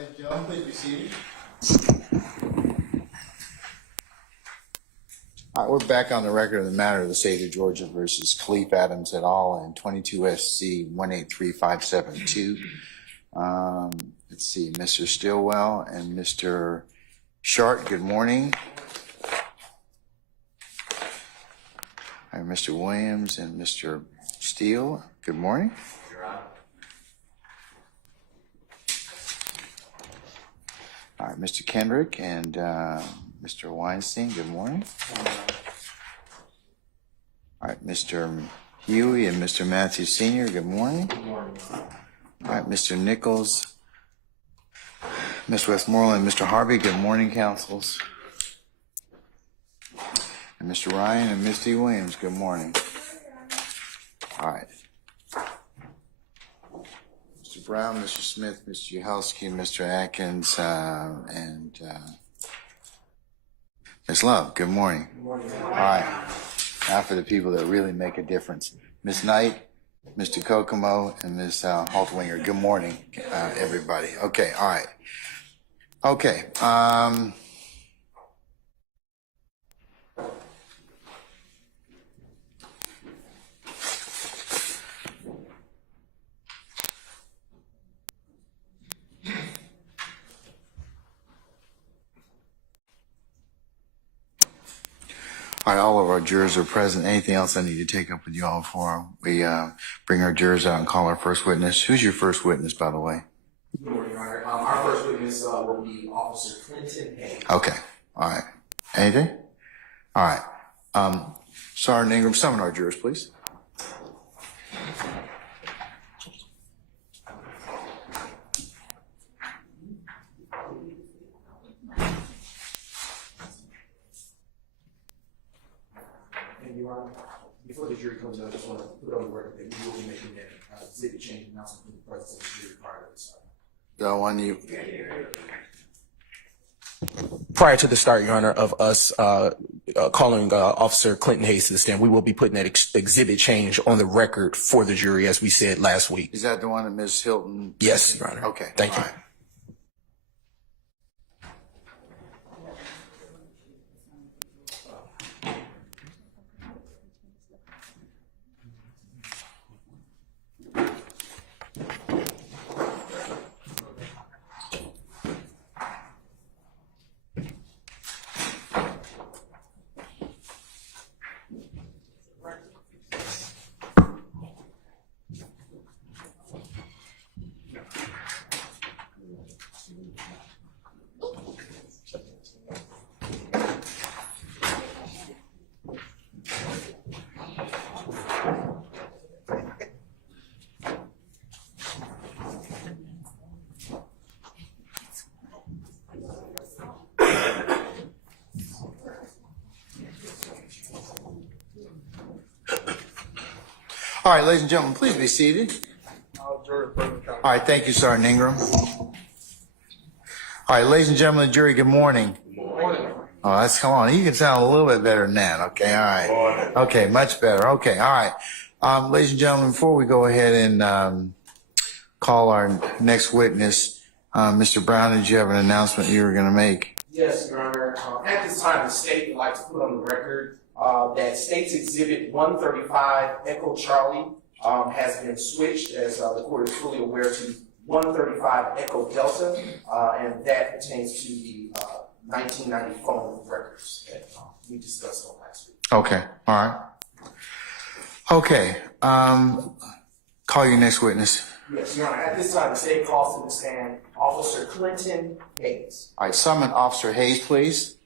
Ladies and gentlemen, please be seated. All right, we're back on the record of the matter of the state of Georgia versus Khalif Adams et al. In 22 SC 183572. Let's see, Mr. Stillwell and Mr. Sharp, good morning. All right, Mr. Williams and Mr. Steele, good morning. All right, Mr. Kendrick and Mr. Weinstein, good morning. All right, Mr. Huey and Mr. Matthews Sr., good morning. Good morning. All right, Mr. Nichols, Ms. Westmoreland, and Mr. Harvey, good morning, councils. And Mr. Ryan and Misty Williams, good morning. All right. Mr. Brown, Mr. Smith, Mr. Uhelski, Mr. Atkins, and Ms. Love, good morning. Good morning. All right. Now for the people that really make a difference. Ms. Knight, Mr. Kokomo, and Ms. Haltwinger, good morning, everybody. Okay, all right. Okay. All right, all of our jurors are present. Anything else I need to take up with you all before we bring our jurors out and call our first witness? Who's your first witness, by the way? Good morning, Your Honor. Our first witness will be Officer Clinton Hayes. Okay. All right. Anything? All right. Sergeant Ingram, summon our jurors, please. Your Honor, before the jury comes out, I just want to put on the record that we will be making an exhibit change announcement from the presence of the jury prior to the start. The one you. Prior to the start, Your Honor, of us calling Officer Clinton Hayes to the stand, we will be putting that exhibit change on the record for the jury, as we said last week. Is that the one that Ms. Hilton? Yes, Your Honor. Okay. Thank you. Right. All right, ladies and gentlemen, please be seated. All right, thank you, Sergeant Ingram. All right, ladies and gentlemen of the jury, good morning. Good morning. Oh, that's, come on, you can sound a little bit better than that. Okay, all right. Okay, much better. Okay, all right. Ladies and gentlemen, before we go ahead and call our next witness, Mr. Brown, did you have an announcement you were going to make? Yes, Your Honor. At this time, the state would like to put on the record that State's Exhibit 135, Echo Charlie, has been switched, as the court is fully aware, to 135 Echo Delta, and that pertains to the 1990 phone records that we discussed on last week. Okay, all right. Okay, call your next witness. Yes, Your Honor. At this time, the state calls to the stand Officer Clinton Hayes. All right, summon Officer Hayes, please.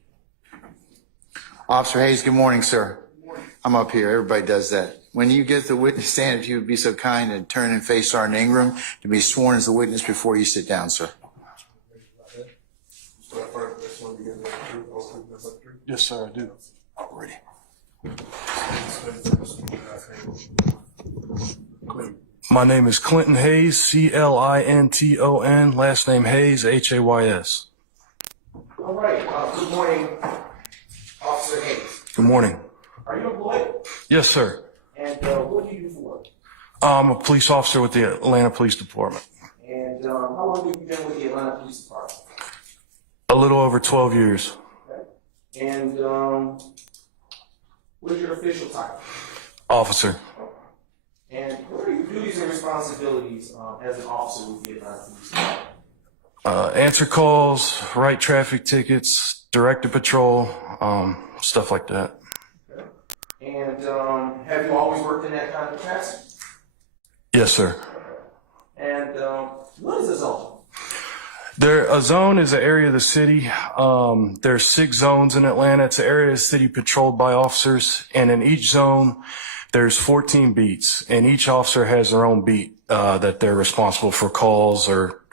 Officer Hayes, good morning, sir. Good morning. I'm up here. Everybody does that. When you get the witness stand, if you would be so kind and turn and face Sergeant Ingram to be sworn as the witness before you sit down, sir. Yes, sir, I do. Already. My name is Clinton Hayes, Clinton. Last name Hayes, Hays. All right. Good morning, Officer Hayes. Good morning. Are you employed? Yes, sir. And what do you do for work? I'm a police officer with the Atlanta Police Department. And how long long have you been with the Atlanta Police Department? A little over 12 years. Okay. And what is your official title? Officer. And what are your duties and responsibilities as an officer with the Atlanta Police Department? Answer calls, write traffic tickets, directed patrol, stuff like that. Okay. And have you always worked in that kind of capacity? Yes, sir. And what is a zone? A zone is an area of the city. There's 6 zones in Atlanta. It's an area of the city patrolled by officers, and in each zone, there's 14 beats, and each officer has their own beat that they're responsible for calls or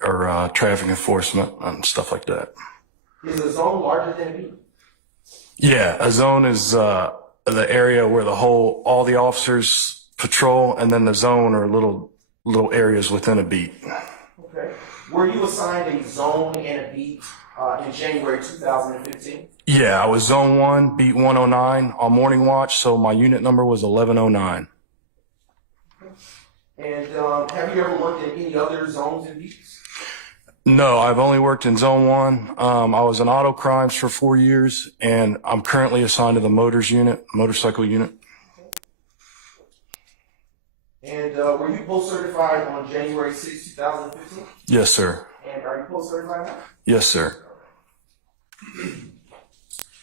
traffic enforcement and stuff like that. Is a zone larger than a beat? Yeah, a zone is the area where all the officers patrol, and then the zone are little areas within a beat. Okay. Were you assigned a zone and a beat in January 2015? Yeah, I was Zone 1, Beat 109 on morning watch, so my unit number was 1109. And have you ever worked in any other zones and beats? No, I've only worked in Zone 1. I was in auto crimes for 4 years, and I'm currently assigned to the motorcycle unit. And were you post-certified on January 6, 2015? Yes, sir. And are you post-certified now? Yes, sir.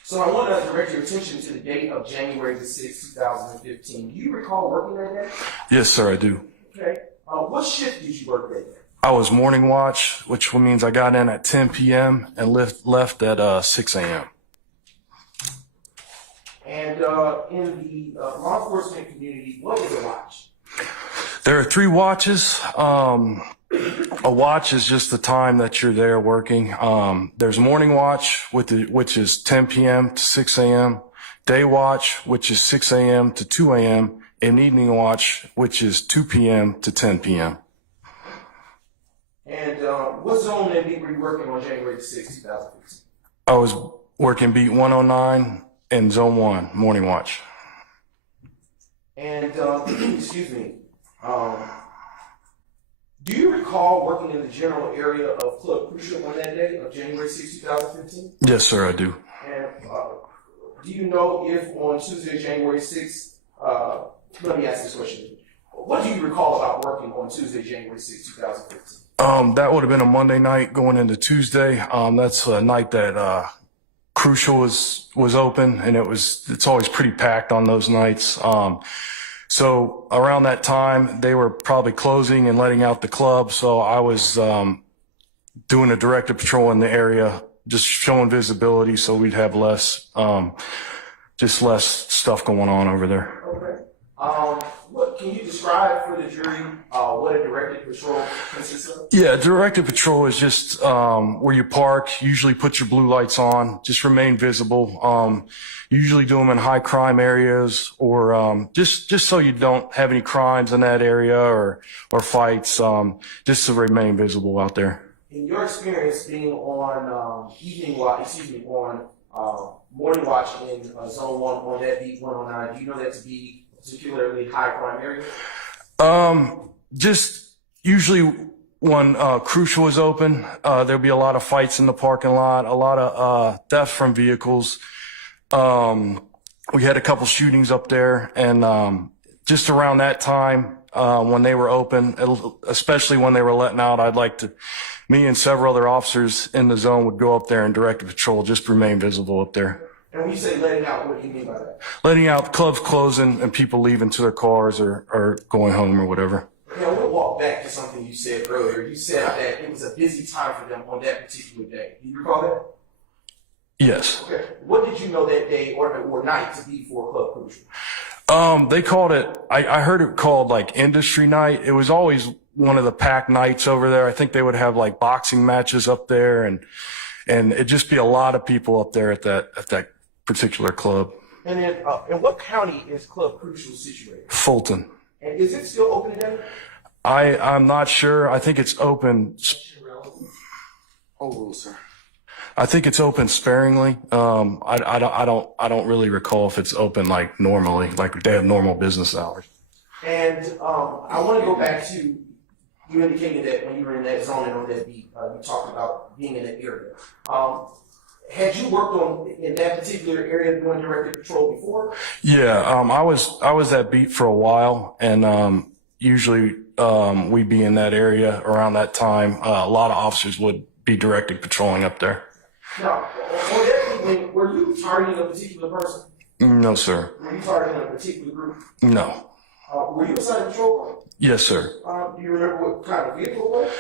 So I want to direct your attention to the date of January the 6th, 2015. Do you recall working that day? Yes, sir, I do. Okay. What shift did you work that day? I was morning watch, which means I got in at 10 p.m. and left at 6 a.m. And in the law enforcement community, what is a watch? There are 3 watches. A watch is just the time that you're there working. There's morning watch, which is 10 p.m. to 6 a.m. Day watch, which is 6 a.m. to 2 a.m. And evening watch, which is 2 p.m. to 10 p.m. And what zone and beat were you working on January the 6th, 2015? I was working Beat 109 and Zone 1, morning watch. And, excuse me, do you recall working in the general area of Club Crucial on that day of January 6, 2015? Yes, sir, I do. And do you know if on Tuesday, January 6th, let me ask this question. What do you recall about working on Tuesday, January 6, 2015? That would have been a Monday night going into Tuesday. That's a night that Crucial was open, and it's always pretty packed on those nights. So around that time, they were probably closing and letting out the club. So I was doing a directed patrol in the area, just showing visibility so we'd have less stuff going on over there. Okay. What can you describe for the jury what a directed patrol consists of? Yeah, directed patrol is just where you park, usually put your blue lights on, just remain visible. Usually do them in high crime areas or just so you don't have any crimes in that area or fights, just to remain visible out there. In your experience being on morning watch in Zone 1 on that beat 109, do you know that to be a particularly high crime area? Just usually when Crucial is open, there'll be a lot of fights in the parking lot, a lot of theft from vehicles. We had a couple shootings up there, and just around that time when they were open, especially when they were letting out, me and several other officers in the zone would go up there and direct a patrol, just to remain visible up there. And when you say letting out, what do you mean by that? Letting out, clubs closing and people leaving to their cars or going home or whatever. Now, we'll walk back to something you said earlier. You said that it was a busy time for them on that particular day. Do you recall that? Yes. Okay. What did you know that day or night to be for Club Crucial? They called it, I heard it called like industry night. It was always one of the packed nights over there. I think they would have like boxing matches up there and it'd just be a lot of people up there at that particular club. And then, in what county is Club Crucial situated? Fulton. And is it still open today? I'm not sure. I think it's open. Oh, sir. I think it's open sparingly. I don't really recall if it's open like normally, like they have normal business hours. And I want to go back to you indicated that when you were in that zone and on that beat, you talked about being in that area. Had you worked in that particular area doing directed patrol before? Yeah, I was at beat for a while, and usually we'd be in that area around that time. A lot of officers would be directed patrolling up there. Now, on that evening, were you targeting a particular person? No, sir. Were you targeting a particular group? No. Were you assigned a patrol car? Yes, sir. Do you remember what kind of vehicle it was?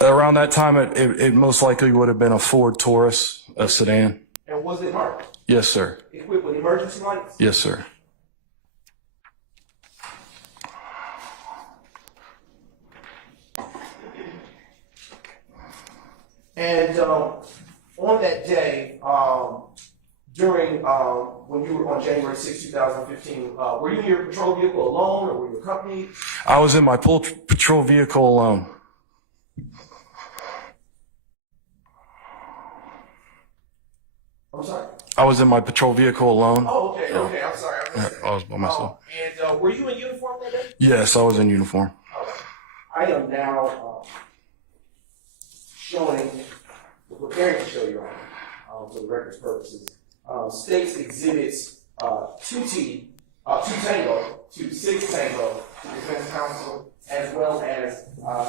Around that time, it most likely would have been a Ford Taurus, a sedan. And was it marked? Yes, sir. Equipped with emergency lights? Yes, sir. And on that day, during when you were on January 6, 2015, were you in your patrol vehicle alone, or were you accompanied? I was in my patrol vehicle alone. I'm sorry. I was in my patrol vehicle alone. Oh, okay, okay. I'm sorry. I was by myself. And were you in uniform that day? Yes, I was in uniform. I am now preparing to show you for the record's purposes, States Exhibits 2T, 2 Tango, to 6 Tango, to Defense Counsel, as well as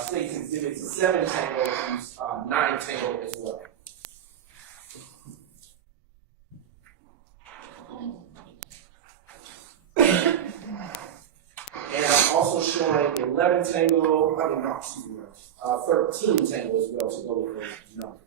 States Exhibits 7 Tango to 9 Tango as well. And I'm also showing 11 Tango, 13 Tango as well to go with those numbers.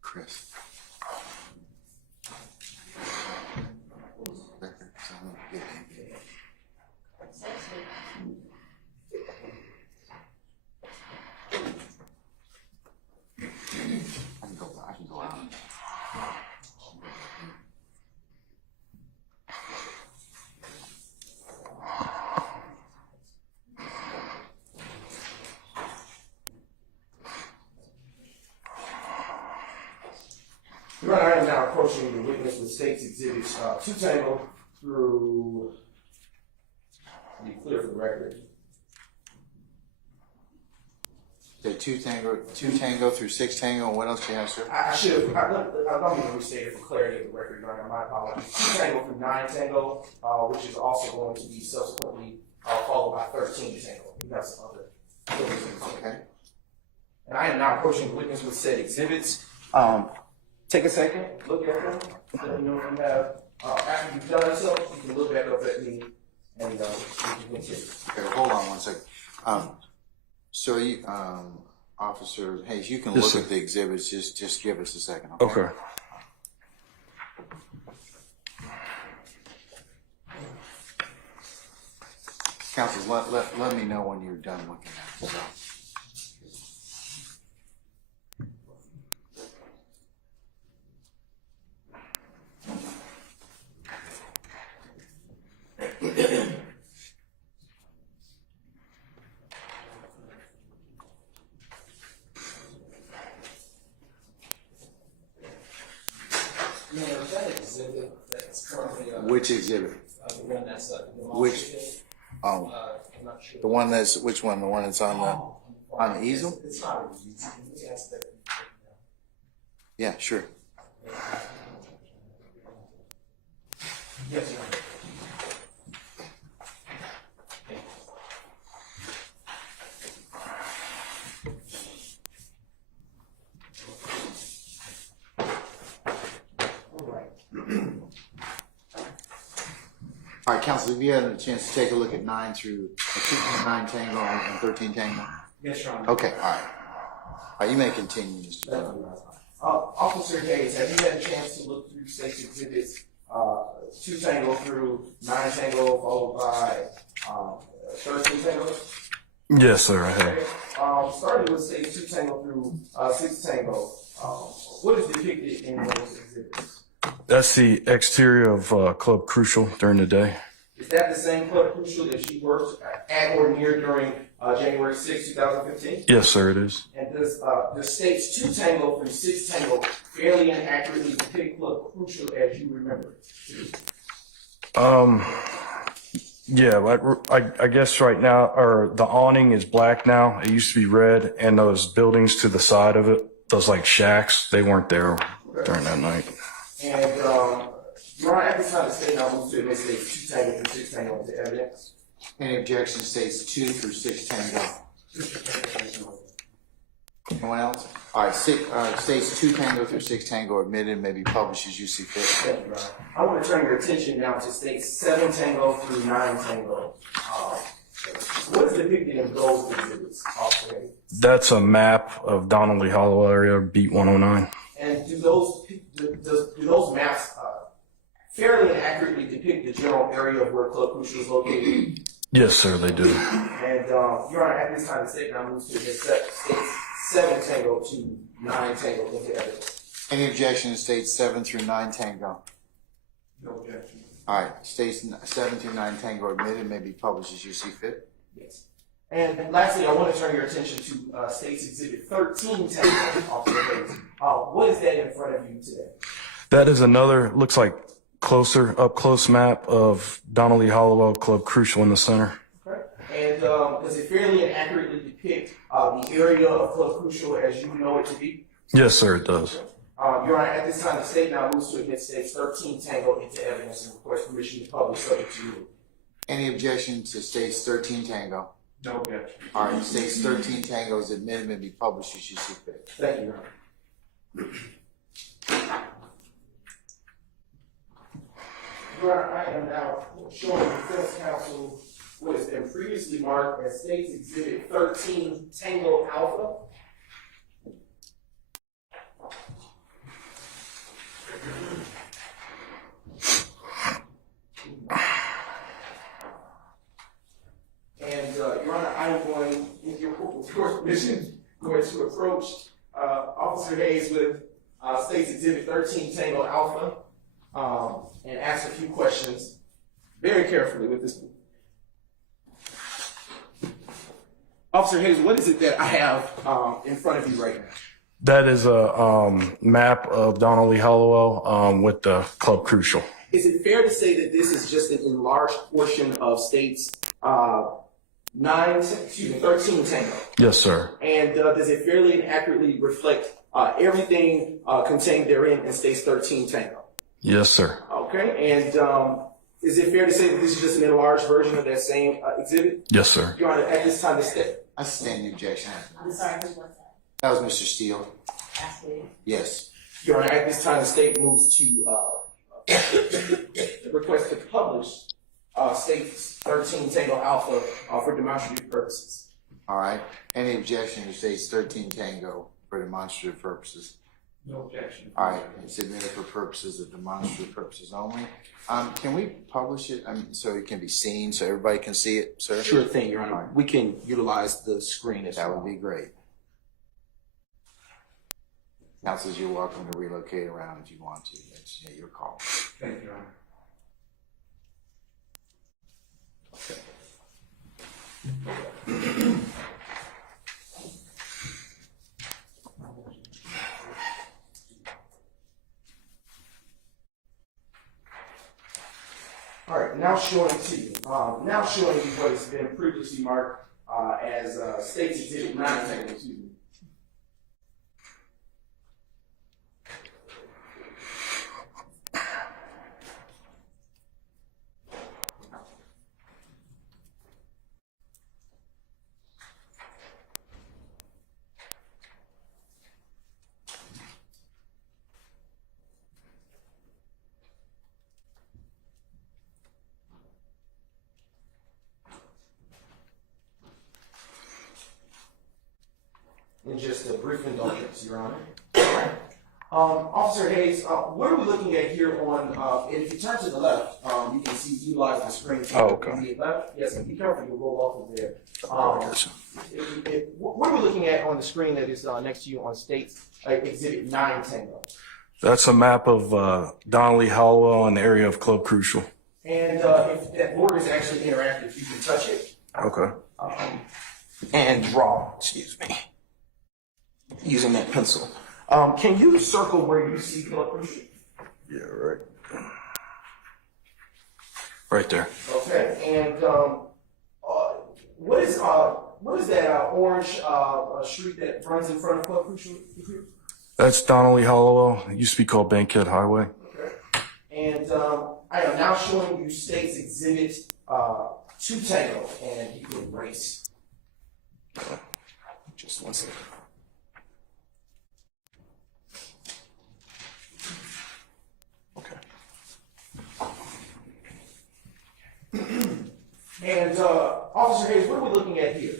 Chris. I can go out. Your Honor, I am now approaching the witness with States Exhibits 2 Tango through, to be clear for the record, Okay, 2 Tango through 6 Tango, and what else do you have, sir? I should have, let me restate it for clarity of the record, Your Honor, my apologies. 2 Tango through 9 Tango, which is also going to be subsequently followed by 13 Tango. We have some other things. Okay. And I am now approaching the witness with said exhibits. Take a second, look at them, let me know if you have, after you've done so, you can look back up at me and we can continue. Okay, hold on one second. So you, Officer Hayes, you can Yes, look sir. at the exhibits, just give us a second, okay? Okay. Counsel, let me know when you're done looking at it, so. That exhibit that's currently Which exhibit? the one that's Which? Oh, I'm not sure. the one that's, which one? The one that's on the easel? It's not an easel. Yes, that- Yeah, sure. Yes, Your Honor. All right, Counsel, have you had a chance to take a look at 9 through 9 Tango and 13 Tango? Yes, Your Honor. Okay, all right. All right, you may continue, Mr. Thank Bell. you, Your Honor. Officer Hayes, have you had a chance to look through State's Exhibits 2 Tango through 9 Tango, followed by 13 Tango? Yes, sir, I have. Okay. Starting with State's 2 Tango through 6 Tango, what is depicted in those exhibits? That's the exterior of Club Crucial during the day. Is that the same Club Crucial that you worked at or near during January 6, 2015? Yes, sir, it is. And does the state's 2 Tango through 6 Tango fairly and accurately depict Club Crucial as you remember it? Yeah, I guess right now, or the awning is black now. It used to be red, and those buildings to the side of it, those like shacks, they weren't there during that night. And Your Honor, at this time, the state now moves to admit states 2 Tango through 6 Tango into evidence. Any objection to states 2 through 6 Tango? Anyone else? All right, states 2 Tango through 6 Tango admitted, may be published as you see fit. Thank you, Your Honor. I want to turn your attention now to states 7 Tango through 9 Tango. What is depicted in those exhibits? Okay. That's a map of Donnelly Hollow area, beat 109. And do those maps fairly and accurately depict the general area of where Club Crucial is located? Yes, sir, they do. And Your Honor, at this time, the state now moves to admit states 7 Tango to 9 Tango into evidence. Any objection to states 7 through 9 Tango? No objection. All right, states 7 through 9 Tango admitted, may be published as you see fit. Yes. And lastly, I want to turn your attention to State's Exhibit 13 Tango, Officer Hayes. What is that in front of you today? That is another, looks like up close map of Donnelly Hollow Club Crucial in the center. Okay. And does it fairly and accurately depict the area of Club Crucial as you know it to be? Yes, sir, it does. Your Honor, at this time, the state now moves to admit States 13 Tango into evidence and request permission to publish subject to you. Any objection to states 13 Tango? No objection. All right, states 13 Tango is admitted, may be published as you see fit. Thank you, Your Honor. Your Honor, I am now showing the defense counsel what has been previously marked as State's Exhibit 13 Tango Alpha. And Your Honor, I am going, with your permission, going to approach Officer Hayes with State's Exhibit 13 Tango Alpha and ask a few questions very carefully with this. Officer Hayes, what is it that I have in front of you right now? That is a map of Donnelly Hollowell with the Club Crucial. Is it fair to say that this is just an enlarged portion of State's 13 Tango? Yes, sir. And does it fairly and accurately reflect everything contained therein in State's 13 Tango? Yes, sir. Okay, and is it fair to say that this is just an enlarged version of that same exhibit? Yes, sir. Your Honor, at this time, the state. I stand the objection. I'm sorry, who was that? That was Mr. Steele. Ashley. Yes. Your Honor, at this time, the state moves to request to publish State's 13 Tango Alpha for demonstrative purposes. All right. Any objection to states 13 Tango for demonstrative purposes? No objection. All right. It's admitted for purposes of demonstrative purposes only. Can we publish it so it can be seen, so everybody can see it, sir? Sure thing, Your Honor. We can utilize the screen as That well. would be great. Counsels, you're welcome to relocate around if you want to. That's your call. Thank you, Your Honor. All right, now showing to you, what has been previously marked as State's Exhibit 9 Tango, excuse me. And just a brief indulgence, Your Honor. Officer Hayes, what are we looking at here on, and if you turn to the left, you can see utilize the screen. Oh, okay. On the left, yes, and be careful, you'll roll off of there. What are we looking at on the screen that is next to you on State's Exhibit 9 Tango? That's a map of Donnelly Hollowell and the area of Club Crucial. And if that board is actually interactive, you can touch it Okay. and draw, excuse me, using that pencil. Can you circle where you see Club Crucial? Yeah, right. Right there. Okay, and what is that orange street that runs in front of Club Crucial? That's Donnelly Hollowell. It used to be called Bankhead Highway. Okay. And I am now showing you State's Exhibit 2 Tango, and you can erase. Just one second. Okay. And Officer Hayes, what are we looking at here?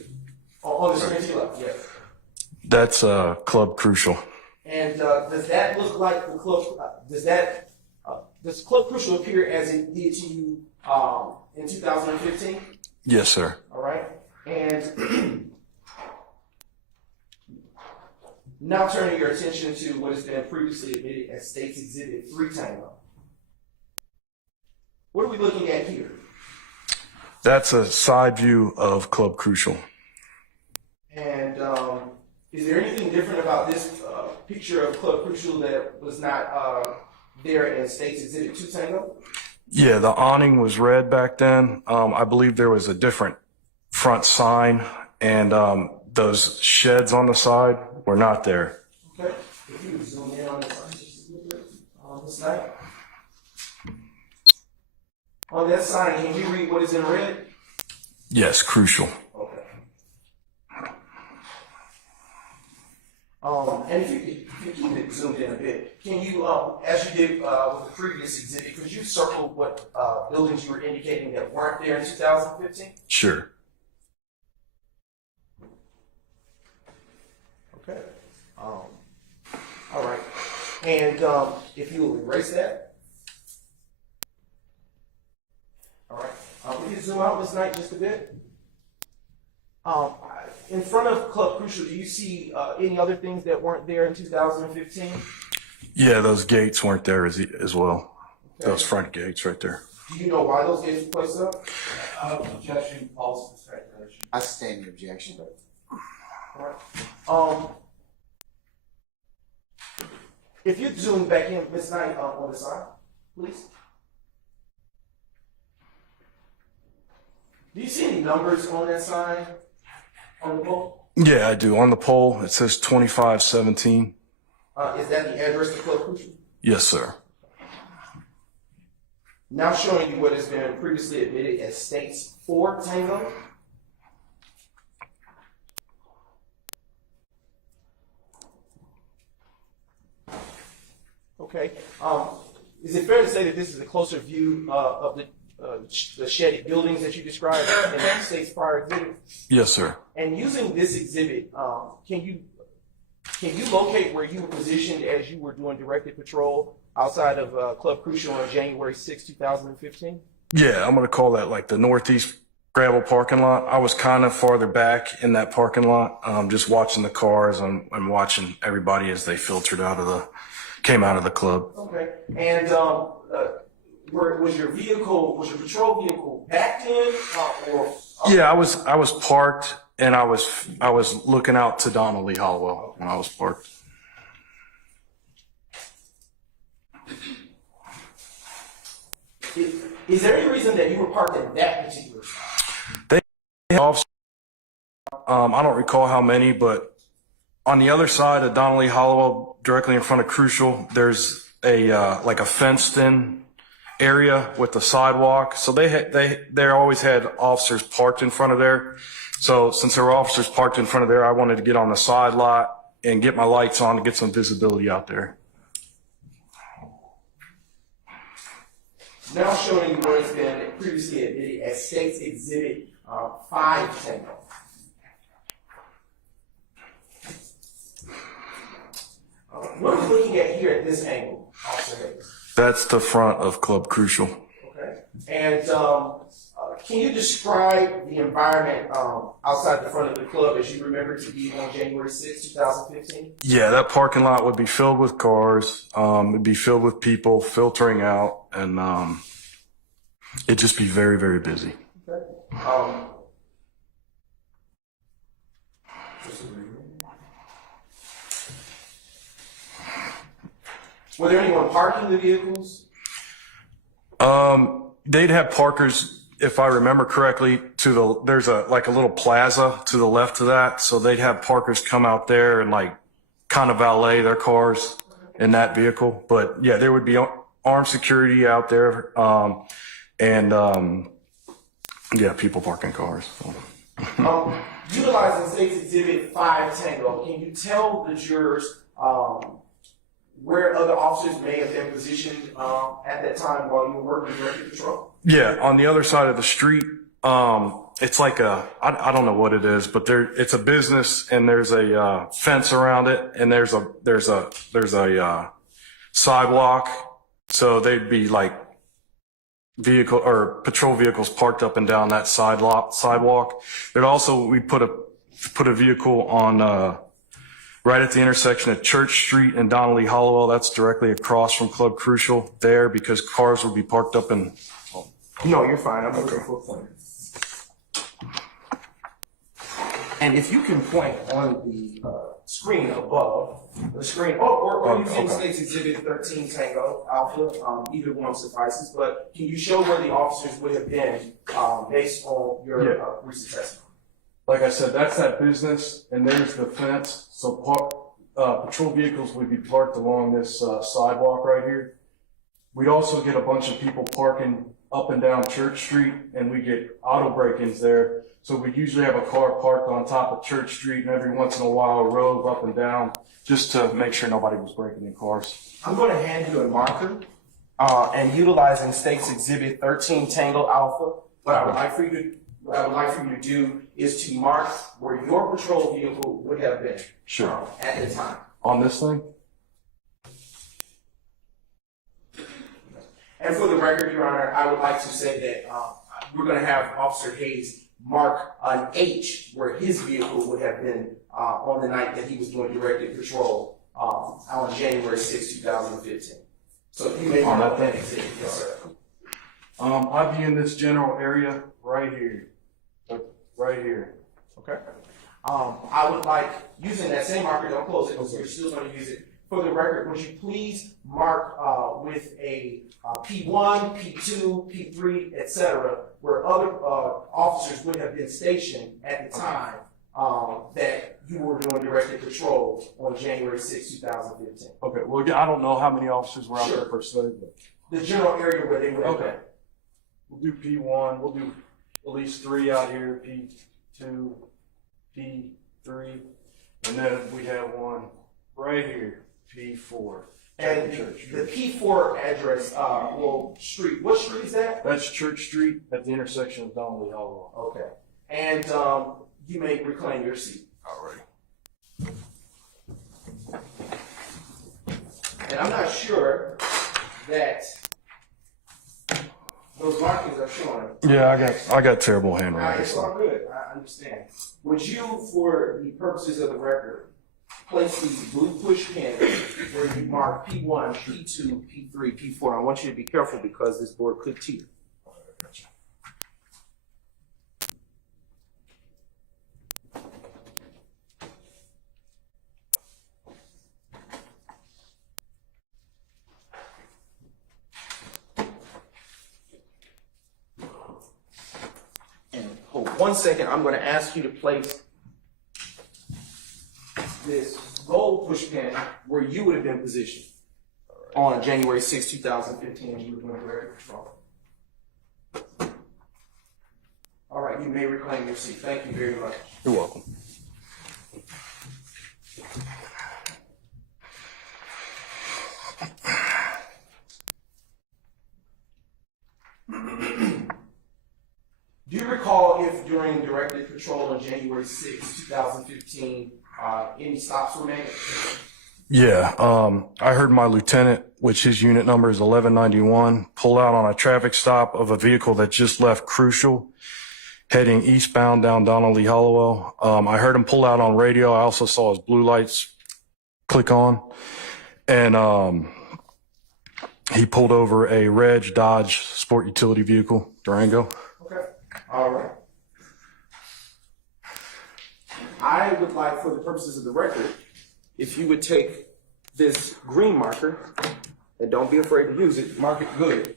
On the screen to your left, yes. That's Club Crucial. And does that look like the club? Does Club Crucial appear as it did to you in 2015? Yes, sir. All right. And now turning your attention to what has been previously admitted as State's Exhibit 3 Tango. What are we looking at here? That's a side view of Club Crucial. And is there anything different about this picture of Club Crucial that was not there in State's Exhibit 2 Tango? Yeah, the awning was red back then. I believe there was a different front sign, and those sheds on the side were not there. Okay. If you would zoom in on this just a little bit on this side. On that sign, can you read what is in red? Yes, Crucial. Okay. And if you keep it zoomed in a bit, can you, as you did with the previous exhibit, could you circle what buildings you were indicating that weren't there in 2015? Sure. Okay. All right. And if you will erase that. All right. We can zoom out this night just a bit. In front of Club Crucial, do you see any other things that weren't there in 2015? Yeah, those gates weren't there as well. Okay. Those front gates right there. Do you know why those gates were placed up? Objection, false speculation. I sustain the objection. If you zoom back in, Ms. Knight, on the side, please. Do you see any numbers on that sign on the pole? Yeah, I do. On the pole, it says 2517. Is that the address to Club Crucial? Yes, sir. Now showing you what has been previously admitted as State's 4 Tango. Okay. Is it fair to say that this is a closer view of the shedded buildings that you described in the State's prior exhibit? Yes, sir. And using this exhibit, can you locate where you were positioned as you were doing directed patrol outside of Club Crucial on January 6, 2015? Yeah, I'm going to call that like the northeast gravel parking lot. I was kind of farther back in that parking lot, just watching the cars and watching everybody as they filtered came out of the club. Okay. And was your patrol vehicle backed in, or? Yeah, I was parked, and I was looking out to Donnelly Hollowell when I was parked. Is there any reason that you were parked in that particular spot? They had officers, I don't recall how many, but on the other side of Donnelly Hollowell, directly in front of Crucial, there's like a fenced-in area with the sidewalk. So they always had officers parked in front of there. So since there were officers parked in front of there, I wanted to get on the side lot and get my lights on to get some visibility out there. Now showing you what has been previously admitted as State's Exhibit 5 Tango. What are we looking at here at this angle, Officer Hayes? That's the front of Club Crucial. Okay. And can you describe the environment outside the front of the club as you remember to be on January 6, 2015? Yeah, that parking lot would be filled with cars. It'd be filled with people filtering out, and It'd just be very, very busy. Were there anyone parking the vehicles? They'd have parkers, if I remember correctly, there's a little plaza to the left of that. So they'd have parkers come out there and like kind of valet their cars in that vehicle. But yeah, there would be armed security out there. Yeah, people parking cars. So. Utilizing State's Exhibit 5 Tango, can you tell the jurors where other officers may have been positioned at that time while you were working directed patrol? Yeah, on the other side of the street, it's like I don't know what it is, but it's a business and there's a fence around it and there's a sidewalk. So they'd be like vehicle or patrol vehicles parked up and down that sidewalk. There'd also, we put a vehicle on, right at the intersection of Church Street and Donnelly Hollowell. That's directly across from Club Crucial there because cars would be parked up in. No, you're fine. I'm looking for a pointer. And if you can point on the screen above, the screen, or using State's Exhibit 13 Tango Alpha, either one suffices, but can you show where the officers would have been based on your recent testimony? Like I said, that's that business, and there's the fence. So patrol vehicles would be parked along this sidewalk right here. We'd also get a bunch of people parking up and down Church Street, and we get auto break-ins there. So we'd usually have a car parked on top of Church Street, and every once in a while a rove up and down, just to make sure nobody was breaking in cars. I'm going to hand you a marker, and utilizing State's Exhibit 13 Tango Alpha, what I would like for you to do is to mark where your patrol vehicle would have been. Sure. At the time. On this thing? And for the record, Your Honor, I would like to say that we're going to have Officer Hayes mark an H where his vehicle would have been on the night that he was doing directed patrol on January 6, 2015. So if you may mark that exhibit, yes, sir. I'd be in this general area right here. Right here. Okay. I would like, using that same marker, don't close it, so you're still going to use it. For the record, would you please mark with a P1, P2, P3, etc., where other officers would have been stationed at the time that you were doing directed patrol on January 6, 2015? Okay, well, I don't know how many officers were out there per se, but. The general area where they would have been. We'll do P1, we'll do at least 3 out here, P2, P3, and then we have one right here, P4. And the P4 address, street, what street is that? That's Church Street at the intersection of Donnelly Hollowell. Okay. And you may reclaim your seat. All right. And I'm not sure that those markings are showing. Yeah, I got terrible handwriting. It's all good. I understand. Would you, for the purposes of the record, place these blue push pins where you mark P1, P2, P3, P4? I want you to be careful because this board could teeter. And hold 1 second. I'm going to ask you to place this gold push pin where you would have been positioned on January 6, 2015, when you were doing direct patrol. All right, you may reclaim your seat. Thank you very much. You're welcome. Do you recall if during directed patrol on January 6, 2015, any stops were made? Yeah, I heard my lieutenant, which his unit number is 1191, pull out on a traffic stop of a vehicle that just left Crucial, heading eastbound down Donnelly Hollowell. I heard him pull out on radio. I also saw his blue lights click on. And He pulled over a red Dodge Sport Utility vehicle, Durango. Okay, all right. I would like, for the purposes of the record, if you would take this green marker, and don't be afraid to use it, mark it good.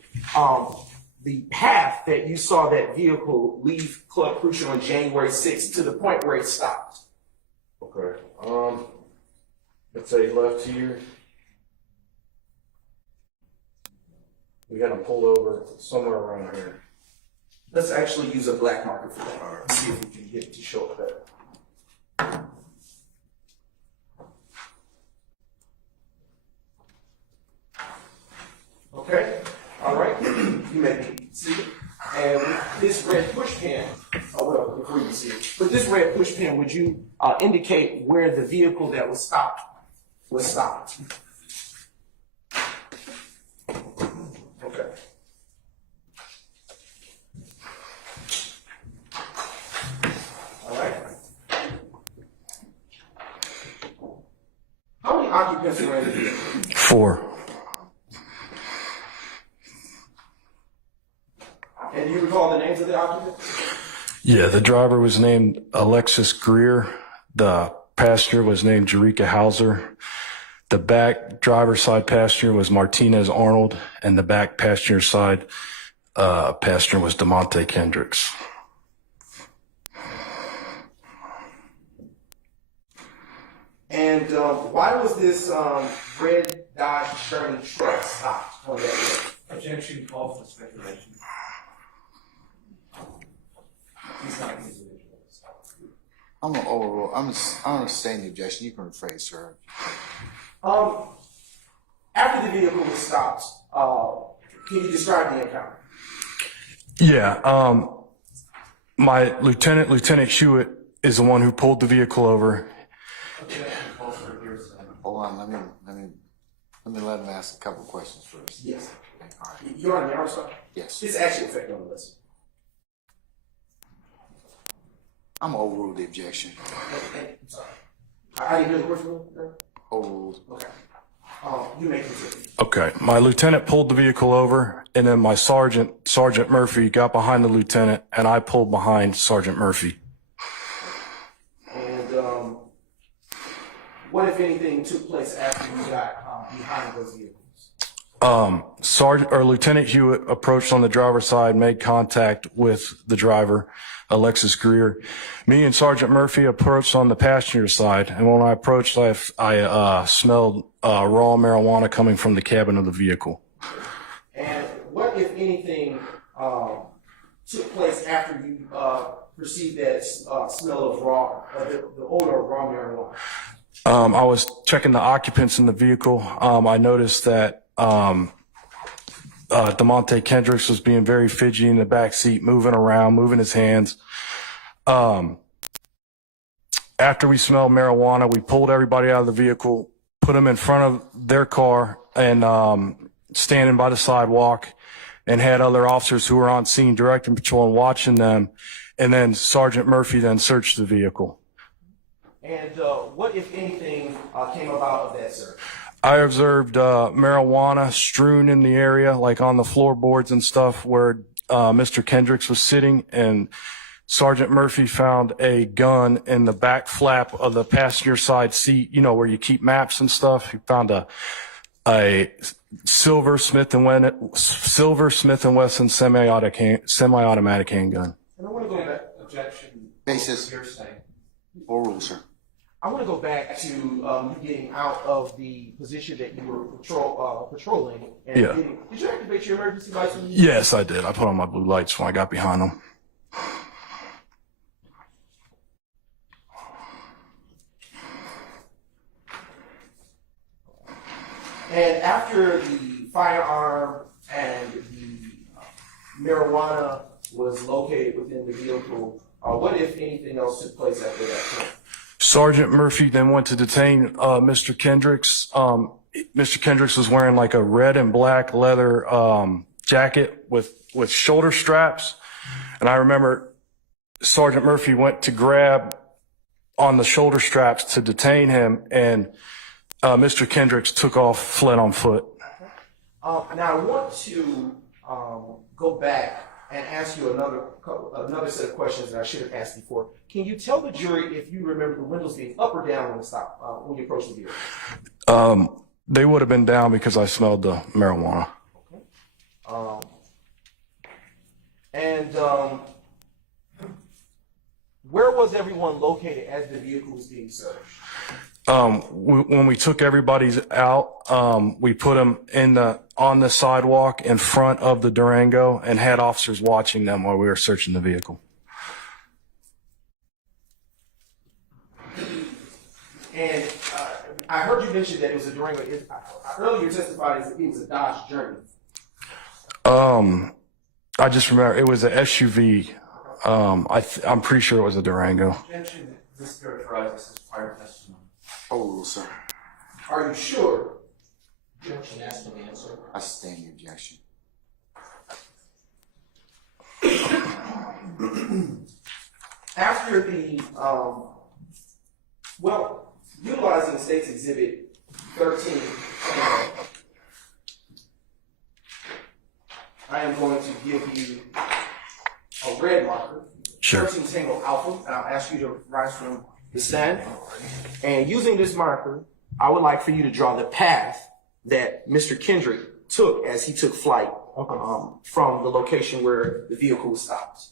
The path that you saw that vehicle leave Club Crucial on January 6th to the point where it stopped. Okay. Let's say left here. We had him pulled over somewhere around here. Let's actually use a black marker for that. Let's see if we can get it to show it better. Okay, all right. You may be seated. And with this red push pin, well, before you see it, with this red push pin, would you indicate where the vehicle that was stopped was stopped? Okay. All right. How many occupants were in the vehicle? 4. And do you recall the names of the occupants? Yeah, the driver was named Alexis Greer. The passenger was named Jerika Hauser. The back driver's side passenger was Martinez Arnold, and the back passenger side passenger was DeMonte Kendricks. And why was this red Dodge Journey truck stopped on that road? Objection calls for speculation. He's not an individual. I'm gonna overrule. I'm gonna sustain the objection. You can rephrase, sir. After the vehicle was stopped, can you describe the encounter? Yeah, my Lieutenant Hewitt is the one who pulled the vehicle over. Objection calls for hearsay. Hold on. Let me let him ask a couple questions first. Yes. Okay, all right. You're on the arm side? Yes. It's actually effect on the list. I'm gonna overrule the objection. I'm sorry. I didn't hear the question. Overruled. Okay. You may continue. Okay, my lieutenant pulled the vehicle over, and then my Sergeant Murphy, got behind the lieutenant, and I pulled behind Sergeant Murphy. And what, if anything, took place after you got behind those vehicles? Lieutenant Hewitt approached on the driver's side, made contact with the driver, Alexis Greer. Me and Sergeant Murphy approached on the passenger side, and when I approached, I smelled raw marijuana coming from the cabin of the vehicle. And what, if anything, took place after you perceived that smell of the odor of raw marijuana? I was checking the occupants in the vehicle. I noticed that DeMonte Kendricks was being very fidgety in the back seat, moving around, moving his hands. After we smelled marijuana, we pulled everybody out of the vehicle, put them in front of their car and standing by the sidewalk, and had other officers who were on scene directing patrol and watching them. And then Sergeant Murphy then searched the vehicle. And what, if anything, came about of that, sir? I observed marijuana strewn in the area, like on the floorboards and stuff where Mr. Kendricks was sitting, and Sergeant Murphy found a gun in the back flap of the passenger side seat, you know, where you keep maps and stuff. He found a silver Smith & Wesson semi-automatic handgun. And I want to go back. Objection. Basis. Hearsay. Overruled, sir. I want to go back to you getting out of the position that you were patrolling. And Yeah. Did you activate your emergency lights? Yes, I did. I put on my blue lights when I got behind them. And after the firearm and the marijuana was located within the vehicle, what, if anything, else took place after that point? Sergeant Murphy then went to detain Mr. Kendricks. Mr. Kendricks was wearing like a red and black leather jacket with shoulder straps. And I remember Sergeant Murphy went to grab on the shoulder straps to detain him, and Mr. Kendricks took off, fled on foot. Now I want to go back and ask you another set of questions that I should have asked before. Can you tell the jury if you remember the windows being up or down when you approached the vehicle? They would have been down because I smelled the marijuana. And where was everyone located as the vehicle was being searched? When we took everybody's out, we put them on the sidewalk in front of the Durango and had officers watching them while we were searching the vehicle. And I heard you mention that it was a Durango. Earlier you testified that it was a Dodge Journey. I just remember it was an SUV. I'm pretty sure it was a Durango. Objection, this characterizes as prior testimony. Oh, sir. Are you sure? Objection, ask an answer. I sustain the objection. After the, utilizing the state's exhibit 13, I am going to give you a red marker. Sure. 13 Tango Alpha, and I'll ask you to rise from the stand. And using this marker, I would like for you to draw the path that Mr. Kendrick took as he took flight from the location where the vehicle was stopped.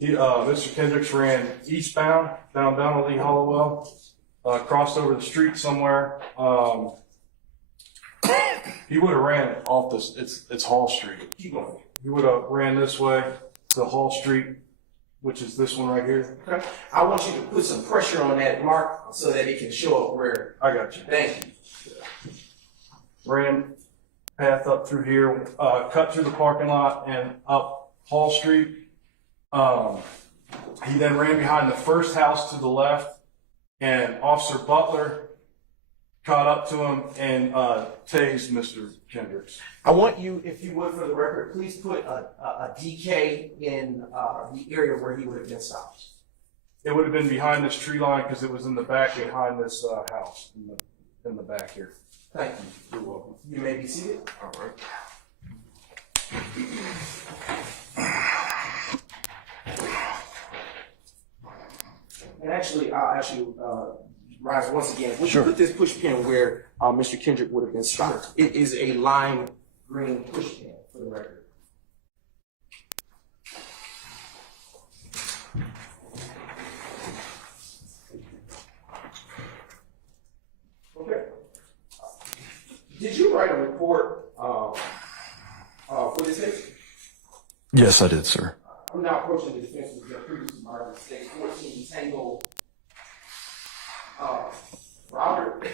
Mr. Kendricks ran eastbound down Lee Hollowell, crossed over the street somewhere. He would have ran off this. It's Hall Street. Keep going. He would have ran this way to Hall Street, which is this one right here. Okay. I want you to put some pressure on that mark so that it can show up where. I got you. Thank you. Ran path up through here, cut through the parking lot and up Hall Street. He then ran behind the first house to the left, and Officer Butler caught up to him and tased Mr. Kendricks. I want you, if you would, for the record, please put a DK in the area where he would have been stopped. It would have been behind this tree line because it was in the back behind this house in the back here. Thank you. You're welcome. You may be seated. All right. And actually, I'll ask you, rise once again. Would Sure. you put this push pin where Mr. Kendrick would have been stopped? It is a lime green push pin, for the record. Okay. Did you write a report for this case? Yes, I did, sir. I'm now approaching the defense with your previously marked state 14 Tango Robert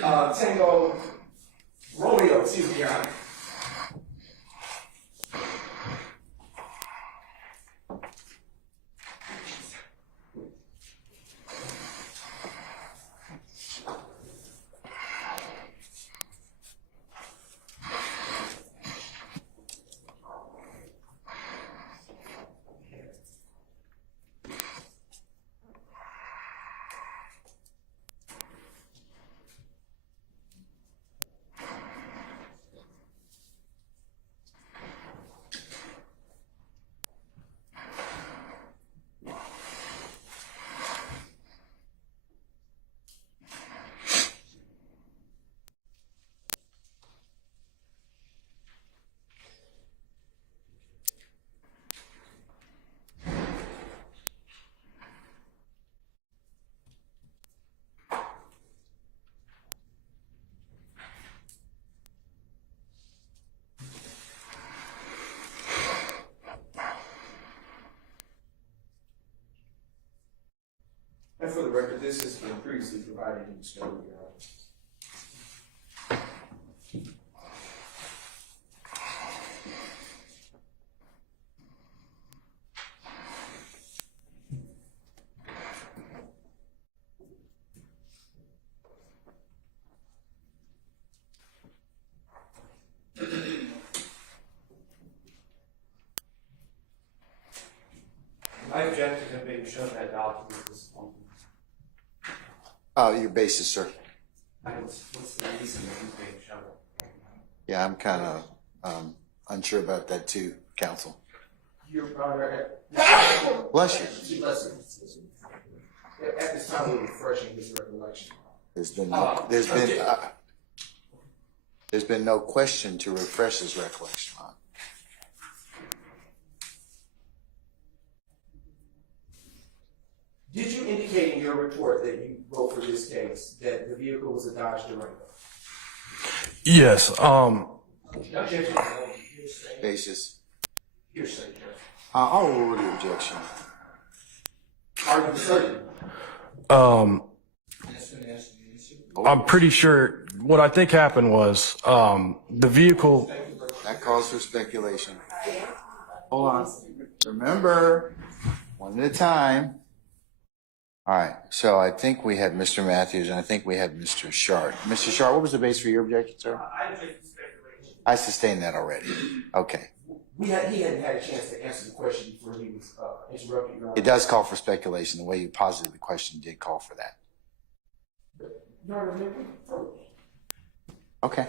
Tango Romeo, excuse me, Your Honor. And for the record, this has been previously provided in discovery, Your Honor. I object to him being shown that document at this point. Your basis, sir. What's the reason that he's being shoveled? Yeah, I'm kind of unsure about that too, counsel. Your Honor, Bless you. at this time, we're refreshing his recollection. There's been no question to refresh his recollection on. Did you indicate in your report that you wrote for this case that the vehicle was a Dodge Durango? Yes. Basis. Hearsay, Judge. I'll rule the objection. Are you certain? I'm pretty sure what I think happened was the vehicle. That calls for speculation. Hold on. Remember, one at a time. All right. So I think we had Mr. Matthews and I think we had Mr. Sharp. Mr. Sharp, what was the base for your objection, sir? I object to speculation. I sustained that already. Okay. He hadn't had a chance to answer the question before he was interrupted, Your Honor. It does call for speculation. The way you posited the question did call for that. Your Honor, may we approach? Okay.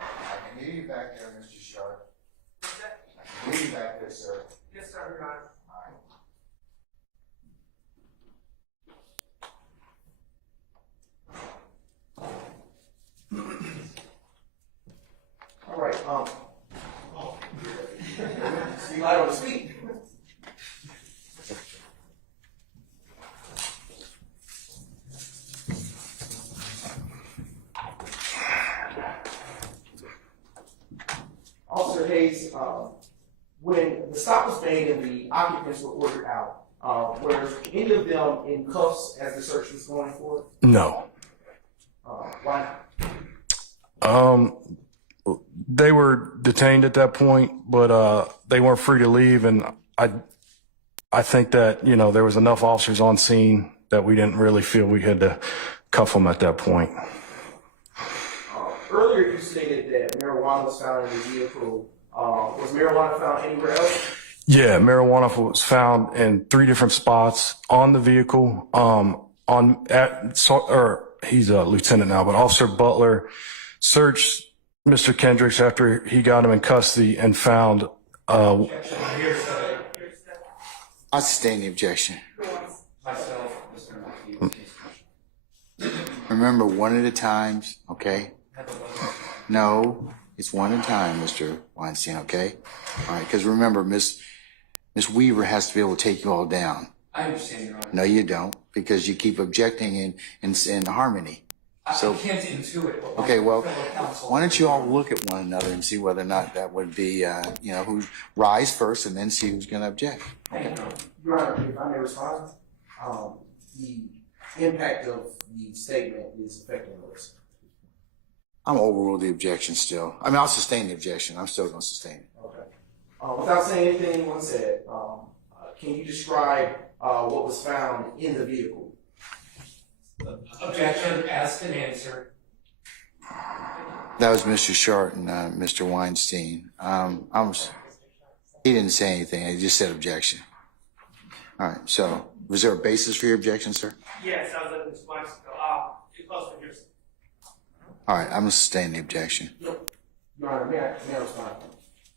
I can hear you back there, Mr. Sharp. I can hear you back there, sir. Yes, sir, Your Honor. All right, you light on the speak. Officer Hayes, when the stop was made and the occupants were ordered out, were any of them in cuffs as the search was going forward? No. Why not? They were detained at that point, but they weren't free to leave. And I think that, there was enough officers on scene that we didn't really feel we had to cuff them at that point. Earlier you stated that marijuana was found in the vehicle. Was marijuana found anywhere else? Yeah, marijuana was found in 3 different spots on the vehicle. He's a lieutenant now, but Officer Butler searched Mr. Kendricks after he got him in custody and found. I sustain the objection. Myself, Mr. Matthews. Remember, one at a time, okay? No, it's one at a time, Mr. Weinstein, okay? All right, because remember, Ms. Ms. Weaver has to be able to take you all down. I understand, Your Honor. No, you don't, because you keep objecting in harmony. So, I can't intuit what my okay, well, fellow counsel. why don't you all look at one another and see whether or not that would be, who rise first and then see who's going to object. Thank you, Your Honor. Your Honor, if I may respond, the impact of the statement is affecting us. I'm overrule the objection still. I mean, I'll sustain the objection. I'm still going to sustain it. Okay. Without saying anything anyone said, can you describe what was found in the vehicle? Objection, asked and answered. That was Mr. Short and Mr. Weinstein. He didn't say anything. He just said objection. All right. So, was there a basis for your objection, sir? Yes, I was at this Mexico. Too close for your. All right. I'm going to sustain the objection. Your Honor, may I respond?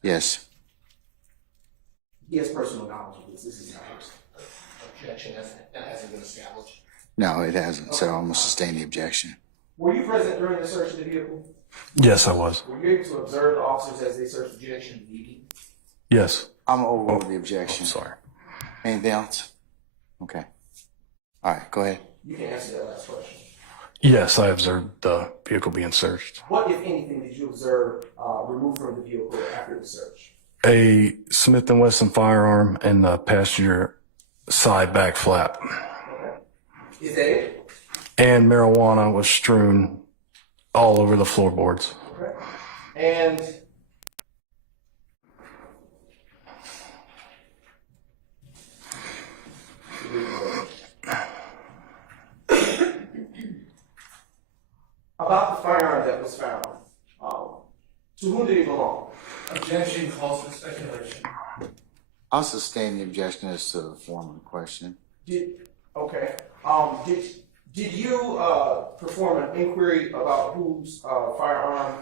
Yes. He has personal knowledge of this. This is not personal. Objection hasn't been established. No, it hasn't. So I'm going to sustain the objection. Were you present during the search of the vehicle? Yes, I was. Were you able to observe the officers as they searched the objection leading? Yes. I'm going to overrule the objection. Sorry. Anything else? Okay. All right. Go ahead. You can answer that last question. Yes, I observed the vehicle being searched. What, if anything, did you observe removed from the vehicle after the search? A Smith & Wesson firearm in the passenger side back flap. Okay. Is that it? And marijuana was strewn all over the floorboards. Okay. And about the firearm that was found, to whom did it belong? Objection calls for speculation. I'll sustain the objection as to the former question. Okay. Did you perform an inquiry about whose firearm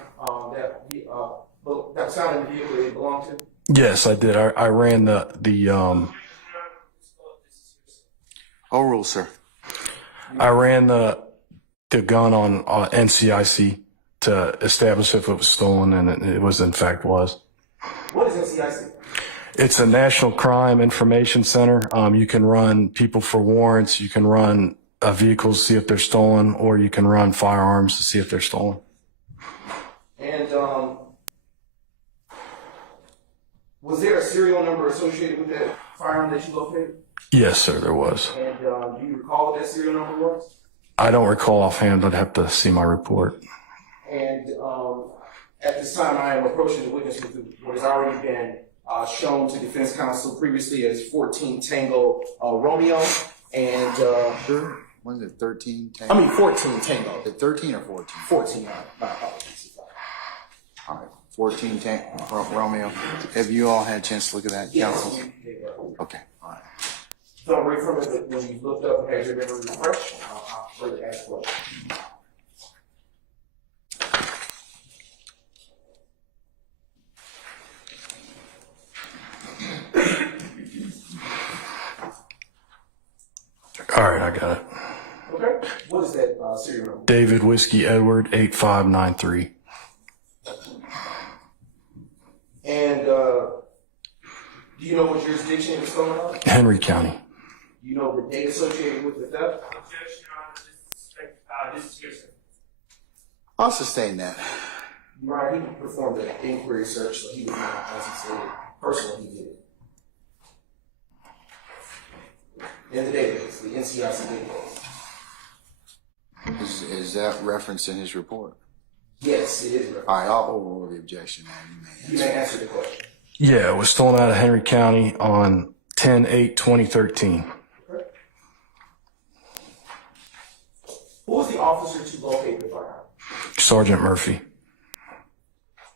that was found in the vehicle it belonged to? Yes, I did. I ran the Overrule, sir. I ran the gun on NCIC to establish if it was stolen, and it was in fact was. What is NCIC? It's a National Crime Information Center. You can run people for warrants. You can run vehicles to see if they're stolen, or you can run firearms to see if they're stolen. And was there a serial number associated with that firearm that you located? Yes, sir, there was. And do you recall what that serial number was? I don't recall offhand. I'd have to see my report. And at this time, I am approaching the witness with what has already been shown to defense counsel previously as 14 Tango Romeo. And Sure. Was it 13? 10? 14 Tango. Is it 13 or 14? 14, my apologies. All right. 14 Romeo. Have you all had a chance to look at that, counsel? Okay. All right. Don't worry from it, but when you looked up and had your memory refreshed, I'll further ask questions. All right, I got it. Okay. What is that serial number? David Whiskey Edward 8593. And do you know what jurisdiction it was stolen on? Henry County. Do you know the date associated with the theft? Objection, Your Honor. This is hearsay. I'll sustain that. Right, he performed an inquiry search, so he was not, as he said, personally he did it. In the database, the NCIC database. Is that referenced in his report? Yes, it is. All right. I'll overrule the objection. You may answer the question. Yeah, it was stolen out of Henry County on 10/8/2013. Correct. Who was the officer to locate the firearm? Sergeant Murphy.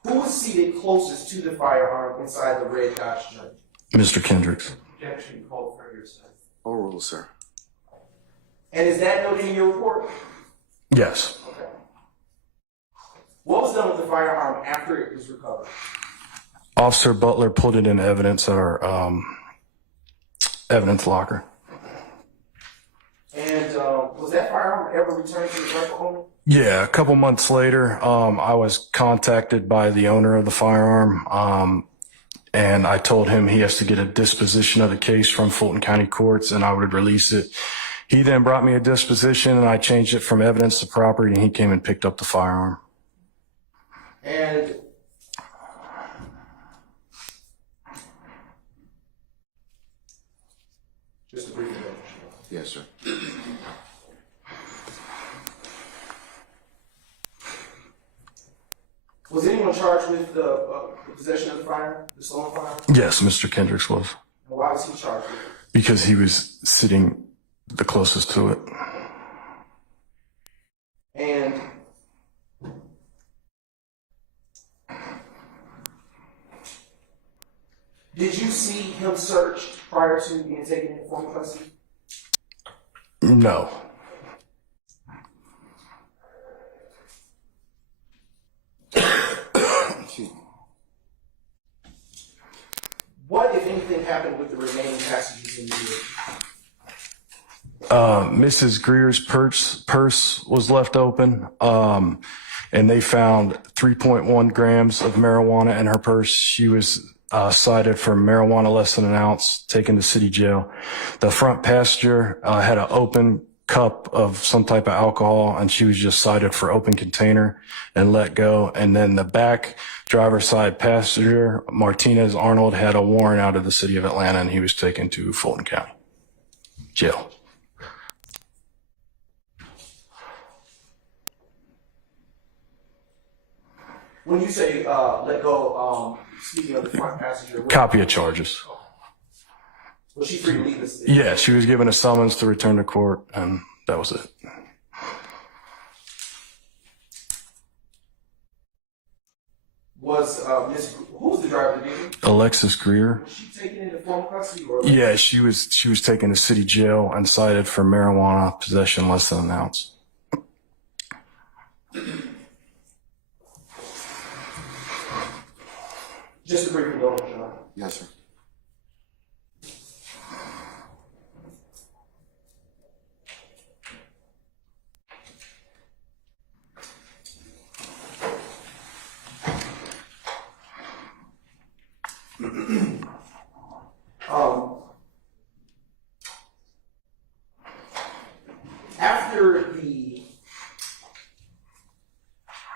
Who was seated closest to the firearm inside the red Dodge Journey? Mr. Kendricks. Objection called for hearsay. Overrule, sir. And is that noted in your report? Yes. Okay. What was done with the firearm after it was recovered? Officer Butler put it in evidence at our evidence locker. And was that firearm ever returned to its rightful owner? Yeah, a couple months later, I was contacted by the owner of the firearm. and I told him he has to get a disposition of the case from Fulton County courts and I would release it. He then brought me a disposition and I changed it from evidence to property and he came and picked up the firearm. And just a brief introduction. Yes, sir. Was anyone charged with the possession of the firearm, the stolen firearm? Yes, Mr. Kendricks was. And why was he charged with it? Because he was sitting the closest to it. And did you see him searched prior to being taken into formal custody? No. Excuse me. What, if anything, happened with the remaining passages in the vehicle? Mrs. Greer's purse was left open, and they found 3.1 grams of marijuana in her purse. She was cited for marijuana less than an ounce, taken to city jail. The front passenger had an open cup of some type of alcohol, and she was just cited for open container and let go. And then the back driver's side passenger, Martinez Arnold, had a warrant out of the city of Atlanta, and he was taken to Fulton County jail. When you say let go, speaking of the front passenger, Copy of charges. was she free to leave us? Yeah, she was given a summons to return to court, and that was it. Was who was the driver of the vehicle? Alexis Greer. Was she taken into formal custody or? Yeah, she was taken to city jail and cited for marijuana possession less than an ounce. Just a brief indulgence, Shana. Yes, sir.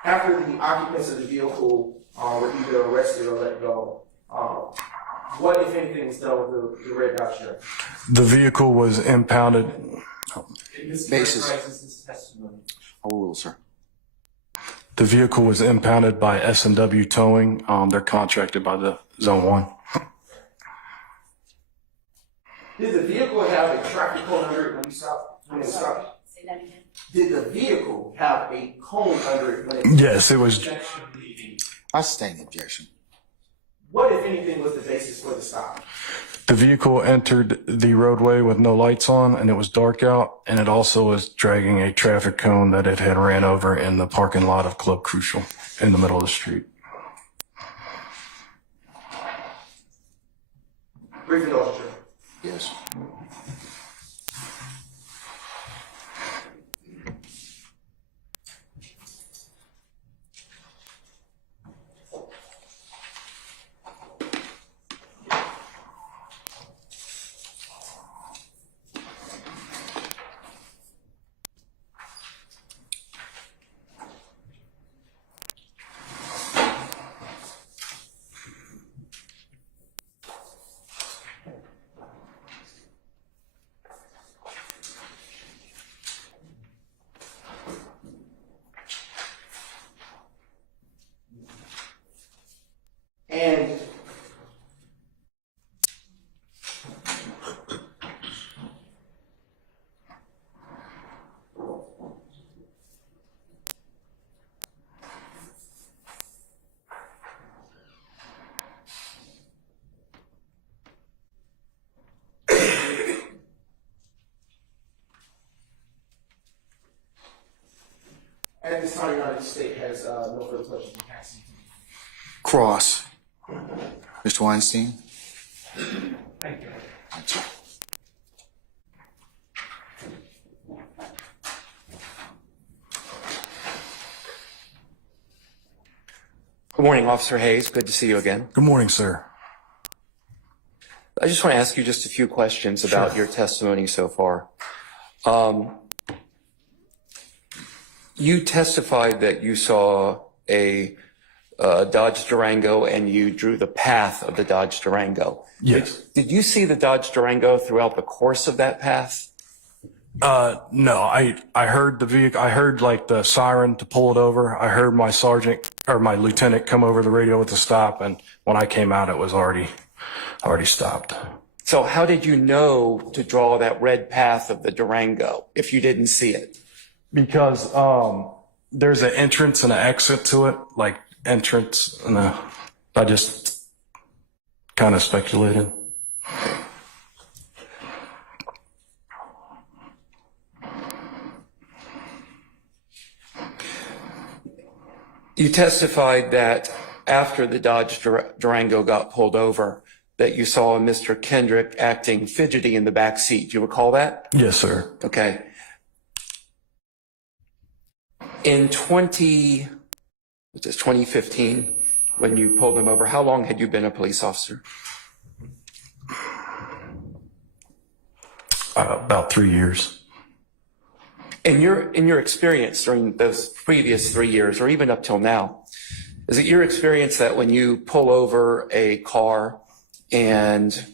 After the occupants of the vehicle were either arrested or let go, what, if anything, was done with the red Dodge Chevy? The vehicle was impounded. Basis. This testimony. Overruled, sir. The vehicle was impounded by S&W Towing. They're contracted by the Zone 1. Did the vehicle have a traffic cone under it when you stopped? When it stopped? Say that again. Did the vehicle have a cone under it when it? Yes, it was. Objection leading. I sustain the objection. What, if anything, was the basis for the stop? The vehicle entered the roadway with no lights on, and it was dark out, and it also was dragging a traffic cone that it had ran over in the parking lot of Club Crucial in the middle of the street. Brief indulgence. Yes. And at this time, United States has no further questions. Cross. Mr. Weinstein? Thank you. That's it. Good morning, Officer Hayes. Good to see you again. Good morning, sir. I just want to ask you just a few questions about your testimony so far. You testified that you saw a Dodge Durango and you drew the path of the Dodge Durango. Yes. Did you see the Dodge Durango throughout the course of that path? No, I heard the vehicle. I heard like the siren to pull it over. I heard my sergeant or my lieutenant come over the radio with the stop. And when I came out, it was already stopped. So how did you know to draw that red path of the Durango if you didn't see it? Because, there's an entrance and an exit to it, like entrance and I just kind of speculated. You testified that after the Dodge Durango got pulled over, that you saw Mr. Kendrick acting fidgety in the back seat. Do you recall that? Yes, sir. Okay. In 2015, when you pulled him over, how long had you been a police officer? About 3 years. In your experience during those previous 3 years, or even up till now, is it your experience that when you pull over a car and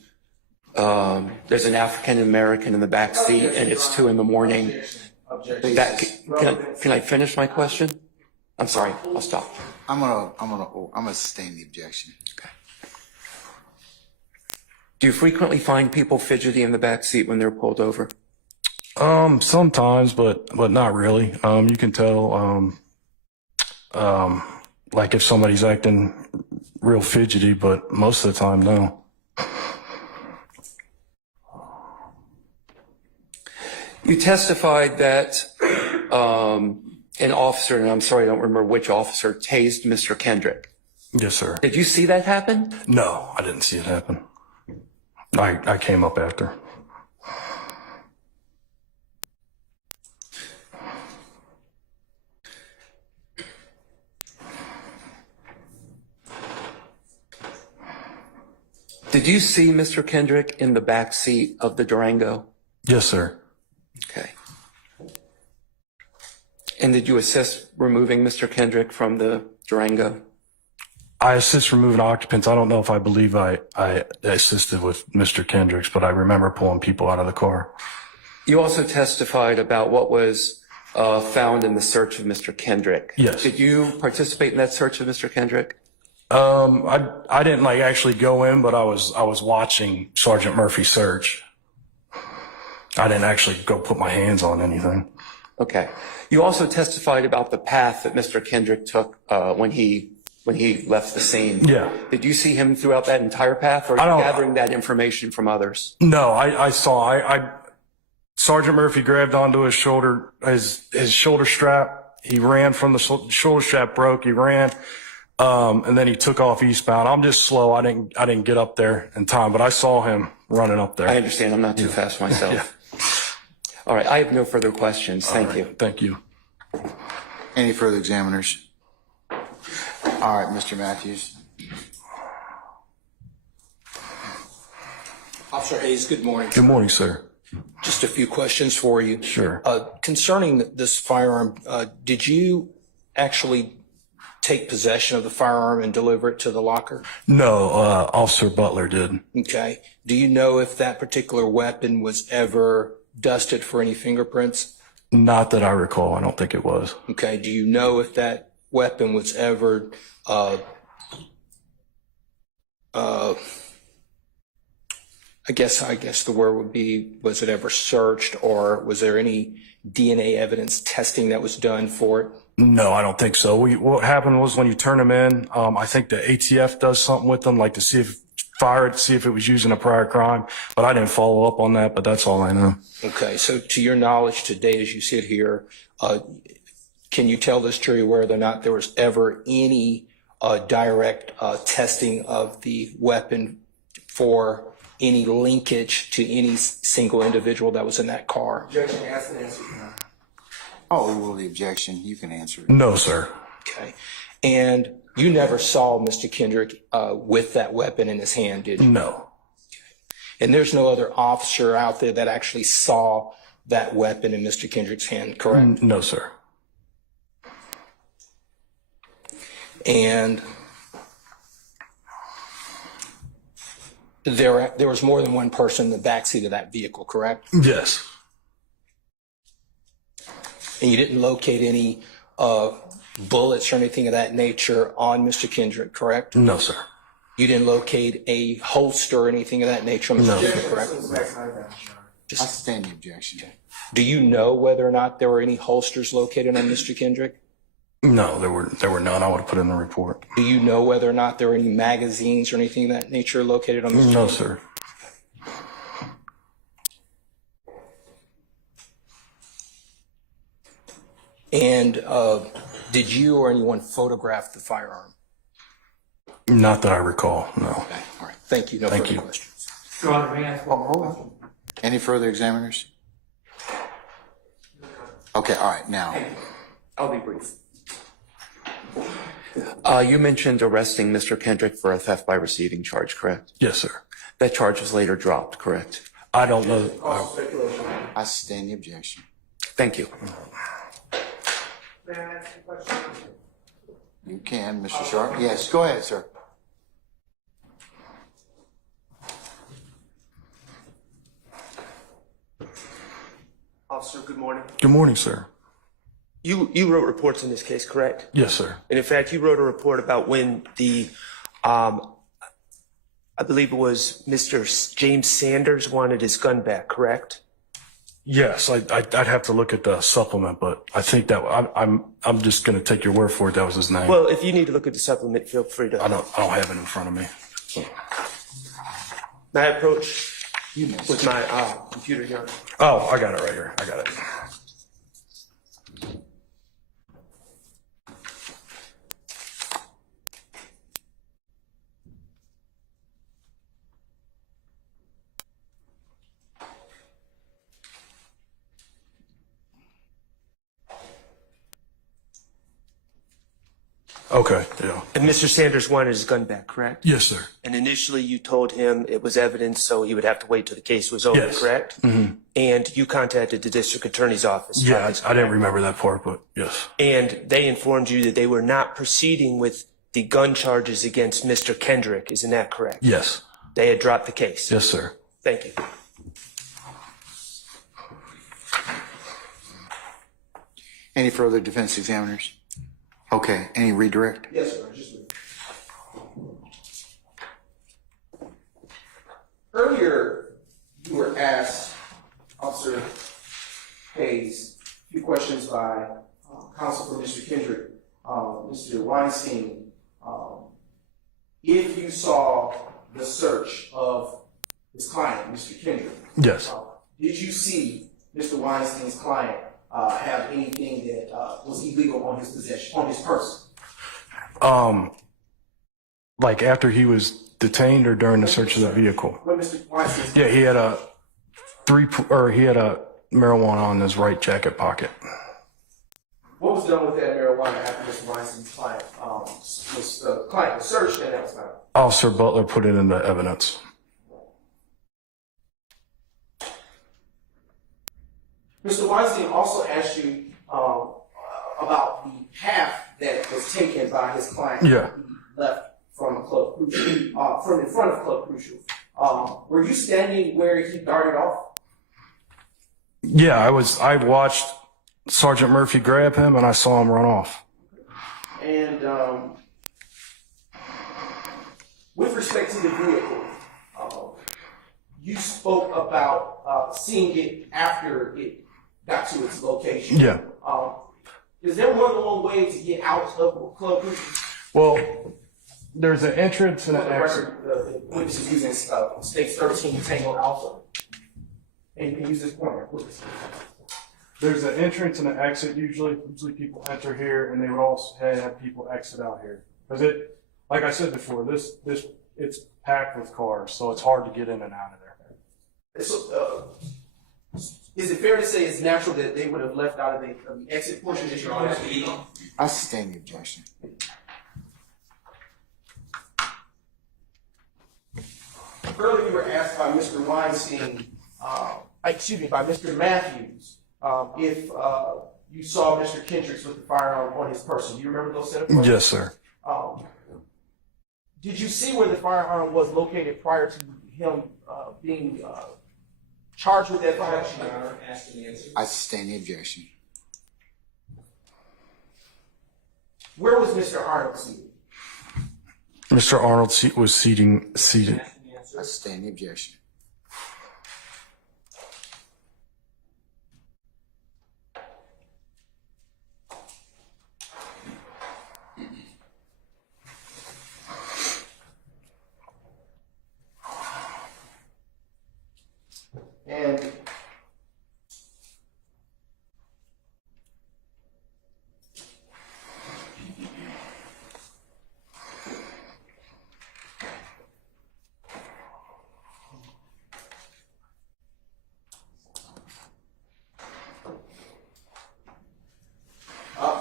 there's an African American in the back seat and it's 2 a.m, can I finish my question? I'm sorry, I'll stop. I'm gonna sustain the objection. Okay. Do you frequently find people fidgety in the back seat when they're pulled over? Sometimes, but not really. You can tell, like if somebody's acting real fidgety, but most of the time, no. You testified that an officer, and I'm sorry, I don't remember which officer, tased Mr. Kendrick. Yes, sir. Did you see that happen? No, I didn't see it happen. I came up after. Did you see Mr. Kendrick in the back seat of the Durango? Yes, sir. Okay. And did you assist removing Mr. Kendrick from the Durango? I assist removing occupants. I don't know if I believe I assisted with Mr. Kendricks, but I remember pulling people out of the car. You also testified about what was found in the search of Mr. Kendrick. Yes. Did you participate in that search of Mr. Kendrick? I didn't like actually go in, but I was watching Sergeant Murphy search. I didn't actually go put my hands on anything. Okay. You also testified about the path that Mr. Kendrick took when he left the scene. Yeah. Did you see him throughout that entire path, or are you gathering that information from others? No, I saw. Sergeant Murphy grabbed onto his shoulder, his shoulder strap. He ran from the shoulder strap broke. He ran, and then he took off eastbound. I'm just slow. I didn't get up there in time, but I saw him running up there. I understand. I'm not too fast myself. Yeah. All right. I have no further questions. Thank you. Thank you. Any further examiners? All right, Mr. Matthews. Officer Hayes, good morning. Good morning, sir. Just a few questions for you. Sure. Concerning this firearm, did you actually take possession of the firearm and deliver it to the locker? No, Officer Butler did. Okay. Do you know if that particular weapon was ever dusted for any fingerprints? Not that I recall. I don't think it was. Okay. Do you know if that weapon was ever I guess the word would be, was it ever searched, or was there any DNA evidence testing that was done for it? No, I don't think so. What happened was when you turn them in, I think the ATF does something with them, like to see if it was used in a prior crime, but I didn't follow up on that, but that's all I know. Okay. So to your knowledge today, as you sit here, can you tell this jury whether or not there was ever any direct testing of the weapon for any linkage to any single individual that was in that car? Objection, ask and answer. Oh, well, the objection, you can answer it. No, sir. Okay. And you never saw Mr. Kendrick with that weapon in his hand, did you? No. And there's no other officer out there that actually saw that weapon in Mr. Kendrick's hand, correct? No, sir. And there was more than one person in the backseat of that vehicle, correct? Yes. And you didn't locate any bullets or anything of that nature on Mr. Kendrick, correct? No, sir. You didn't locate a holster or anything of that nature on Mr. Kendrick, correct? I stand the objection. Do you know whether or not there were any holsters located on Mr. Kendrick? No, there were none. I would have put in the report. Do you know whether or not there were any magazines or anything of that nature located on Mr. No, Kendrick? sir. And did you or anyone photograph the firearm? Not that I recall. No. Okay, all right. Thank you. No Thank further you. questions. Your Honor, may I ask one more Hold question? on. Any further examiners? Okay, all right, now. I'll be brief. You mentioned arresting Mr. Kendrick for a theft by receiving charge, correct? Yes, sir. That charge was later dropped, correct? I don't know. I stand the objection. Thank you. May I ask a question? You can, Mr. Sharp. Yes, go ahead, sir. Officer, good morning. Good morning, sir. You wrote reports in this case, correct? Yes, sir. And in fact, you wrote a report about when the, I believe it was Mr. James Sanders wanted his gun back, correct? Yes, I'd have to look at the supplement, but I think that I'm just going to take your word for it. That was his name. Well, if you need to look at the supplement, feel free to. I don't have it in front of me. May I approach You may. with my computer here? Oh, I got it right here. I got it. Okay, yeah. And Mr. Sanders wanted his gun back, correct? Yes, sir. And initially you told him it was evidence, so he would have to wait till the case was over, Yes. correct? Mm-hmm. And you contacted the district attorney's office. Yeah, I didn't remember that part, but yes. And they informed you that they were not proceeding with the gun charges against Mr. Kendrick. Isn't that correct? Yes. They had dropped the case. Yes, sir. Thank you. Any further defense examiners? Okay, any redirect? Yes, sir. Just earlier, you were asked, Officer Hayes, a few questions by counsel for Mr. Kendrick, Mr. Weinstein, if you saw the search of his client, Mr. Kendrick. Yes. Did you see Mr. Weinstein's client have anything that was illegal on his possession, on his person? Like after he was detained or during the search of the vehicle? When Mr. Weinstein. Yeah, he had a marijuana in his right jacket pocket. What was done with that marijuana after Mr. Weinstein's client the client was searched and that was found? Officer Butler put it into evidence. Mr. Weinstein also asked you about the path that was taken by his client. Yeah. When he left from Club Crucial, from in front of Club Crucial. Were you standing where he darted off? Yeah, I watched Sergeant Murphy grab him and I saw him run off. And with respect to the vehicle, you spoke about seeing it after it got to its location. Yeah. Is there more than one way to get out of Club Crucial? Well, there's an entrance and For an the exit. record, the witness is using State 13 Tango Alpha. And you can use this pointer, please. There's an entrance and an exit usually. Usually people enter here and they would also have people exit out here. Because it, like I said before, it's packed with cars, so it's hard to get in and out of there. So, is it fair to say it's natural that they would have left out of the exit portion that you're on? I sustain the objection. Earlier, you were asked by Mr. Weinstein, by Mr. Matthews, if you saw Mr. Kendricks with the firearm on his person. Do you remember those set of questions? Yes, sir. Did you see where the firearm was located prior to him being charged with that firearm? I sustain the objection. Where was Mr. Arnold seated? Mr. Arnold was seated. I sustain the objection. And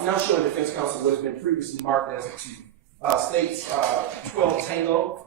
now showing defense counsel what has been previously marked as states 12 Tango.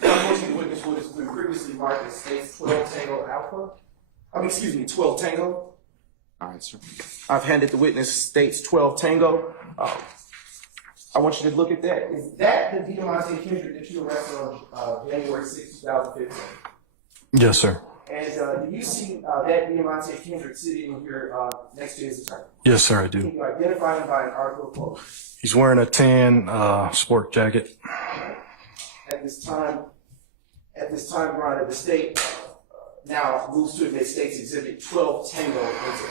The witness would have been previously marked as states 12 Tango Alpha. 12 Tango. All right, sir. I've handed the witness states 12 Tango. I want you to look at that. Is that the Diamante Kendrick that you arrested on January 6, 2015? Yes, sir. And do you see that Diamante Kendrick sitting here next to his attorney? Yes, sir, I Can do. you identify him by an article of clothing? He's wearing a tan sport jacket. At this time, Your Honor, the state now moves to admit states exhibit 12 Tango into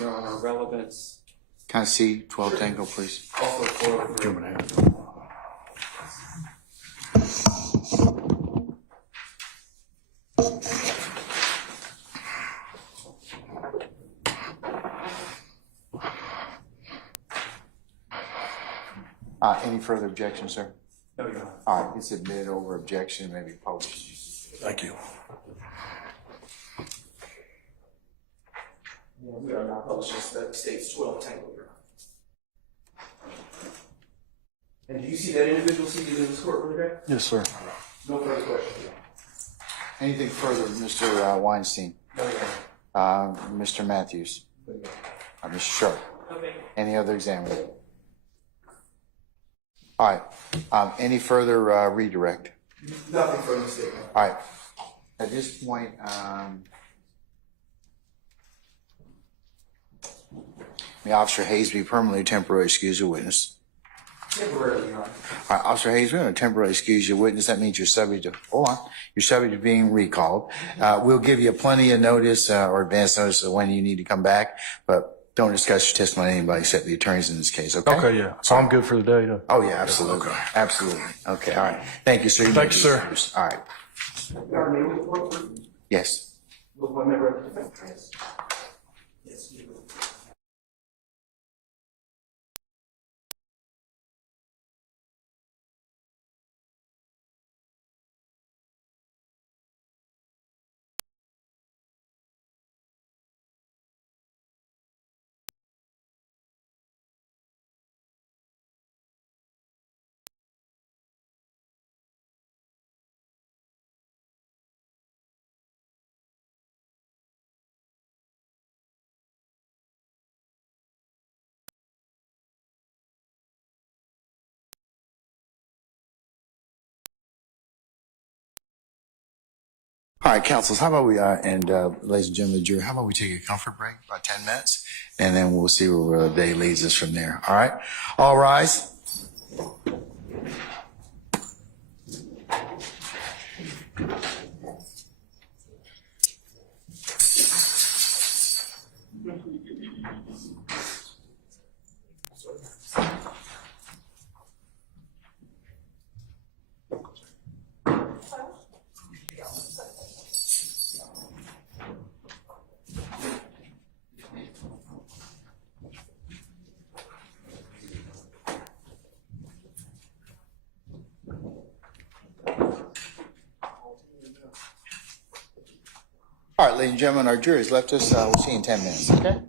Your Honor, relevance. Can I see 12 Tango, please? Also for Any further objection, sir? No, Your Honor. All right, it's admitted over objection, maybe published. Thank you. We are now publishing states 12 Tango, Your Honor. And do you see that individual seated in this courtroom today? Yes, sir. No further questions. Anything further, Mr. Weinstein? No, Your Honor. Mr. Matthews? Mr. Sharp? Any other examiner? All right. Any further redirect? Nothing further statement. All right. At this point, may Officer Hayes be permanently temporarily excuse your witness? Temporarily, Your Honor. All right, Officer Hayes, we're going to temporarily excuse your witness. That means you're subject to, hold on, you're subject to being recalled. We'll give you plenty of notice or advance notice of when you need to come back, but don't discuss your testimony with anybody except the attorneys in this case, okay? Okay, yeah. So I'm good for the day, though. Oh, yeah, absolutely. Okay. Absolutely. Okay, all right. Thank you, sir. may Thank you, be sir. excused. All right. Your Honor, may we report Yes. with one member of the defense? Yes. All right, councils, how about we, ladies and gentlemen of the jury, how about we take a comfort break, about 10 minutes, and then we'll see where the day leads us from there. All right? All rise. All right, ladies and gentlemen, our jury's left us. We'll see you in 10 minutes, okay?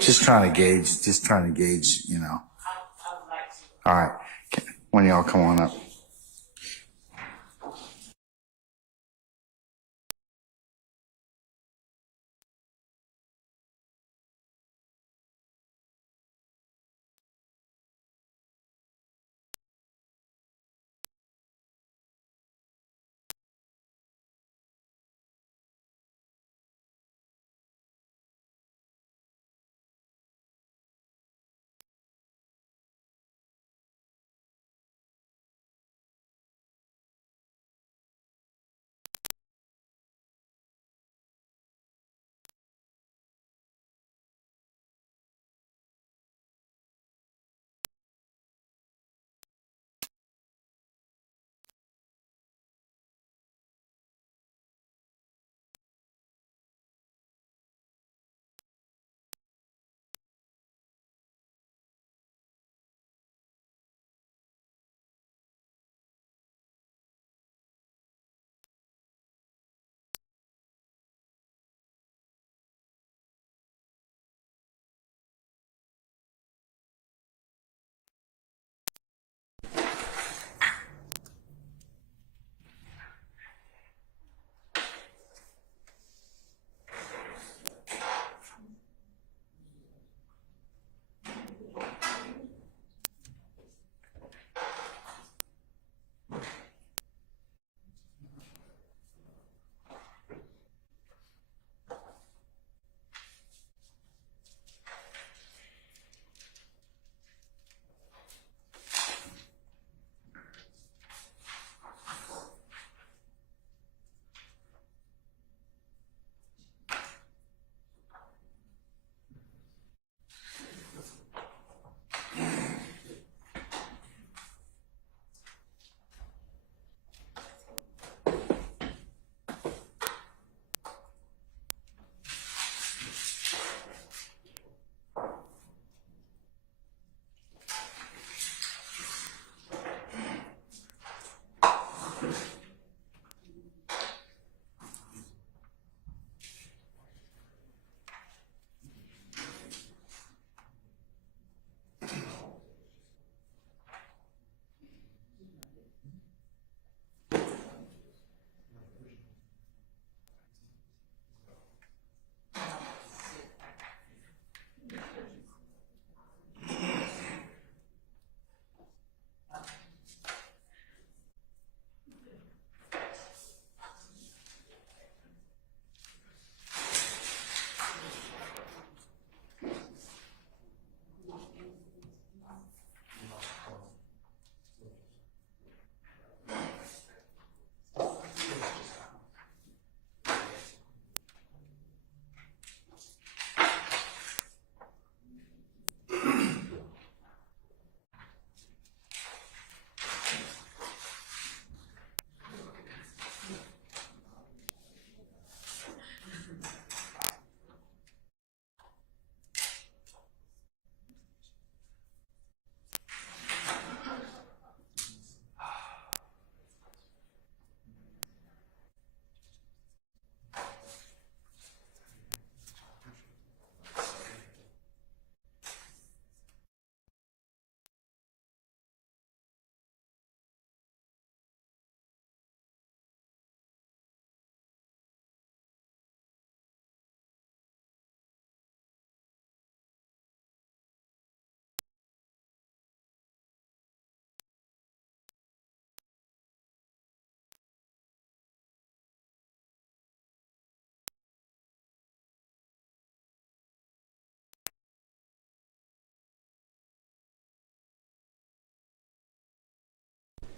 Just trying to gauge, All right. One of y'all come on up.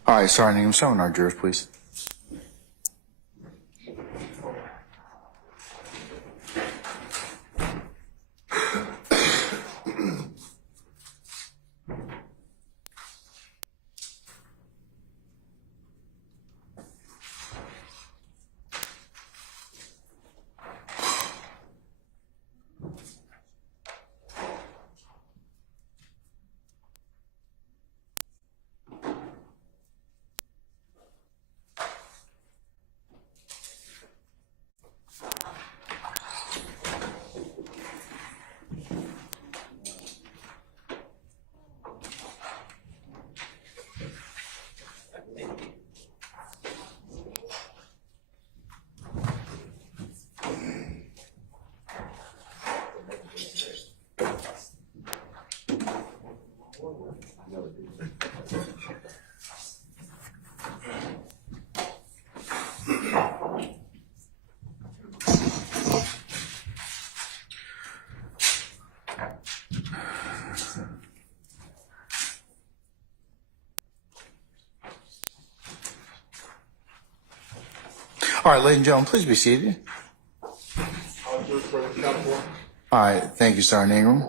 All right, Sergeant Ingram, summon our jurors, please. All right, ladies and gentlemen, please be seated. All right, thank you, Sergeant Ingram.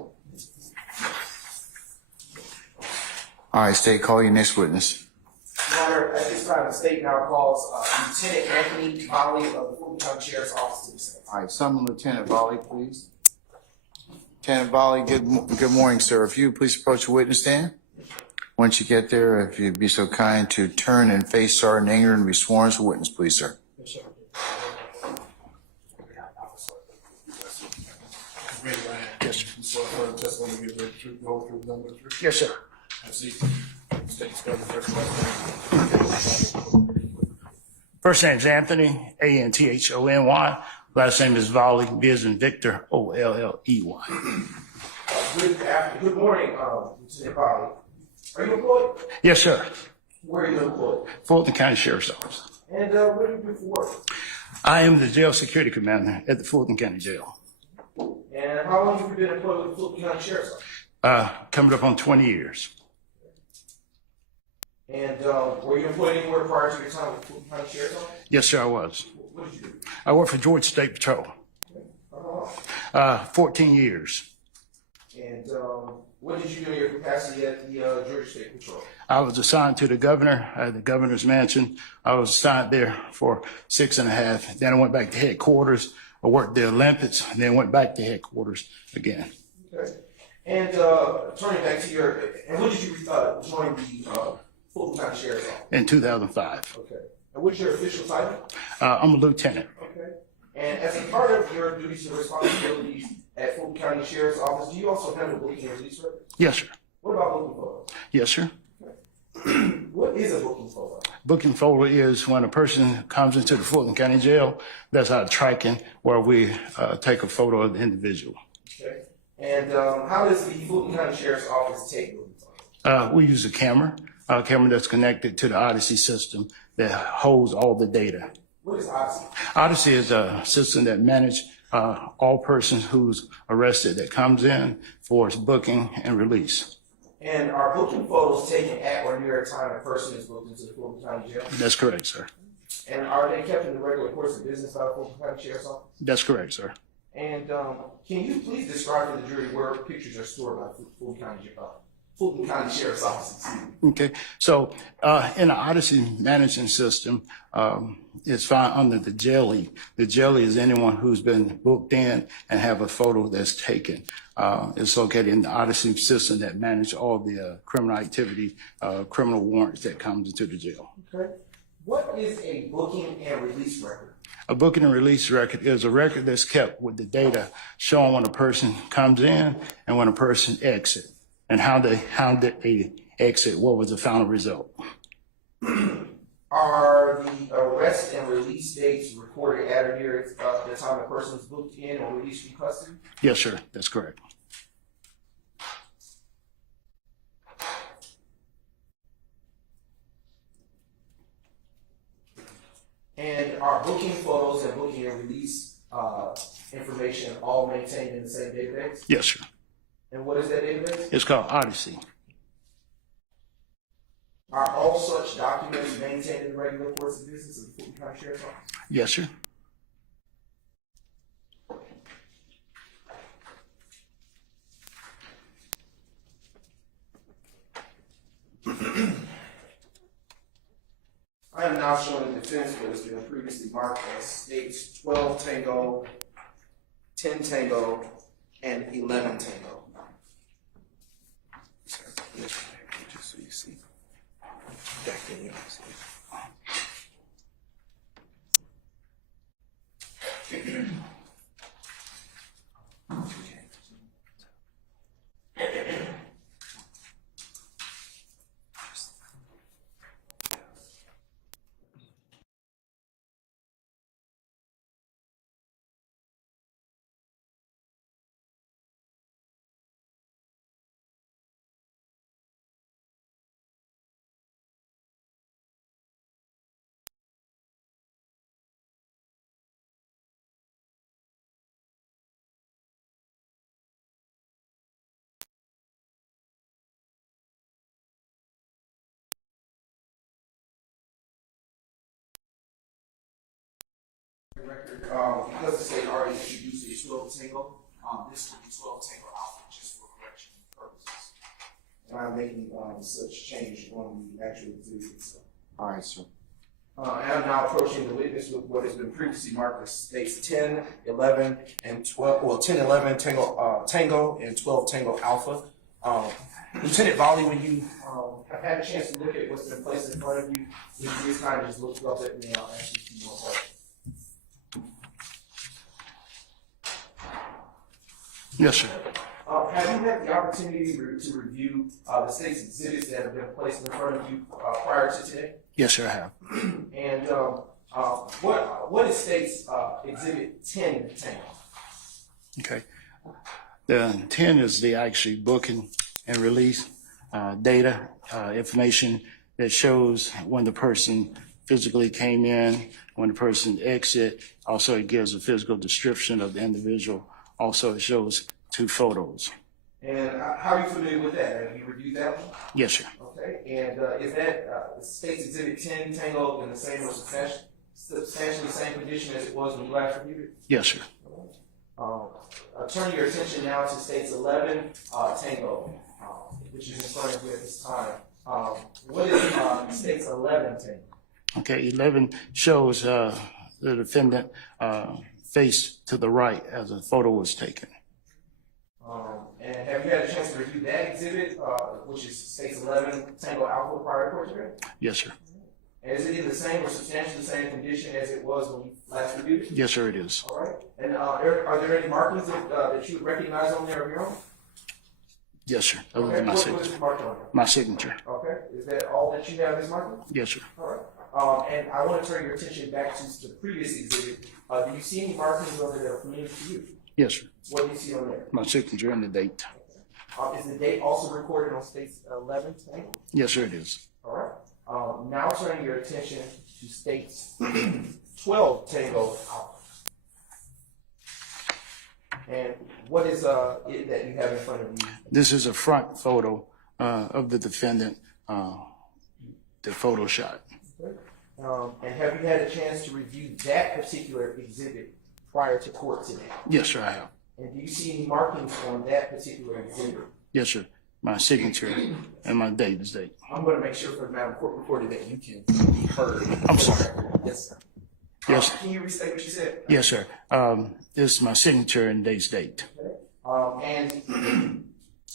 All right, State, call your next witness. Your Honor, at this time, the state now calls Lieutenant Anthony Volley of the Fulton County Sheriff's Office to the stand. All right, summon Lieutenant Volley, please. Lieutenant Volley, good morning, sir. If you would please approach the witness stand. Once you get there, if you'd be so kind to turn and face Sergeant Ingram and be sworn as a witness, please, sir. Yes, sir. Raise your hand. Yes, sir. You swear further testimony to give the truth, the whole truth, and nothing but the truth? Yes, sir. Have a seat. State spell the first question. First name's Anthony, Anthony. Last name is Volley, V as in Victor, Olley. Good morning, Lieutenant Volley. Are you employed? Yes, sir. Where are you employed? Fulton County Sheriff's Office. And what do you do for work? I am the jail security commander at the Fulton County Jail. And how long have you been employed with the Fulton County Sheriff's Office? Coming up on 20 years. And were you employed anywhere prior to your time with the Fulton County Sheriff's Office? Yes, sir, I was. What did you do? I worked for Georgia State Patrol. How long? 14 years. And what did you do in your capacity at the Georgia State Patrol? I was assigned to the governor at the governor's mansion. I was assigned there for 6.5. Then I went back to headquarters. I worked the Olympics, and then went back to headquarters again. Okay. And turning back to and when did you join the Fulton County Sheriff's Office? In 2005. Okay. And what's your official title? I'm a lieutenant. Okay. And as a part of your duties and responsibilities at Fulton County Sheriff's Office, do you also handle booking and release records? Yes, sir. What about booking photos? Yes, sir. What is a booking photo? Booking photo is when a person comes into the Fulton County Jail. That's our tracking, where we take a photo of the individual. Okay. And how does the Fulton County Sheriff's Office take booking photos? We use a camera that's connected to the Odyssey system that holds all the data. What is Odyssey? Odyssey is a system that manages all persons who's arrested that comes in for its booking and release. And are booking photos taken at or near a time a person is booked into the Fulton County Jail? That's correct, sir. And are they kept in the regular course of business by the Fulton County Sheriff's Office? That's correct, sir. And can you please describe for the jury where pictures are stored by Fulton County Sheriff's Office? Excuse me. Okay, so in the Odyssey management system, it's found under the jelly. The jelly is anyone who's been booked in and have a photo that's taken. It's located in the Odyssey system that manages all the criminal activity, criminal warrants that comes into the jail. Okay. What is a booking and release record? A booking and release record is a record that's kept with the data showing when a person comes in and when a person exits, and how did they exit, what was the final result. Are the arrest and release dates recorded at or near the time a person is booked in or released from custody? Yes, sir, that's correct. And are booking photos and booking and release information all maintained in the same database? Yes, sir. And what is that database? It's called Odyssey. Are all such documents maintained in the regular course of business of the Fulton County Sheriff's Office? Yes, sir. I am now showing the defense that has been previously marked as states 12 Tango, 10 Tango, and 11 Tango. Just so you see. Back then, you see. Record, because the state already introduced a 12 tango, this will be 12 tango alpha just for correction purposes. And I'm making such change on the actual exhibit itself. All right, sir. And I'm now approaching the witness with what has been previously marked as states 10, 11, and 12, well, 10, 11, tango, and 12 tango alpha. Lieutenant Volley, when you have had a chance to look at what's been placed in front of you, you just kind of just look up at me and I'll ask you a few more questions. Yes, sir. Have you had the opportunity to review the state's exhibits that have been placed in front of you prior to today? Yes, sir, I have. And what is state's exhibit 10 contain? Okay. The 10 is the actually booking and release data, information that shows when the person physically came in, when the person exit. Also, it gives a physical description of the individual. Also, it shows 2 photos. And how are you familiar with that? Have you reviewed that one? Yes, sir. Okay. And is that state's exhibit 10 tango in the same or substantially the same condition as it was when you last reviewed it? Yes, sir. Turning your attention now to states 11 tango, which is in front of you at this time. What is states 11 tango? Okay, 11 shows the defendant face to the right as a photo was taken. And have you had a chance to review that exhibit, which is states 11 tango alpha prior to court today? Yes, sir. And is it in the same or substantially the same condition as it was when you last reviewed it? Yes, sir, it is. All right. And are there any markings that you would recognize on there of your own? Yes, sir. Other Okay. than my What signature. is marked on there? My signature. Okay. Is that all that you have as marking? Yes, sir. All right. And I want to turn your attention back to the previous exhibit. Do you see any markings on there that are familiar to you? Yes, sir. What do you see on there? My signature and the date. Is the date also recorded on states 11 tango? Yes, sir, it is. All right. Now turning your attention to states 12 tango alpha. And what is it that you have in front of you? This is a front photo of the defendant, the photo shot. Okay. And have you had a chance to review that particular exhibit prior to court today? Yes, sir, I have. And do you see any markings on that particular exhibit? Yes, sir. My signature and my date is date. I'm going to make sure for the Madam Court reporter that you can be heard. I'm sorry. Yes, sir. Yes. Can you restate what you said? Yes, sir. This is my signature and date's date. Okay. And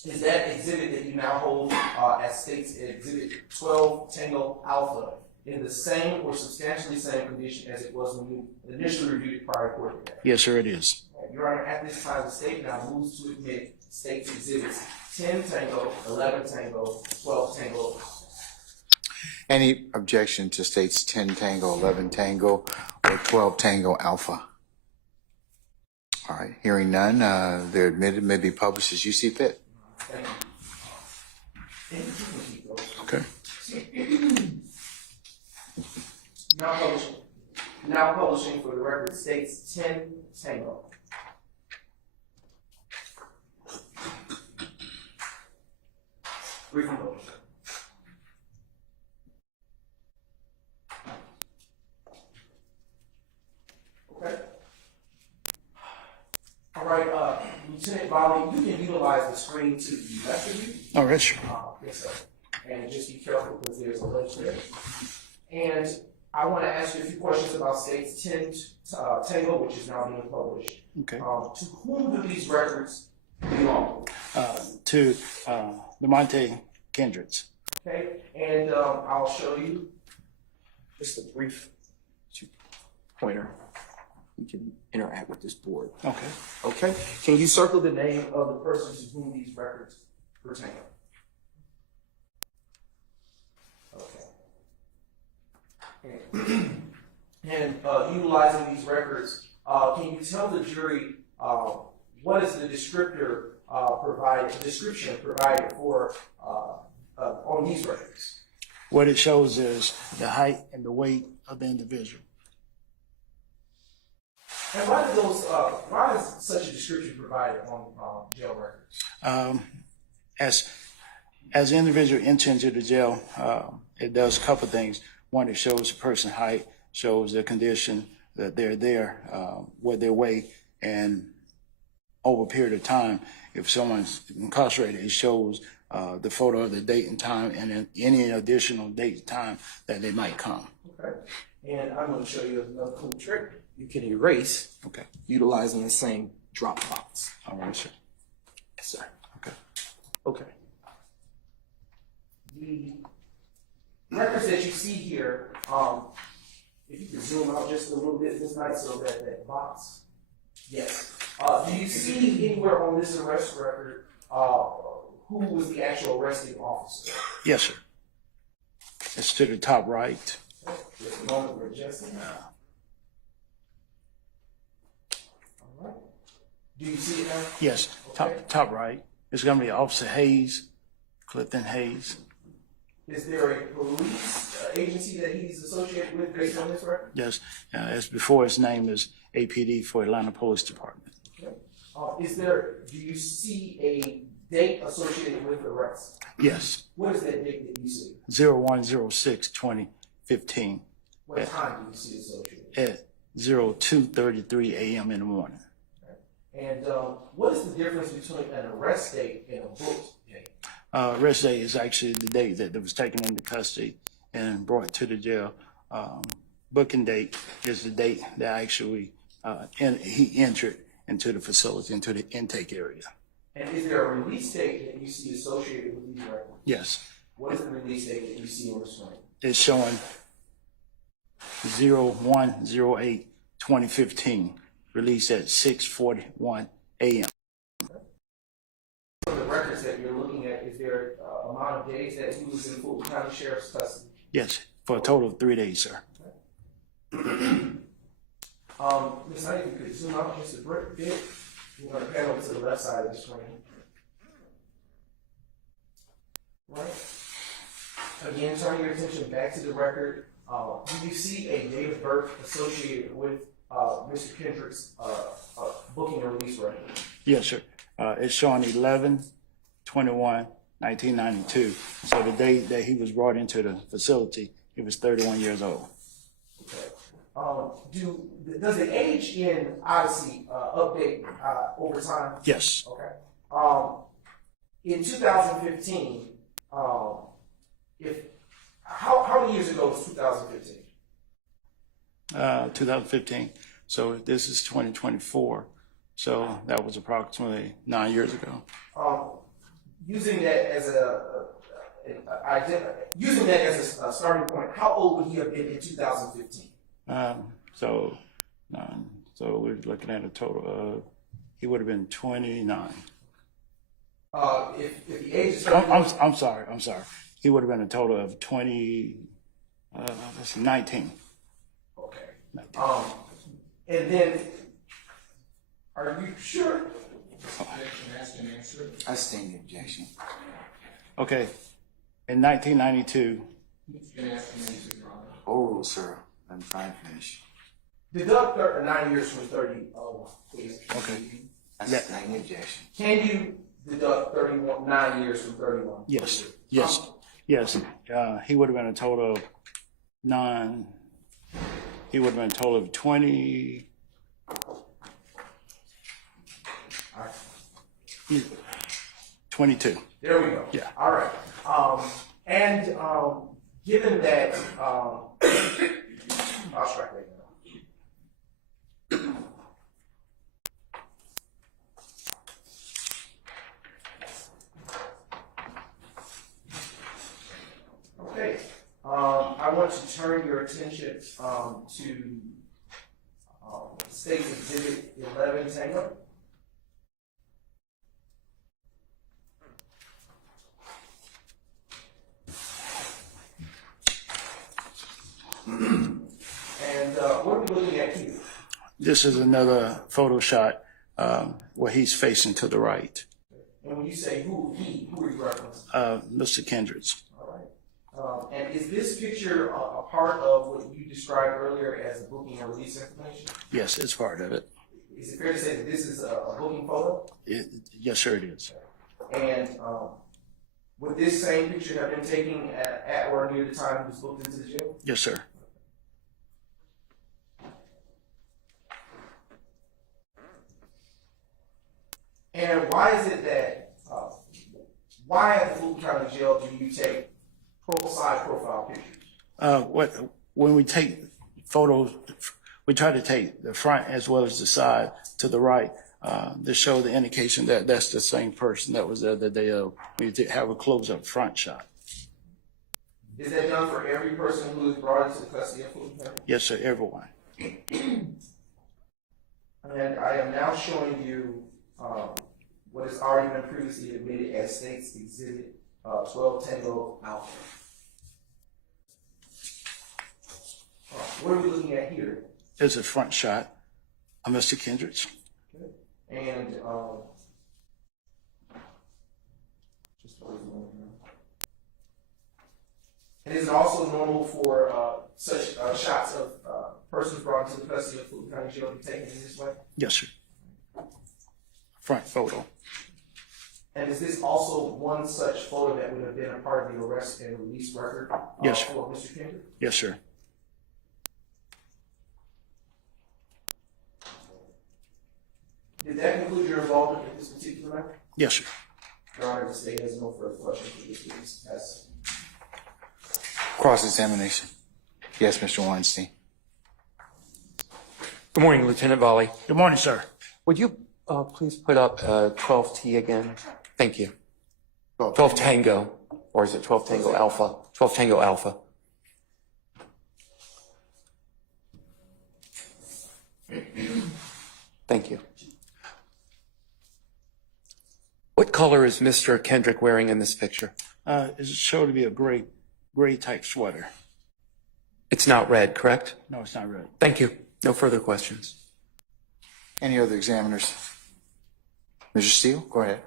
is that exhibit that you now hold as states exhibit 12 tango alpha in the same or substantially same condition as it was when you initially reviewed it prior to court today? Yes, sir, it is. Your Honor, at this time, the state now moves to admit states exhibits 10 tango, 11 tango, 12 tango. Any objection to states 10 tango, 11 tango, or 12 tango alpha? All right, hearing none, they're admitted, may be published as you see fit. Thank you. And you can keep those. Okay. Now publishing for the record states 10 tango. Reconvening. Okay. All right, Lieutenant Volley, you can utilize the screen to the left of you. All right, sir. Yes, sir. And just be careful because there's a link there. And I want to ask you a few questions about states 10 tango, which is now being published. Okay. To whom do these records belong? To Lamonte Kendricks. Okay, and I'll show you. Just a brief pointer. We can interact with this board. Okay. Okay, can you circle the name of the person to whom these records pertain? Okay. And utilizing these records, can you tell the jury what is the description provided for on these records? What it shows is the height and the weight of the individual. And why is such a description provided on jail records? As the individual enters into the jail, it does a couple things. One, it shows the person's height, shows their condition, that they're there, where their way, and over a period of time, if someone's incarcerated, it shows the photo of the date and time, and then any additional date and time that they might come. Okay. And I'm going to show you another cool trick. You can erase Okay. utilizing the same Dropbox. All right, sir. Yes, sir. Okay. Okay. The records that you see here, if you could zoom out just a little bit this night so that that box. Yes. Do you see anywhere on this arrest record who was the actual arresting officer? Yes, sir. It's to the top right. Just a moment, we're adjusting now. All right. Do you see it now? Yes, top right. It's going to be Officer Hayes, Clifton Hayes. Is there a police agency that he's associated with based on this record? Yes, as before his name is APD for Atlanta Police Department. Okay. Do you see a date associated with the arrest? Yes, What is that date that you see? 01/06/2015 What time do you see associated? at 02:33 a.m. in the morning. And what is the difference between an arrest date and a booked date? Arrest date is actually the date that it was taken into custody and brought to the jail. Booking date is the date that actually he entered into the facility, into the intake area. And is there a release date that you see associated with these records? Yes, What is the release date that you see on the screen? it's showing 01/08/2015, released at 6:41 a.m. For the records that you're looking at, is there amount of days that he was in Fulton County Sheriff's custody? Yes, for a total of 3 days, sir. Ms. Knight, if you could zoom out just a bit. We're going to pan over to the left side of the screen. Right. Again, turning your attention back to the record, do you see a date of birth associated with Mr. Kendrick's booking and release record? Yes, sir. It's showing 11/21/1992. So the day that he was brought into the facility, he was 31 years old. Okay. Does the age in Odyssey update over time? Yes. Okay. In 2015, how many years ago was 2015? 2015. So this is 2024. So that was approximately 9 years ago. Using that as a starting point, how old would he have been in 2015? So we're looking at a total of, he would have been 29. If the age is I'm sorry. He would have been a total of 19. okay. And then, are you sure? I stand the objection. Okay. In 1992, Overruled, sir. I'm trying to finish. Deduct 9 years from 30. Please. okay. I stand the objection. Can you deduct 9 years from 31? Yes. He would have been a total of 9. He would have been a total of 20. 22. There we go. Yeah. All right. Given that, I'll strike that down. Okay. I want to turn your attention to State's Exhibit 11, Tango. And what are we looking at here? This is another photo shot where he's facing to the right. And when you say who are you referencing? Mr. Kendricks. All right. And is this picture a part of what you described earlier as the booking and release information? Yes, it's part of it. Is it fair to say that this is a booking photo? Yes, sir, it is. And would this same picture have been taken at or near the time he was booked into the jail? Yes, sir. County Jail do you take side profile pictures? When we take photos, we try to take the front as well as the side to the right to show the indication that that's the same person that was there the day of. We have a close-up front shot. Is that done for every person who is brought into the custody of Fulton County? Yes, sir, everyone. And I am now showing you what has already been previously admitted as State's Exhibit 12 Tango Alpha. What are we looking at here? There's a front shot of Mr. Kendrick. And is it also normal for such shots of persons brought into the custody of Fulton County Jail to be taken in this way? Yes, sir. Front photo. And is this also one such photo that would have been a part of the arrest and release record Yes, sir. for Mr. Kendrick? Yes, sir. Did that conclude your involvement in this particular matter? Yes, sir. Your Honor, the State has no further questions for this witness. Cross-examination. Yes, Mr. Weinstein. Good morning, Lieutenant Volley. Good morning, sir. Would you please put up 12T again? Thank you. 12 Tango, or is it 12 Tango Alpha? 12 Tango Alpha. Thank you. What color is Mr. Kendrick wearing in this picture? It's shown to be a gray type sweater. It's not red, correct? No, it's not red. Thank you. No further questions. Any other examiners? Mr. Steele, go ahead.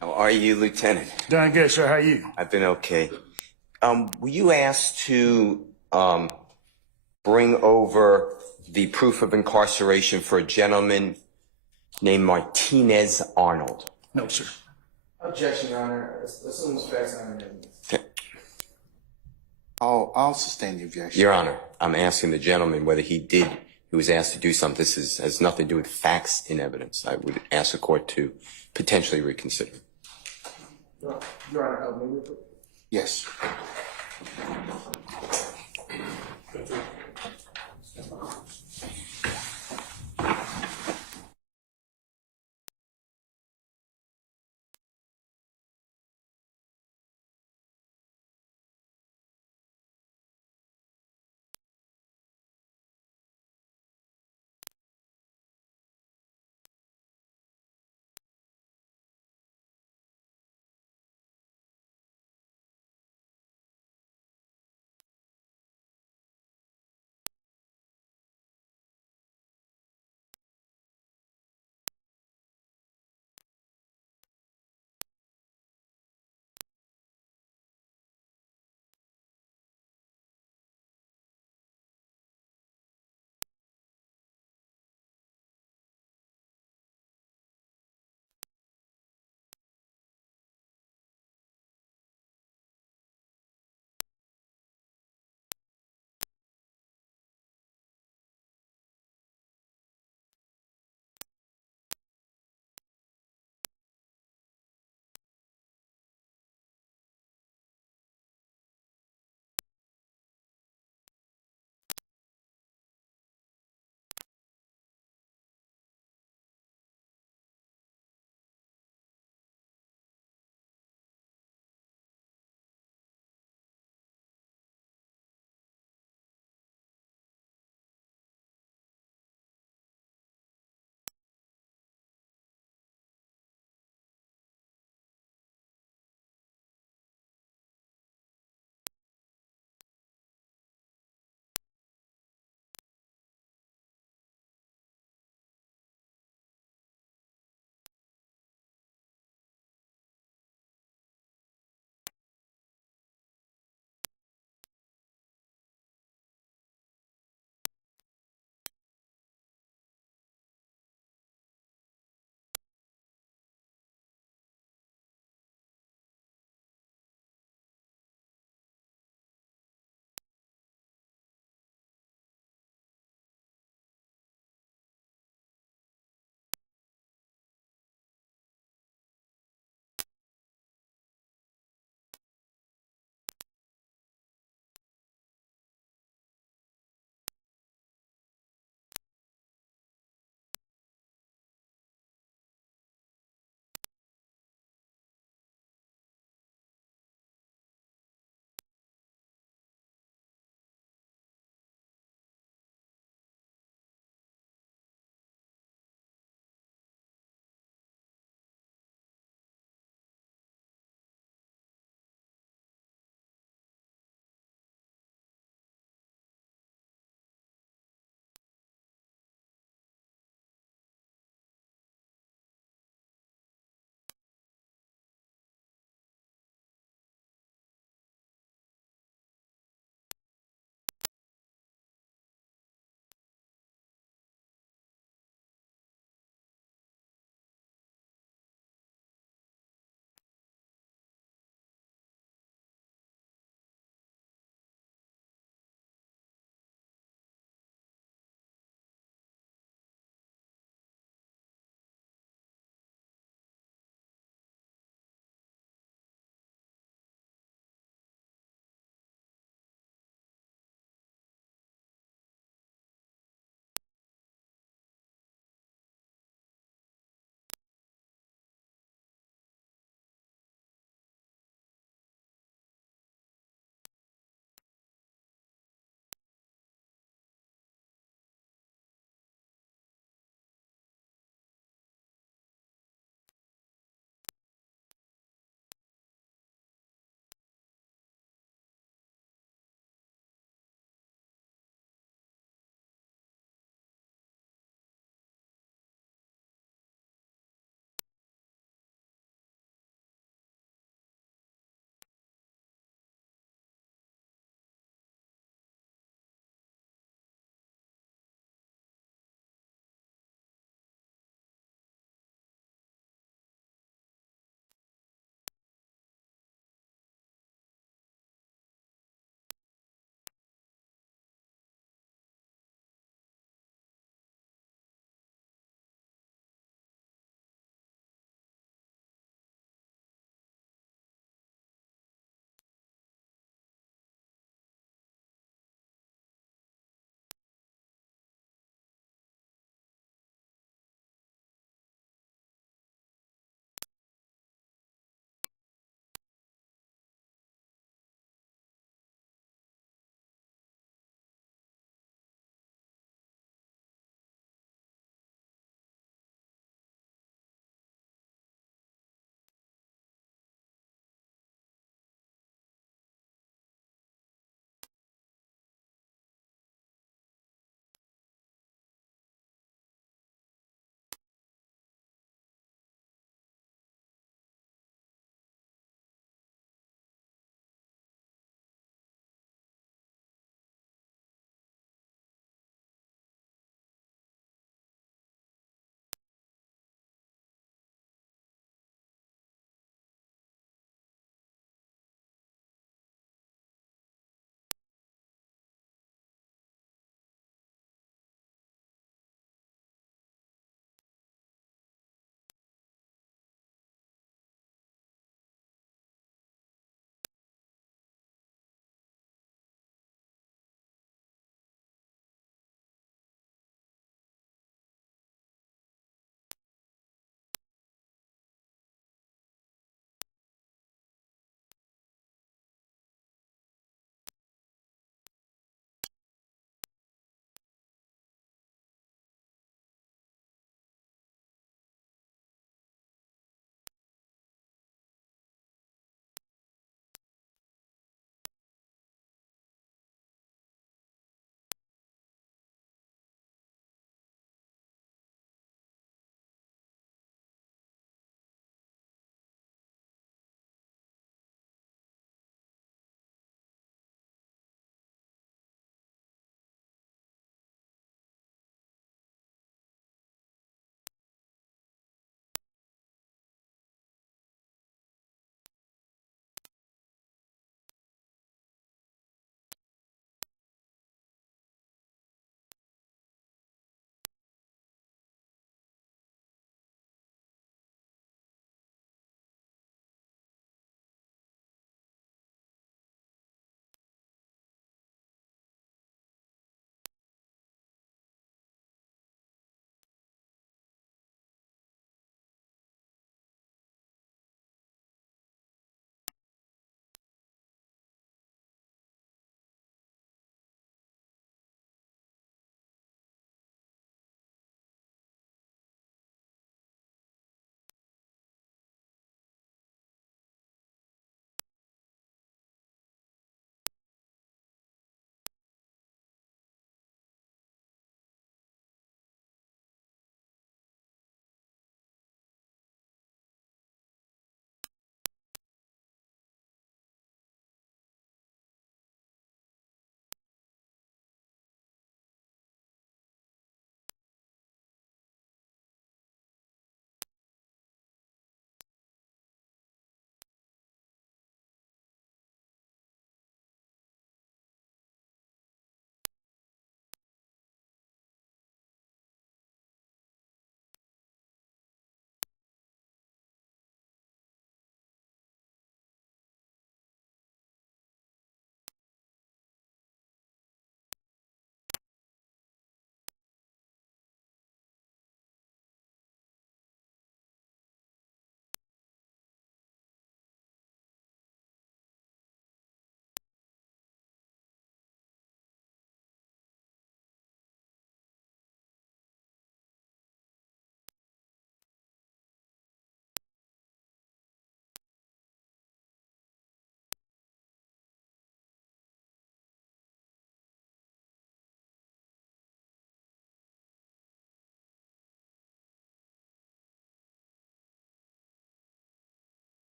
How are you, Lieutenant? Doing good, sir. How are you? I've been okay. Were you asked to bring over the proof of incarceration for a gentleman named Martinez Arnold? No, sir. Objection, Your Honor. Assume the facts are in evidence. I'll sustain the objection. Your Honor, I'm asking the gentleman whether he was asked to do something. This has nothing to do with facts in evidence. I would ask the court to potentially reconsider. Your Honor, help me. Yes.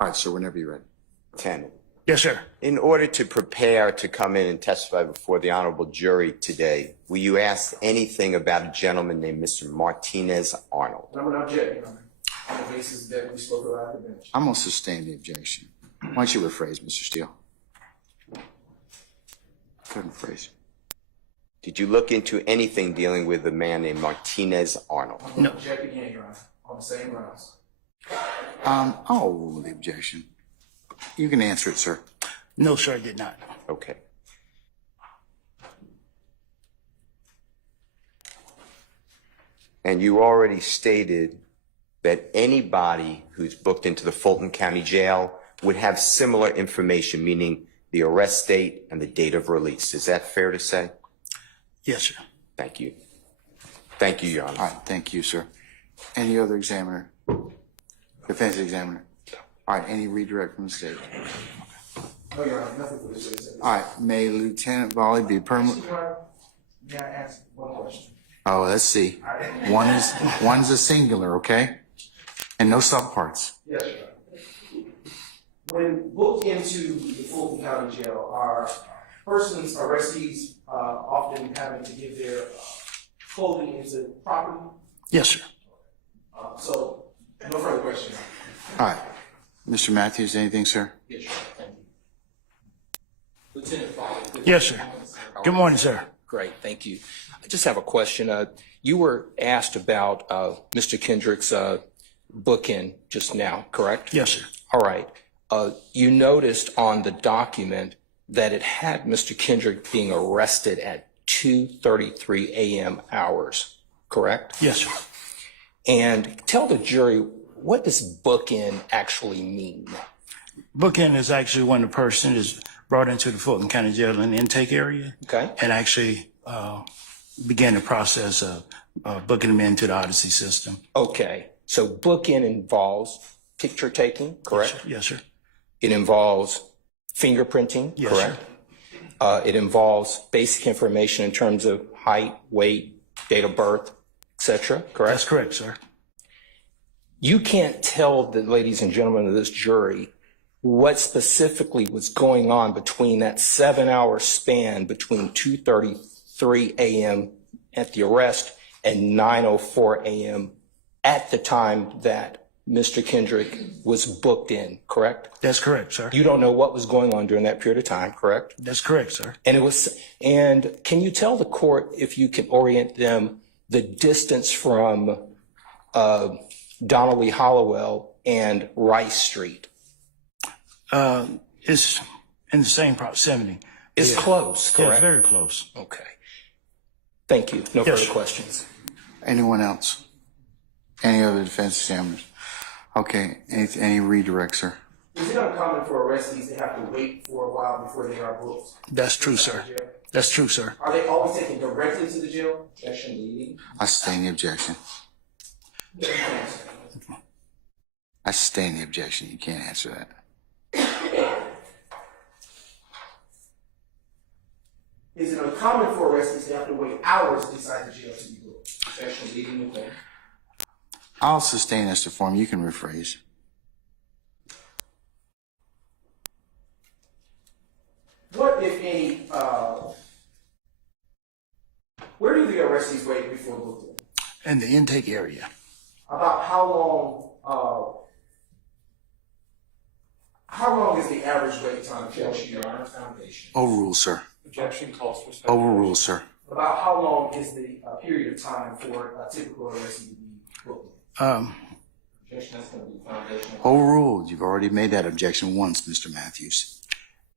All right, sir, whenever you're ready. Lieutenant, Yes, sir. in order to prepare to come in and testify before the honorable jury today, will you ask anything about a gentleman named Mr. Martinez Arnold? And I'm going to object, Your Honor, on the basis that we spoke about the bench. I'm going to sustain the objection. Why don't you rephrase, Mr. Steele? Couldn't phrase. Did you look into anything dealing with a man named Martinez Arnold? I'm going to object again, Your Honor, on the same grounds. I'll rule the objection. You can answer it, sir. No, sir, I did not. Okay. And you already stated that anybody who's booked into the Fulton County Jail would have similar information, meaning the arrest date and the date of release. Is that fair to say? Yes, sir. Thank you. Thank you, Your Honor. All right, thank you, sir. Any other examiner? Defense examiner? All right, any redirect from the state? No, Your Honor, nothing for this case. All right, may Lieutenant Volley be permanent? Your Honor, may I ask one question? Oh, let's see. One's a singular, okay? And no subparts. Yes, Your Honor. When booked into the Fulton County Jail, are persons, arrestees, often having to give their clothing into property? Yes, sir. So, no further questions. All right. Mr. Matthews, anything, sir? Yes, Your Honor, thank you. Lieutenant Volley. Yes, sir. Good morning, sir. Great, thank you. I just have a question. You were asked about Mr. Kendrick's bookend just now, correct? Yes, sir. All right. You noticed on the document that it had Mr. Kendrick being arrested at 2:33 a.m. hours, correct? Yes, sir. And tell the jury, what does bookend actually mean? Bookend is actually when the person is brought into the Fulton County Jail in the intake area. Okay. And actually begin the process of booking them into the Odyssey system. Okay. So bookend involves picture taking, correct? Yes, sir. It involves fingerprinting, Yes, correct? It involves basic information in terms of height, weight, date of birth, etc., correct? That's correct, sir. You can't tell the ladies and gentlemen of this jury what specifically was going on between that 7-hour span between 2:33 a.m. at the arrest and 9:04 a.m. at the time that Mr. Kendrick was booked in, correct? That's correct, sir. You don't know what was going on during that period of time, correct? That's correct, sir. And can you tell the court, if you can orient them, the distance from Donnelly Hollowell and Rice Street? It's in the same proximity. It's close, Yeah, correct? very close. Okay. Thank you. No Yes, further sir. questions. Anyone else? Any other defense examiners? Okay, any redirects, sir? Is it uncommon for arrestees to have to wait for a while before they are booked? That's true, sir. That's true, sir. Are they always taken directly to the jail? Objection leading. I sustain the objection. I sustain the objection. You can't answer that. Is it uncommon for arrestees to have to wait hours inside the jail to be booked? Objection leading. I'll sustain as to form. You can rephrase. What, if any, where do the arrestees wait before booked in? In the intake area. About how long is the average wait time? Objection, Your Honor, foundation. Overrule, sir. Objection calls for Overrule, sir. About how long is the period of time for a typical arrestee to be booked in? Objection, that's going to be foundation. Overruled. You've already made that objection once, Mr. Matthews.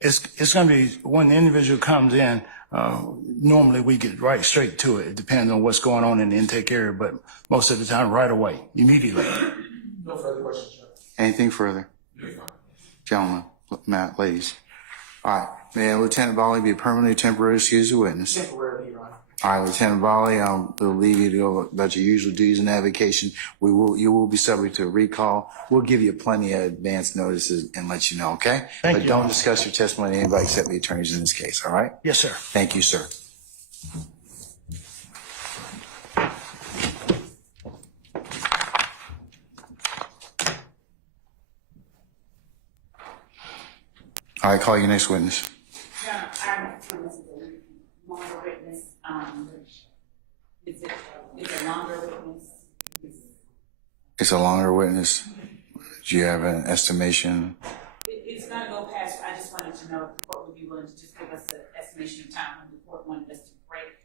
It's going to be when the individual comes in. Normally we get right straight to it. It depends on what's going on in the intake area, but most of the time right away, immediately. No further questions, Your Honor. Anything further? Gentlemen, ladies. All right. May Lieutenant Volley be permanently temporarily excused as a witness? Temporarily, Your Honor. All right, Lieutenant Volley, we'll leave you to go about your usual duties and navigation. You will be subject to a recall. We'll give you plenty of advance notices and let you know, okay? Thank But you. don't discuss your testimony to anybody except the attorneys in this case, all right? Yes, sir. Thank you, sir. All right, call your next witness. Yeah, I'm this is a longer witness. Is it a longer witness? It's a longer witness. Do you have an estimation? It's gonna go past, I just wanted to know if the court would be willing to just give us an estimation of time when the court wanted us to break,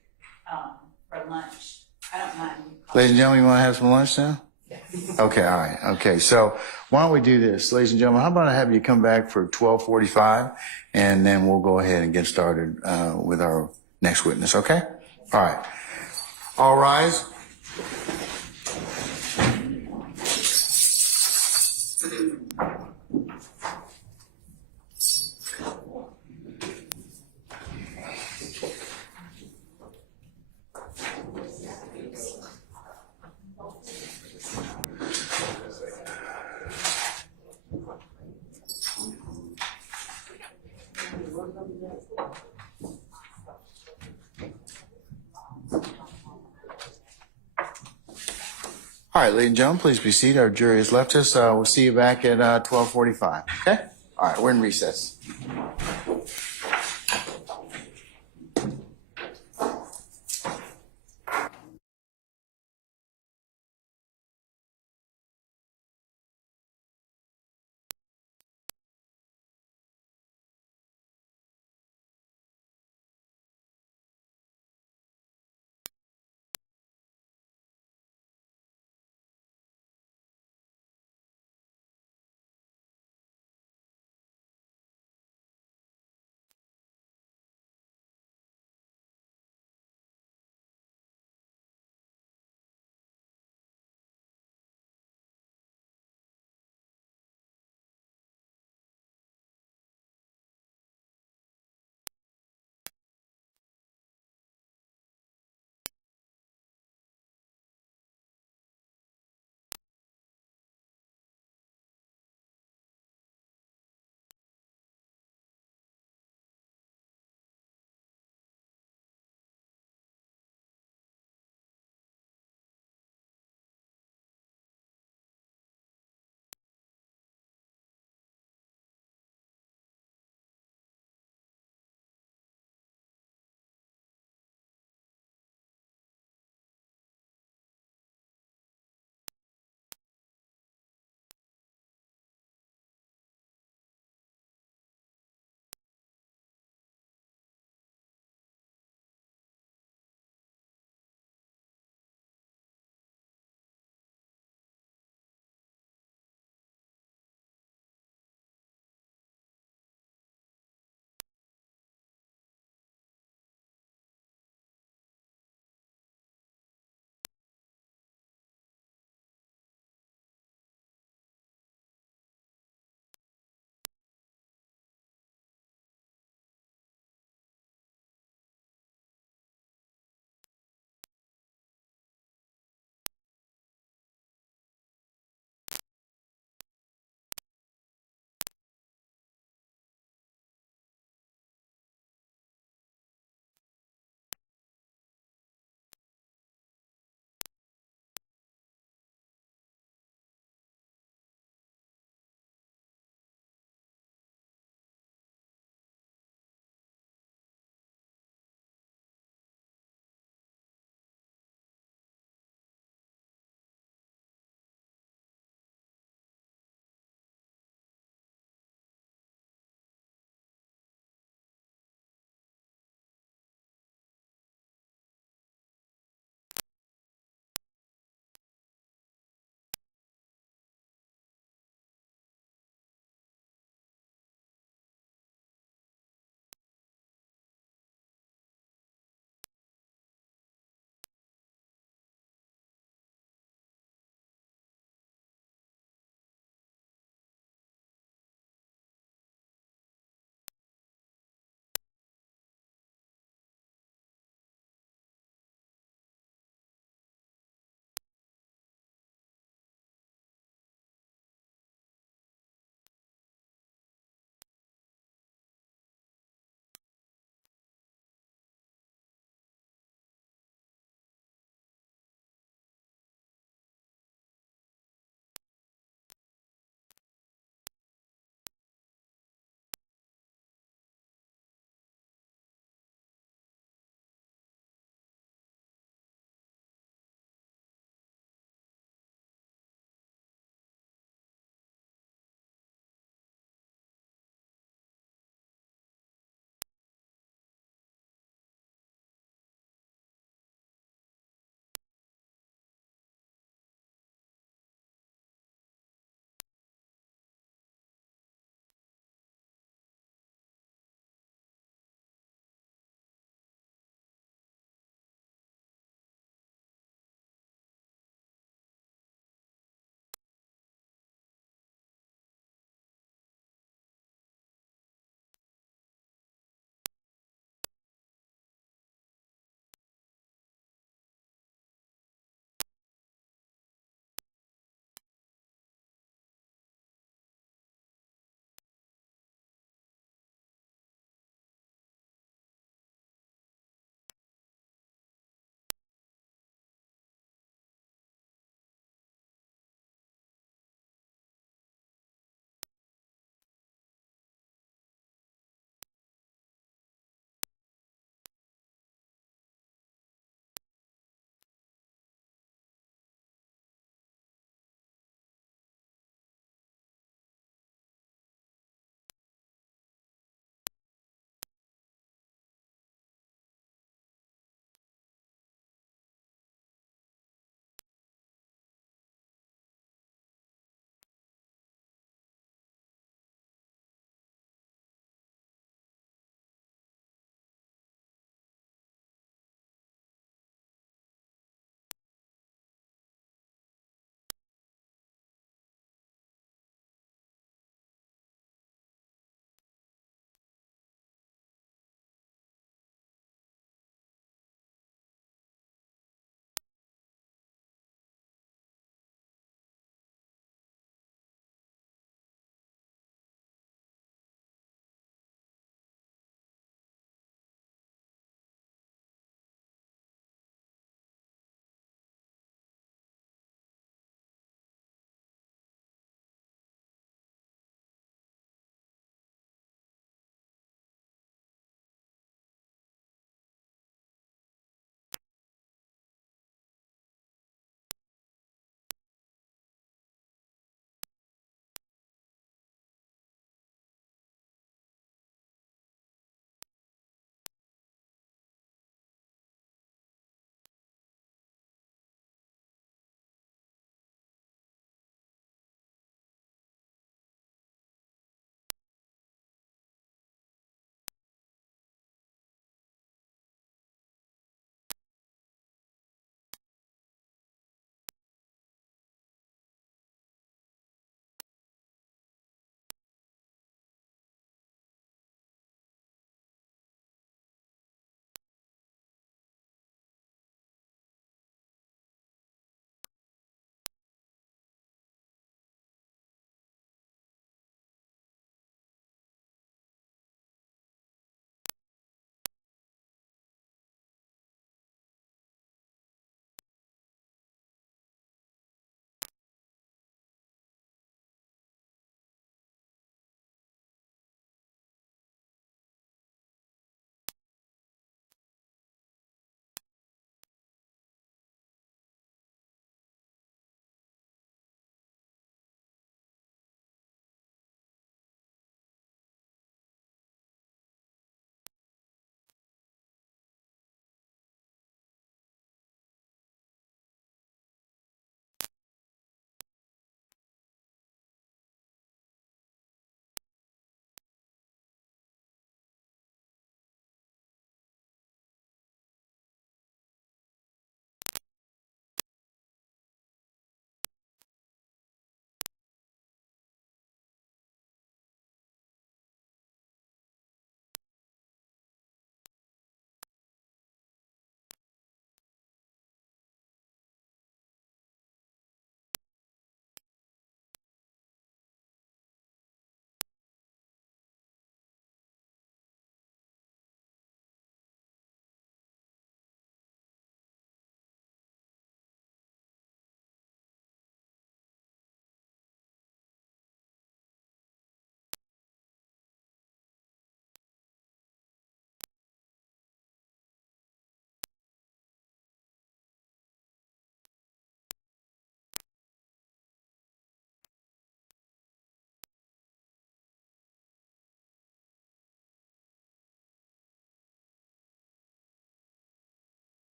for lunch. I don't mind. Ladies and gentlemen, you want to have some lunch now? Yes. Okay, all right. Okay, so why don't we do this, ladies and gentlemen? How about I have you come back for 12:45, and then we'll go ahead and get started with our next witness. Okay? All right. All rise. All right, ladies and gentlemen, please be seated. Our jury has left us. We'll see you back at 12:45. Okay? All right, we're in recess.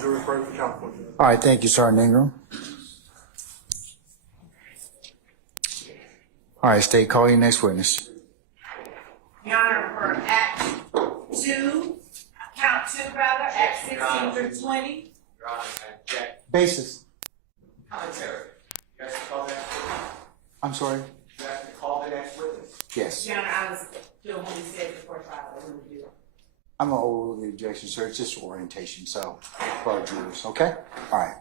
Jury ready for count, please. All right, thank you, Sergeant Ingram. All right, State, call your next witness. Your Honor, for Act 2, count 2 rather, Act 16 through 20. Your Honor, I object. Basis. Commentary. You have to call the next witness. I'm sorry? You have to call the next witness. Yes. Your Honor, I was doing what he said before trial, I wouldn't do it. I'm gonna overrule the objection, sir. It's just orientation, so for our jurors, okay? All right.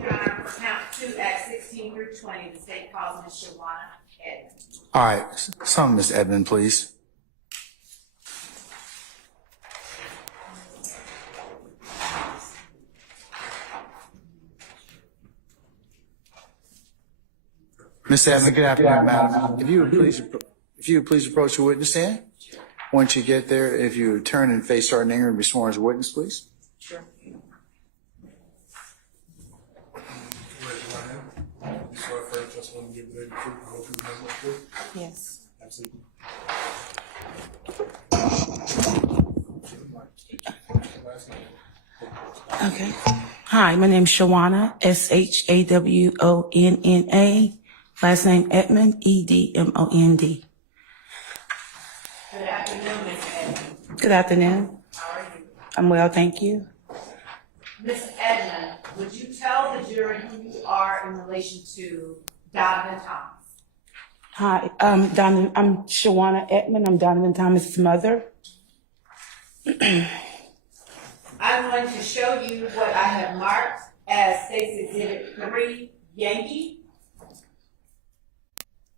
Your Honor, for count 2, Act 16 through 20, the state calls Ms. Shana Edmond. All right, some Ms. Edmond, please. Ms. Edmond, good afternoon, madam. If you would please approach the witness stand. Once you get there, if you would turn and face Sergeant Ingram and be sworn as a witness, please. Sure. Raise your right hand. You swear first testimony you give the truth, the whole truth, and nothing but the truth? Yes. Absolutely. Okay. Hi, my name is Shawana, Shawonna. Last name Edmond, Edmond. Good afternoon, Ms. Edmond. Good afternoon. How are you? I'm well, thank you. Ms. Edmond, would you tell the jury who you are in relation to Donovan Thomas? Hi, I'm Shawana Edmond. I'm Donovan Thomas's mother. I'm going to show you what I have marked as State's Exhibit 3, Yankee.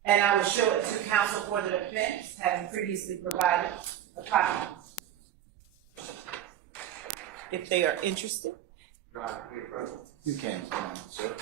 And I will show it to counsel for the defense, having previously provided a copy. If they are interested. You can, sir.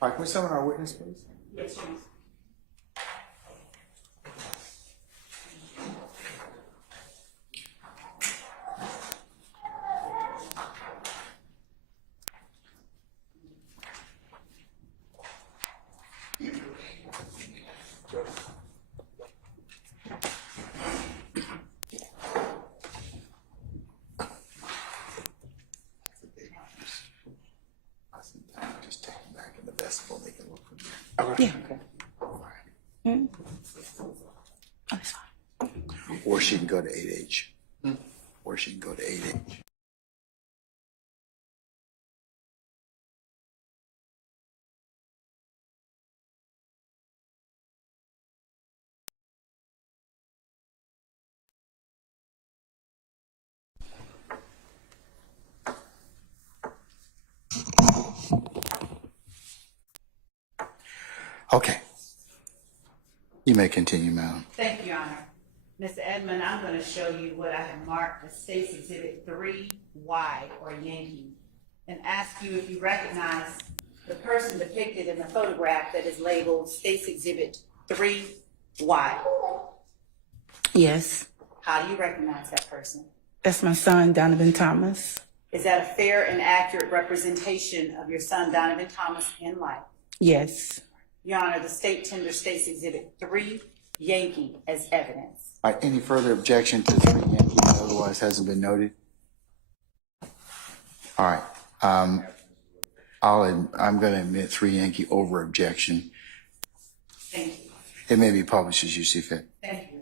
All right, can we summon our witness, please? Yes, Your Honor. Just take them back in the vestibule, they can look from there. Yeah, okay. Mm. Oh, that's fine. Or she can go to 8H. Or she can go to 8H. Okay. You may continue, madam. Thank you, Your Honor. Mr. Edmond, I'm going to show you what I have marked as State's Exhibit 3Y, or Yankee, and ask you if you recognize the person depicted in the photograph that is labeled State's Exhibit 3Y. Yes, How do you recognize that person? that's my son, Donovan Thomas. Is that a fair and accurate representation of your son, Donovan Thomas, in life? Yes. Your Honor, the state tenders State's Exhibit 3 Yankee as evidence. All right, any further objection to 3 Yankee that otherwise hasn't been noted? All right, I'm going to admit 3 Yankee over objection. Thank you. It may be published as you see fit. Thank you.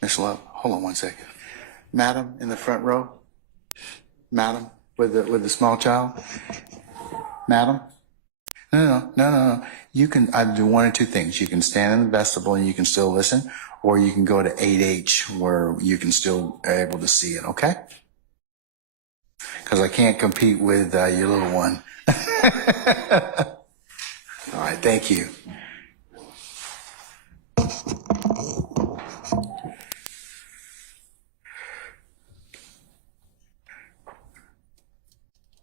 Miss Love, hold on one second. Madam in the front row? Madam with the small child? Madam? No. You can either do one or two things. You can stand in the vestibule and you can still listen, or you can go to 8H where you can still able to see it, okay? Because I can't compete with your little one. All right, thank you.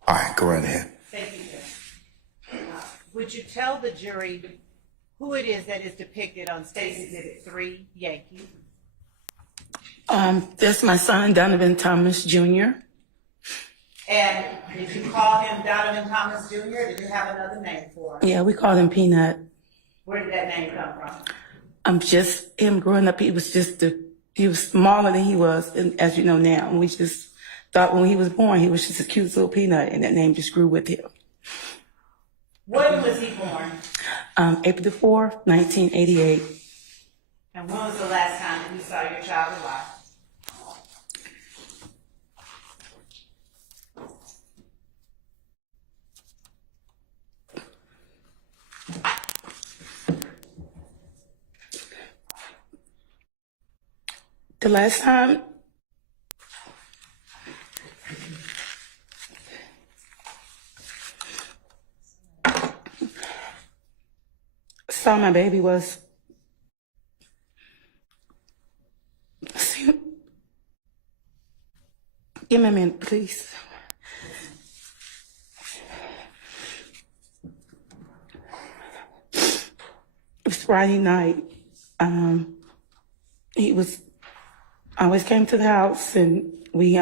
All right, go right ahead. Thank you, Judge. Would you tell the jury who it is that is depicted on State's Exhibit 3 Yankee? That's my son, Donovan Thomas Jr. And did you call him Donovan Thomas Jr., or did you have another name for him? Yeah, we called him Peanut. Where did that name come from? Just him growing up, he was smaller than he was, and as you know now. And we just thought when he was born, he was just a cute little peanut, and that name just grew with him. When was he born? April the 4th, 1988. And when was the last time that you saw your child alive? The last time I saw my baby was give me a minute, please. It was Friday night. He was always came to the house, and we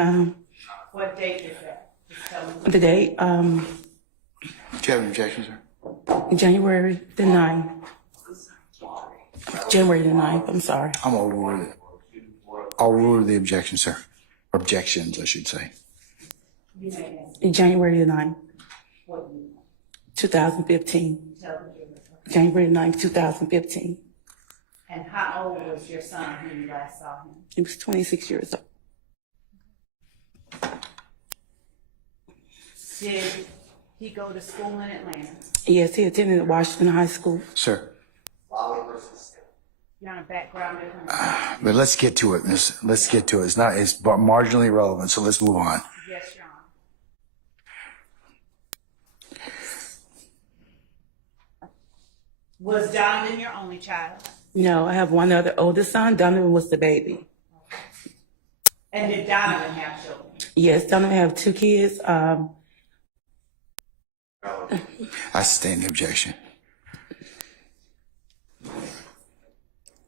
What date is that? Just tell me. the date Do you have an objection, sir? January the 9th. January the 9th, I'm sorry. I'm overruled it. I'll rule the objection, sir. Or objections, I should say. You may ask. January the 9th, What year? Tell 2015. the jury. January the 9th, 2015. And how old was your son when you last saw him? He was 26 years old. Did he go to school in Atlanta? Yes, he attended Washington High School. Sir, You're on a background with him? but let's get to it, miss. Let's get to it. It's marginally relevant, so let's move on. Yes, Your Honor. Was Donovan your only child? No, I have one other older son. Donovan was the baby. And did Donovan have children? Yes, Donovan have 2 kids. I sustain the objection.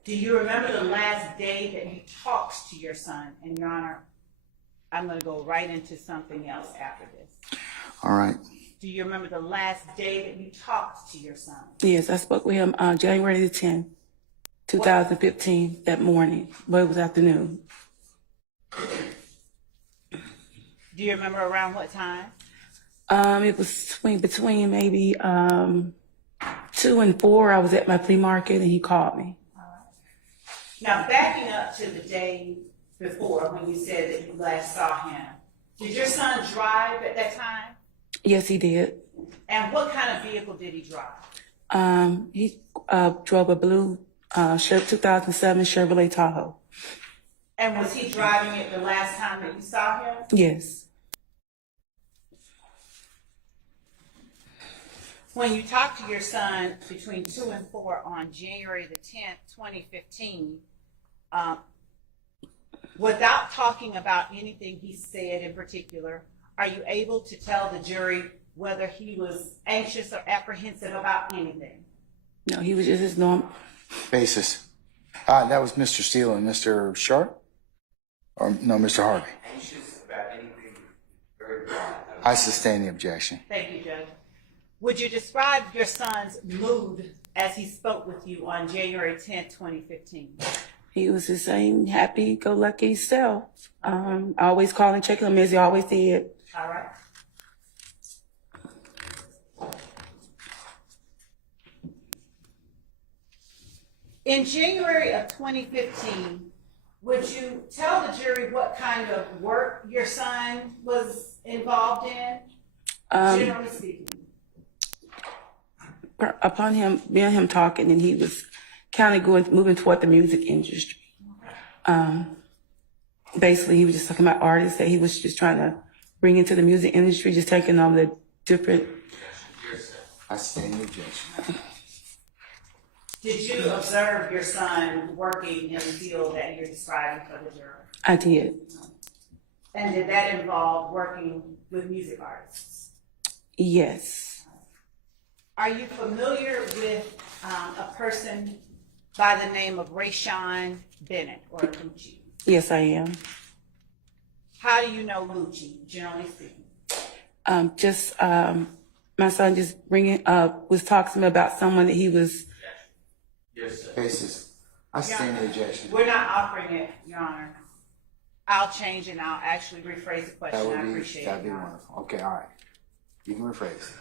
Do you remember the last day that you talked to your son? And Your Honor, I'm going to go right into something else after this. All right. Do you remember the last day that you talked to your son? Yes, I spoke with him January the 10th, 2015, that morning, but it was afternoon. Do you remember around what time? It was between maybe 2 and 4. I was at my flea market and he called me. Now, backing up to the day before when you said that you last saw him, did your son drive at that time? Yes, he did. And what kind of vehicle did he drive? He drove a blue 2007 Chevrolet Tahoe. And was he driving it the last time that you saw him? Yes. When you talked to your son between 2 and 4 on January the 10th, 2015, without talking about anything he said in particular, are you able to tell the jury whether he was anxious or apprehensive about anything? No, he was just his normal. Basis. That was Mr. Steele and Mr. Sharp? Or no, Mr. Harvey? Anxious about anything very broad. I sustain the objection. Thank you, Judge. Would you describe your son's mood as he spoke with you on January 10th, 2015? He was the same happy-go-lucky self. I always call and check him as he always did. All right. In January of 2015, would you tell the jury what kind of work your son was involved in, generally speaking? Upon me and him talking, and he was kind of moving toward the music industry. Basically, he was just talking about artists that he was just trying to bring into the music industry, just taking on the different. I sustain the objection. Did you observe your son working in the field that you're describing for the jury? I did. And did that involve working with music artists? Yes. Are you familiar with a person by the name of Rayshawn Bennett or Lucci? Yes, I am. How do you know Lucci, generally speaking? My son just was talking to me about someone that he was. Basis. I sustain the objection. We're not offering it, Your Honor. I'll change and I'll actually rephrase the question. I appreciate it. That'd be wonderful. Okay, all right. You can rephrase.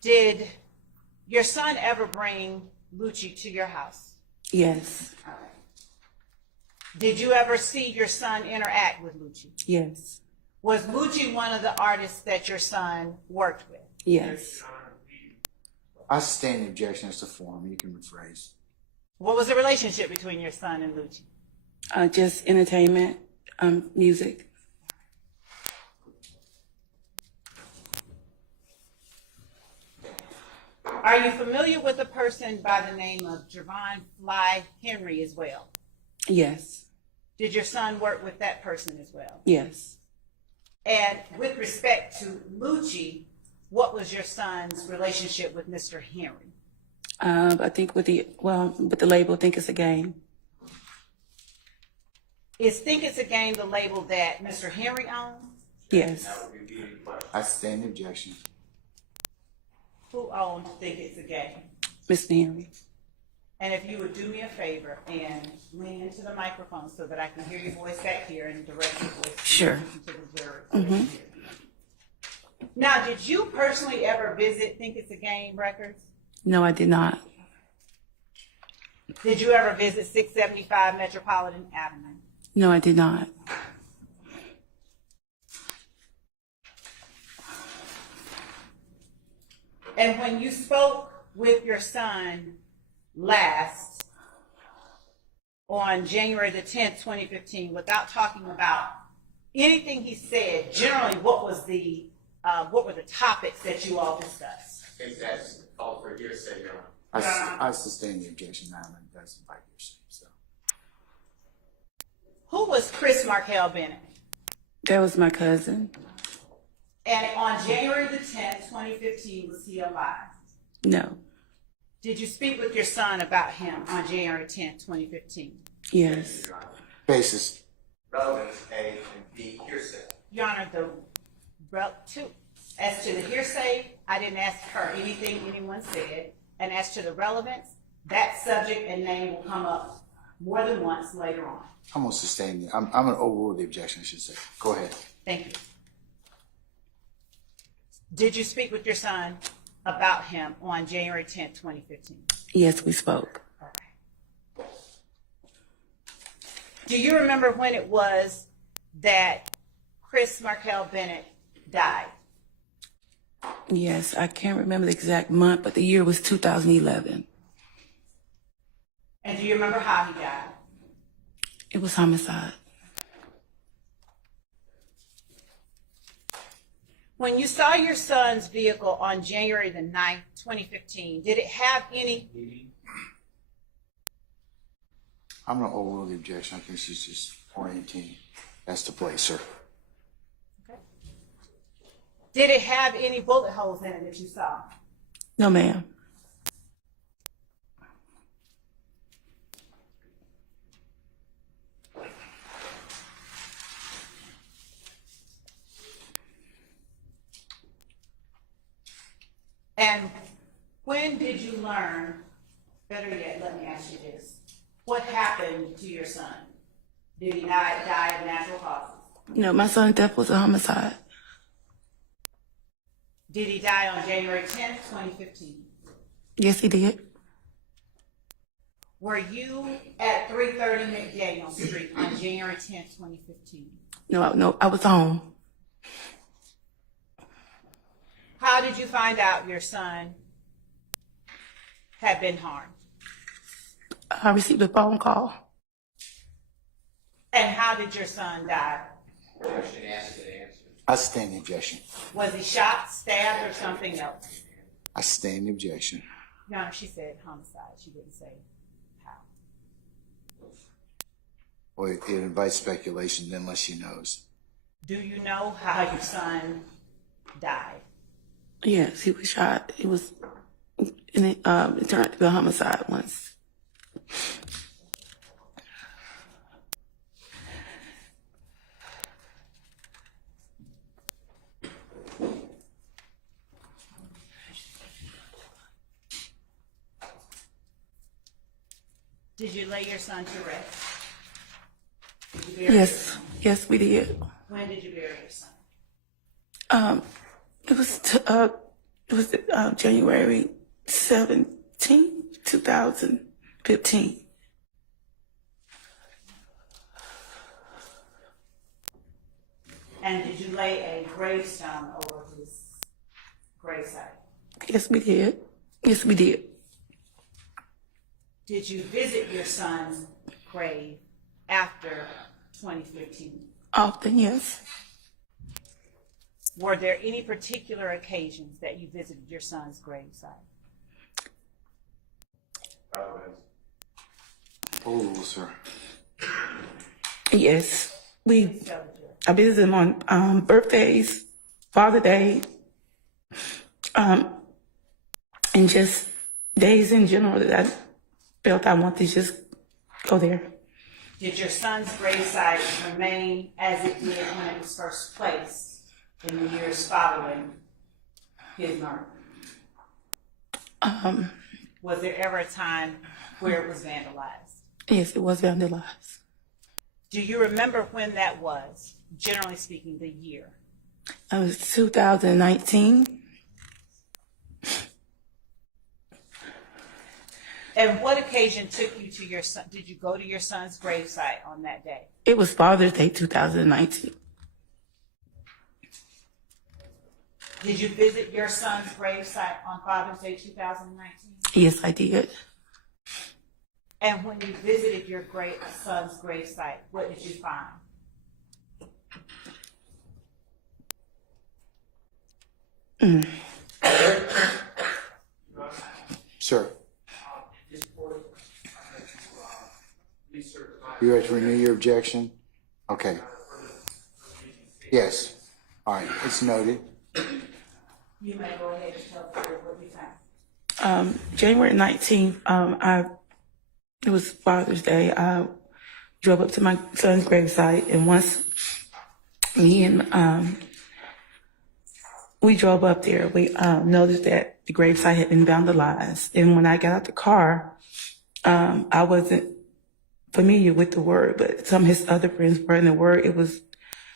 Did your son ever bring Lucci to your house? Yes. All right. Did you ever see your son interact with Lucci? Yes. Was Lucci one of the artists that your son worked with? Yes. I sustain the objection as to form. You can rephrase. What was the relationship between your son and Lucci? Just entertainment, music. Are you familiar with a person by the name of Javon Fly Henry as well? Yes. Did your son work with that person as well? Yes. And with respect to Lucci, what was your son's relationship with Mr. Henry? I think with the label, Think It's a Game. Is Think It's a Game the label that Mr. Henry owns? Yes. I sustain the objection. Who owns Think It's a Game? Mr. Henry. And if you would do me a favor and lean into the microphone so that I can hear your voice back here and direct your voice Sure. to the jury. Now, did you personally ever visit Think It's a Game Records? No, I did not. Did you ever visit 675 Metropolitan Avenue? No, I did not. And when you spoke with your son last on January the 10th, 2015, without talking about anything he said, generally what were the topics that you all discussed? I think that's called for hearsay, Your Honor. I sustain the objection, Madam, and that's invite hearsay, so. Who was Chris Markel Bennett? That was my cousin. And on January the 10th, 2015, was he alive? No. Did you speak with your son about him on January 10th, 2015? Yes. Basis. Relevance, A, and B, hearsay. Your Honor, as to the hearsay, I didn't ask her anything anyone said. And as to the relevance, that subject and name will come up more than once later on. I'm gonna sustain it. I'm gonna overrule the objection, I should say. Go ahead. Thank you. Did you speak with your son about him on January 10th, 2015? Yes, we spoke. Okay. Do you remember when it was that Chris Markel Bennett died? Yes, I can't remember the exact month, but the year was 2011. And do you remember how he died? It was homicide. When you saw your son's vehicle on January the 9th, 2015, did it have any? I'm gonna overrule the objection. I think she's just orienting. That's the place, sir. Okay. Did it have any bullet holes in it that you saw? No, ma'am. And when did you learn, better yet, let me ask you this, what happened to your son? Did he die of natural causes? No, my son's death was a homicide. Did he die on January 10th, 2015? Yes, he did. Were you at 330 McDaniel Street on January 10th, 2015? No, I was home. How did you find out your son had been harmed? I received a phone call. And how did your son die? I sustain the objection. Was he shot, stabbed, or something else? I sustain the objection. Your Honor, she said homicide. She didn't say how. Well, it invites speculation unless she knows. Do you know how your son died? Yes, he was shot. It was, and it turned out to be a homicide once. Did you lay your son to rest? Did you bury Yes, yes, we did. him? When did you bury your son? It was January 17, 2015. And did you lay a gravestone over his gravesite? Yes, we did. Yes, we did. Did you visit your son's grave after 2015? Often, yes. Were there any particular occasions that you visited your son's gravesite? Oh, sir. Yes, Tell the judge. I visited him on birthdays, Father's Day, and just days in general that I felt I wanted to just go there. Did your son's gravesite remain as it did when it was first placed in the years following his murder? Was there ever a time where it was vandalized? Yes, it was vandalized. Do you remember when that was, generally speaking, the year? It was 2019. And what occasion took you to your son? Did you go to your son's gravesite on that day? It was Father's Day 2019. Did you visit your son's gravesite on Father's Day 2019? Yes, I did. And when you visited your son's gravesite, what did you find? Sir. objection? Okay. Yes. All right, it's noted. You may go ahead and tell the board what you found. January 19th, it was Father's Day. I drove up to my son's gravesite, and once me and we drove up there, we noticed that the gravesite had been vandalized. And when I got out the car, I wasn't familiar with the word, but some of his other friends were, and the word, it was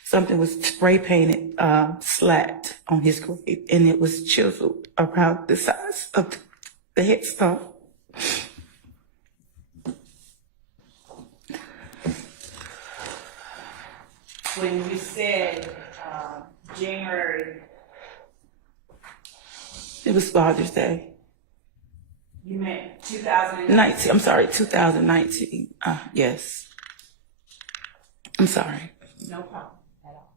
something was spray painted, slat on his grave, and it was chiseled around the size of the headstone. When you said January, It was Father's Day. you meant 2019? 19, I'm sorry, 2019. Yes. I'm sorry. No problem at all.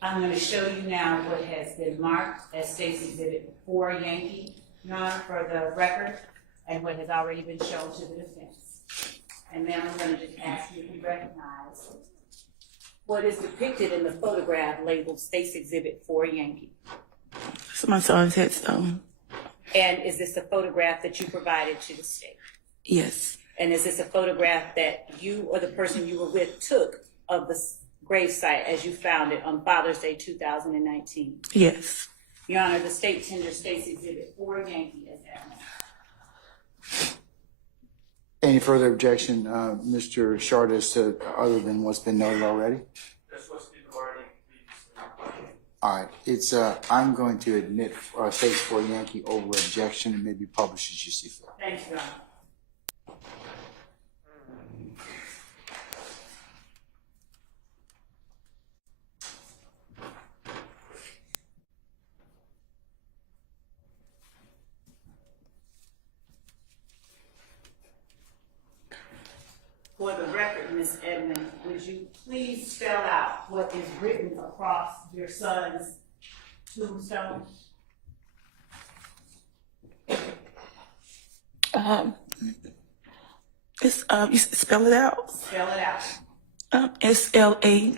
I'm going to show you now what has been marked as State's Exhibit 4 Yankee, Your Honor, for the record, and what has already been shown to the defense. And then I'm going to just ask you if you recognize what is depicted in the photograph labeled State's Exhibit 4 Yankee. It's my son's headstone. And is this a photograph that you provided to the state? Yes. And is this a photograph that you or the person you were with took of the gravesite as you found it on Father's Day 2019? Yes. Your Honor, the state tenders State's Exhibit 4 Yankee as evidence. Any further objection, Mr. Shardas, to other than what's been noted already? That's what's been already previously. All right, it's, I'm going to admit State's 4 Yankee over objection and maybe publish as you see fit. Thank you, Your Honor. For the record, Ms. Edmond, would you please spell out what is written across your son's tombstone? It's you spell it out. Spell it out. SLATT.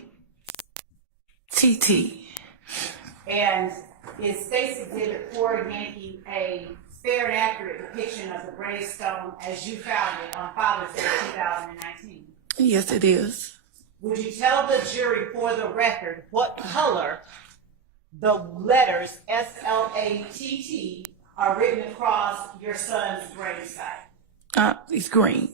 And is State's Exhibit 4 Yankee a fair and accurate depiction of the gravestone as you found it on Father's Day 2019? Yes, it is. Would you tell the jury for the record what color the letters SLATT are written across your son's gravesite? It's green.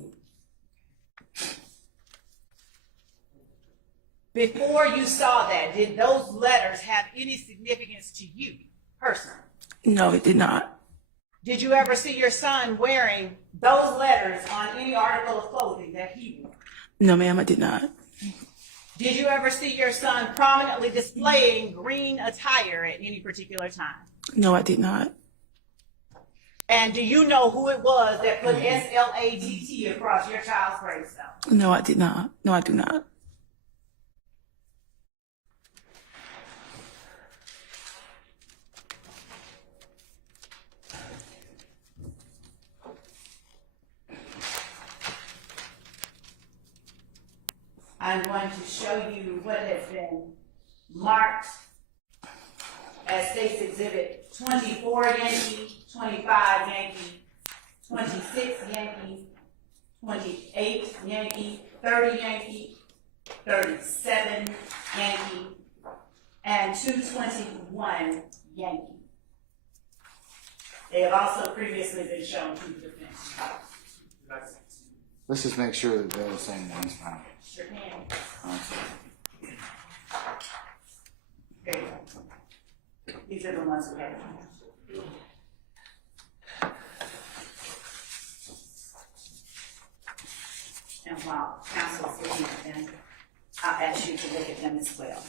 Before you saw that, did those letters have any significance to you personally? No, it did not. Did you ever see your son wearing those letters on any article of clothing that he wore? No, ma'am, I did not. Did you ever see your son prominently displaying green attire at any particular time? No, I did not. And do you know who it was that put SLATT across your child's gravestone? No, I did not. No, I do not. I'm going to show you what has been marked as State's Exhibit 24 Yankee, 25 Yankee, 26 Yankee, 28 Yankee, 30 Yankee, 37 Yankee, and 221 Yankee. They have also previously been shown to the defense. Let's just make sure that they're the same ones now. Sure can. Okay. There you go. These are the ones we have. And while counsel is looking at them, I'll ask you to look at them as well.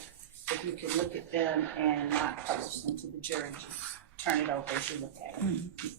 If you could look at them and not publish them to the jury, just turn it over as you look at it.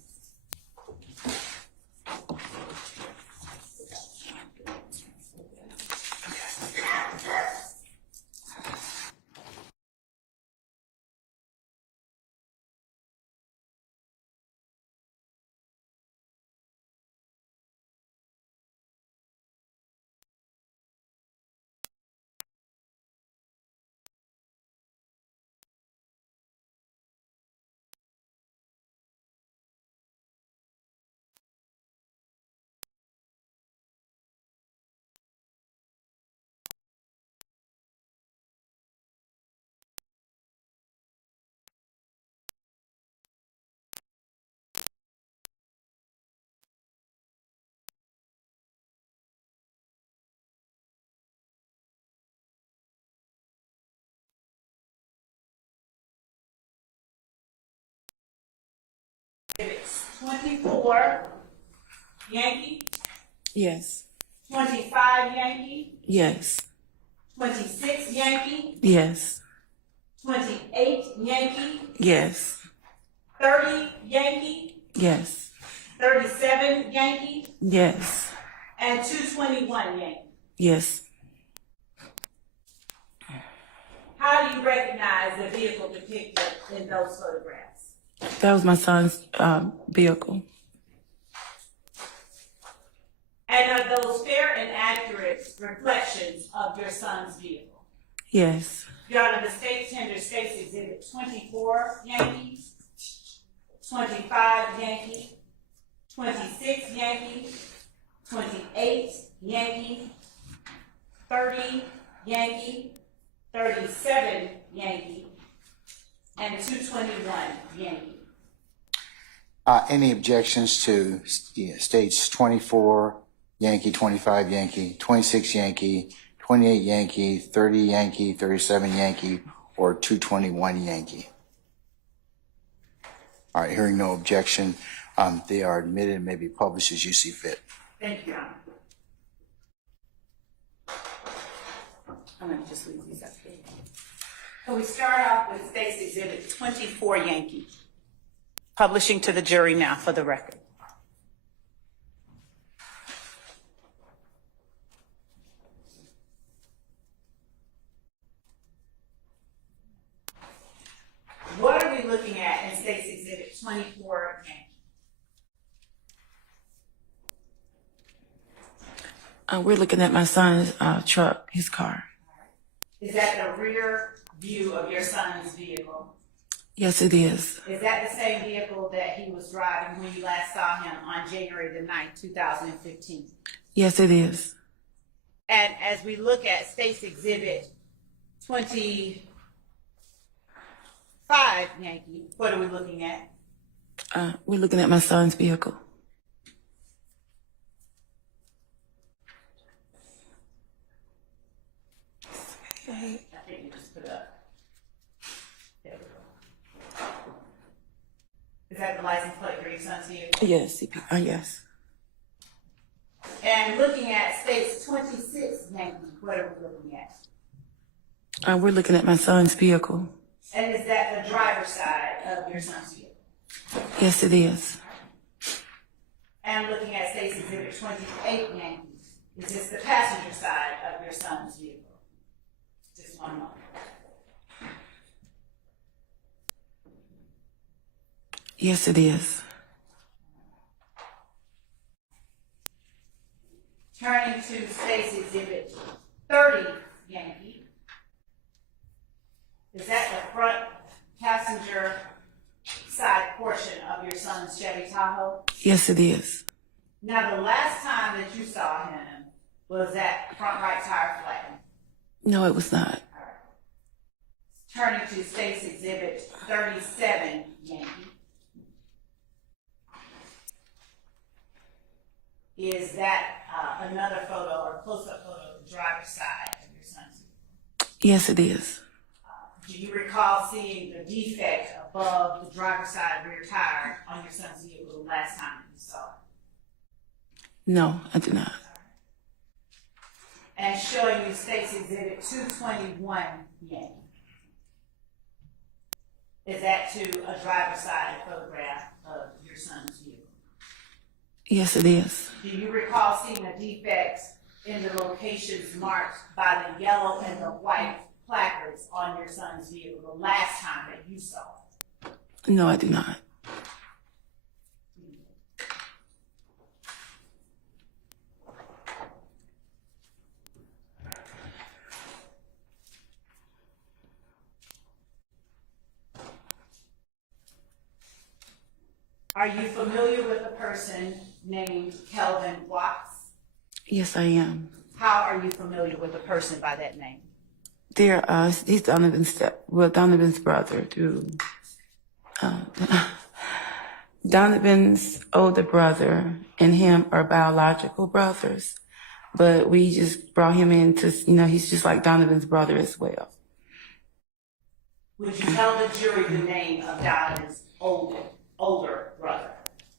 Exhibits 24, Yankee, Yes. 25, Yankee, Yes. 26, Yankee, Yes. 28, Yankee, Yes. 30, Yankee, Yes. 37, Yankee, Yes. and 221, Yankee. Yes. How do you recognize the vehicle depicted in those photographs? That was my son's vehicle. And are those fair and accurate reflections of your son's vehicle? Yes. Your Honor, the state tender states exhibit 24, Yankee, 25, Yankee, 26, Yankee, 28, Yankee, 30, Yankee, 37, Yankee, and 221, Yankee. Any objections to states 24 Yankee, 25 Yankee, 26 Yankee, 28 Yankee, 30 Yankee, 37 Yankee, or 221 Yankee? All right, hearing no objection, they are admitted and may be published as you see fit. Thank you, Your Honor. I'm going to just leave these up there. So we start off with State's Exhibit 24, Yankee. Publishing to the jury now for the record. What are we looking at in State's Exhibit 24, Yankee? We're looking at my son's truck, his car. Is that the rear view of your son's vehicle? Yes, it is. Is that the same vehicle that he was driving when you last saw him on January the 9th, 2015? Yes, it is. And as we look at State's Exhibit 25, Yankee, what are we looking at? We're looking at my son's vehicle. I think you just put up. There we go. Is that the license plate for your son's vehicle? Yes, yes. And looking at State's 26, Yankee, what are we looking at? We're looking at my son's vehicle. And is that the driver's side of your son's vehicle? Yes, it is. And looking at State's Exhibit 28, Yankee, is this the passenger side of your son's vehicle? Just one moment. Yes, it is. Turning to State's Exhibit 30, Yankee. Is that the front passenger side portion of your son's Chevy Tahoe? Yes, it is. Now, the last time that you saw him, was that front right tire flattened? No, it was not. Turning to State's Exhibit 37, Yankee. Is that another photo or close-up photo of the driver's side of your son's vehicle? Yes, it is. Do you recall seeing the defect above the driver's side rear tire on your son's vehicle the last time that you saw it? No, I do not. And showing you State's Exhibit 221, Yankee. Is that to a driver's side photograph of your son's vehicle? Yes, it is. Do you recall seeing a defect in the locations marked by the yellow and the white placards on your son's vehicle the last time that you saw it? No, I do not. Are you familiar with a person named Kelvin Watts? Yes, I am. How are you familiar with a person by that name? He's Donovan's brother through Donovan's older brother and him are biological brothers, but we just brought him in to, he's just like Donovan's brother as well. Would you tell the jury the name of Donovan's older brother?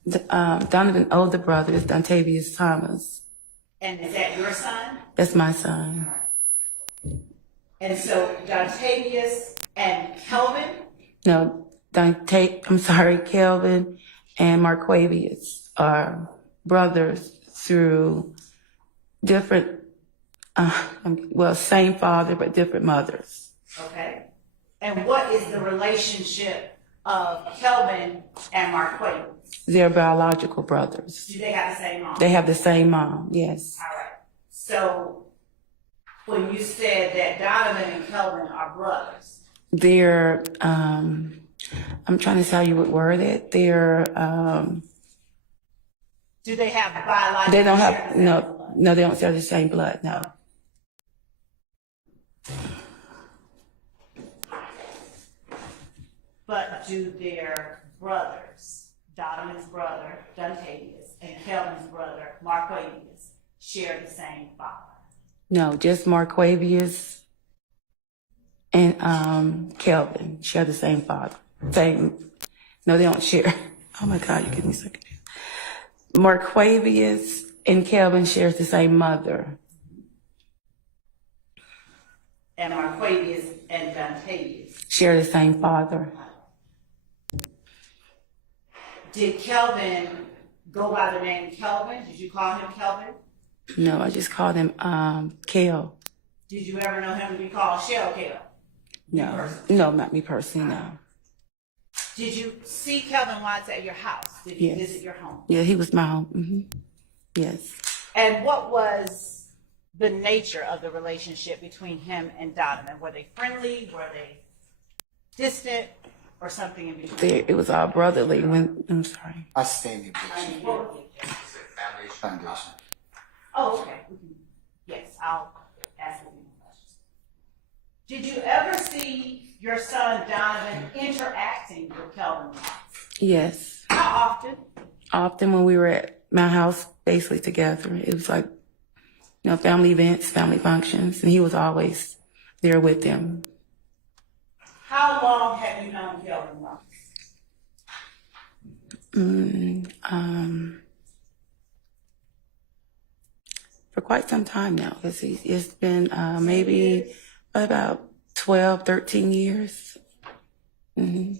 Donovan's older brother is Dontavius Thomas. And is that your son? That's my son. And so Dontavius and Kelvin? No, Kelvin and Marquavius are brothers through different, same father, but different mothers. Okay. And what is the relationship of Kelvin and Marquavius? They're biological brothers. Do they have the same mom? They have the same mom, yes. All right. So when you said that Donovan and Kelvin are brothers, They're, I'm trying to tell you what word it. They're, do they have biological? they don't have, no, they don't share the same blood, no. But do their brothers, Donovan's brother, Dontavius, and Kelvin's brother, Marquavius, share the same father? No, just Marquavius and Kelvin share the same father. No, they don't share. Oh my God, you're getting me so confused. Marquavius and Kelvin shares the same mother. And Marquavius and Dontavius Share the same father. Did Kelvin go by the name Kelvin? Did you call him Kelvin? No, I just called him Kel. Did you ever know him to be called Shell Kel? No, not me personally, no. Did you see Kelvin Watts at your house? Did he visit your home? Yeah, he was my home. Yes. And what was the nature of the relationship between him and Donovan? Were they friendly? Were they distant? Or something in between? It was all brotherly. I'm sorry. Outstanding objection. Foundation. Oh, okay. Yes, I'll ask you questions. Did you ever see your son Donovan interacting with Kelvin Watts? Yes. How often? Often when we were at my house, basically together. It was like, family events, family functions, and he was always there with them. How long have you known Kelvin Watts? For quite some time now. It's been maybe about 12, 13 years. And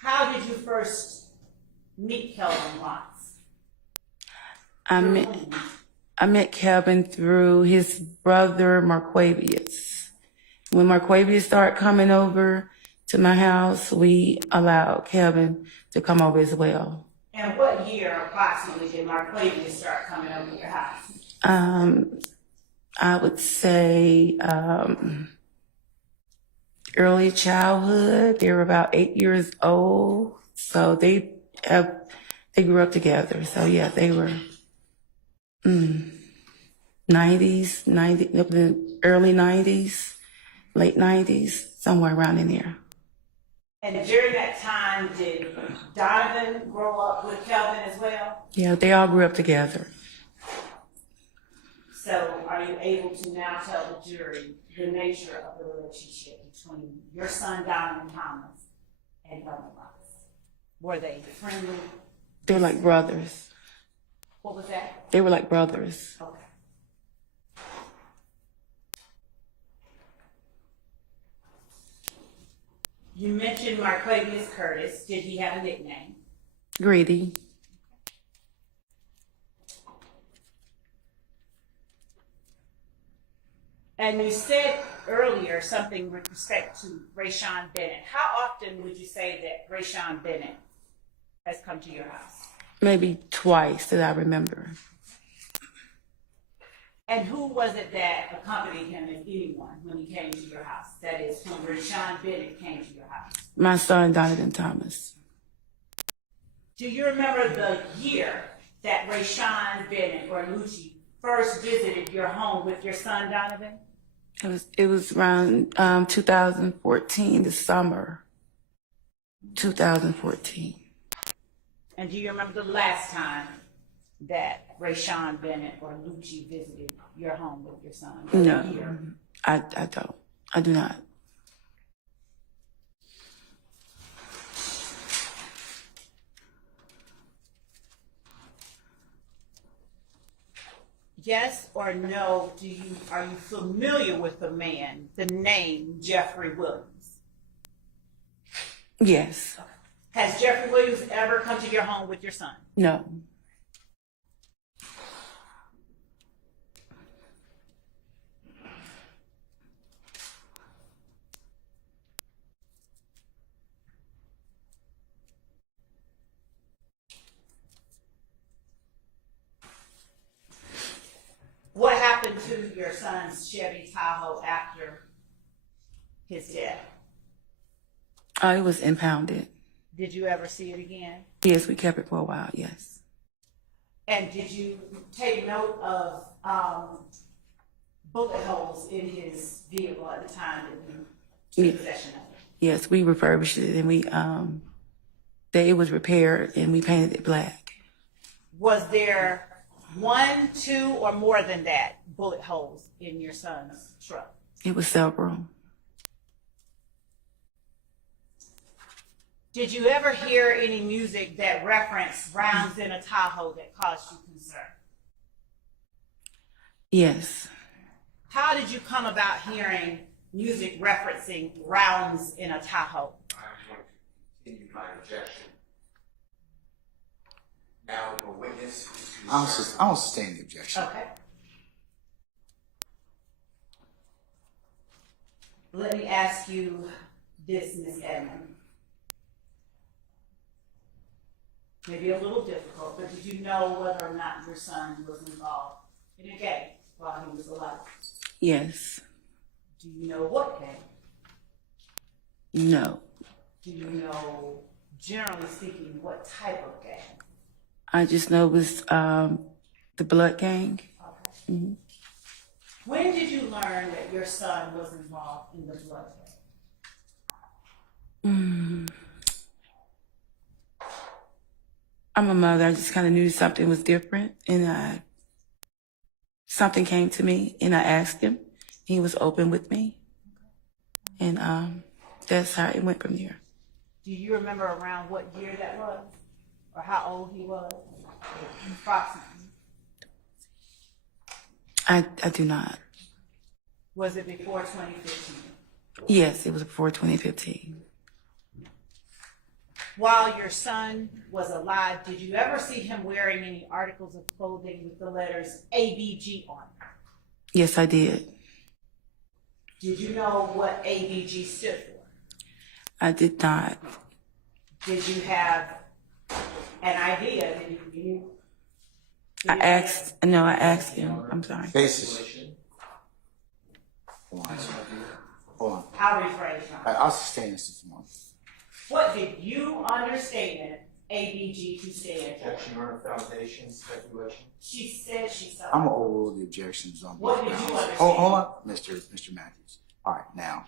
how did you first meet Kelvin Watts? I met Kelvin through his brother Marquavius. When Marquavius started coming over to my house, we allowed Kelvin to come over as well. And what year approximately did Marquavius start coming over to your house? I would say early childhood. They were about 8 years old, so they grew up together. So yeah, they were early 90s. Late 90s, somewhere around in there. And during that time, did Donovan grow up with Kelvin as well? Yeah, they all grew up together. So are you able to now tell the jury the nature of the relationship between your son Donovan Thomas and Kelvin Watts? Were they friendly? They were like brothers. What was that? They were like brothers. Okay. You mentioned Marquavius Curtis. Did he have a nickname? Greedy. And you said earlier something with respect to Rayshawn Bennett. How often would you say that Rayshawn Bennett has come to your house? Maybe twice that I remember. And who was it that accompanied him, if anyone, when he came to your house? That is, when Rayshawn Bennett came to your house. My son, Donovan Thomas. Do you remember the year that Rayshawn Bennett or Lucci first visited your home with your son, Donovan? It was around 2014, the summer. 2014. And do you remember the last time that Rayshawn Bennett or Lucci visited your home with your son? No, I don't. I do not. Yes or no, are you familiar with the man, the name Jeffrey Williams? Yes. Has Jeffrey Williams ever come to your home with your son? No. What happened to your son's Chevy Tahoe after his death? It was impounded. Did you ever see it again? Yes, we kept it for a while, yes. And did you take note of bullet holes in his vehicle at the time that you took possession of it? Yes, we refurbished it and it was repaired and we painted it black. Was there 1, 2, or more than that bullet holes in your son's truck? It was several. Did you ever hear any music that referenced rounds in a Tahoe that caused you concern? Yes. How did you come about hearing music referencing rounds in a Tahoe? I want to continue my objection. Now, the witness. I'll sustain the objection. Okay. Let me ask you this, Ms. Edmond. Maybe a little difficult, but did you know whether or not your son was involved in a gang while he was alive? Yes. Do you know what gang? No. Do you know, generally speaking, what type of gang? I just know it was the blood gang. Okay. Mm-hmm. When did you learn that your son was involved in the blood gang? I'm a mother. I just kind of knew something was different, and something came to me, and I asked him. He was open with me, and that's how it went from there. Do you remember around what year that was, or how old he was, approximately? I do not. Was it before 2015? Yes, it was before 2015. While your son was alive, did you ever see him wearing any articles of clothing with the letters ABG on it? Yes, I did. Did you know what ABG stood for? I did not. Did you have an idea? Did you I asked him. I'm sorry. Basis. Hold on. I'll rephrase now. I'll sustain this if you want. What did you understand ABG to stand for? Objection, Your Honor, foundation, speculation. She said she saw. I'm gonna overrule the objections on both What did you grounds. understand? Hold on, Mr. Matthews. All right, now.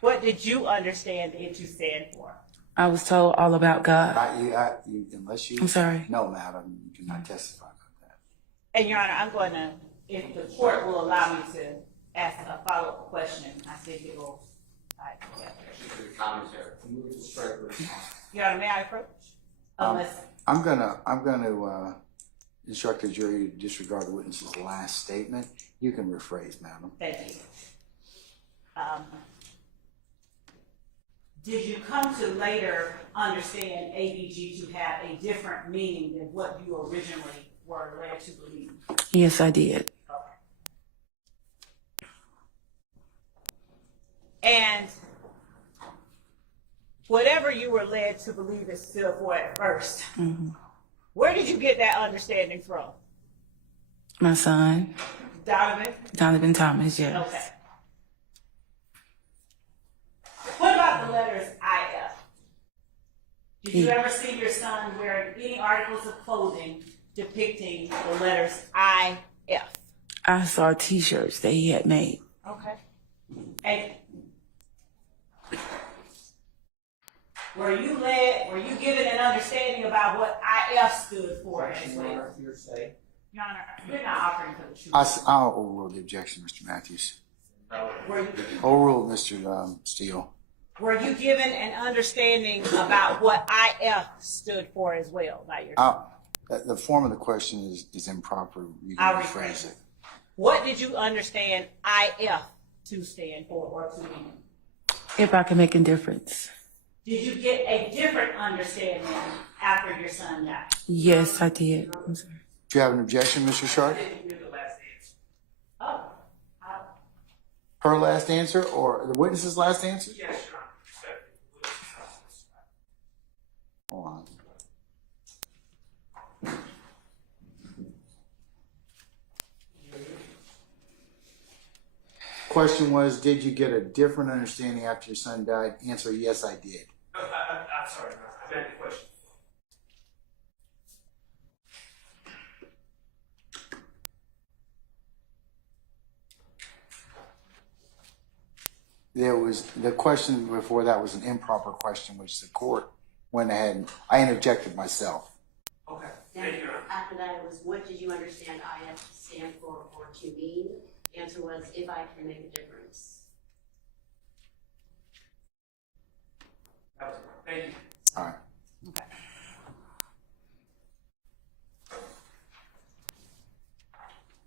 What did you understand it to stand for? I was told all about God. Unless you. I'm sorry. No, madam, you cannot testify about that. And Your Honor, I'm going to, if the court will allow me to ask a follow-up question, I think it will. Your Honor, may I approach? I'm gonna instruct the jury to disregard the witness's last statement. You can rephrase, madam. Thank you. Did you come to later understand ABG to have a different meaning than what you originally were led to believe? Yes, I did. And whatever you were led to believe it stood for at first, where did you get that understanding from? My son, Donovan Thomas, yes. Okay. What about the letters IF? Did you ever see your son wearing any articles of clothing depicting the letters IF? I saw T-shirts that he had made. Okay. And were you given an understanding about what IF stood for as well? Your Honor, we're not offering for the truth. I'll overrule the objection, Mr. Matthews. Overrule, Mr. Steele. Were you given an understanding about what IF stood for as well by your son? The form of the question is improper. You I'll can rephrase rephrase it. it. What did you understand IF to stand for or to mean? If I can make a difference. Did you get a different understanding after your son died? Yes, I did. I'm sorry. Do you have an objection, Mr. Sharp? Oh, Her last answer or the witness's last answer? Yes, Your Honor. Hold on. Question was, did you get a different understanding after your son died? Answer, yes, I did. No, I'm sorry, Your Honor. I meant the question. There was, the question before that was an improper question, which the court went ahead and I interjected myself. Okay. And after that, it was, what did you understand IF to stand for or to mean? Answer was, if I can make a difference. That was it. Thank you. All right. okay.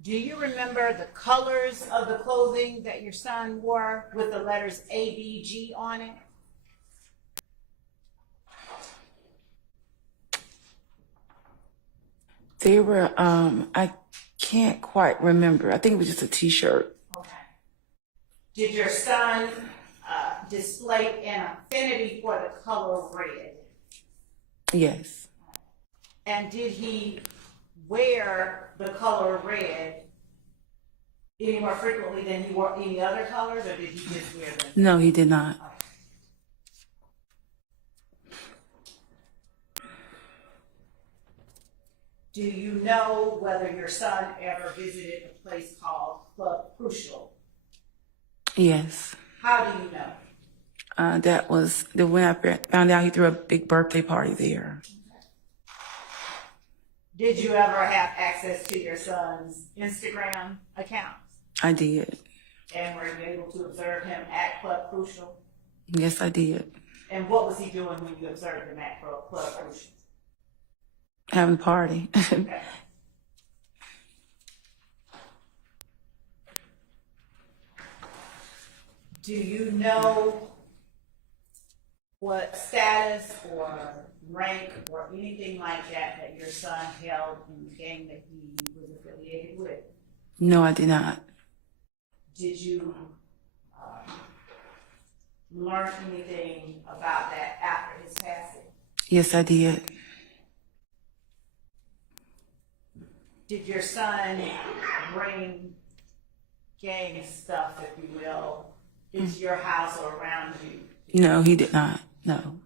Do you remember the colors of the clothing that your son wore with the letters ABG on it? They were, I can't quite remember. I think it was just a t-shirt. Okay. Did your son display an affinity for the color red? Yes. And did he wear the color red any more frequently than he wore any other colors, or did he just wear them? No, he did not. Do you know whether your son ever visited a place called Club Crucial? Yes. How do you know? That was when I found out he threw a big birthday party there. Did you ever have access to your son's Instagram account? I did. And were you able to observe him at Club Crucial? Yes, I did. And what was he doing when you observed him at Club Crucial? Having a party. Okay. Do you know what status or rank or anything like that your son held in the gang that he was affiliated with? No, I did not. Did you learn anything about that after his passing? Yes, I did. Did your son bring gang stuff, if you will, into your house or around you? No, he did not. No.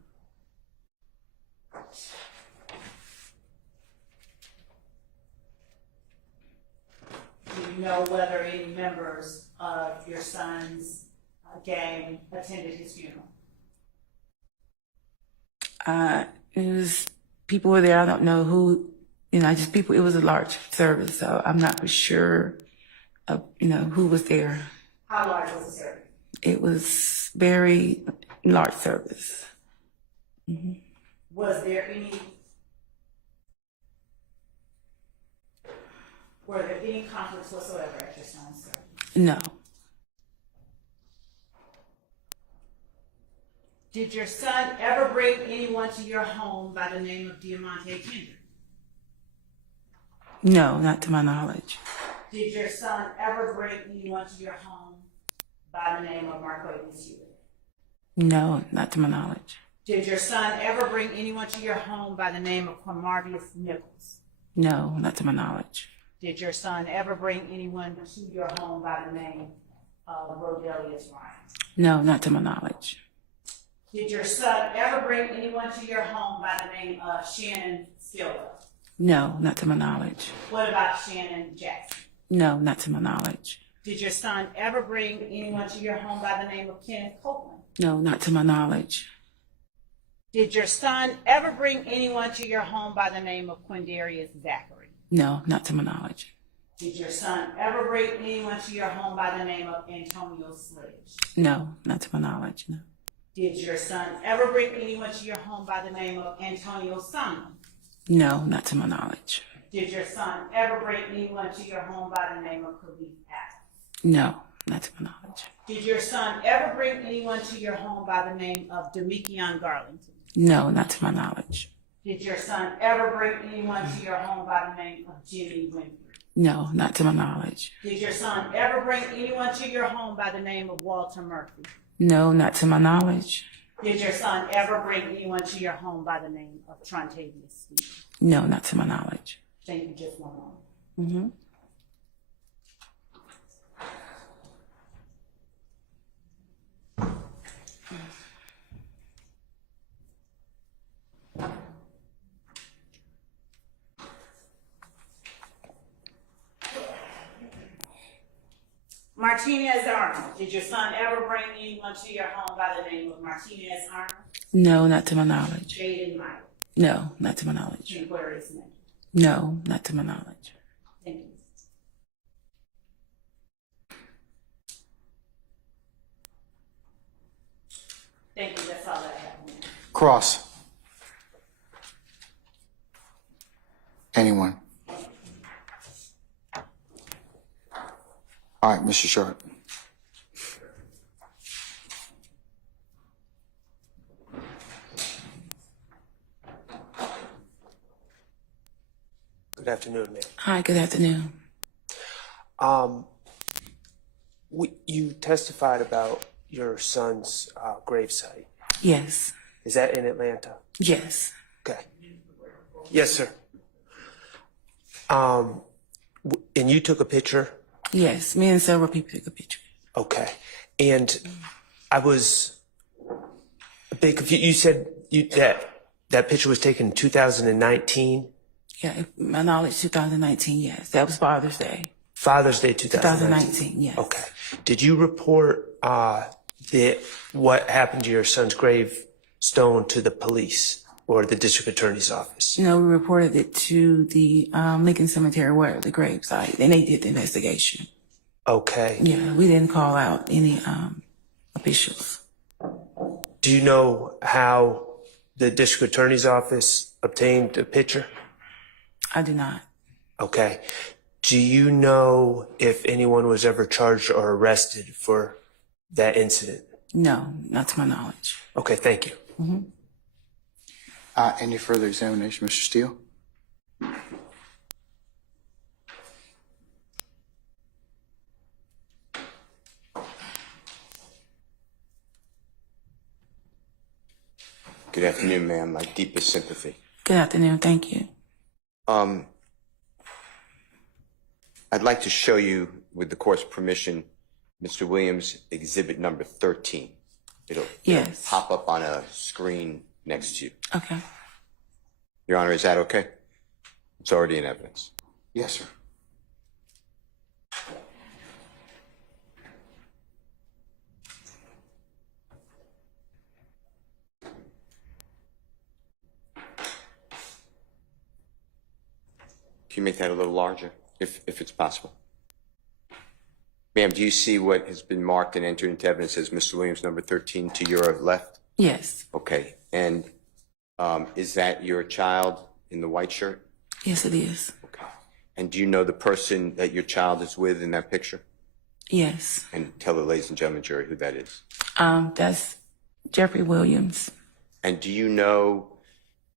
Do you know whether any members of your son's gang attended his funeral? It was people were there. I don't know who. Just people. It was a large service, so I'm not for sure of who was there. How large was the service? It was very large service. Mm-hmm. Were there any conflicts whatsoever at your son's service? No. Did your son ever bring anyone to your home by the name of Diamante Kendrick? No, not to my knowledge. Did your son ever bring anyone to your home by the name of Marquez Hewitt? No, not to my knowledge. Did your son ever bring anyone to your home by the name of Quamarvius Nichols? No, not to my knowledge. Did your son ever bring anyone to your home by the name of Rodelius Ryan? No, not to my knowledge. Did your son ever bring anyone to your home by the name of Shannon Silva? No, not to my knowledge. What about Shannon Jackson? No, not to my knowledge. Did your son ever bring anyone to your home by the name of Kenneth Copeland? No, not to my knowledge. Did your son ever bring anyone to your home by the name of Quindarius Zachary? No, not to my knowledge. Did your son ever bring anyone to your home by the name of Antonio Sledge? No, not to my knowledge. No. Did your son ever bring anyone to your home by the name of Antonio Simon? No, not to my knowledge. Did your son ever bring anyone to your home by the name of Khalif Adams? No, not to my knowledge. Did your son ever bring anyone to your home by the name of Demikion Garlington? No, not to my knowledge. Did your son ever bring anyone to your home by the name of Jimmy Winfrey? No, not to my knowledge. Did your son ever bring anyone to your home by the name of Walter Murphy? No, not to my knowledge. Did your son ever bring anyone to your home by the name of Trontavious Stevens? No, not to my knowledge. Thank you, just one moment. Mm-hmm. Martinez Arnold. Did your son ever bring anyone to your home by the name of Martinez Arnold? No, not to my knowledge. Jaden Meyer. No, not to my knowledge. And where is name? No, not to my knowledge. Thank you. Thank you, that's all that I have. Cross. Anyone? All right, Mr. Sharp. Good afternoon, ma'am. Hi, good afternoon. You testified about your son's gravesite. Yes. Is that in Atlanta? Yes. Okay. Yes, sir. And you took a picture? Yes, me and several people took a picture. Okay. And I was a bit confused. You said that picture was taken in 2019? Yeah, my knowledge, 2019, yes. That was Father's Day. Father's Day 2019? 2019, yes. Okay. Did you report what happened to your son's gravestone to the police or the district attorney's office? No, we reported it to the Lincoln Cemetery where the grave site, and they did the investigation. Okay. Yeah, we didn't call out any officials. Do you know how the district attorney's office obtained a picture? I do not. Okay. Do you know if anyone was ever charged or arrested for that incident? No, not to my knowledge. Okay, thank you. Mm-hmm. Any further examination, Mr. Steele? Good afternoon, ma'am. My deepest sympathy. Good afternoon, thank you. I'd like to show you, with the court's permission, Mr. Williams' exhibit number 13. It'll pop up on a screen next to you. Okay. Your Honor, is that okay? It's already in evidence. Yes, sir. Can you make that a little larger, if it's possible? Ma'am, do you see what has been marked and entered into evidence as Mr. Williams number 13 to your left? Yes. Okay, and is that your child in the white shirt? Yes, it is. Okay. And do you know the person that your child is with in that picture? Yes. And tell the ladies and gentlemen jury who that is. That's Jeffrey Williams. And do you know,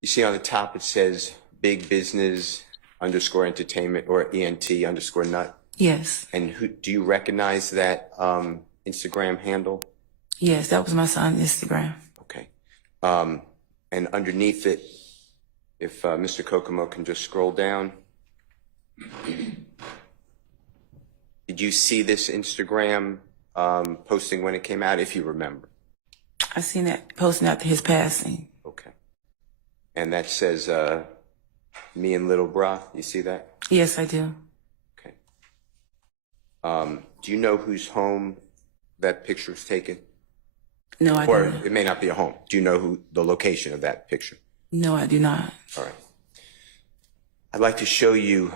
you see on the top it says big business _ entertainment or ENT _ nut? Yes. And who do you recognize that Instagram handle? Yes, that was my son's Instagram. Okay. And underneath it, if Mr. Kokomo can just scroll down. Did you see this Instagram posting when it came out, if you remember? I seen that posting after his passing. Okay. And that says, me and little bra, you see that? Yes, I do. Okay. Do you know whose home that picture was taken? No, I Or don't. it may not be a home. Do you know who the location of that picture? No, I do not. All right. I'd like to show you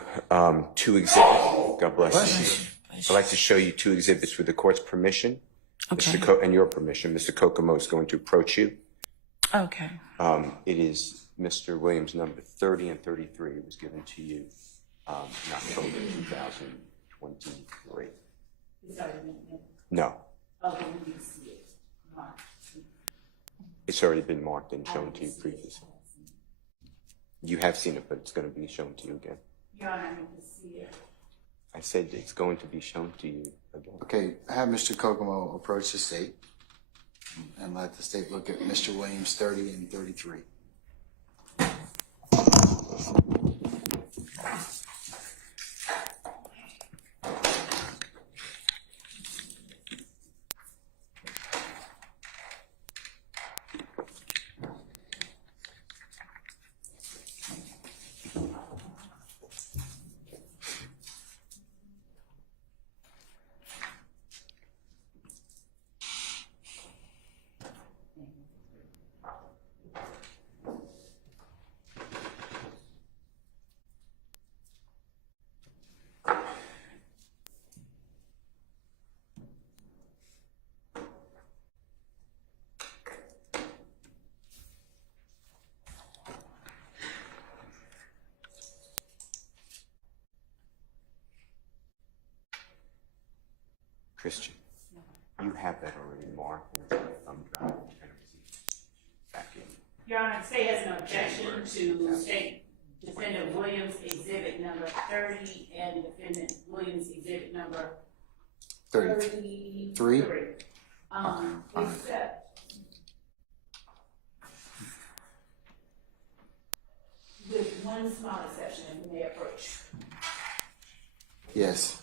two exhibits. God bless you. I'd like to show you two exhibits with the court's permission. Okay. And your permission. Mr. Kokomo is going to approach you. Okay. It is Mr. Williams number 30 and 33 was given to you in October 2023. It's already been, No, okay, we can see it. Mark. it's already been marked and shown to you previously. You have seen it, but it's going to be shown to you again. Your Honor, I need to see it. I said it's going to be shown to you again. Okay, have Mr. Kokomo approach the state and let the state look at Mr. Williams 30 and 33. Christian, you have that already marked. And I'm going to back in. Your Honor, the state has an objection to State Defendant Williams exhibit number 30 and Defendant Williams exhibit number 33? 33. Except with one small exception, when they approach. Yes.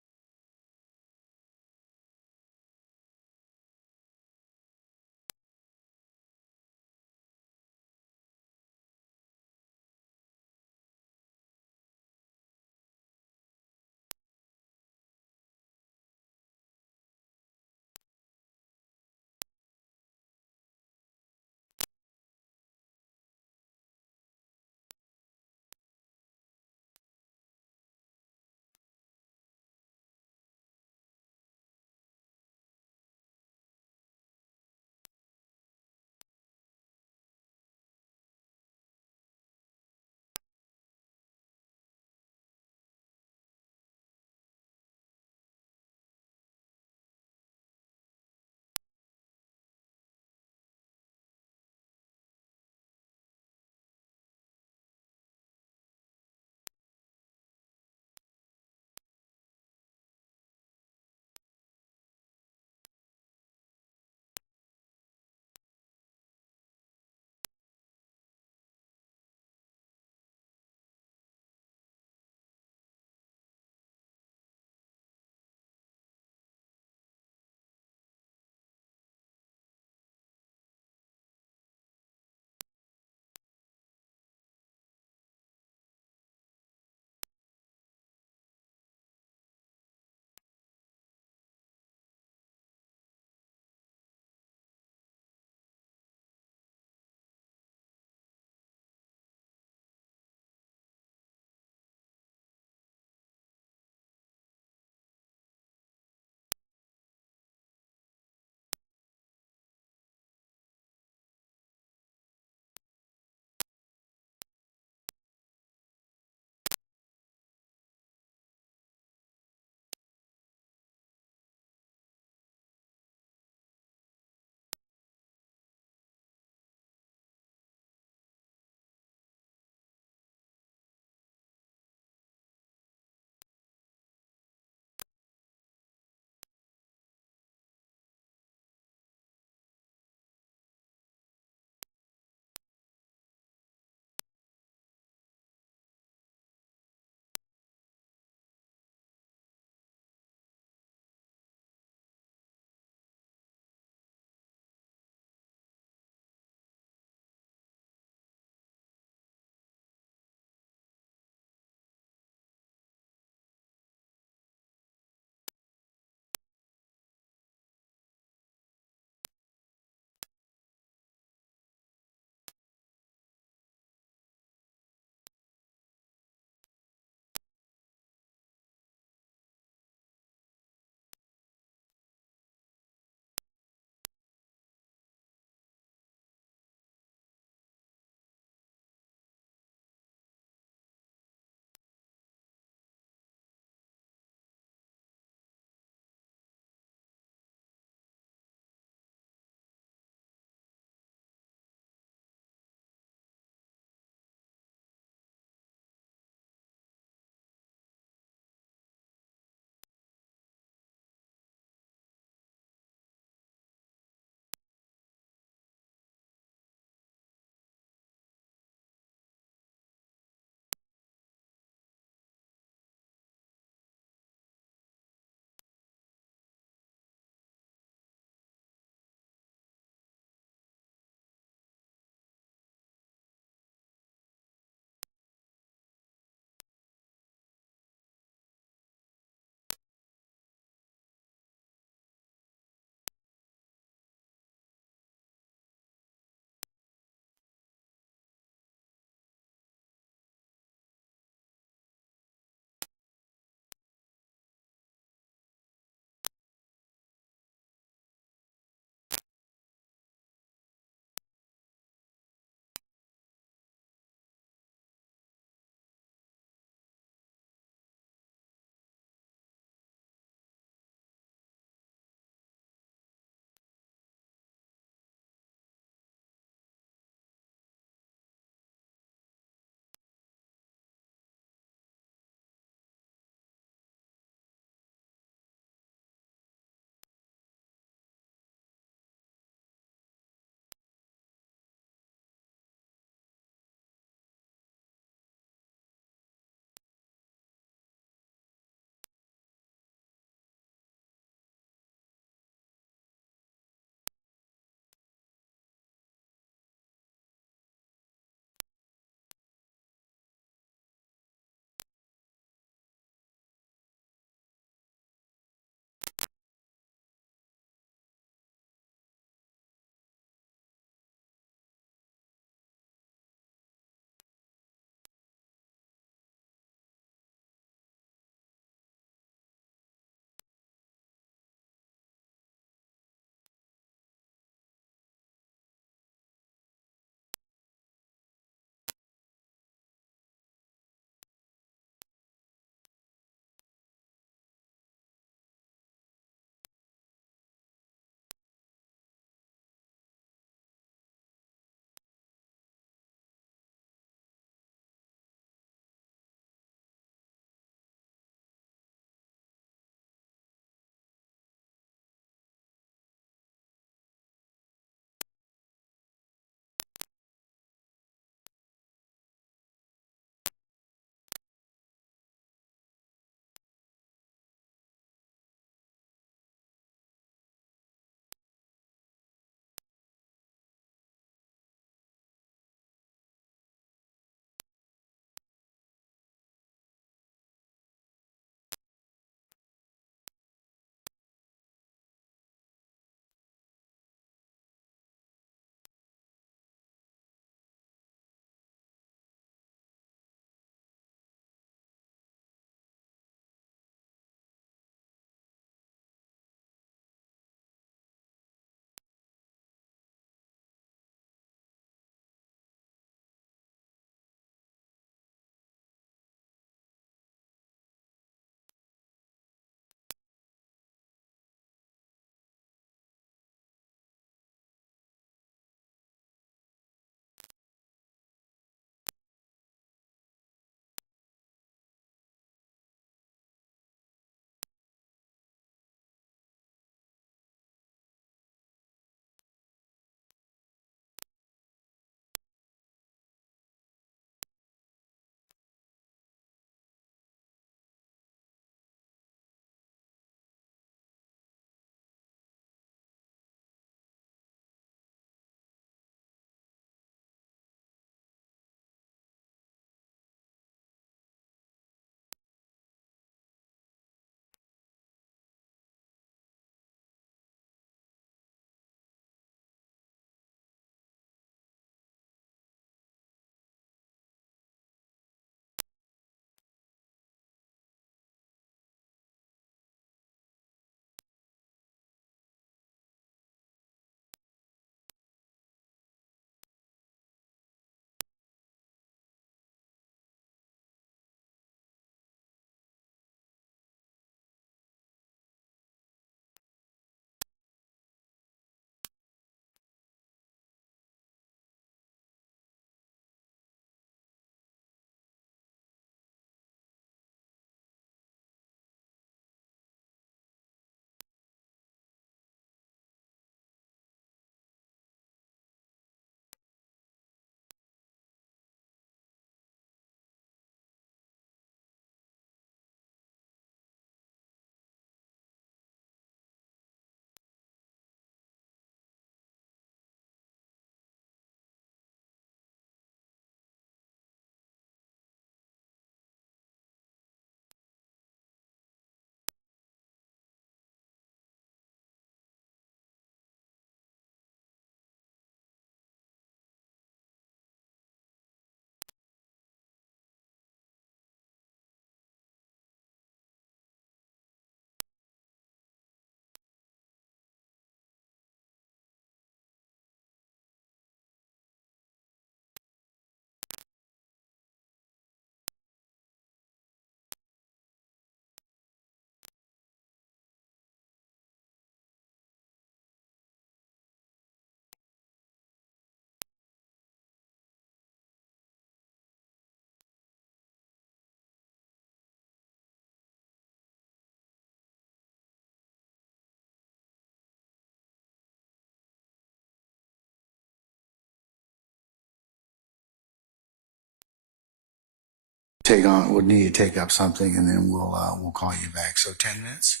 we'll need to take up something, and then we'll call you back. So 10 minutes?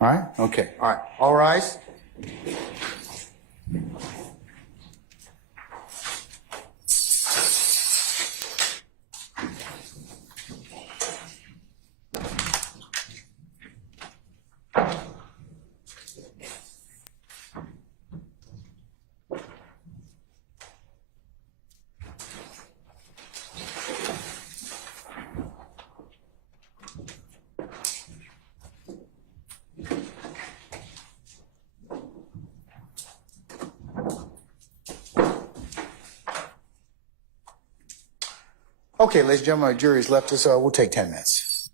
All right? Okay. All right. All rise. Okay, ladies and gentlemen, our jury's left us. We'll take 10 minutes.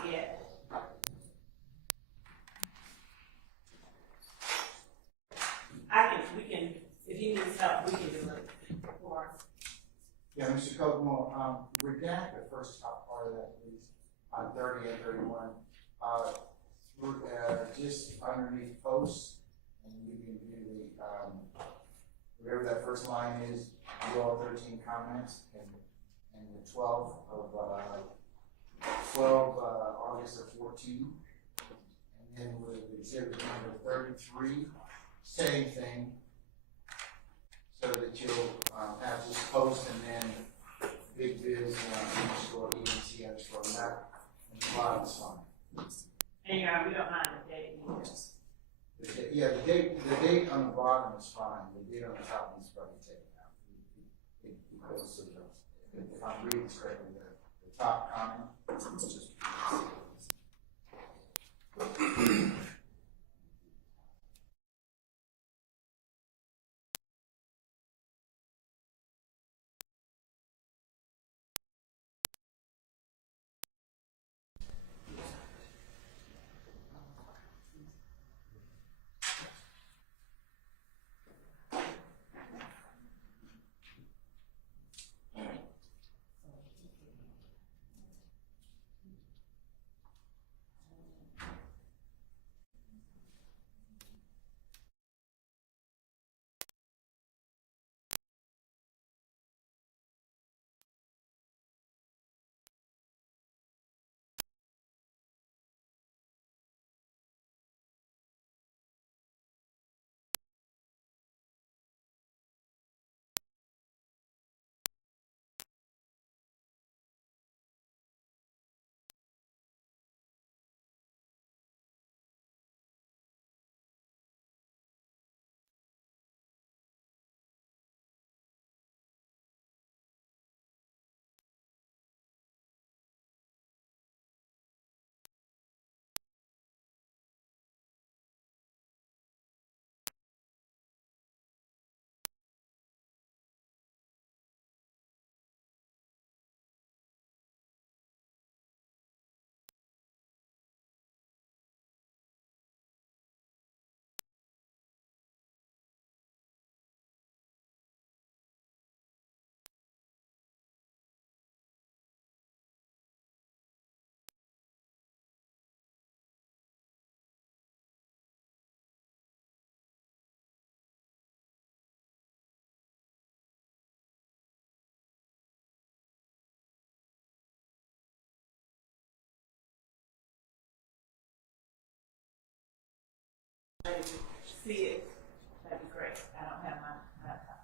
Not yet. We can, if he needs help, we can do it. Or, Yeah, Mr. Kokomo, redact the first top part of that, please, on 30 and 31. Just underneath posts, and you can do the, whatever that first line is, do all 13 comments, and the 12 of, August of 14. And then with exhibit number 33, same thing, so that you'll have this post and then big biz underscore ENT underscore map, and the bottom's fine. and we don't mind the date either. Yeah, the date on the bottom is fine, the date on the top is probably taken out. Because of if I'm reading this correctly, the top comment is just. See it, that'd be great. I don't have my laptop.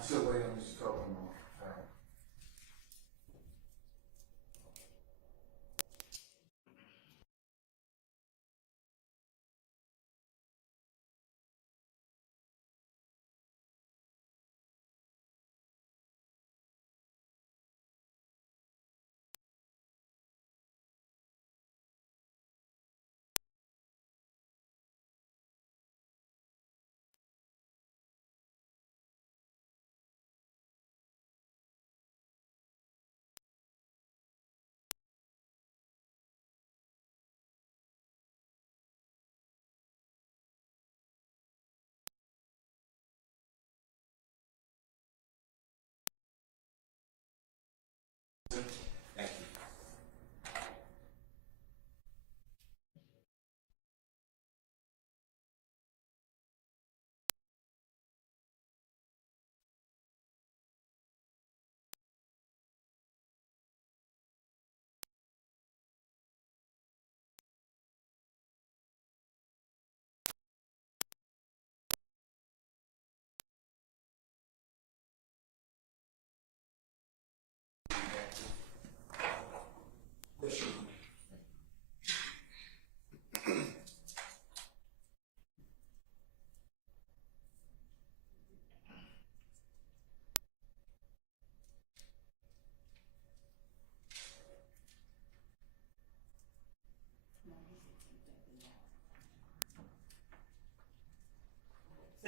I'm still waiting on Mr. Copeland.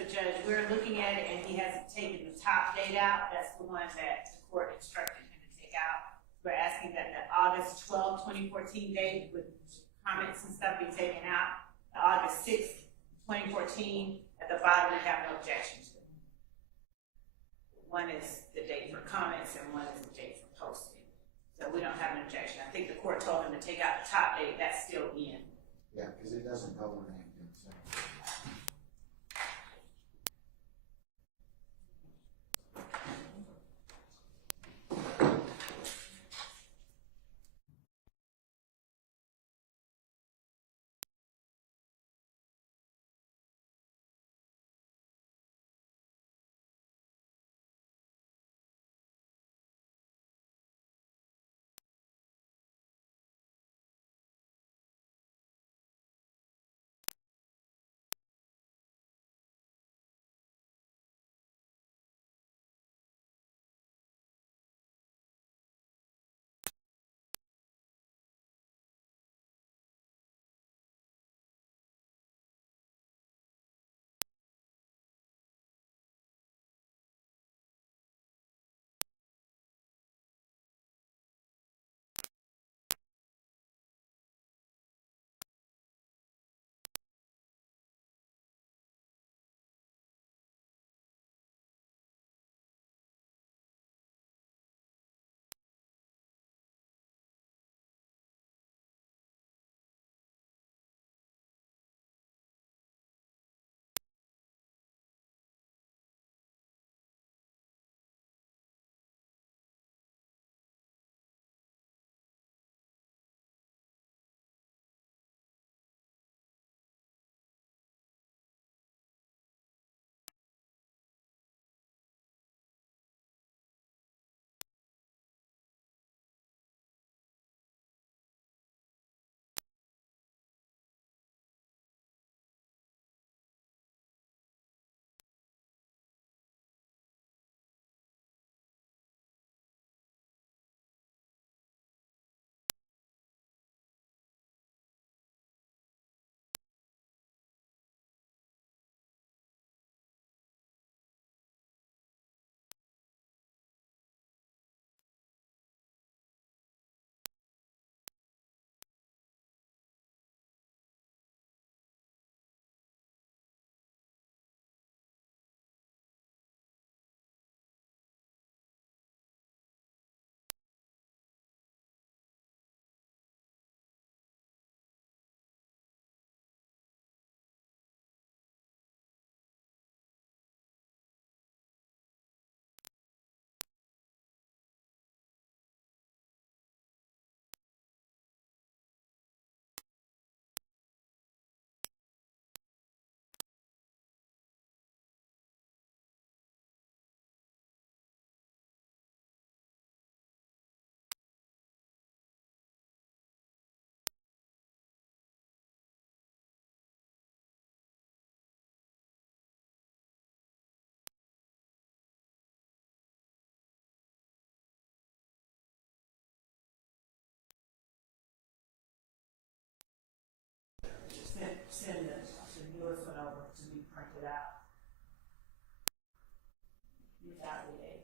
So Judge, we're looking at it and he hasn't taken the top date out. That's the one that the court instructed him to take out. We're asking that the August 12, 2014 date with comments and stuff be taken out. The August 6th, 2014, at the bottom, we have no objection to. One is the date for comments and one is the date for posting. So we don't have an objection. I think the court told him to take out the top date. That's still in. Yeah, because it doesn't cover anything. So. Send the newest one over to be printed out. Without the date.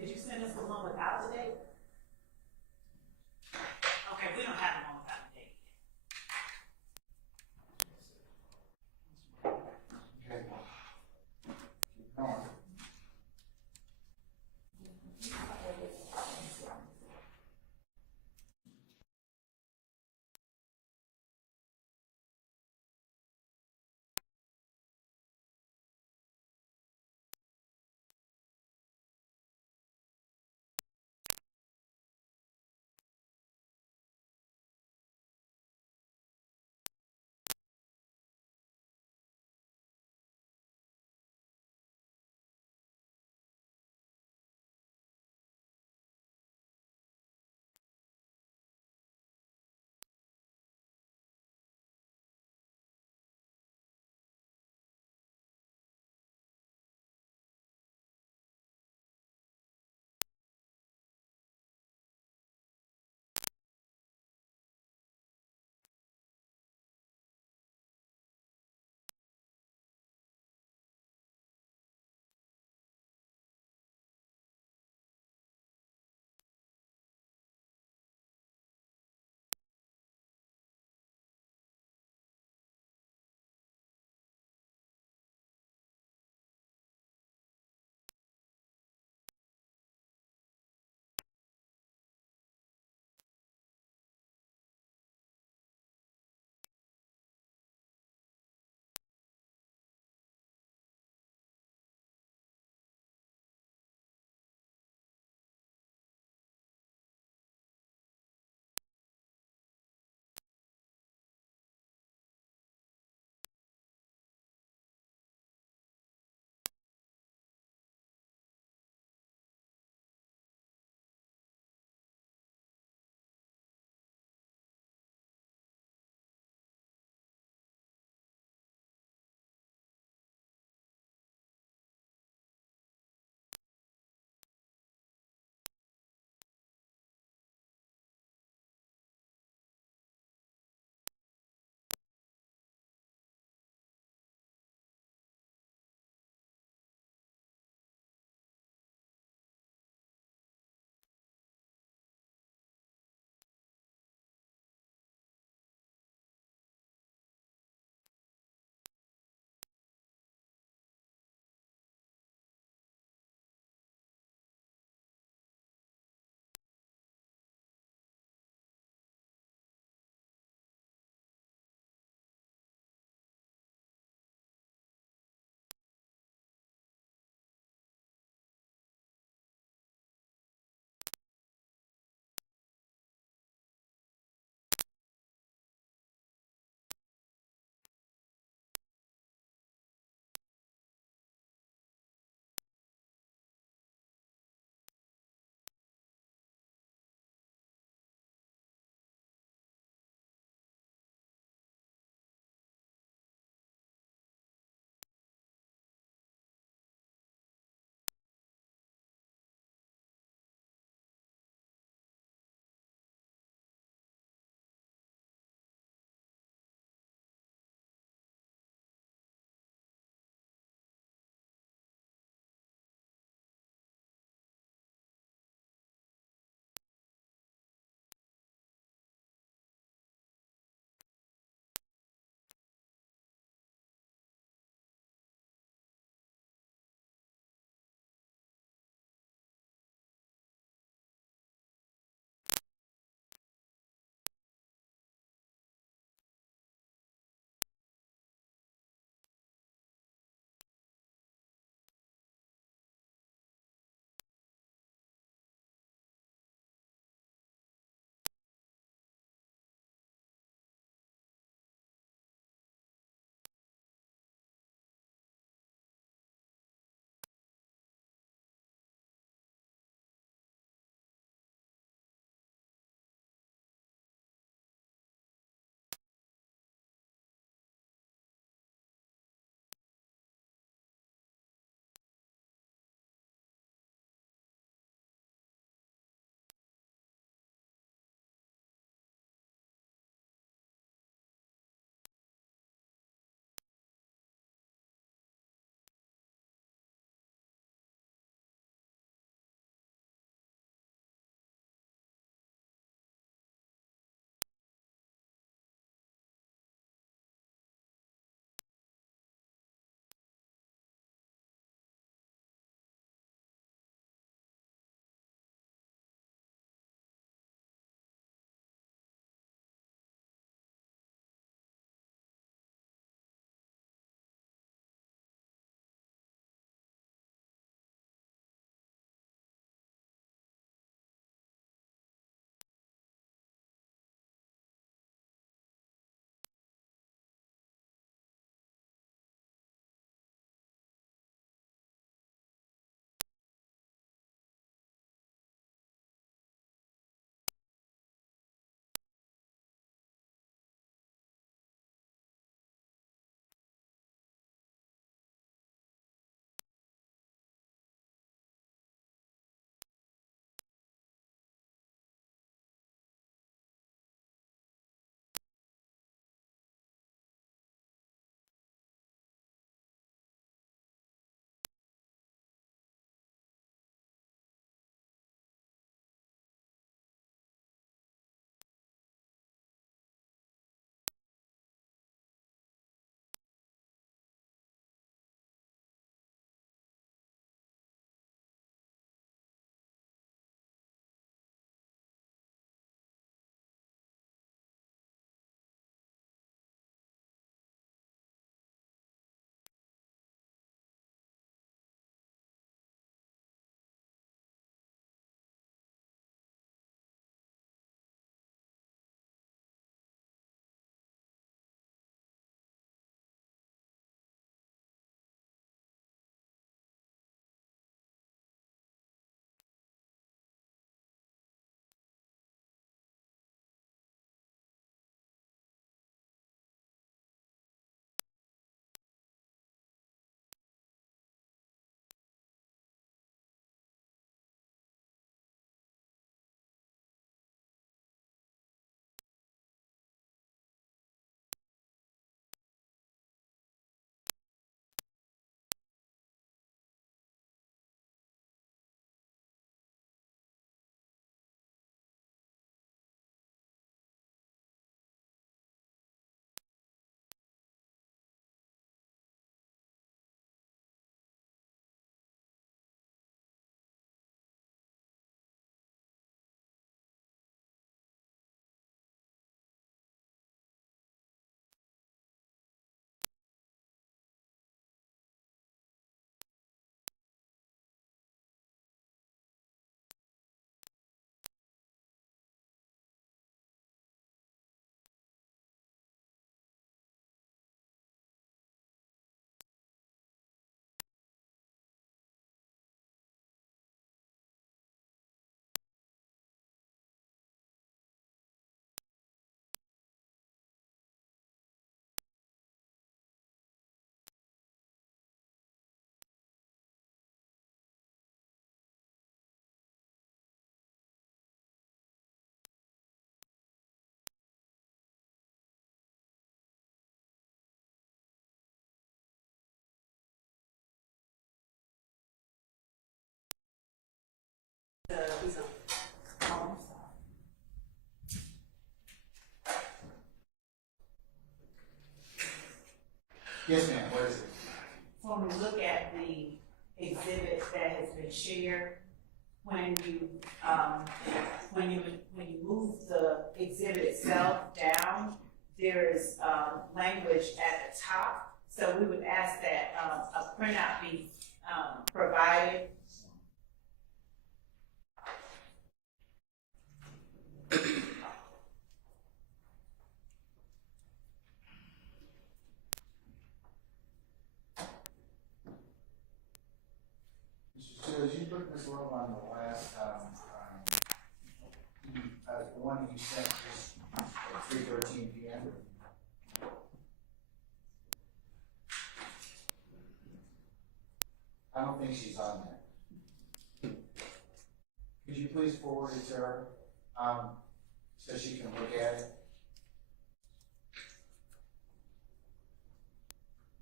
Did you send us the one without the date? Okay, we don't have the one without the date. Okay. Keep going. He's on. Yes, ma'am, what is it? When we look at the exhibit that has been shared, when you move the exhibit itself down, there is language at the top. So we would ask that a printout be provided. Mr. Seals, you put this little on the last, the one you sent just at 3:13 p.m. I don't think she's on there. Could you please forward it to her, so she can look at it?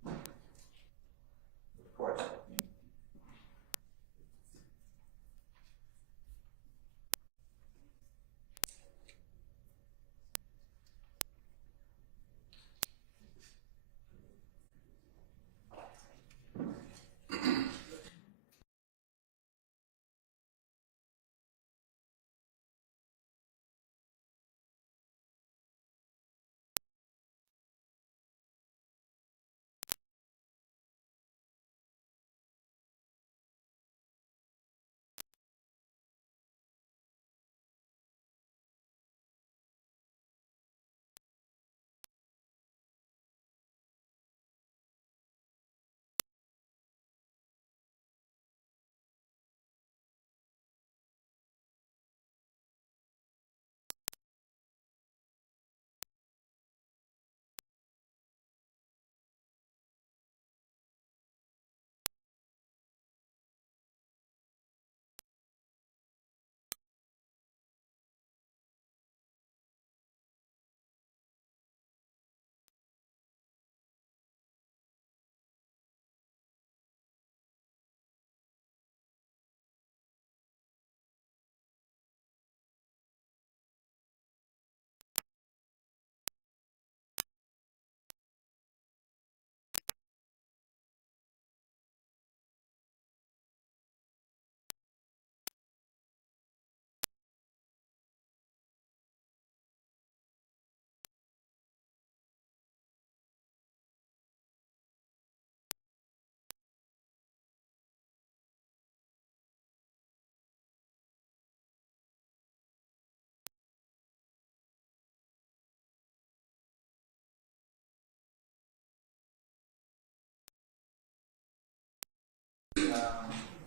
Of course.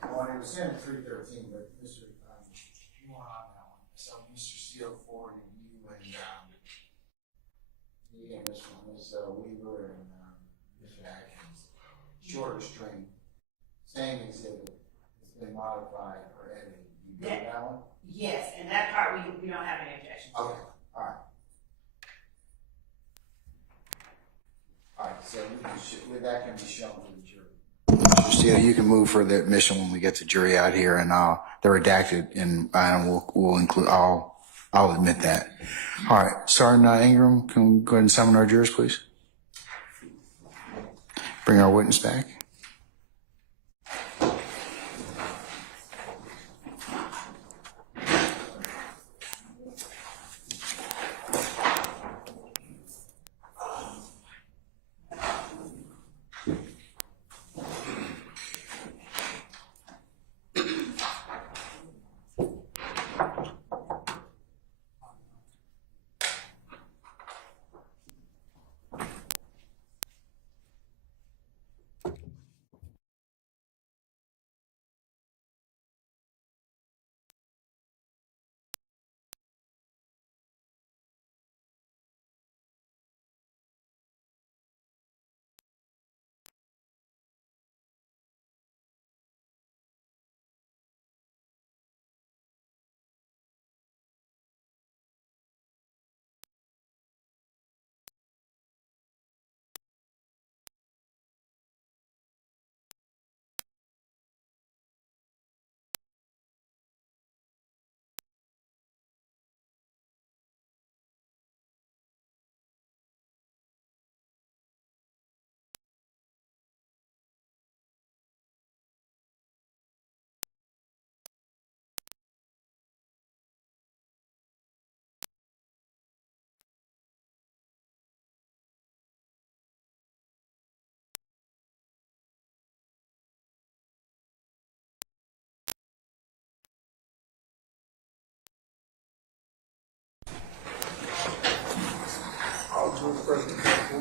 Well, it was sent at 3:13, but Mr. You weren't on that one. So Mr. Steele forwarded you and me and Ms. Weaver and Mr. Atkins. Shorter string, same exhibit. It's been modified or edited. You got that one? Yes, and that part we don't have any objections to. Okay, all right. All right, so that can be shown to the jury. Mr. Steele, you can move for the admission when we get the jury out here, and they're redacted, and we'll include. I'll admit that. All right, Sergeant Ingram, can we go ahead and summon our jurors, please? Bring our witness back.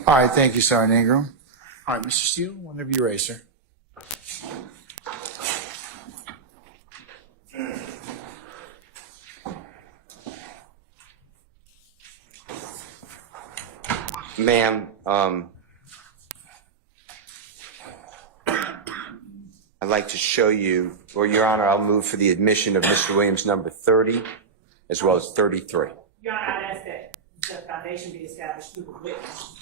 All right, thank you, Sergeant Ingram. All right, Mr. Steele, whenever you're ready, sir. Ma'am, I'd like to show you, or Your Honor, I'll move for the admission of Mr. Williams number 30 as well as 33. Your Honor, I'd ask that the foundation be established through the witness.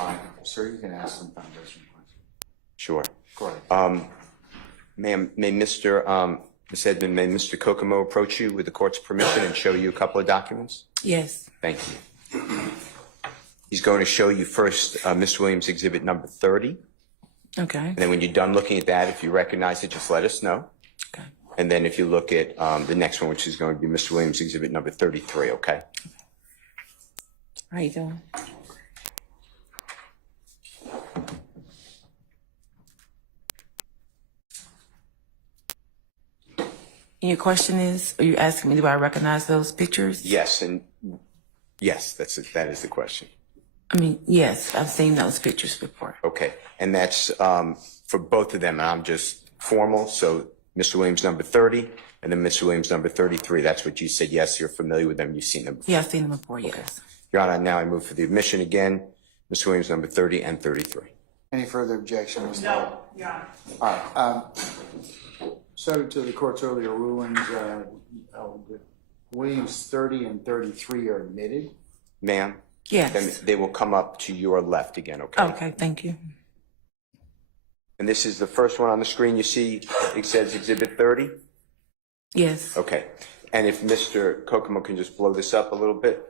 All right, sir, you can ask some foundation questions. Sure. Go ahead. Ma'am, Ms. Edmond, may Mr. Kokomo approach you with the court's permission and show you a couple of documents? Yes. Thank you. He's going to show you first Mr. Williams exhibit number 30. Okay. And then when you're done looking at that, if you recognize it, just let us know. Okay. And then if you look at the next one, which is going to be Mr. Williams exhibit number 33, okay? How you doing? And your question is, are you asking me, do I recognize those pictures? Yes, and yes, that is the question. I mean, yes, I've seen those pictures before. Okay, and that's for both of them, and I'm just formal, so Mr. Williams number 30, and then Mr. Williams number 33, that's what you said, yes, you're familiar with them, you've seen them before. Yeah, I've seen them before, yes. Your Honor, now I move for the admission again, Mr. Williams number 30 and 33. Any further objections? No, Your Honor. All right. Subject to the court's earlier rulings, Williams 30 and 33 are admitted. Ma'am? Yes. Then they will come up to your left again, okay? Okay, thank you. And this is the first one on the screen you see, it says exhibit 30? Yes. Okay, and if Mr. Kokomo can just blow this up a little bit.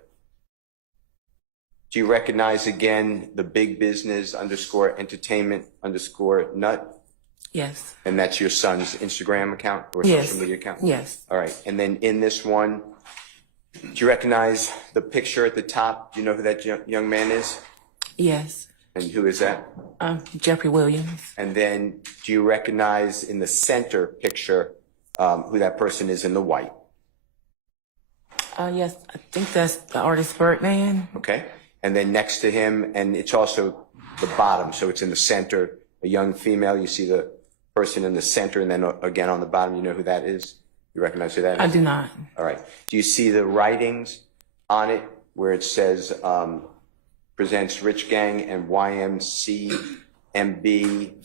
Do you recognize again the big business _ entertainment _ nut? Yes. And that's your son's Instagram account or Yes. social media account? Yes. All right, and then in this one, do you recognize the picture at the top? Do you know who that young man is? Yes. And who is that? Jeffrey Williams. And then do you recognize in the center picture who that person is in the white? Yes, I think that's the artist Birdman. Okay. And then next to him, and it's also the bottom, so it's in the center, a young female. You see the person in the center, and then again on the bottom, you know who that is? You recognize who that is? I do not. All right. Do you see the writings on it where it says presents Rich Gang and YMCMB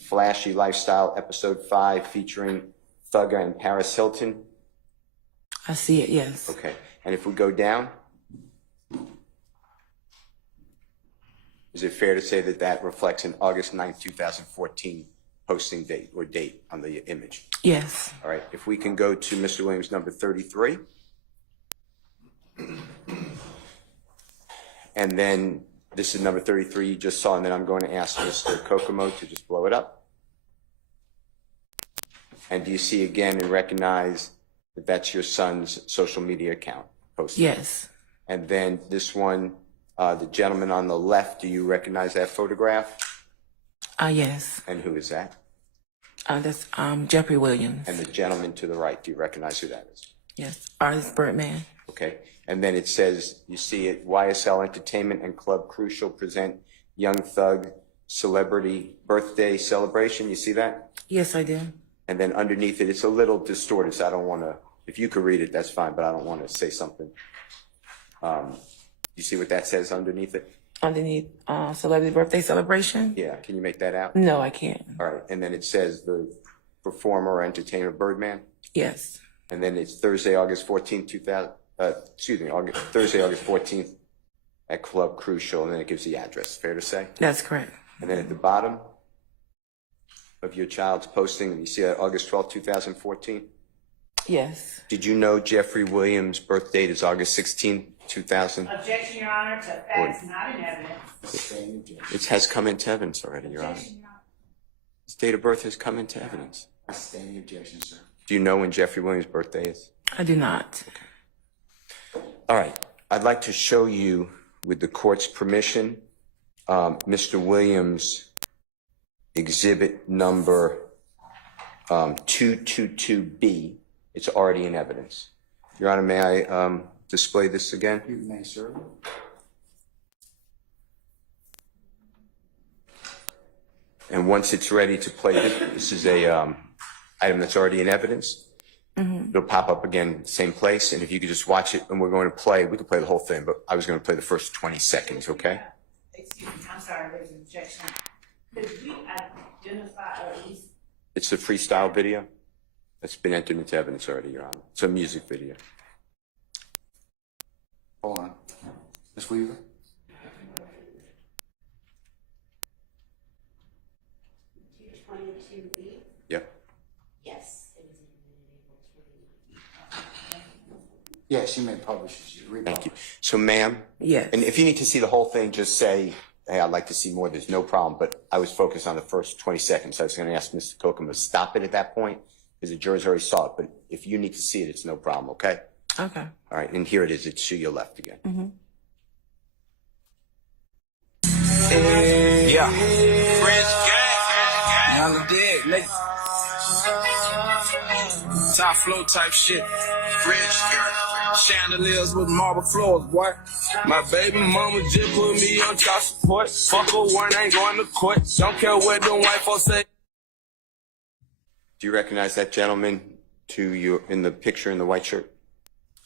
Flashy Lifestyle Episode 5 featuring Thugger and Paris Hilton? I see it, yes. Okay. And if we go down, is it fair to say that that reflects an August 9th, 2014 posting date or date on the image? Yes. All right. If we can go to Mr. Williams number 33. And then this is number 33 you just saw, and then I'm going to ask Mr. Kokomo to just blow it up. And do you see again and recognize that that's your son's social media account posted? Yes. And then this one, the gentleman on the left, do you recognize that photograph? Yes. And who is that? That's Jeffrey Williams. And the gentleman to the right, do you recognize who that is? Yes, artist Birdman. Okay. And then it says, you see it, YSL Entertainment and Club Crucial present Young Thug Celebrity Birthday Celebration. You see that? Yes, I do. And then underneath it, it's a little distorted, so I don't want to, if you could read it, that's fine, but I don't want to say something. You see what that says underneath it? Underneath celebrity birthday celebration? Yeah, can you make that out? No, I can't. All right, and then it says the performer or entertainer Birdman? Yes. And then it's Thursday, August 14th, Thursday, August 14th at Club Crucial, and then it gives the address, fair to say? That's correct. And then at the bottom of your child's posting, you see that August 12th, 2014? Yes. Did you know Jeffrey Williams' birth date is August 16th, 2000? Objection, Your Honor, to facts not in evidence. It has come into evidence already, Your Honor. His date of birth has come into evidence. Standing objection, sir. Do you know when Jeffrey Williams' birthday is? I do not. All right. I'd like to show you, with the court's permission, Mr. Williams' exhibit number 222B. It's already in evidence. Your Honor, may I display this again? You may, sir. And once it's ready to play, this is a item that's already in evidence. It'll pop up again, same place, and if you could just watch it, and we're going to play, we could play the whole thing, but I was going to play the first 20 seconds, okay? Excuse me, I'm sorry, there's an objection. Could we identify or at least It's a freestyle video that's been entered into evidence already, Your Honor. It's a music video. Hold on. Ms. Weaver? $22B? Yep. Yes. Yes, you may publish it. Thank you. So, ma'am, Yes. and if you need to see the whole thing, just say, hey, I'd like to see more. There's no problem. But I was focused on the first 20 seconds. I was going to ask Mr. Kokomo to stop it at that point because the jurors already saw it. But if you need to see it, it's no problem, okay? Okay. All right, and here it is. It's to your left again. Yeah. Rich gang. Young dead, nigga. Top flow type shit. Rich chandeliers with marble floors, boy. My baby mama just put me on child support. Fuck her one, ain't going to court. Don't care what them white folks say. Do you recognize that gentleman to you in the picture in the white shirt?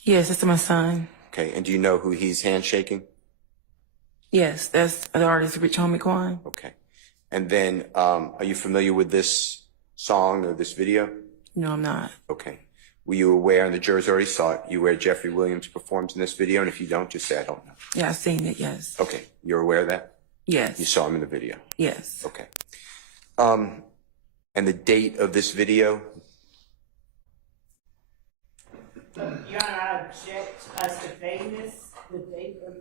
Yes, it's my son. Okay, and do you know who he's handshaking? Yes, that's the artist Rich Homie Quan. Okay. And then, are you familiar with this song or this video? No, I'm not. Okay. Were you aware, and the jurors already saw it, you aware Jeffrey Williams performs in this video? And if you don't, just say, I don't know. Yeah, I've seen it, yes. Okay. You're aware of that? Yes. You saw him in the video? Yes. Okay. And the date of this video? Your Honor, I object us debating this, the date of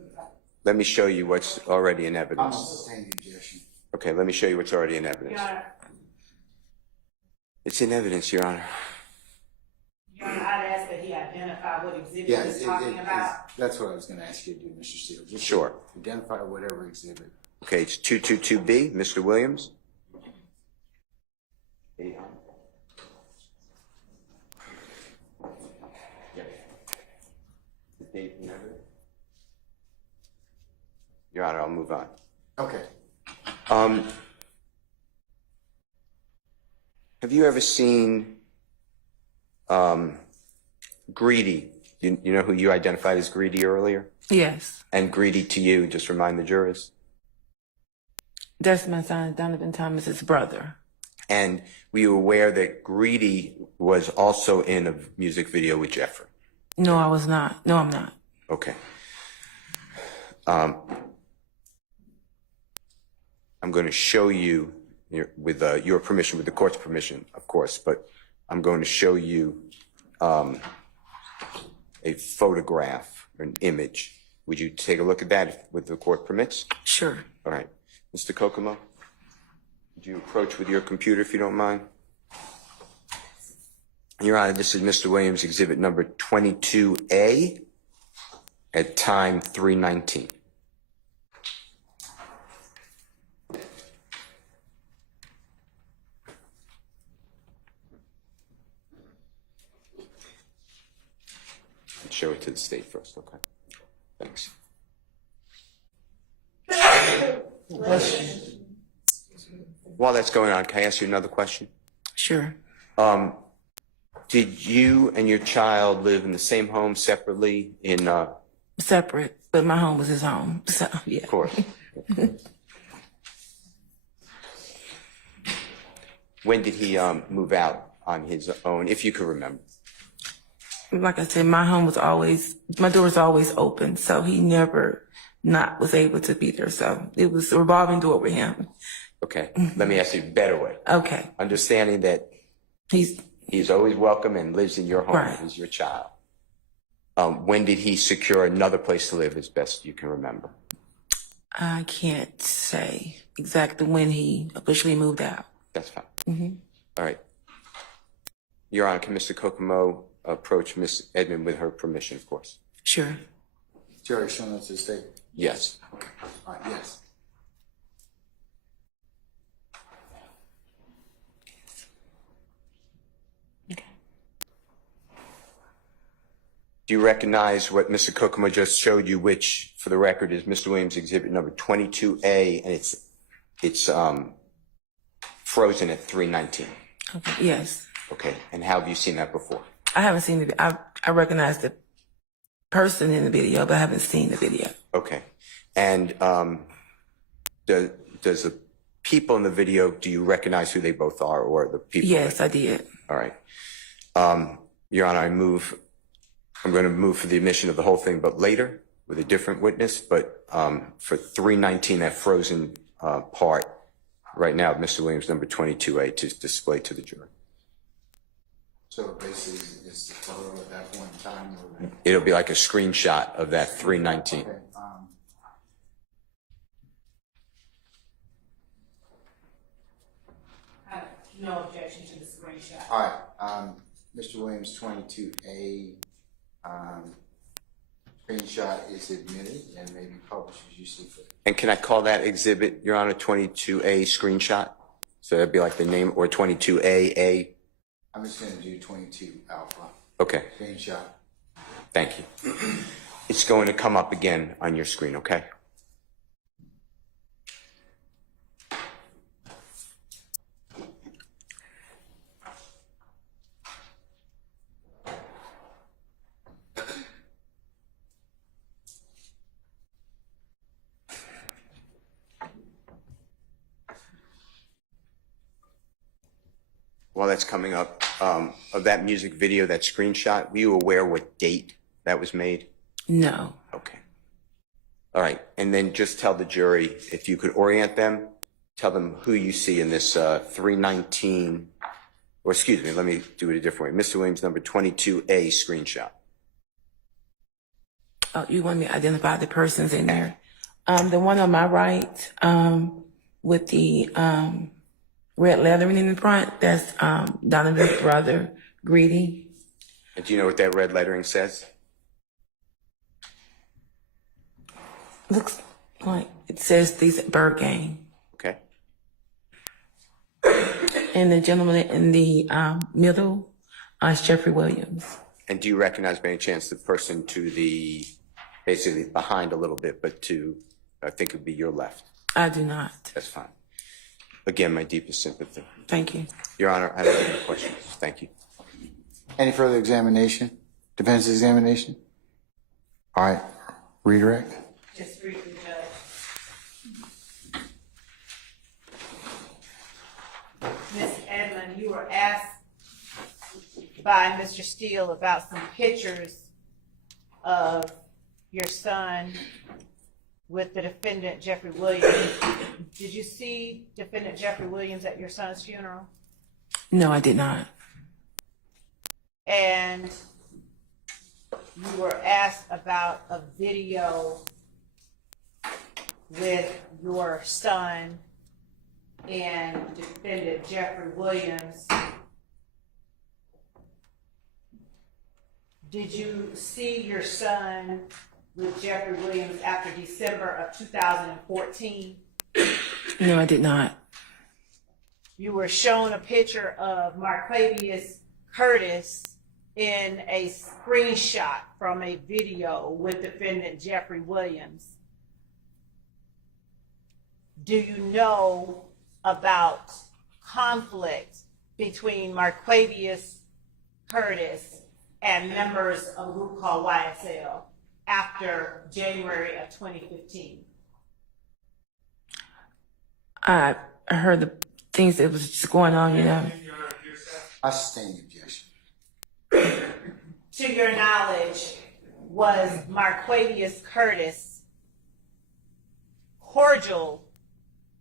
Let me show you what's already in I'm evidence. sustaining the objection. Okay, let me show you what's already in evidence. Your Honor, It's in evidence, Your Honor. Your Honor, I'd ask that he identify what exhibit Yeah, he's talking about. that's what I was going to ask you to do, Mr. Steele. Just Sure. identify whatever exhibit. Okay, it's 222B, Mr. Williams. Your Honor, I'll move on. Okay. Have you ever seen Greedy? You know who you identified as Greedy earlier? Yes. And Greedy to you, just remind the jurors. That's my son, Donovan Thomas's brother. And were you aware that Greedy was also in a music video with Jeffrey? No, I was not. No, I'm not. Okay. I'm going to show you, with your permission, with the court's permission, of course, but I'm going to show you a photograph or an image. Would you take a look at that if the court permits? Sure. All right. Mr. Kokomo, would you approach with your computer if you don't mind? Your Honor, this is Mr. Williams' exhibit number 22A at time 3:19. Show it to the state first, okay? Thanks. While that's going on, can I ask you another question? Sure. Did you and your child live in the same home separately in, Separate, but my home was his home. So, yeah. of course. When did he move out on his own, if you can remember? Like I said, my door was always open, so he never not was able to be there. So it was a revolving door with him. Okay, let me ask you a better way. Okay. Understanding that he's always welcome and lives in your home, Right. He's your child. When did he secure another place to live as best you can remember? I can't say exactly when he officially moved out. That's fine. All right. Your Honor, can Mr. Kokomo approach Ms. Edmond with her permission, of course? Sure. Jerry, showing us the state. Yes. All right, yes. Do you recognize what Mr. Kokomo just showed you, which, for the record, is Mr. Williams exhibit number 22A, and it's frozen at 319? Okay. Yes. Okay, and how have you seen that before? I haven't seen it. I recognize the person in the video, but I haven't seen the video. Okay, and does the people in the video, do you recognize who they both are, or the people? Yes, I did. All right. Your Honor, I'm going to move for the admission of the whole thing, but later with a different witness. But for 319, that frozen part, right now, Mr. Williams, number 22A, to display to the jury. So basically, it's the photo at that point in time? It'll be like a screenshot of that 319. Okay, No objection to the screenshot. all right, Mr. Williams, 22A, screenshot is admitted and may be published as you see fit. And can I call that exhibit, Your Honor, 22A screenshot? So that'd be like the name, or 22AA? I'm just going to do 22 alpha. Okay, Screenshot. thank you. It's going to come up again on your screen, okay? While that's coming up, of that music video, that screenshot, were you aware what date that was made? No. Okay. All right, and then just tell the jury, if you could orient them, tell them who you see in this 319, or excuse me, let me do it a different way. Mr. Williams, number 22A screenshot. Oh, you want me to identify the persons in there? The one on my right, with the red lettering in the front, that's Donovan's brother, Greedy. And do you know what that red lettering says? Looks like it says these at Bird Game. Okay. And the gentleman in the middle is Jeffrey Williams. And do you recognize by any chance the person to the, basically behind a little bit, but to, I think it would be your left? I do not. That's fine. Again, my deepest sympathy. Thank you. Your Honor, I don't have any questions. Thank you. Any further examination? Defense examination? All right, redirect. Just briefly, Judge. Ms. Edmond, you were asked by Mr. Steele about some pictures of your son with the defendant, Jeffrey Williams. Did you see defendant Jeffrey Williams at your son's funeral? No, I did not. And you were asked about a video with your son and defendant Jeffrey Williams. Did you see your son with Jeffrey Williams after December of 2014? No, I did not. You were shown a picture of Marquavius Curtis in a screenshot from a video with defendant Jeffrey Williams. Do you know about conflict between Marquavius Curtis and members of a group called YSL after January of 2015? I heard the things that was just going on, you know. I sustain the objection. To your knowledge, was Marquavius Curtis cordial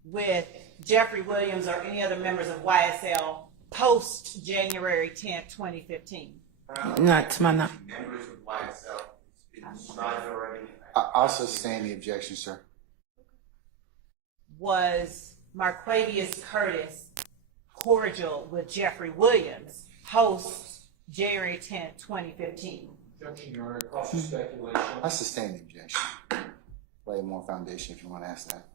with Jeffrey Williams or any other members of YSL post January 10th, 2015? Not to my knowledge. Members of YSL, it's described already. I'll sustain the objection, sir. Was Marquavius Curtis cordial with Jeffrey Williams post January 10th, 2015? Objection, Your Honor, caution speculation. I sustain the objection. Lay more foundation if you want to ask that.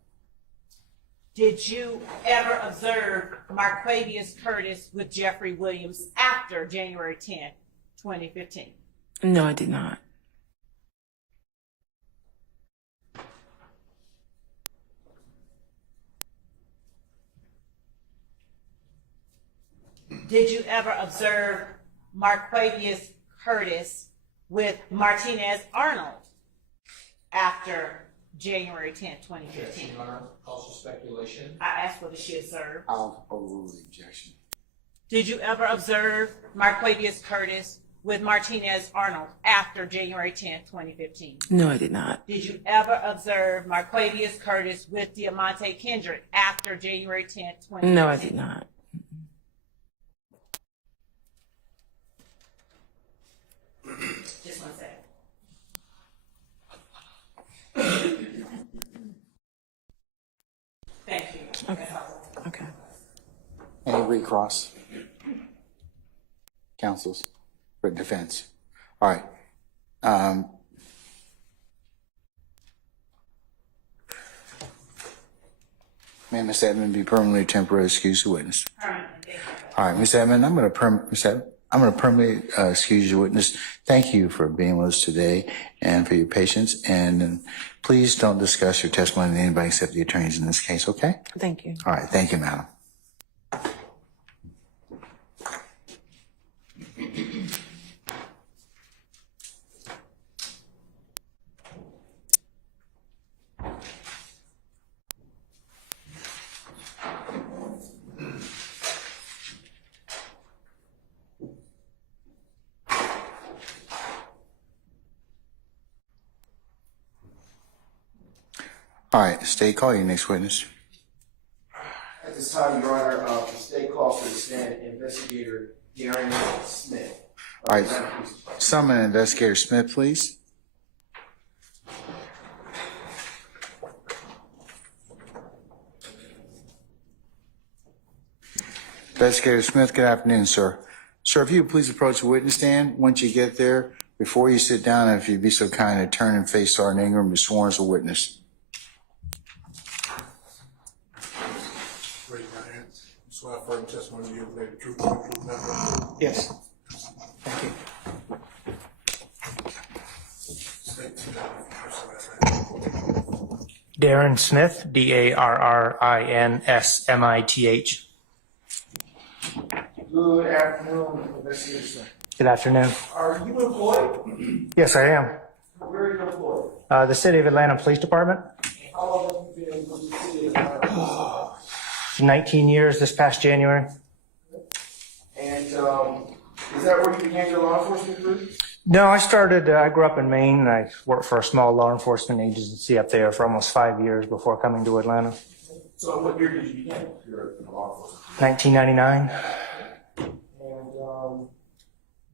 Did you ever observe Marquavius Curtis with Jeffrey Williams after January 10th, 2015? No, I did not. Did you ever observe Marquavius Curtis with Martinez Arnold after January 10th, 2015? Your Honor, also speculation. I asked whether she observed. I'll overrule the objection. Did you ever observe Marquavius Curtis with Martinez Arnold after January 10th, 2015? No, I did not. Did you ever observe Marquavius Curtis with Diamante Kendrick after January 10th, 2015? No, I did not. Just 1 second. Thank you. Okay. Okay. Any recross? Counsels for defense. All right. May Ms. Edmond be permanently temporarily excused the witness. All right, Ms. Edmond, I'm going to permanently excuse your witness. Thank you for being with us today and for your patience. And please don't discuss your testimony with anybody except the attorneys in this case, okay? Thank you. All right, thank you, madam. All right, state, call your next witness. At this time, Your Honor, the state calls for the stand Investigator Smith. All right, summon Investigator Smith, please. Investigator Smith, good afternoon, sir. Sir, if you would please approach the witness stand. Once you get there, before you sit down, if you'd be so kind to turn and face Sergeant Ingram and be sworn as a witness. Raise your hand. Swear affirm testimony you give today the truth, nothing but the truth. Yes. Thank you. State to that. First and last name. Darren Smith, DARRINSMITH. Good afternoon, Investigator Smith. Good afternoon. Are you employed? Yes, I am. Where are you employed? The City of Atlanta Police Department. How long have you been with the city of Atlanta? 19 years this past January. And is that where you began your law enforcement career? No, I grew up in Maine, and I worked for a small law enforcement agency up there for almost 5 years before coming to Atlanta. So what year did you begin your law enforcement? 1999. And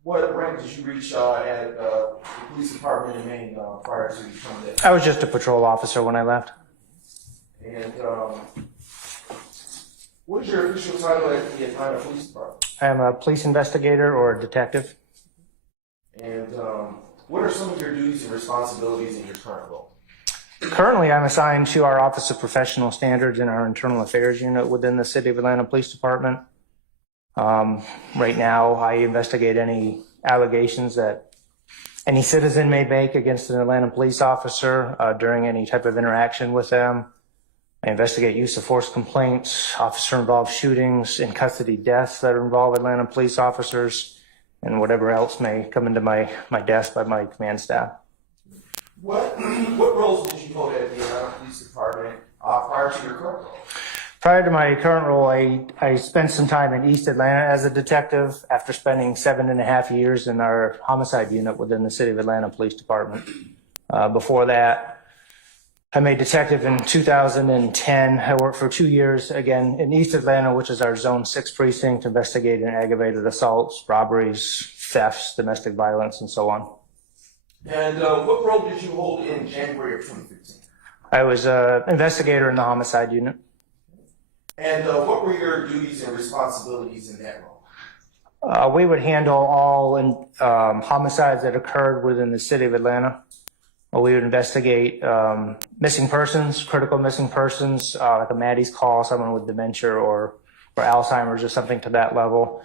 what rank did you reach at the police department in Maine prior to becoming that? I was just a patrol officer when I left. And what is your official title at the Atlanta Police Department? I am a police investigator or a detective. And what are some of your duties and responsibilities in your current role? Currently, I'm assigned to our Office of Professional Standards in our Internal Affairs Unit within the City of Atlanta Police Department. Right now, I investigate any allegations that any citizen may make against an Atlanta police officer during any type of interaction with them. I investigate use of force complaints, officer-involved shootings, in custody deaths that involve Atlanta police officers, and whatever else may come into my desk by my command staff. What roles did you hold at the Atlanta Police Department prior to your current role? Prior to my current role, I spent some time in East Atlanta as a detective after spending 7.5 years in our homicide unit within the City of Atlanta Police Department. Before that, I made detective in 2010. I worked for 2 years, again, in East Atlanta, which is our Zone 6 precinct, investigating aggravated assaults, robberies, thefts, domestic violence, and so on. And what role did you hold in January of 2015? I was an investigator in the homicide unit. And what were your duties and responsibilities in that role? We would handle all homicides that occurred within the City of Atlanta. We would investigate missing persons, critical missing persons, like a Maddie's call, someone with dementia or Alzheimer's or something to that level.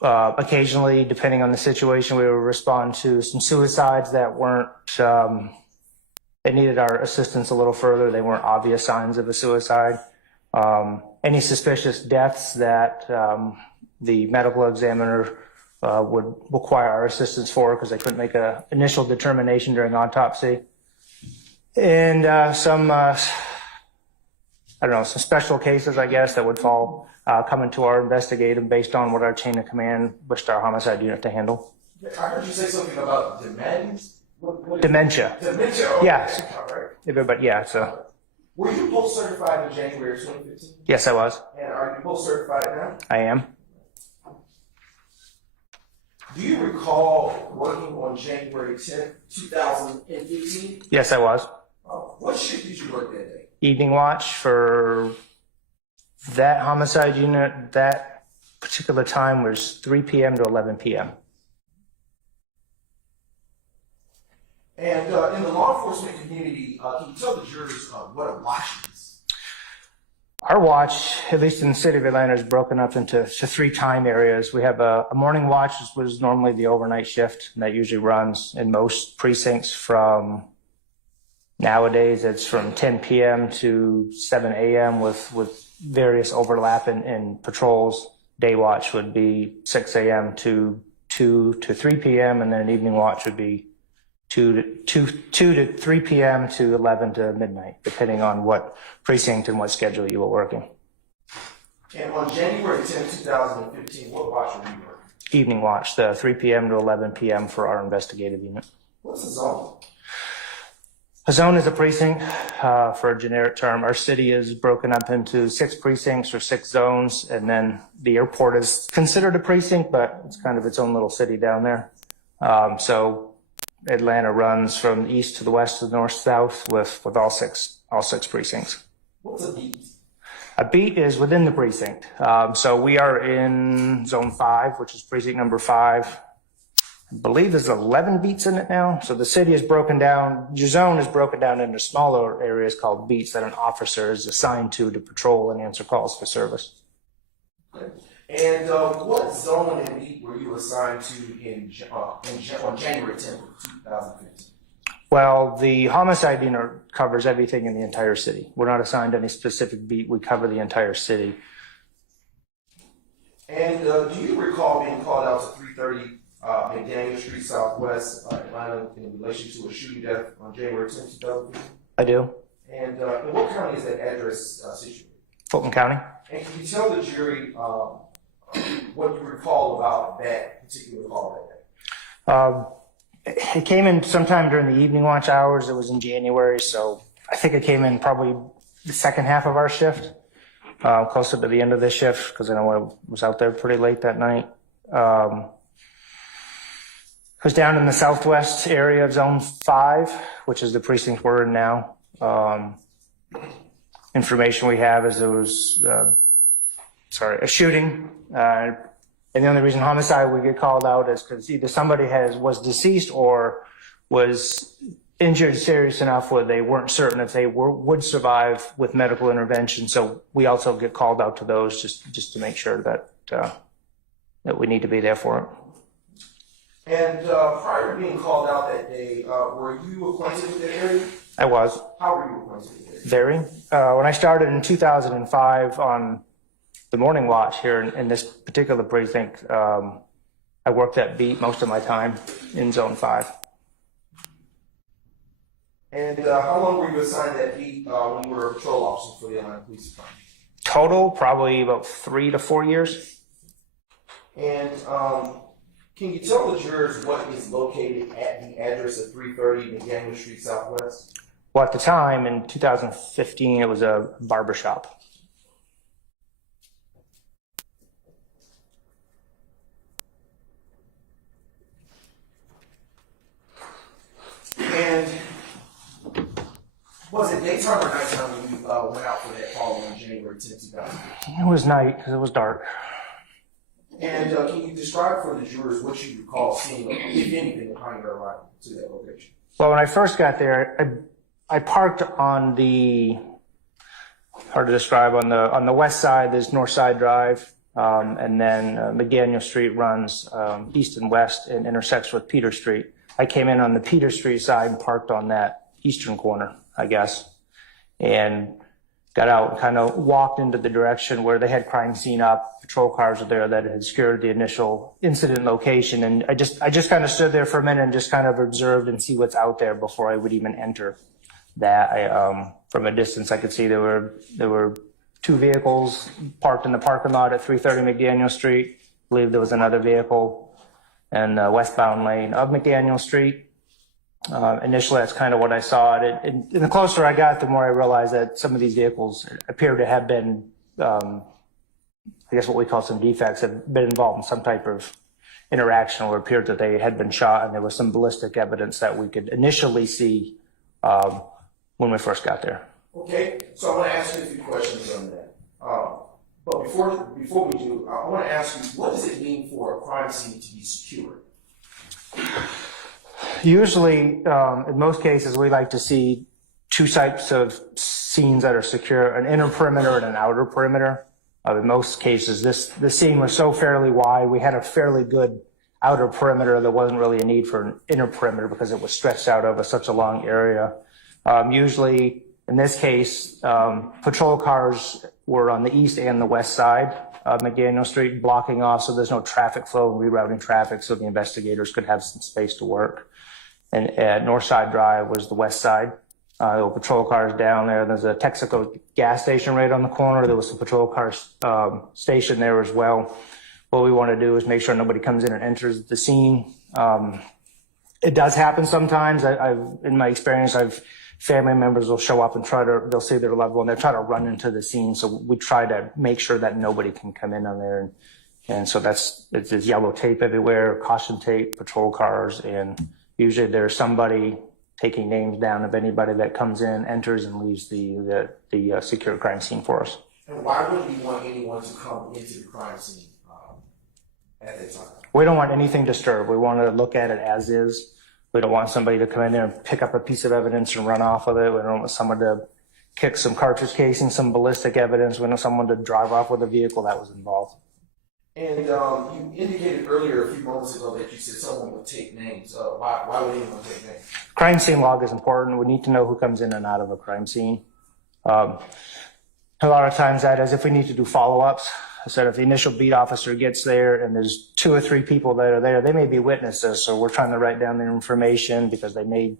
Occasionally, depending on the situation, we would respond to some suicides that weren't, they needed our assistance a little further. They weren't obvious signs of a suicide. Any suspicious deaths that the medical examiner would require our assistance for because they couldn't make an initial determination during autopsy. And some special cases, I guess, that would fall come into our investigation based on what our chain of command wished our homicide unit to handle. I heard you say something about demands. Dementia. Dementia. Okay. Yes. All right. But yeah, so. Were you post certified in January 2015? Yes, I was. And are you post certified now? I am. Do you recall working on January 10th, 2015? Yes, I was. What shift did you work that day? Evening watch for that homicide unit. That particular time was 3 p.m. to 11 p.m. And in the law enforcement community, can you tell the jurors what a watch is? Our watch, at least in the city of Atlanta, is broken up into 3 time areas. We have a morning watch, which was normally the overnight shift, and that usually runs in most precincts from, nowadays, it's from 10 p.m. to 7 a.m. with various overlap in patrols. Day watch would be 6 a.m. to 2 to 3 p.m., and then an evening watch would be 2 to 3 p.m. to 11 to midnight, depending on what precinct and what schedule you were working. And on January 10, 2015, what watch were you working? Evening watch, the 3 p.m. to 11 p.m. for our investigative unit. What's a zone? A zone is a precinct, for a generic term. Our city is broken up into 6 precincts or 6 zones, and then the airport is considered a precinct, but it's kind of its own little city down there. So Atlanta runs from the east to the west to the north south with all six precincts. What's a beat? A beat is within the precinct. So we are in zone 5, which is precinct number 5. I believe there's 11 beats in it now. So the city is broken down. Your zone is broken down into smaller areas called beats that an officer is assigned to patrol and answer calls for service. And what zone and beat were you assigned to on January 10th, 2015? Well, the homicide unit covers everything in the entire city. We're not assigned any specific beat. We cover the entire city. And do you recall being called out to 330 McDaniel Street Southwest, Atlanta, in relation to a shooting death on January 10th, 2015? I do. And in what county is that address situated? Fulton County. And can you tell the jury what you recall about that particular call that day? It came in sometime during the evening watch hours. It was in January, so I think it came in probably the second half of our shift, closer to the end of the shift, because I know I was out there pretty late that night. It was down in the southwest area of Zone 5, which is the precinct we're in now. Information we have is there was, a shooting. And the only reason homicide would get called out is because either somebody was deceased or was injured serious enough where they weren't certain if they would survive with medical intervention. So we also get called out to those just to make sure that that we need to be there for it. And prior to being called out that day, were you acquainted with the area? I was. How were you acquainted with it? Very. When I started in 2005 on the morning watch here in this particular precinct, I worked that beat most of my time in Zone 5. And how long were you assigned that beat when you were a patrol officer for the Atlanta Police Department? Total, probably about 3 to 4 years. And can you tell the jurors what is located at the address of 330 McDaniel Street Southwest? Well, at the time, in 2015, it was a barbershop. And was it daytime or nighttime when you went out for that call on January 10, 2015? It was night because it was dark. And can you describe for the jurors what you recall seeing, if anything, upon your arrival to that location? Well, when I first got there, I parked on the, hard to describe, on the west side. There's North Side Drive. and then McDaniel Street runs east and west and intersects with Peter Street. I came in on the Peter Street side and parked on that eastern corner, I guess, and got out and kind of walked into the direction where they had crime scene up. Patrol cars were there that had secured the initial incident location. And I just kind of stood there for a minute and just kind of observed and see what's out there before I would even enter that. From a distance, I could see there were two vehicles parked in the parking lot at 330 McDaniel Street. I believe there was another vehicle in the westbound lane of McDaniel Street. Initially, that's kind of what I saw. And the closer I got, the more I realized that some of these vehicles appear to have been, I guess what we call some defects, have been involved in some type of interaction, or appeared that they had been shot, and there was some ballistic evidence that we could initially see when we first got there. Okay, so I want to ask you a few questions on that. But before we do, I want to ask you, what does it mean for a crime scene to be secured? Usually, in most cases, we like to see two types of scenes that are secure, an inner perimeter and an outer perimeter. In most cases, the scene was so fairly wide, we had a fairly good outer perimeter. There wasn't really a need for an inner perimeter because it was stretched out over such a long area. Usually, in this case, patrol cars were on the east and the west side of McDaniel Street, blocking off so there's no traffic flow and rerouting traffic so the investigators could have some space to work. And at Northside Drive was the west side. There were patrol cars down there. There's a Texaco gas station right on the corner. There was some patrol cars stationed there as well. What we want to do is make sure nobody comes in and enters the scene. It does happen sometimes. In my experience, family members will show up and they'll see their loved one, they'll try to run into the scene. So we try to make sure that nobody can come in on there. And so there's yellow tape everywhere, caution tape, patrol cars, and usually there's somebody taking names down of anybody that comes in, enters, and leaves the secure crime scene for us. And why would we want anyone to come into the crime scene at that time? We don't want anything disturbed. We want to look at it as is. We don't want somebody to come in there and pick up a piece of evidence and run off with it. We don't want someone to kick some cartridge casing, some ballistic evidence. We don't want someone to drive off with a vehicle that was involved. And you indicated earlier a few moments ago that you said someone would take names. Why would anyone take names? Crime scene log is important. We need to know who comes in and out of a crime scene. A lot of times that is if we need to do follow-ups. I said if the initial beat officer gets there and there's 2 or 3 people that are there, they may be witnesses. So we're trying to write down their information because they may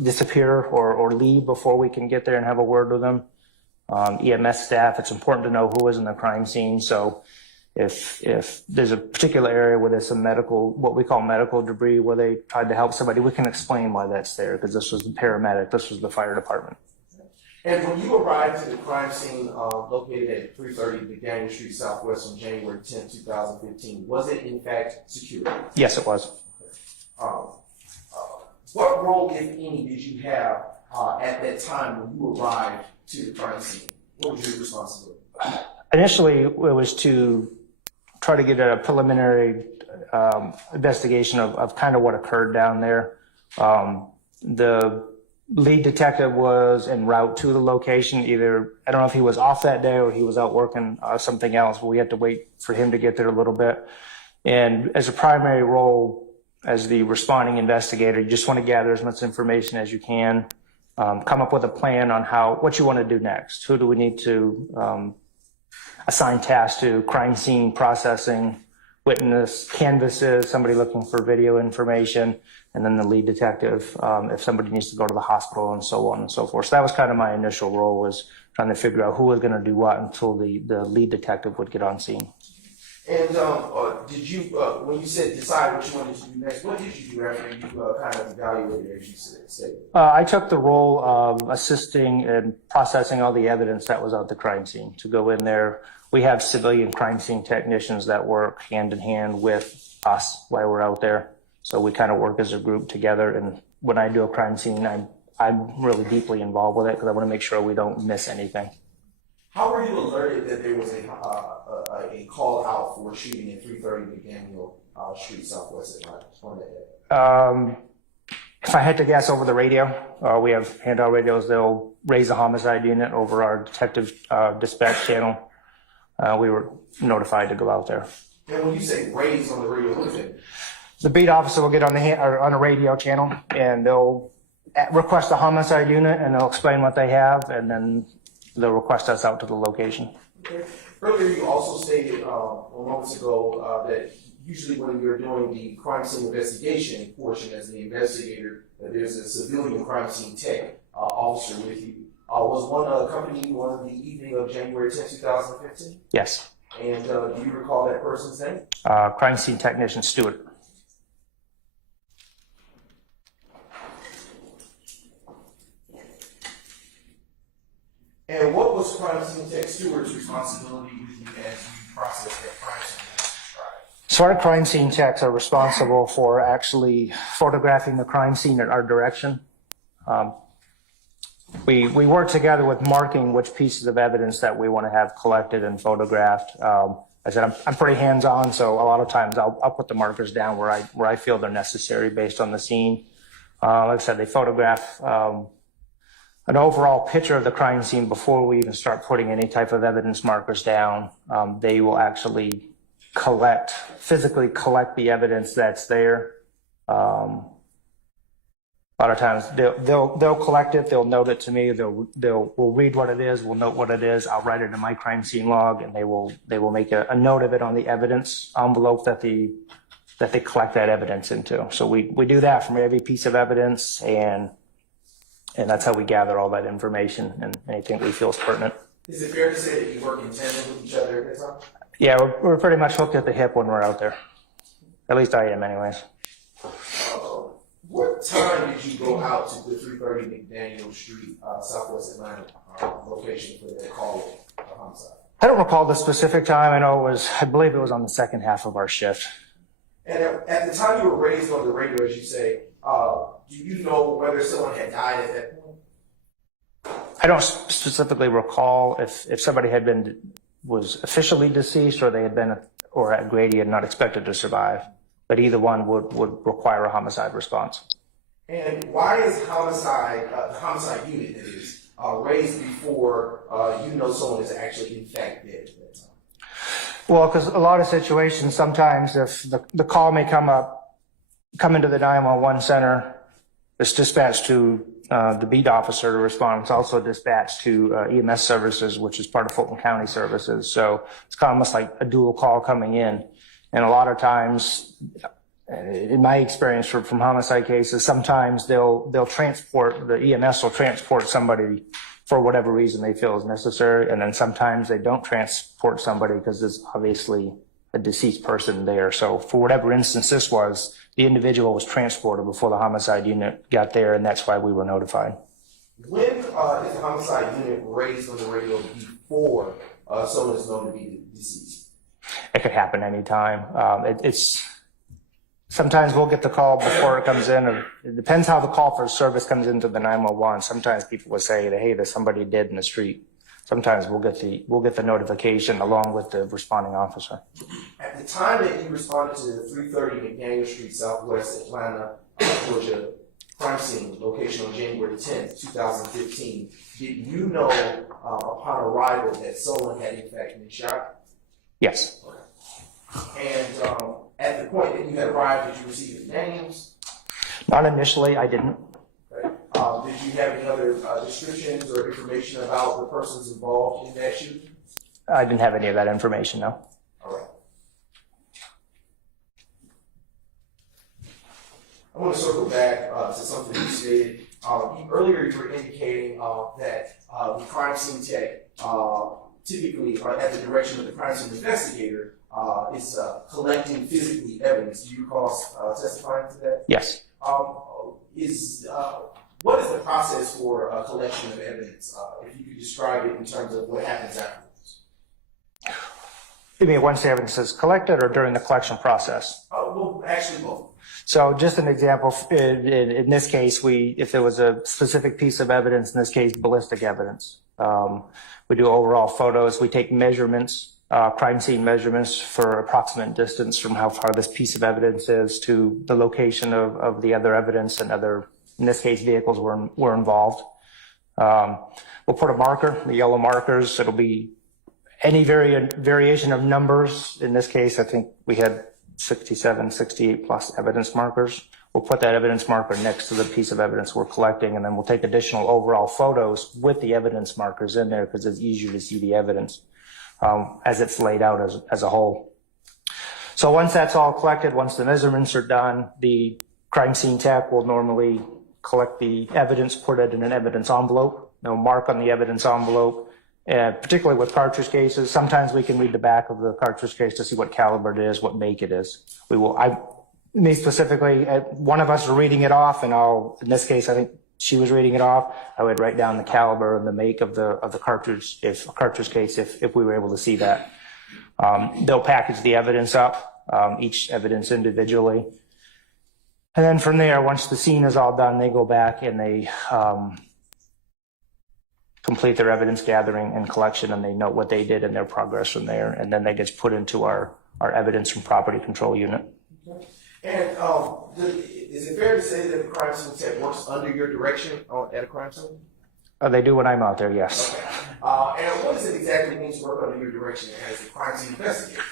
disappear or leave before we can get there and have a word with them. EMS staff, it's important to know who is in the crime scene. So if there's a particular area where there's some what we call medical debris, where they tried to help somebody, we can explain why that's there, because this was the paramedic, this was the fire department. And when you arrived to the crime scene located at 330 McDaniel Street Southwest on January 10, 2015, was it in fact secure? Yes, it was. What role, if any, did you have at that time when you arrived to the crime scene? What was your responsibility? Initially, it was to try to get a preliminary investigation of kind of what occurred down there. The lead detective was en route to the location. Either, I don't know if he was off that day or he was out working something else, but we had to wait for him to get there a little bit. And as a primary role, as the responding investigator, you just want to gather as much information as you can, come up with a plan on what you want to do next. Who do we need to assign tasks to? Crime scene processing, witness canvases, somebody looking for video information, and then the lead detective, if somebody needs to go to the hospital, and so on and so forth. So that was kind of my initial role, was trying to figure out who was going to do what until the lead detective would get on scene. And did you, when you said decide what you wanted to do next, what did you do after you kind of evaluated, as you said? I took the role of assisting in processing all the evidence that was at the crime scene. To go in there, we have civilian crime scene technicians that work hand in hand with us while we're out there. So we kind of work as a group together. And when I do a crime scene, I'm really deeply involved with it because I want to make sure we don't miss anything. How were you alerted that there was a call out for shooting at 330 McDaniel Street Southwest at night on that day? If I had to guess, over the radio, we have handout radios. They'll raise a homicide unit over our detective dispatch channel. we were notified to go out there. And when you say raised on the radio, what is it? The beat officer will get on on a radio channel, and they'll request a homicide unit, and they'll explain what they have, and then they'll request us out to the location. Okay. Earlier, you also stated moments ago that usually when you're doing the crime scene investigation portion as the investigator, that there's a civilian crime scene tech officer with you. Was one accompanying you on the evening of January 10, 2015? Yes. And do you recall that person's name? Crime scene technician Stewart. And what was crime scene tech Stewart's responsibility with you as you processed that crime scene as described? So our crime scene techs are responsible for actually photographing the crime scene in our direction. We work together with marking which pieces of evidence that we want to have collected and photographed. I said I'm pretty hands-on, so a lot of times I'll put the markers down where I feel they're necessary based on the scene. Like I said, they photograph an overall picture of the crime scene before we even start putting any type of evidence markers down. They will actually physically collect the evidence that's there. A lot of times they'll collect it, they'll note it to me, we'll read what it is, we'll note what it is, I'll write it in my crime scene log, and they will make a note of it on the evidence envelope that they collect that evidence into. So we do that from every piece of evidence, and that's how we gather all that information and anything we feel is pertinent. Is it fair to say that you work in tandem with each other at that time? Yeah, we're pretty much hooked at the hip when we're out there. At least I am anyways. What time did you go out to the 330 McDaniel Street, Southwest Atlanta location for that call of homicide? I don't recall the specific time. I believe it was on the second half of our shift. And at the time you were raised on the radio, as you say, do you know whether someone had died at that point? I don't specifically recall if somebody was officially deceased or they had been or at grade and not expected to survive. But either one would require a homicide response. And why is homicide, the homicide unit that is, raised before you know someone is actually in fact dead at that time? Well, because a lot of situations, sometimes if the call may come into the 911 center, it's dispatched to the beat officer to respond. It's also dispatched to EMS services, which is part of Fulton County services. So it's kind of almost like a dual call coming in. And a lot of times, in my experience from homicide cases, sometimes they'll transport, the EMS will transport somebody for whatever reason they feel is necessary. And then sometimes they don't transport somebody because there's obviously a deceased person there. So for whatever instance this was, the individual was transported before the homicide unit got there, and that's why we were notified. When is the homicide unit raised on the radio before someone is known to be deceased? It could happen anytime. It's sometimes we'll get the call before it comes in, or it depends how the call for service comes into the 911. Sometimes people will say that, hey, there's somebody dead in the street. Sometimes we'll get the notification along with the responding officer. At the time that you responded to the 330 McDaniel Street, Southwest Atlanta, Georgia crime scene location on January 10th, 2015, did you know upon arrival that someone had in fact been shot? Yes. And at the point that you had arrived, did you receive the names? Not initially, I didn't. Okay. Did you have any other descriptions or information about the persons involved in that shooting? I didn't have any of that information, no. All right. I want to circle back to something you stated. Earlier you were indicating that the crime scene tech typically, at the direction of the crime scene investigator, is collecting physically evidence. Do you recall testifying to that? Yes. What is the process for collection of evidence? If you could describe it in terms of what happens afterwards. You mean once the evidence is collected or during the collection process? Well, actually both. So just an example, in this case, if there was a specific piece of evidence, in this case, ballistic evidence, we do overall photos. We take measurements, crime scene measurements for approximate distance from how far this piece of evidence is to the location of the other evidence, and other, in this case, vehicles were involved. We'll put a marker, the yellow markers. It'll be any variation of numbers, in this case, I think we had 67, 68 plus evidence markers. We'll put that evidence marker next to the piece of evidence we're collecting, and then we'll take additional overall photos with the evidence markers in there because it's easier to see the evidence as it's laid out as a whole. So once that's all collected, once the measurements are done, the crime scene tech will normally collect the evidence, put it in an evidence envelope. They'll mark on the evidence envelope, particularly with cartridge cases. Sometimes we can read the back of the cartridge case to see what caliber it is, what make it is. Me specifically, one of us are reading it off, and in this case, I think she was reading it off. I would write down the caliber and the make of the cartridge, cartridge case, if we were able to see that. They'll package the evidence up, each evidence individually. And then from there, once the scene is all done, they go back and they complete their evidence gathering and collection, and they note what they did and their progress from there. And then that gets put into our evidence from property control unit. And is it fair to say that the crime scene tech works under your direction at a crime scene? They do when I'm out there, yes. Okay. And what does it exactly mean to work under your direction as a crime scene investigator?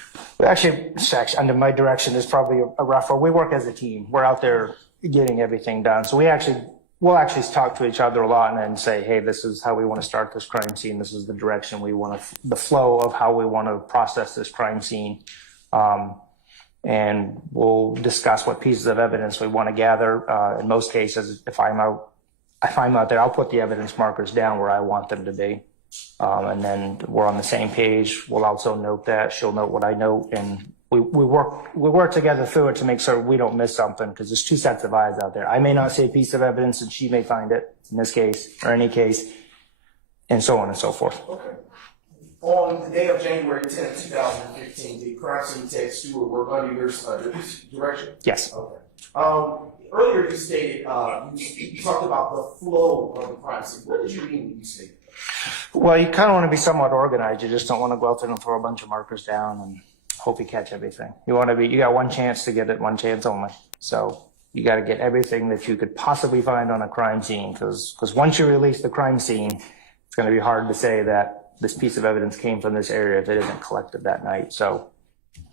Actually, under my direction is probably a rough word. We work as a team. We're out there getting everything done. So we'll actually talk to each other a lot and then say, hey, this is how we want to start this crime scene. This is the direction we want to, the flow of how we want to process this crime scene. And we'll discuss what pieces of evidence we want to gather. In most cases, if I'm out there, I'll put the evidence markers down where I want them to be. And then we're on the same page. We'll also note that. She'll note what I note, and we work together through it to make sure we don't miss something, because there's two sets of eyes out there. I may not see a piece of evidence and she may find it in this case or any case, and so on and so forth. Okay. On the day of January 10th, 2015, did crime scene tech Stewart work under your direction? Yes. Okay. Earlier you stated, you talked about the flow of the crime scene. What did you mean when you stated that? Well, you kind of want to be somewhat organized. You just don't want to go out there and throw a bunch of markers down and hope you catch everything. You got one chance to get it, one chance only. So you got to get everything that you could possibly find on a crime scene, because once you release the crime scene, it's going to be hard to say that this piece of evidence came from this area if it isn't collected that night. So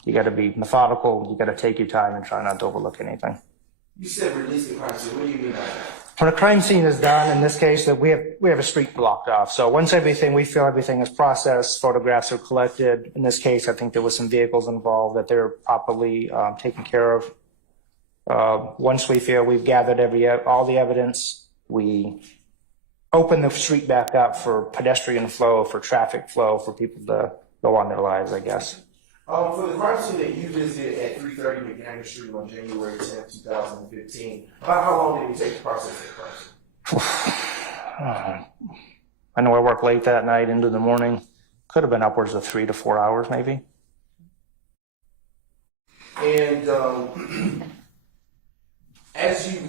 you got to be methodical. You got to take your time and try not to overlook anything. You said release the crime scene. What do you mean by that? When a crime scene is done, in this case, that we have a street blocked off. So once we feel everything is processed, photographs are collected. In this case, I think there was some vehicles involved that they're properly taken care of. Once we feel we've gathered all the evidence, we open the street back up for pedestrian flow, for traffic flow, for people to go on their lives, I guess. For the crime scene that you visited at 330 McDaniel Street on January 10th, 2015, about how long did it take to process that crime scene? I know I worked late that night into the morning. Could have been upwards of 3 to 4 hours, maybe. And as you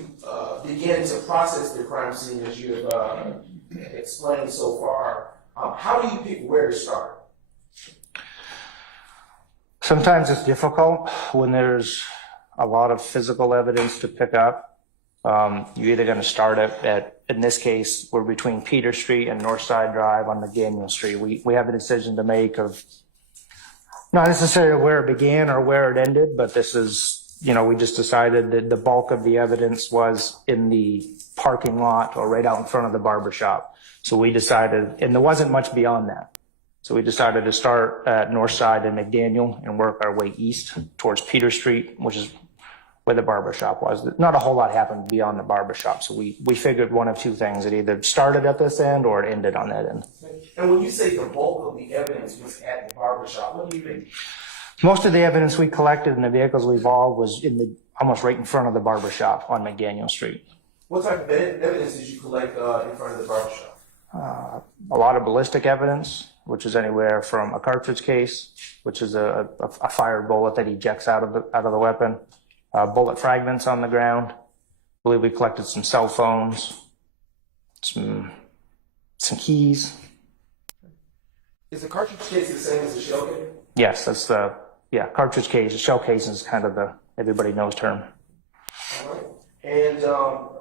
begin to process the crime scene, as you have explained so far, how do you pick where to start? Sometimes it's difficult when there's a lot of physical evidence to pick up. You're either going to start at, in this case, we're between Peter Street and Northside Drive on McDaniel Street. We have a decision to make of not necessarily where it began or where it ended, but this is, we just decided that the bulk of the evidence was in the parking lot or right out in front of the barber shop. So we decided, and there wasn't much beyond that. So we decided to start at Northside and McDaniel and work our way east towards Peter Street, which is where the barber shop was. Not a whole lot happened beyond the barber shop. So we figured one of two things. It either started at this end or it ended on that end. And when you say the bulk of the evidence was at the barber shop, what do you mean? Most of the evidence we collected in the vehicles we involved was almost right in front of the barber shop on McDaniel Street. What type of evidence did you collect in front of the barber shop? A lot of ballistic evidence, which is anywhere from a cartridge case, which is a fired bullet that ejects out of the weapon, bullet fragments on the ground. I believe we collected some cell phones, some keys. Is the cartridge case the same as the shell case? Yes, that's cartridge case. The shell case is kind of the everybody knows term. All right. And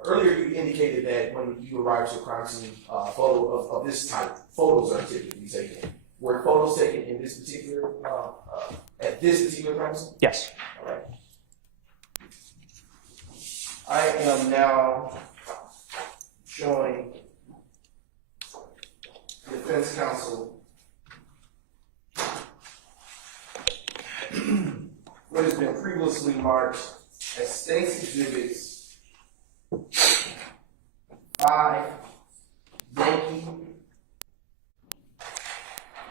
earlier you indicated that when you arrived to a crime scene, photo of this type, photos are typically taken. were photos taken in this particular, at this particular premise? Yes. All right. I am now showing defense counsel what has been previously marked as State's Exhibits 5 Yankee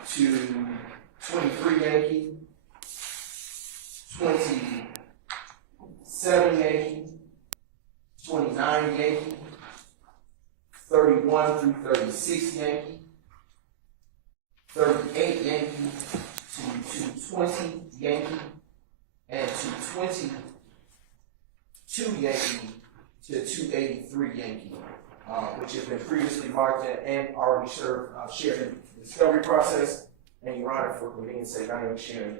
to 23 Yankee, 27 Yankee, 29 Yankee, 31 through 36 Yankee, 38 Yankee to 220 Yankee, and 222 Yankee to 283 Yankee, which has been previously marked and already shared in the discovery process. And Your Honor, for convenience sake, I am sharing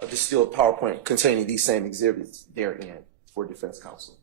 a distilled PowerPoint containing these same exhibits therein for defense counsel.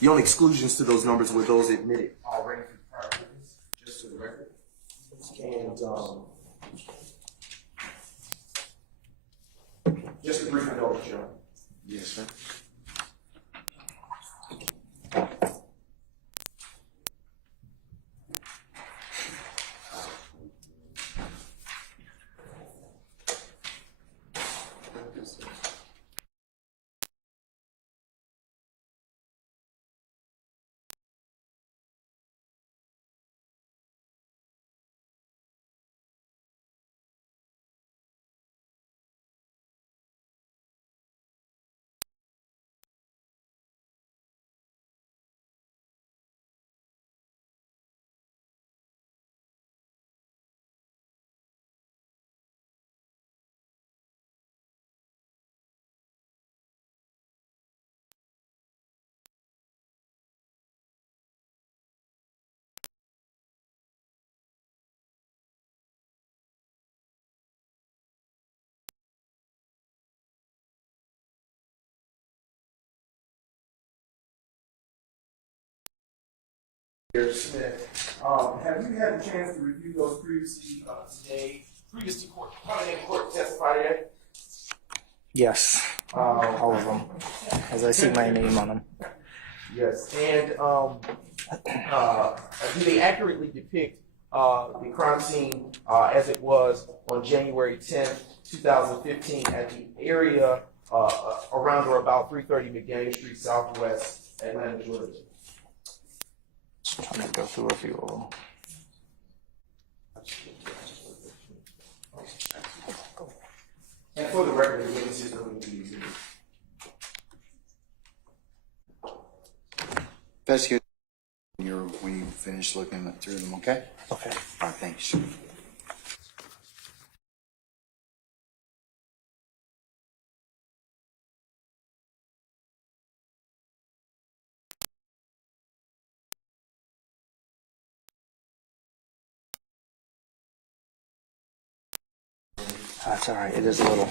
The only exclusions to those numbers were those admitted already through prior witness, just to the record. And just a brief note, Your Honor. Yes, sir. Smith, have you had a chance to review those previously today, previous to court, coming in court to testify today? Yes. All of them. As I see my name on them. Yes, and do they accurately depict the crime scene as it was on January 10th, 2015 at the area around or about 330 McDaniel Street Southwest, Atlanta, Georgia? Just trying to go through a few of them. And for the record, the witnesses are going to be used. Investigator, when you finish looking through them, okay? Okay. All right, thank you, sir. That's all right. It is a little,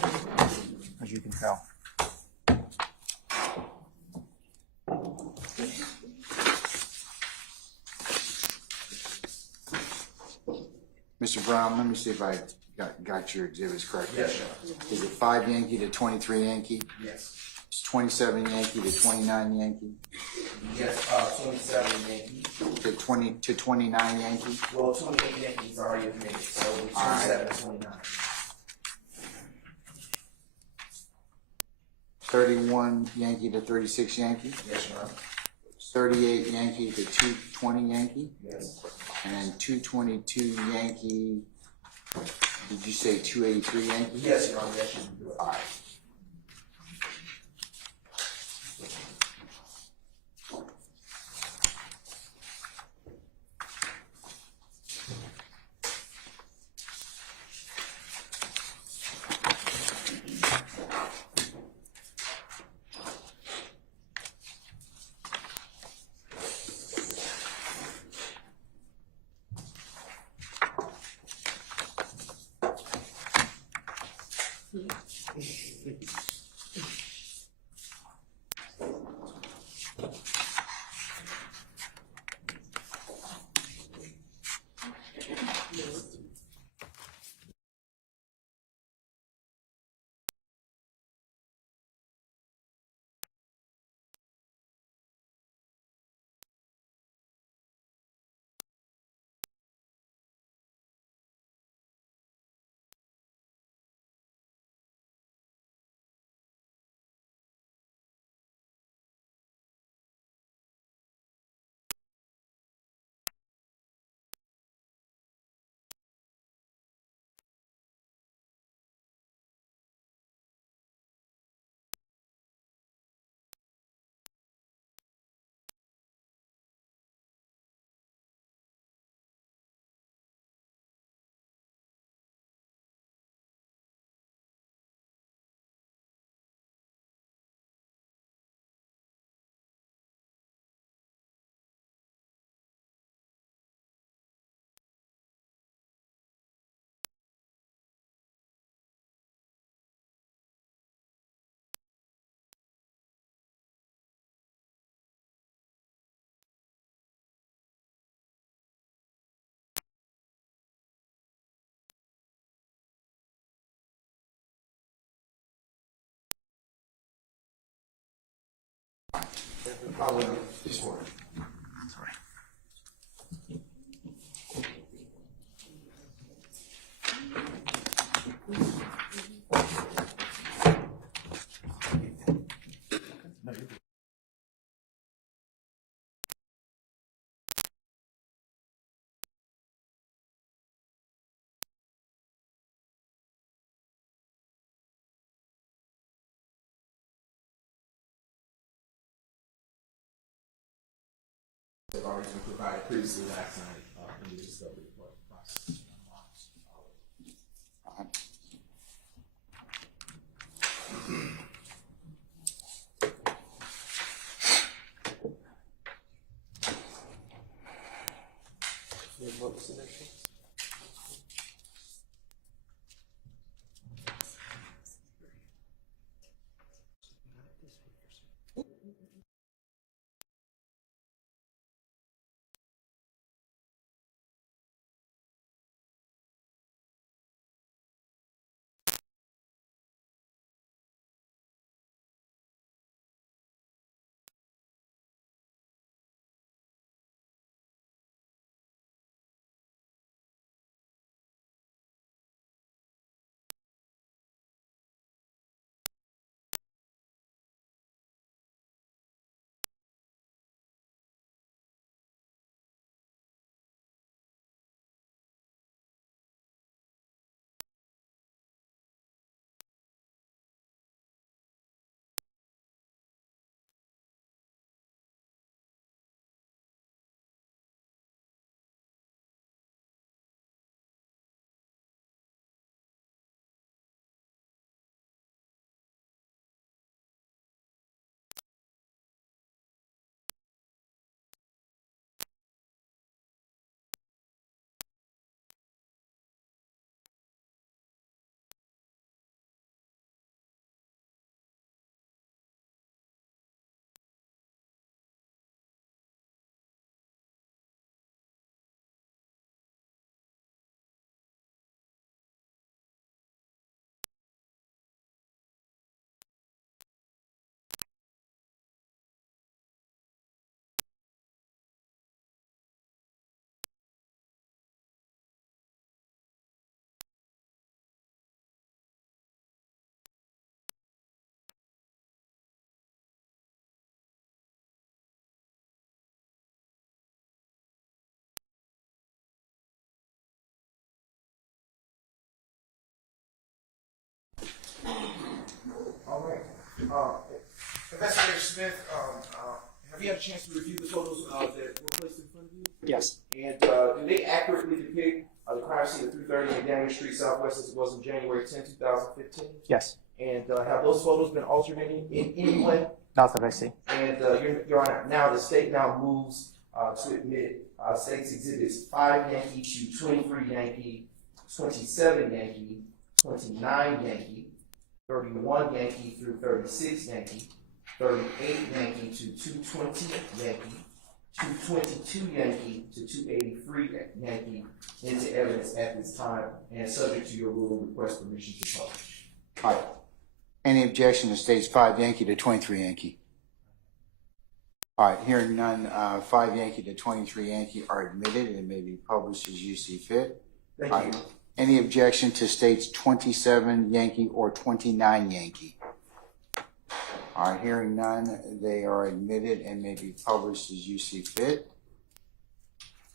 as you can tell. Mr. Brown, let me see if I got your exhibits correct. Yes, sir. Is it 5 Yankee to 23 Yankee? Yes. It's 27 Yankee to 29 Yankee? Yes, 27 Yankee. To 20 to 29 Yankee? Well, 28 Yankees already admitted, so 27 and 29. 31 Yankee to 36 Yankee? Yes, Your Honor. 38 Yankee to 220 Yankee? Yes. And then 222 Yankee Did you say 283 Yankee? Yes, Your Honor, that should be good. All right. Have already been provided previously last night in the discovery process. What was the next one? Investigator Smith, have you had a chance to review the photos that were placed in front of you? Yes. And do they accurately depict the crime scene at 330 and Daniel Street Southwest as it was on January 10, 2015? Yes. And have those photos been alternating in any way? Not that I see. And Your Honor, now the state now moves to admit state's exhibits 5 Yankee to 23 Yankee, 27 Yankee, 29 Yankee, 31 Yankee through 36 Yankee, 38 Yankee to 220 Yankee, 222 Yankee to 283 Yankee into evidence at this time, and subject to your rule, request permission to publish. All right. Any objection to states 5 Yankee to 23 Yankee? All right, hearing none, 5 Yankee to 23 Yankee are admitted and may be published as you see fit. Thank All you. right. Any objection to states 27 Yankee or 29 Yankee? All right, hearing none, they are admitted and may be published as you see fit.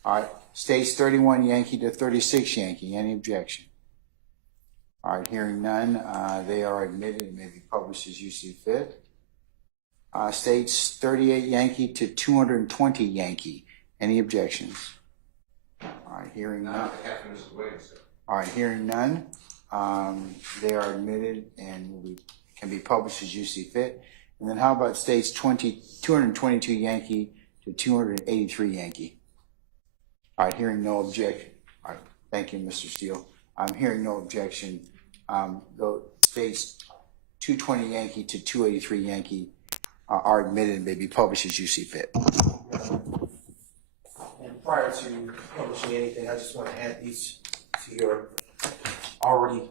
All right, states 31 Yankee to 36 Yankee, any objection? All right, hearing none, they are admitted and may be published as you see fit. States 38 Yankee to 220 Yankee, any objections? All right, hearing none. All right, hearing none, they are admitted and can be published as you see fit. And then how about states 222 Yankee to 283 Yankee? All right, hearing no objection. All right, thank you, Mr. Steele. I'm hearing no objection. The states 220 Yankee to 283 Yankee are admitted and may be published as you see fit. And prior to publishing anything, I just want to add these to your already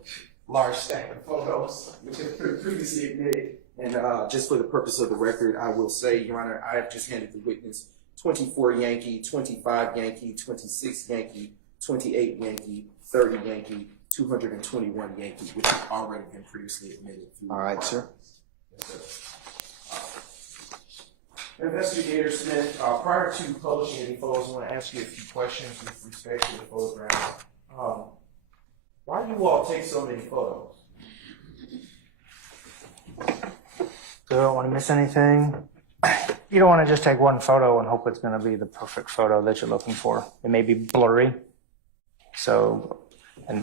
large stack of photos, which have been previously admitted. And just for the purpose of the record, I will say, Your Honor, I have just handed the witness 24 Yankee, 25 Yankee, 26 Yankee, 28 Yankee, 30 Yankee, 221 Yankee, which have already been previously admitted. All right, sir. Yes, sir. Investigator Smith, prior to publishing any photos, I want to ask you a few questions with respect to the photographs. Why do you all take so many photos? You don't want to miss anything. You don't want to just take one photo and hope it's going to be the perfect photo that you're looking for. It may be blurry. So, and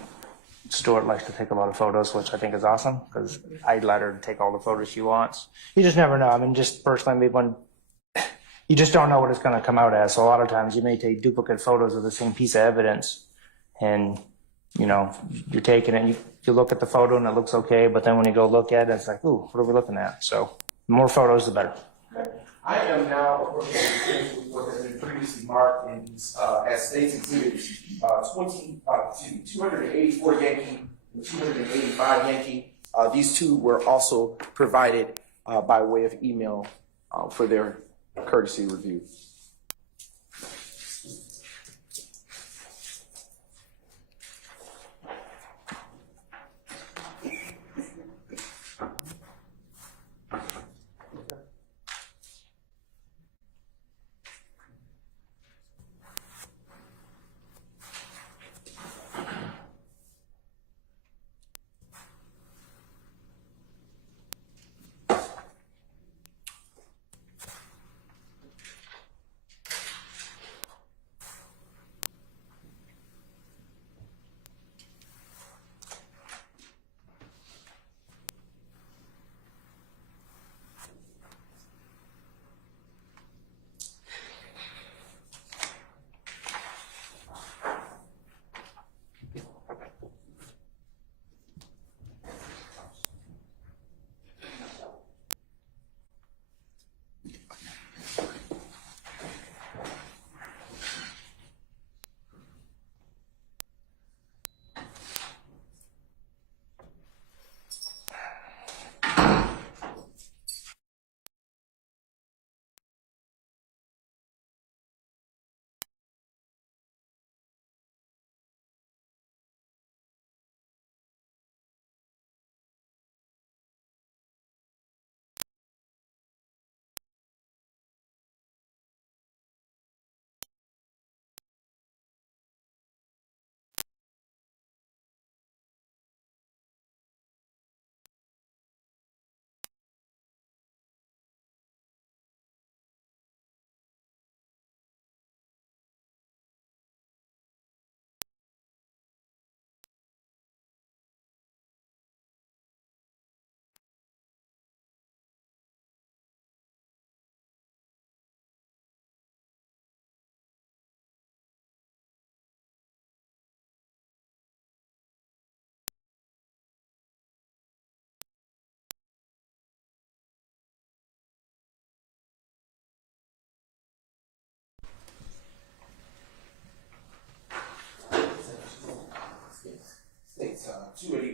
Stuart likes to take a lot of photos, which I think is awesome because I'd let her take all the photos she wants. You just never know. I mean, just personally, you just don't know what it's going to come out as. So a lot of times you may take duplicate photos of the same piece of evidence and, you know, you're taking it and you look at the photo and it looks okay, but then when you go look at it, it's like, ooh, what are we looking at? So the more photos, the better. I am now working with what has been previously marked in these, as states exhibits, 284 Yankee and 285 Yankee. These two were also provided by way of email for their courtesy review.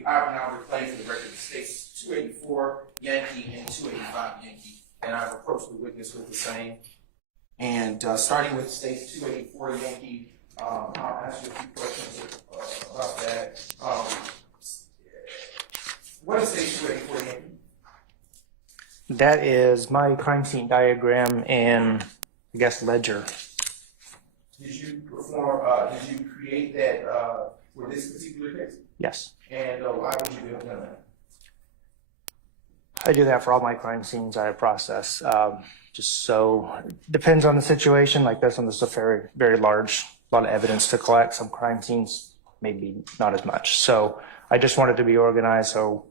I will now reclaim for the record the states 284 Yankee and 285 Yankee. And I've approached the witness with the same. And starting with states 284 Yankee, I'll ask you a few questions about that. What is state 284 Yankee? That is my crime scene diagram and, I guess, ledger. Did you did you create that for this particular case? Yes. And why would you have done that? I do that for all my crime scenes I process. Just so, depends on the situation. Like this one, this is a very, very large, lot of evidence to collect. Some crime scenes, maybe not as much. So I just wanted to be organized so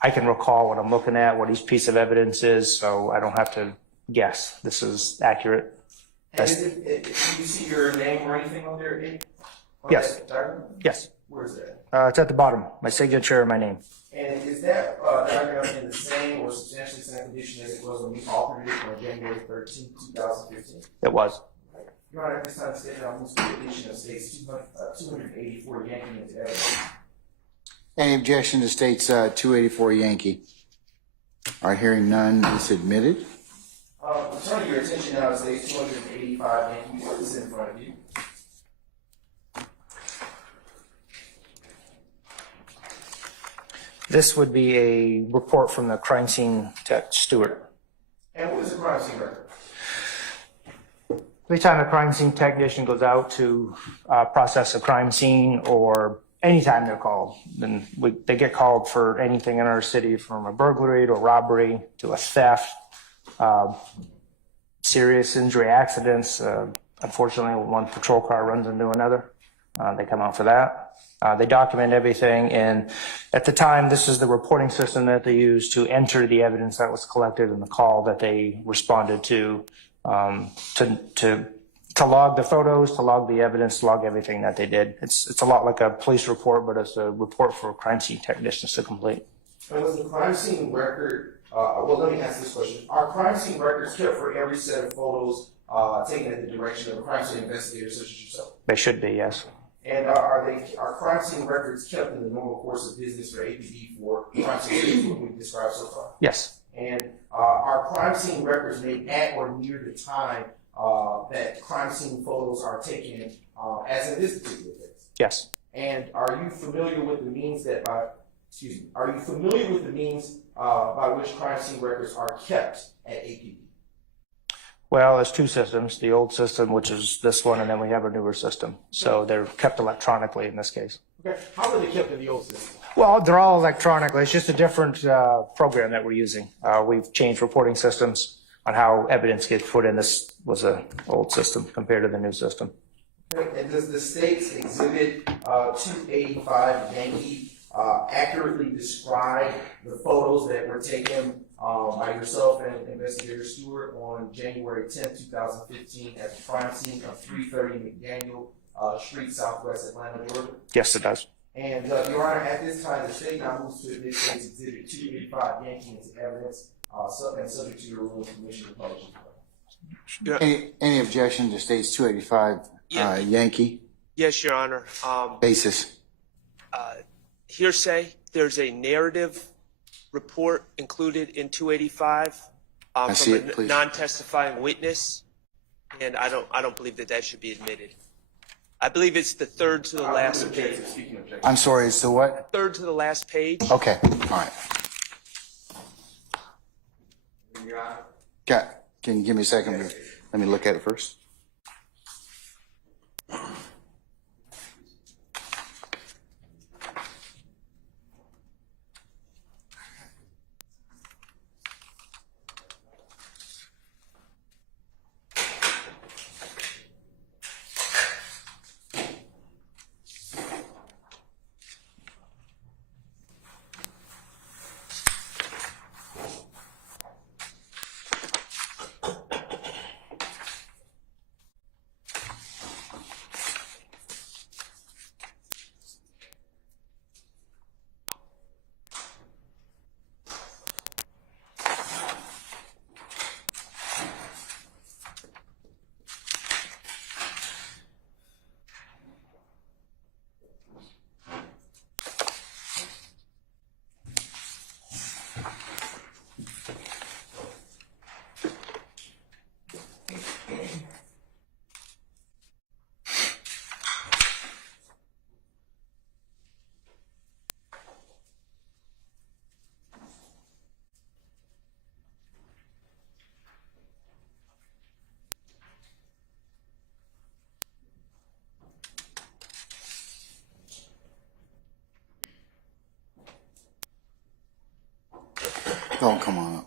I can recall what I'm looking at, what each piece of evidence is, so I don't have to guess. This is accurate. And do you see your name or anything on there? Yes. Yes. Where is that? It's at the bottom, my signature and my name. And is that diagram in the same or substantially same condition as it was when we authored it on January 13, 2015? It was. Your Honor, at this time, statement on the addition of states 284 Yankee into evidence. Any objection to states 284 Yankee? All right, hearing none, it's admitted. Turning your attention now to states 285 Yankee. What is in front of you? This would be a report from the crime scene tech, Stewart. And what is the crime scene record? Every time a crime scene technician goes out to process a crime scene, or anytime they're called, then they get called for anything in our city, from a burglary to a robbery to a theft, serious injury accidents. Unfortunately, one patrol car runs into another. They come out for that. They document everything, and at the time, this is the reporting system that they use to enter the evidence that was collected in the call that they responded to log the photos, to log the evidence, to log everything that they did. It's a lot like a police report, but it's a report for crime scene technicians to complete. And was the crime scene record, well, let me ask this question. Are crime scene records kept for every set of photos taken at the direction of a crime scene investigator such as yourself? They should be, yes. And are crime scene records kept in the normal course of business for APD for crime scene what we've described so far? Yes. And are crime scene records made at or near the time that crime scene photos are taken, as in this particular case? Yes. And are you familiar with the means by which crime scene records are kept at APD? Well, there's two systems, the old system, which is this one, and then we have a newer system. So they're kept electronically in this case. Okay. How are they kept in the old system? Well, they're all electronically. It's just a different program that we're using. We've changed reporting systems on how evidence gets put in. This was an old system compared to the new system. Okay. And does the state's exhibit 285 Yankee accurately describe the photos that were taken by yourself and Investigator Stewart on January 10, 2015 at the crime scene of 330 McDaniel Street, Southwest Atlanta, Georgia? Yes, it does. And Your Honor, at this time, the state now moves to admit state's exhibit 285 Yankee into evidence and subject to your rule of commission of publishing. Any objection to states 285 Yankee? Yes, Your Honor. Basis. Hearsay, there's a narrative report included in 285 see from it, a please. non-testifying witness, and I don't believe that should be admitted. I believe it's the third to the last page. I'm sorry, it's the what? Third to the last page. Okay, all right. Can you give me a second? Let me look at it first. Oh, come on up.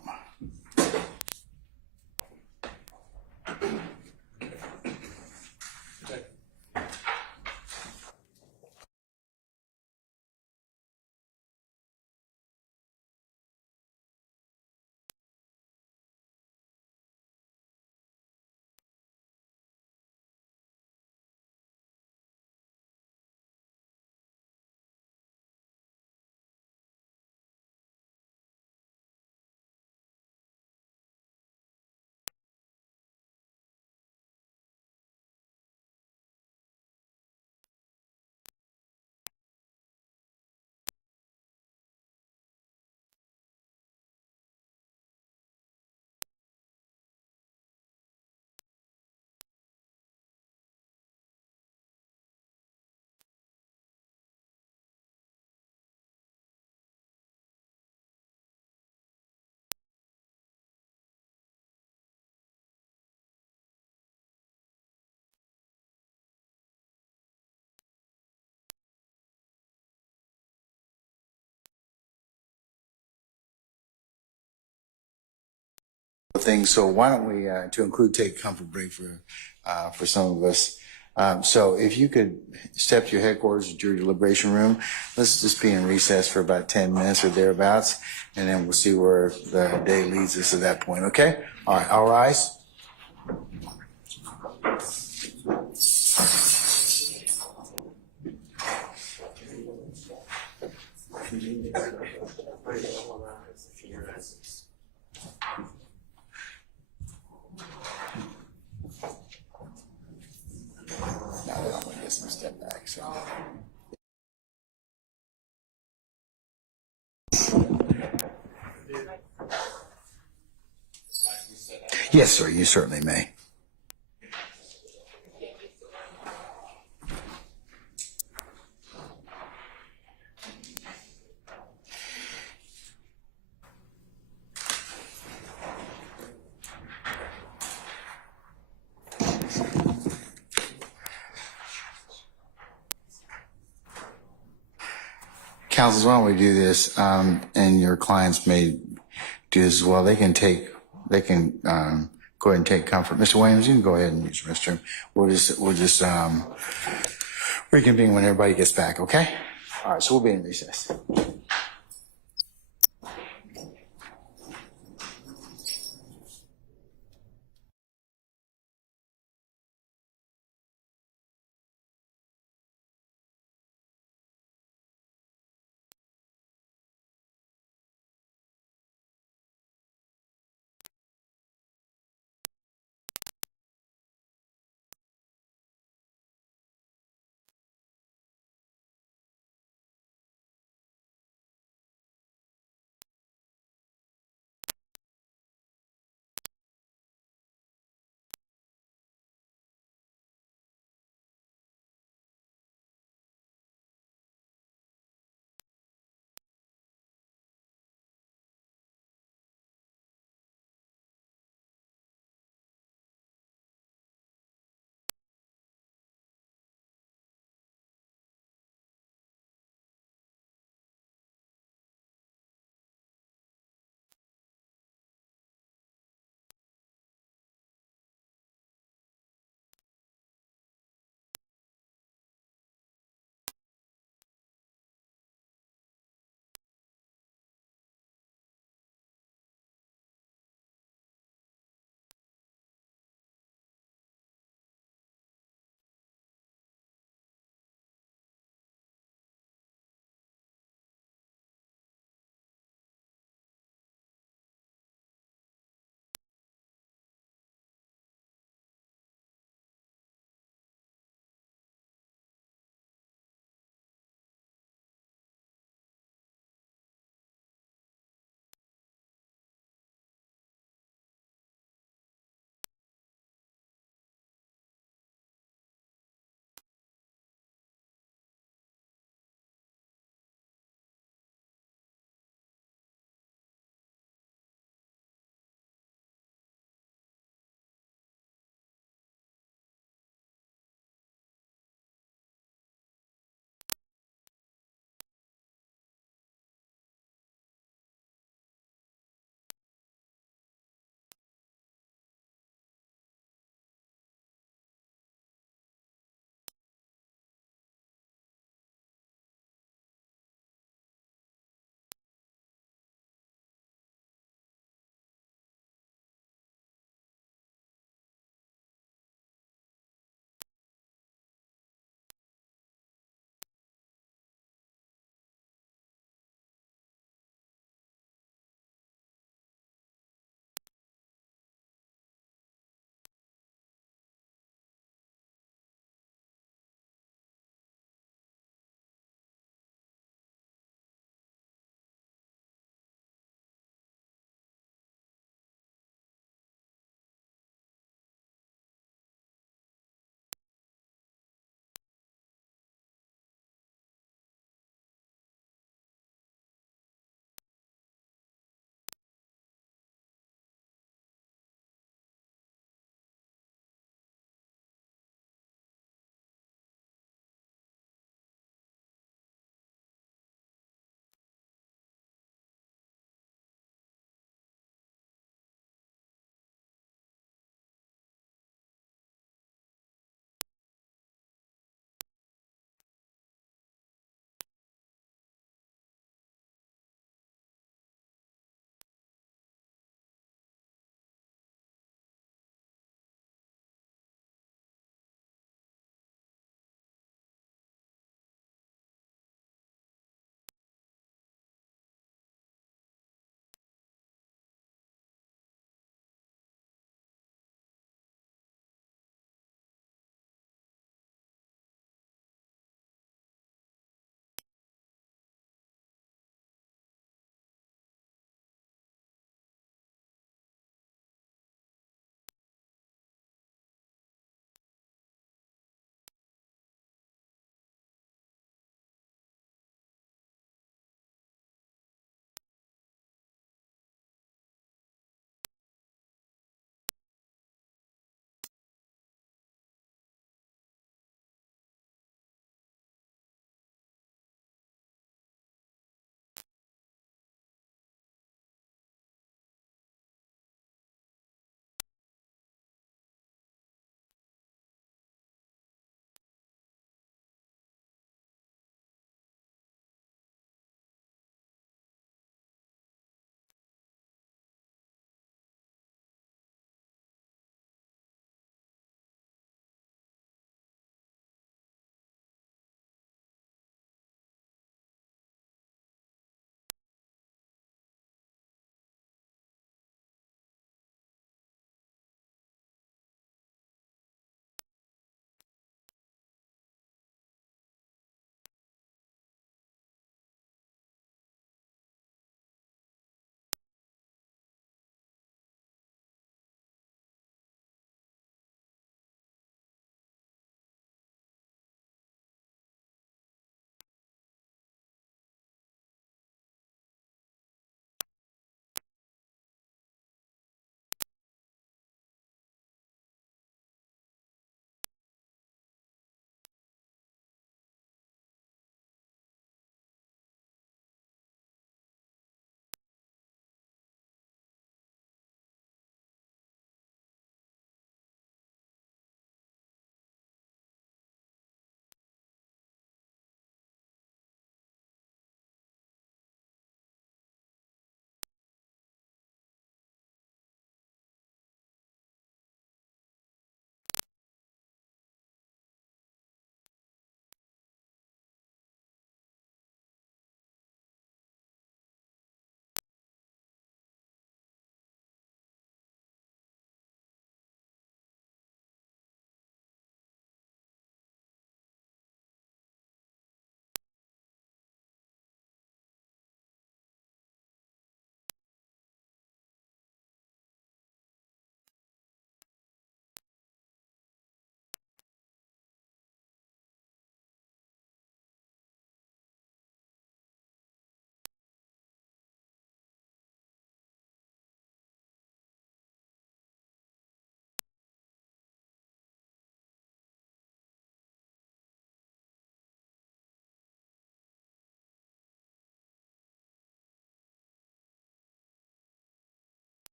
Things. So why don't we, to include, take a comfort break for some of us. So if you could step to your headquarters at your deliberation room, let's just be in recess for about 10 minutes or thereabouts, and then we'll see where the day leads us at that point. Okay? All right. All rise. Now that I'm going to get some step back. So. Yes, sir. You certainly may. Counsels, why don't we do this? And your clients may do this as well. They can go ahead and take comfort. Mr. Williams, you can go ahead and use the restroom. We'll just reconvene when everybody gets back. Okay? All right. So we'll be in recess.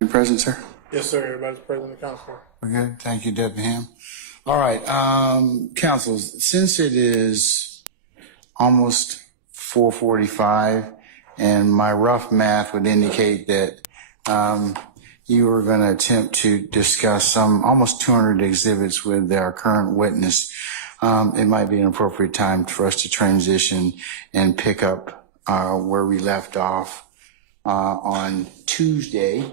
You present, sir? Yes, sir. Everybody's present in the council. We're good. Thank you, Deputy Ham. All right, councils, since it is almost 4:45, and my rough math would indicate that you were going to attempt to discuss some almost 200 exhibits with our current witness, it might be an appropriate time for us to transition and pick up where we left off on Tuesday.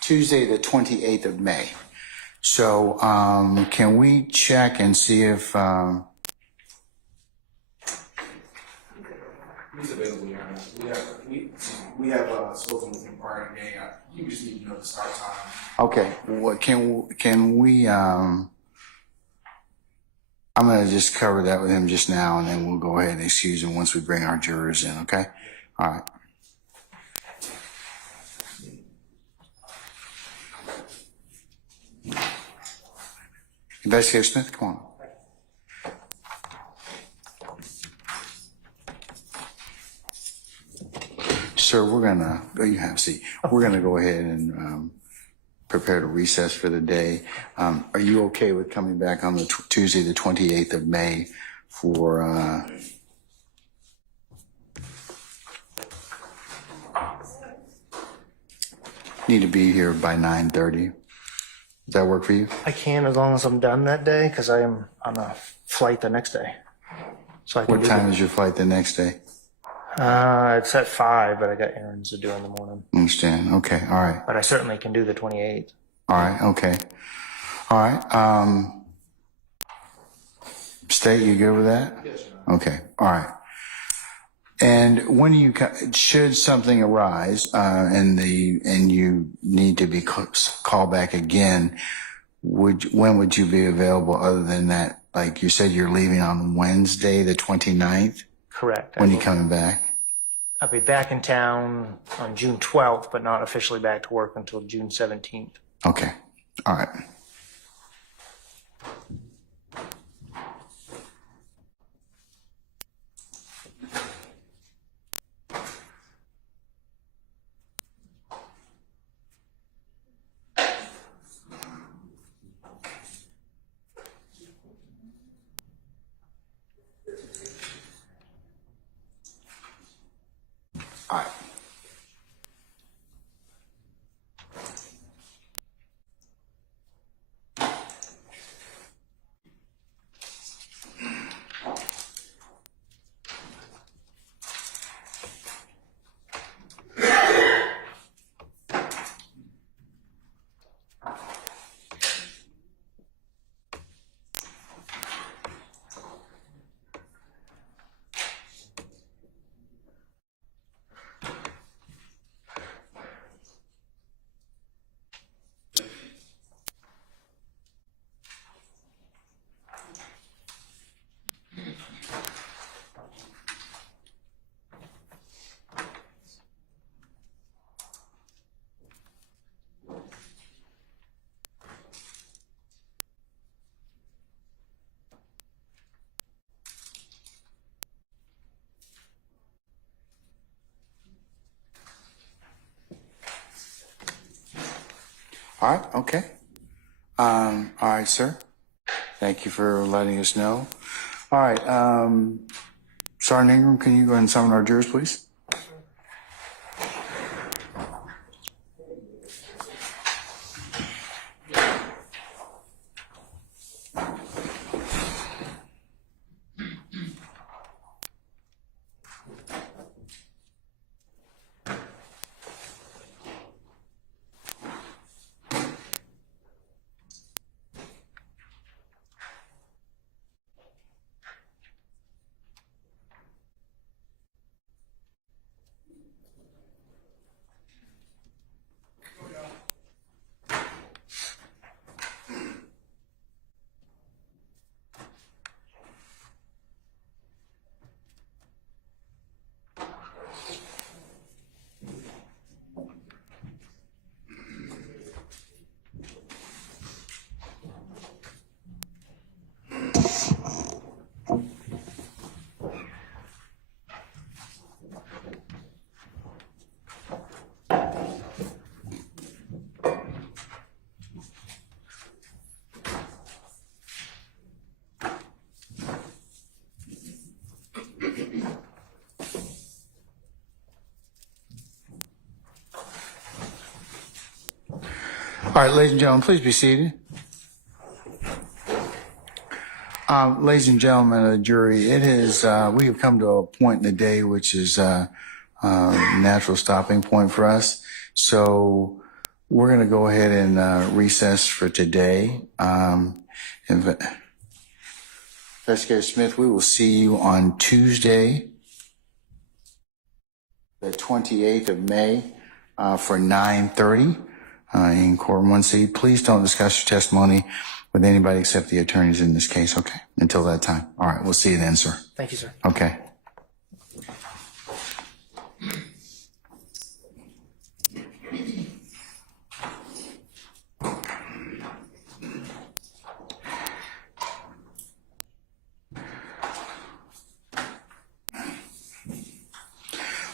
Tuesday, the 28th of May. So, can we check and see if, He's available, Your Honor. We have spoken with him prior today. You just need to know the start time. okay, what can we, I'm gonna just cover that with him just now, and then we'll go ahead and excuse him once we bring our jurors in, okay? All right. Investigator Smith, come on. Sir, we're gonna, you have a seat. We're gonna go ahead and prepare to recess for the day. Are you okay with coming back on the Tuesday, the 28th of May for, need to be here by 9:30. Does that work for you? I can, as long as I'm done that day, because I am on a flight the next day. So I can What time is your flight the next day? It's at 5, but I got errands to do in the morning. Understand. Okay. All right. But I certainly can do the 28th. All right. Okay. All right. State, you good with that? Yes, Your Honor. Okay. All right. And when you should something arise, and you need to be called back again, when would you be available other than that? Like you said, you're leaving on Wednesday, the 29th. Correct. When are you coming back? I'll be back in town on June 12th, but not officially back to work until June 17th. Okay. All right. All right. All right, okay. All right, sir. Thank you for letting us know. All right, Sergeant Ingram, can you go ahead and summon our jurors, please? All right, ladies and gentlemen, please be seated. Ladies and gentlemen of the jury, it is, we have come to a point in the day which is a natural stopping point for us. So we're going to go ahead and recess for today. Investigator Smith, we will see you on Tuesday, the 28th of May, for 9:30 in court 1C. Please don't discuss your testimony with anybody except the attorneys in this case, okay? Until that time. All right, we'll see you then, sir. Thank you, sir. Okay.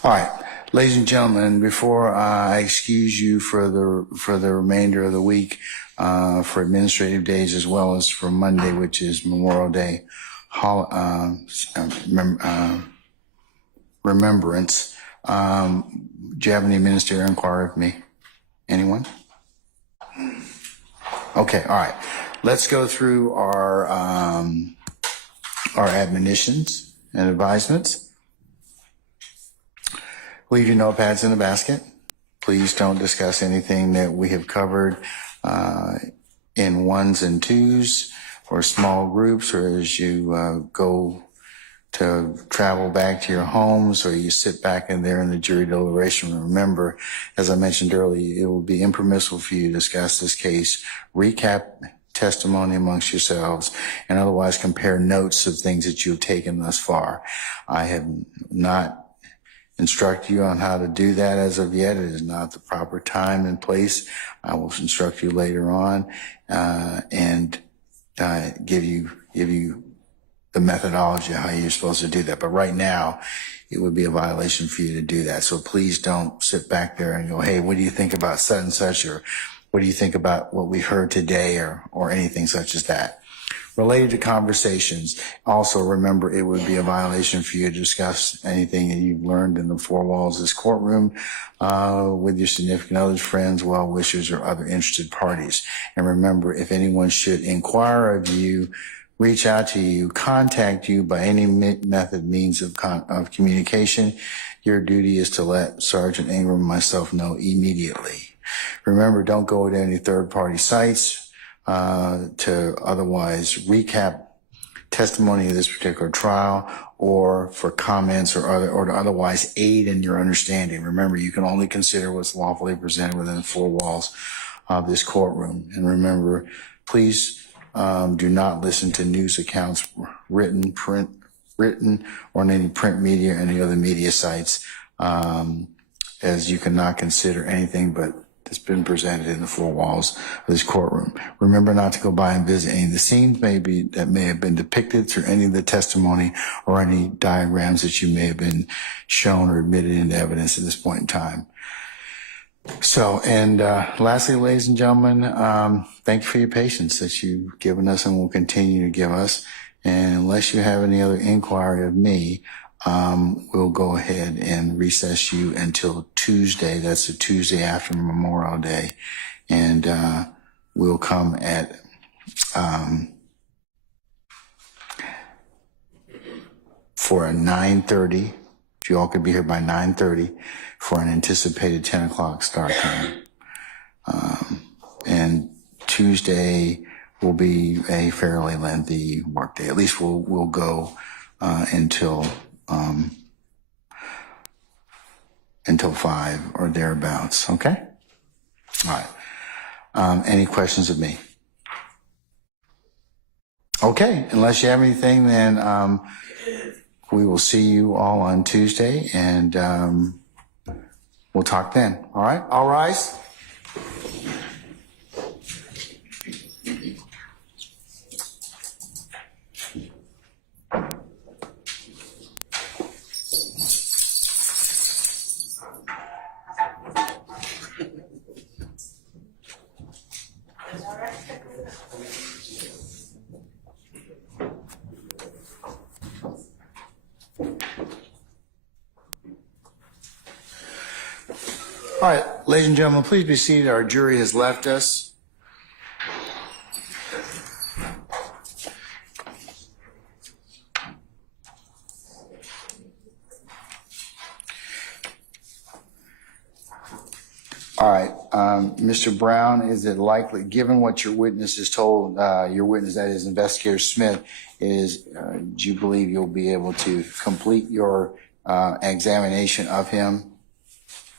All right, ladies and gentlemen, before I excuse you for the remainder of the week, for administrative days as well as for Monday, which is Memorial Day, remembrance. Do you have any ministerial inquiry of me? Anyone? Okay, all right. Let's go through our admonitions and advisements. Leave your notepads in the basket. Please don't discuss anything that we have covered in ones and twos or small groups, or as you go to travel back to your homes, or you sit back in there in the jury deliberation room. Remember, as I mentioned earlier, it will be impermissible for you to discuss this case, recap testimony amongst yourselves, and otherwise compare notes of things that you've taken thus far. I have not instruct you on how to do that as of yet. It is not the proper time and place. I will instruct you later on and give you the methodology of how you're supposed to do that. But right now, it would be a violation for you to do that. So please don't sit back there and go, hey, what do you think about such and such, or what do you think about what we heard today, or anything such as that. Related to conversations, also remember it would be a violation for you to discuss anything that you've learned in the four walls of this courtroom with your significant others, friends, well-wishers, or other interested parties. And remember, if anyone should inquire of you, reach out to you, contact you by any means of communication, your duty is to let Sergeant Ingram and myself know immediately. Remember, don't go to any third-party sites to otherwise recap testimony of this particular trial, or for comments or to otherwise aid in your understanding. Remember, you can only consider what's lawfully presented within the four walls of this courtroom. And remember, please do not listen to news accounts, written or in any print media or any other media sites, as you cannot consider anything but that's been presented in the four walls of this courtroom. Remember not to go by and visit any of the scenes that may have been depicted through any of the testimony or any diagrams that you may have been shown or admitted into evidence at this point in time. So, and lastly, ladies and gentlemen, thank you for your patience that you've given us and will continue to give us. And unless you have any other inquiry of me, we'll go ahead and recess you until Tuesday. That's the Tuesday after Memorial Day. And we'll come at for a 9:30. If you all could be here by 9:30 for an anticipated 10 o'clock start time. And Tuesday will be a fairly lengthy workday. At least we'll go until 5 or thereabouts. Okay? All right. Any questions of me? Okay. Unless you have anything, then we will see you all on Tuesday, and we'll talk then. All right? All rise. All right, ladies and gentlemen, please be seated. Our jury has left us. All right, Mr. Brown, is it likely, given what your witness has told, your witness, that is Investigator Smith, do you believe you'll be able to complete your examination of him?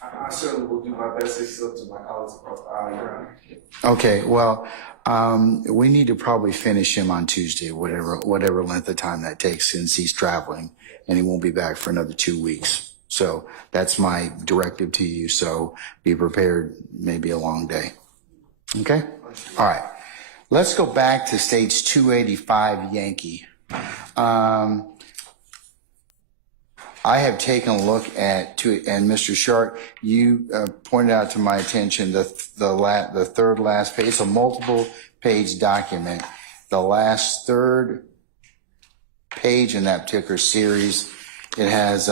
I certainly will do my best. It's up to my colleagues across the aisle, Your Honor. Okay, well, we need to probably finish him on Tuesday, whatever length of time that takes, since he's traveling and he won't be back for another 2 weeks. So that's my directive to you. So be prepared, maybe a long day. Okay? All right. Let's go back to States 285 Yankee. I have taken a look at, and Mr. Sharp, you pointed out to my attention the third last page. It's a multiple page document. The last third page in that particular series, it has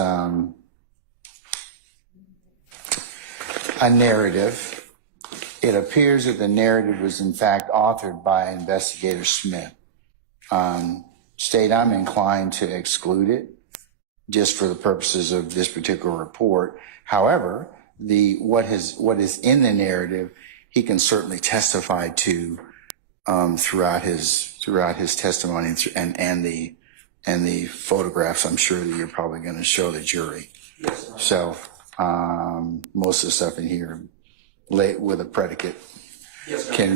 a narrative. It appears that the narrative was in fact authored by Investigator Smith. State, I'm inclined to exclude it just for the purposes of this particular report. However, what is in the narrative, he can certainly testify to throughout his testimony and the photographs. I'm sure that you're probably going to show the jury. Yes, so most of the stuff in here with a predicate can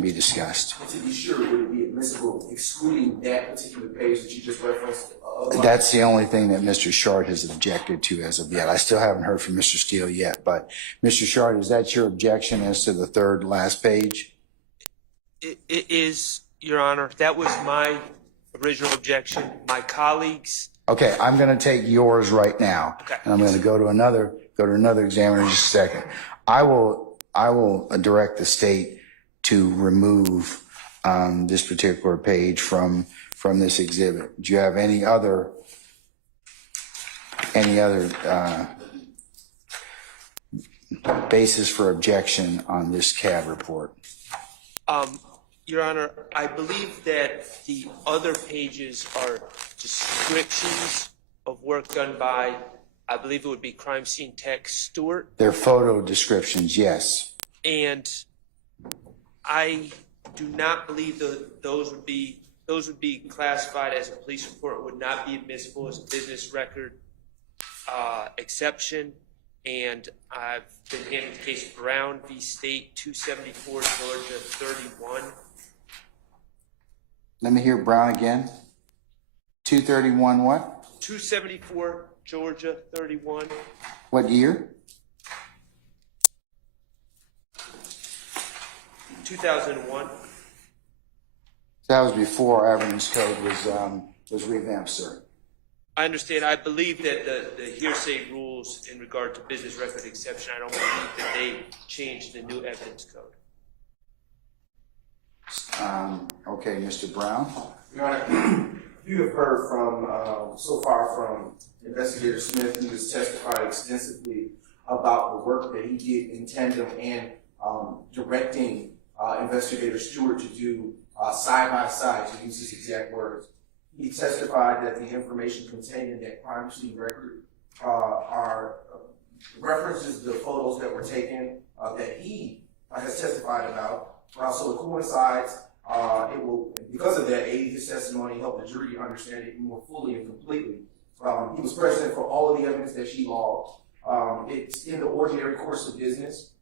be discussed. And to be sure, would it be admissible excluding that particular page that you just referenced? That's the only thing that Mr. Shard has objected to as of yet. I still haven't heard from Mr. Steele yet, but Mr. Shard, is that your objection as to the third last page? It is, Your Honor. That was my original objection. My colleagues. Okay, I'm going to take yours right now, Okay. and I'm going to go to another examiner in just a second. I will direct the state to remove this particular page from this exhibit. Do you have any other basis for objection on this CAD report? Your Honor, I believe that the other pages are descriptions of work done by, I believe it would be crime scene tech Stewart. They're photo descriptions, yes. And I do not believe those would be classified as a police report, would not be admissible as a business record exception. And I've been handed the case Brown v. State 274 Georgia 31. Let me hear Brown again. 231 what? 274 Georgia 31. What year? 2001. That was before our evidence code was revamped, sir. I understand. I believe that the hearsay rules in regard to business record exception, I don't believe that they changed the new evidence code. Okay, Mr. Brown. Your Honor, you have heard from, so far from Investigator Smith, who has testified extensively about the work that he did in tandem and directing Investigator Stewart to do side by side, to use his exact words. He testified that the information contained in that crime scene record references the photos that were taken that he has testified about. So it coincides. It will, because of that, aid his testimony, help the jury understand it more fully and completely. He was present for all of the evidence that she logged. It's in the ordinary course of business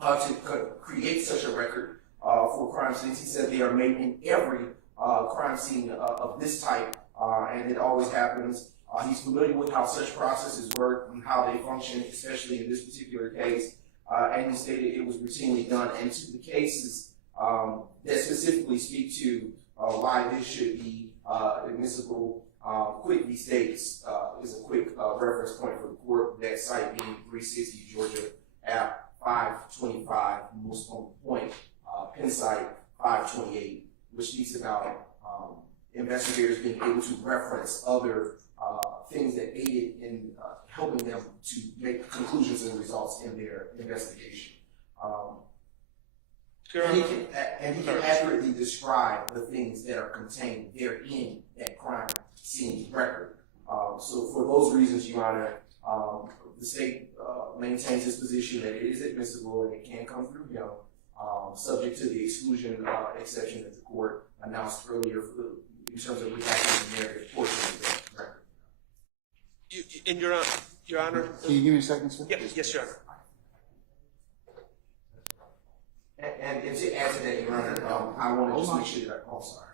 to create such a record for crime scenes. He said they are made in every crime scene of this type, and it always happens. He's familiar with how such processes work and how they function, especially in this particular case. And he stated it was routinely done. And to the cases that specifically speak to why this should be admissible, Quick v. States is a quick reference point for the court. That site being 360 Georgia App 525, most on point, Penn site 528, which speaks about investigators being able to reference other things that aided in helping them to make conclusions and results in their investigation. And he can accurately describe the things that are contained therein that crime scene record. So for those reasons, Your Honor, the state maintains its position that it is admissible and it can come through, subject to the exclusion exception that the court announced earlier in terms of redacting the narrative portion of the record. In Your Honor. Can you give me a second, sir? Yes, Your Honor. And to add to that, Your Honor, I want to just make sure that I'm sorry.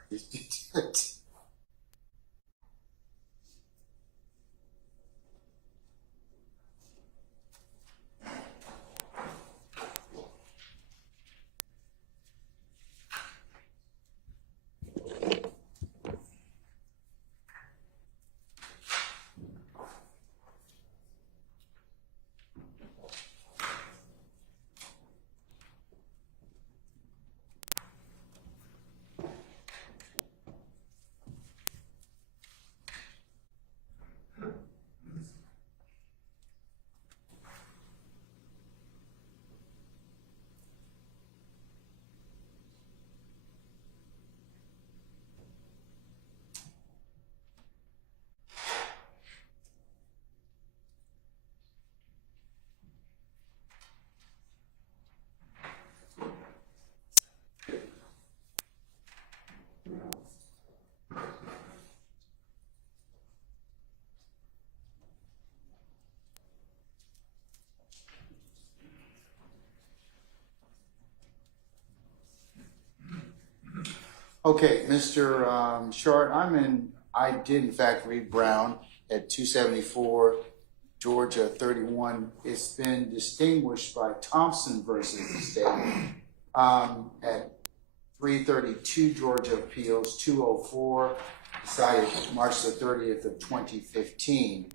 Okay, Mr. Short, I did in fact read Brown at 274, Georgia 31. It's been distinguished by Thompson versus the state at 332, Georgia Appeals 204, decided March the 30th of 2015.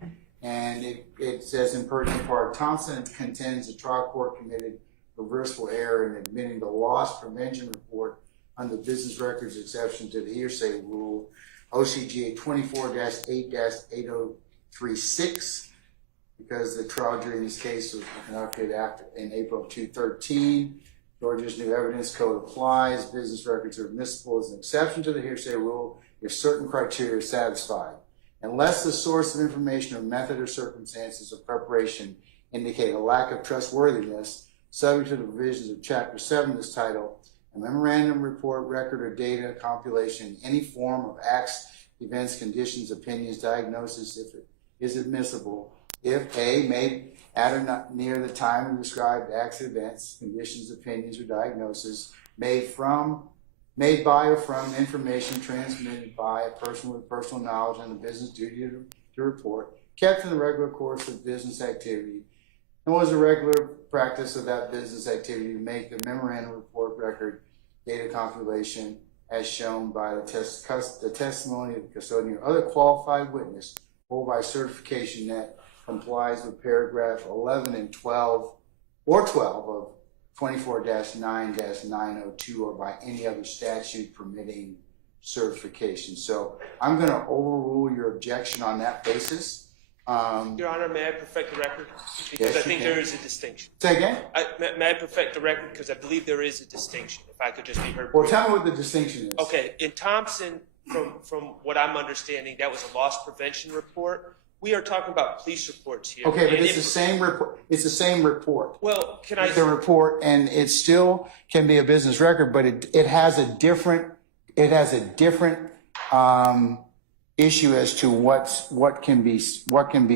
And it says in pertinent part, Thompson contends the trial court committed reversible error in admitting the loss prevention report under business records exception to the hearsay rule, OCGA 24-8-8036, because the trial jury in this case was conducted in April of 2013. Georgia's new evidence code applies. Business records are admissible as an exception to the hearsay rule if certain criteria are satisfied. Unless the source of information or method or circumstances of preparation indicate a lack of trustworthiness, subject to the provisions of Chapter 7 of this title, a memorandum, report, record, or data compilation, any form of acts, events, conditions, opinions, diagnosis, if it is admissible, if A, made at or near the time of described acts, events, conditions, opinions, or diagnosis, made by or from information transmitted by a person with personal knowledge on the business duty to report, kept in the regular course of business activity, and was a regular practice of that business activity to make the memorandum, report, record, data compilation as shown by the testimony of the custodian or other qualified witness or by certification that complies with paragraph 11 and 12 or 12 of 24-9-902 or by any other statute permitting certification. So I'm going to overrule your objection on that basis. Your Honor, may I perfect the record? Because Yes, I think you can. there is a distinction. Say again? May I perfect the record? Because I believe there is a distinction, if I could just be heard. Well, tell me what the distinction is. Okay, in Thompson, from what I'm understanding, that was a loss prevention report. We are talking about police reports here. Okay, but And it's the same report. It's the same report. Well, can I? It's a report, and it still can be a business record, but it has a different issue as to what can be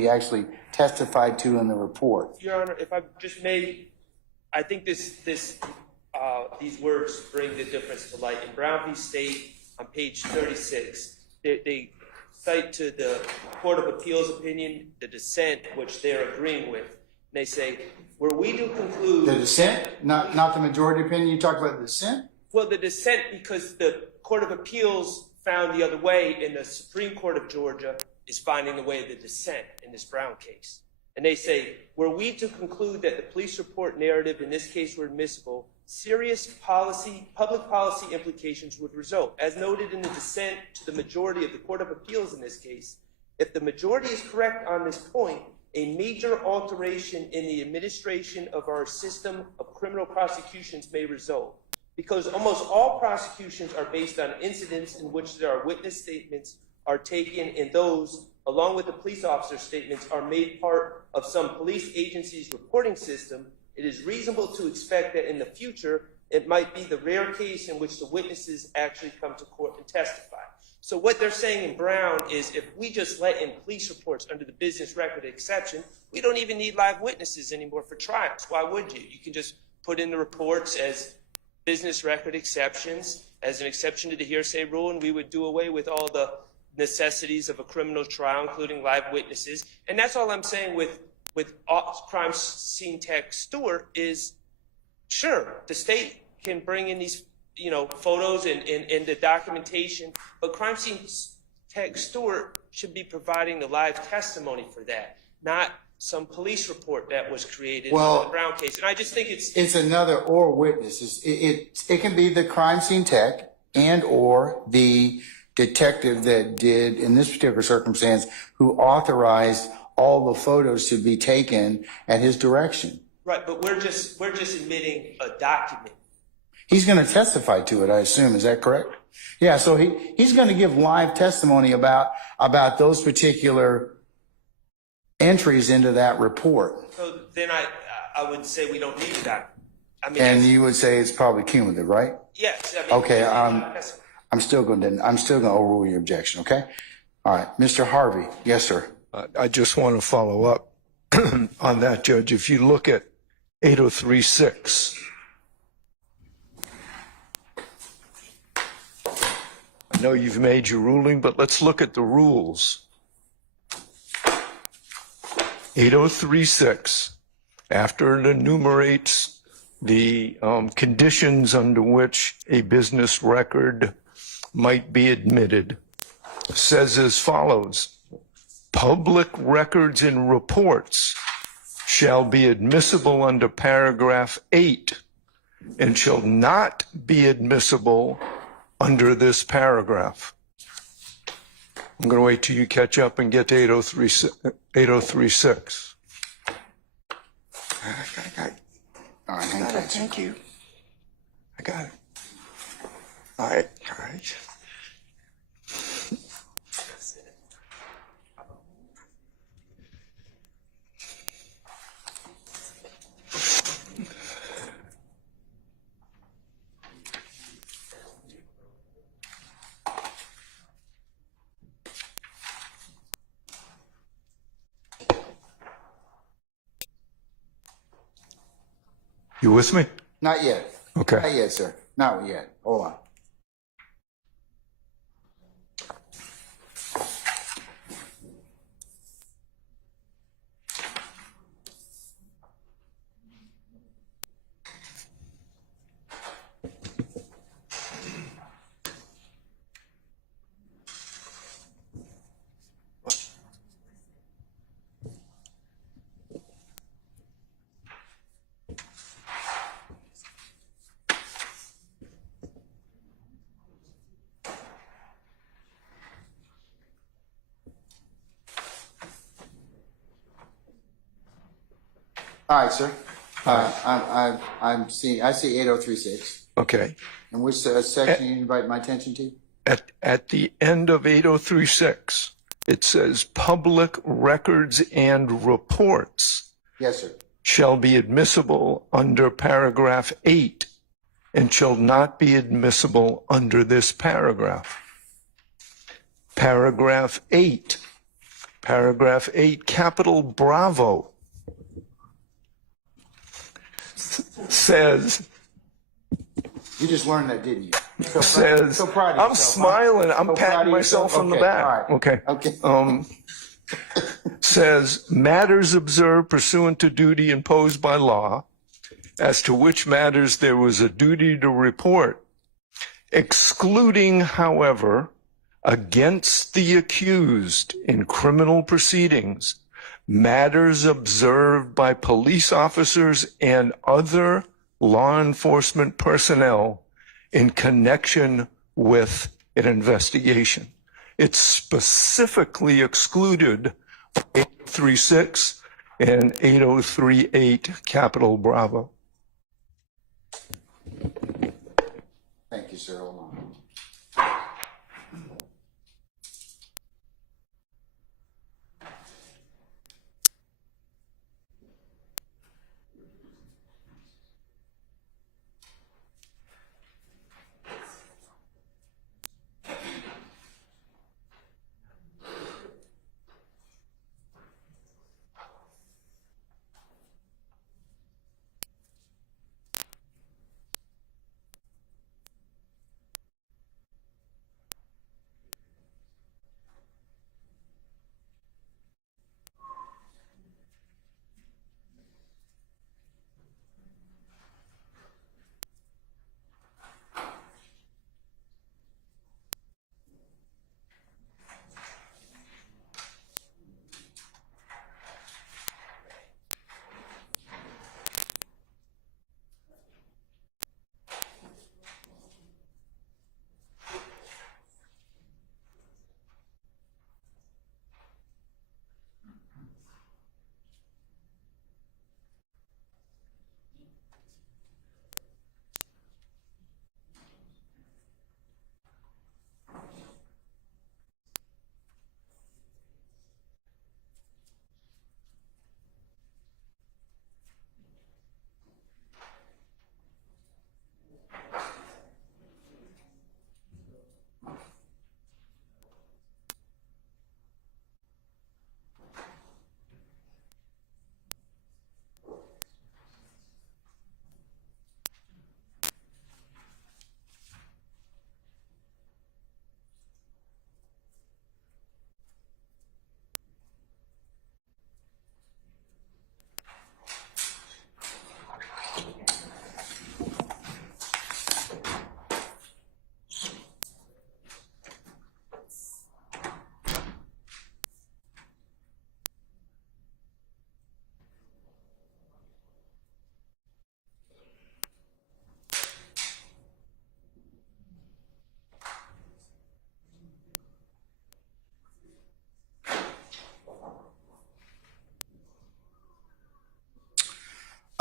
actually testified to in the report. Your Honor, if I just may, I think these words bring the difference to light. In Brown v. State, on page 36, they cite to the Court of Appeals opinion, the dissent, which they're agreeing with. And they say, were we to conclude... The dissent? Not the majority opinion? You talk about the dissent? Well, the dissent, because the Court of Appeals found the other way, and the Supreme Court of Georgia is finding the way of the dissent in this Brown case. And they say, were we to conclude that the police report narrative in this case were admissible, serious public policy implications would result. As noted in the dissent to the majority of the Court of Appeals in this case, if the majority is correct on this point, a major alteration in the administration of our system of criminal prosecutions may result. Because almost all prosecutions are based on incidents in which there are witness statements are taken, and those, along with the police officer statements, are made part of some police agency's reporting system, it is reasonable to expect that in the future, it might be the rare case in which the witnesses actually come to court and testify. So what they're saying in Brown is if we just let in police reports under the business record exception, we don't even need live witnesses anymore for trials. Why would you? You can just put in the reports as business record exceptions, as an exception to the hearsay rule, and we would do away with all the necessities of a criminal trial, including live witnesses. And that's all I'm saying with crime scene tech Stewart is, sure, the state can bring in these photos and the documentation, but crime scene tech Stewart should be providing the live testimony for that, not some police report that was created in the Brown case. And I just think it's another or witnesses. It can be the crime scene tech and or the detective that did, in this particular circumstance, who authorized all the photos to be taken at his direction. Right, but we're just admitting a document. He's going to testify to it, I assume. Is that correct? Yeah, so he's going to give live testimony about those particular entries into that report. So then I would say we don't need a document. I mean, and you would say it's probably cumulative, right? Yes. I mean, okay, I'm still going to overrule your objection, okay? All right, Mr. Harvey. Yes, sir. I just want to follow up on that, Judge. If you look at 8036, I know you've made your ruling, but let's look at the rules. 8036, after it enumerates the conditions under which a business record might be admitted, says as follows: public records and reports shall be admissible under paragraph 8 and shall not be admissible under this paragraph. I'm going to wait till you catch up and get to 8036. I got it. All right, thank you. I got it. All right. You with me? Not yet. Okay. Not yet, sir. Not yet. Hold on. All right, sir. I see 8036. Okay. And which section you invite my attention to? At the end of 8036, it says public records and reports Yes, sir. shall be admissible under paragraph 8 and shall not be admissible under this paragraph. Paragraph 8, capital Bravo, says, You just learned that, didn't you? says, so proud of I'm yourself, smiling, huh? I'm So proud patting of myself yourself? on the Okay, back. all right. Okay. Says, matters observed pursuant to duty imposed by law, as to which matters there was a duty to report, excluding, however, against the accused in criminal proceedings, matters observed by police officers and other law enforcement personnel in connection with an investigation. It's specifically excluded 8036 and 8038 capital Bravo. Thank you, sir. Hold on.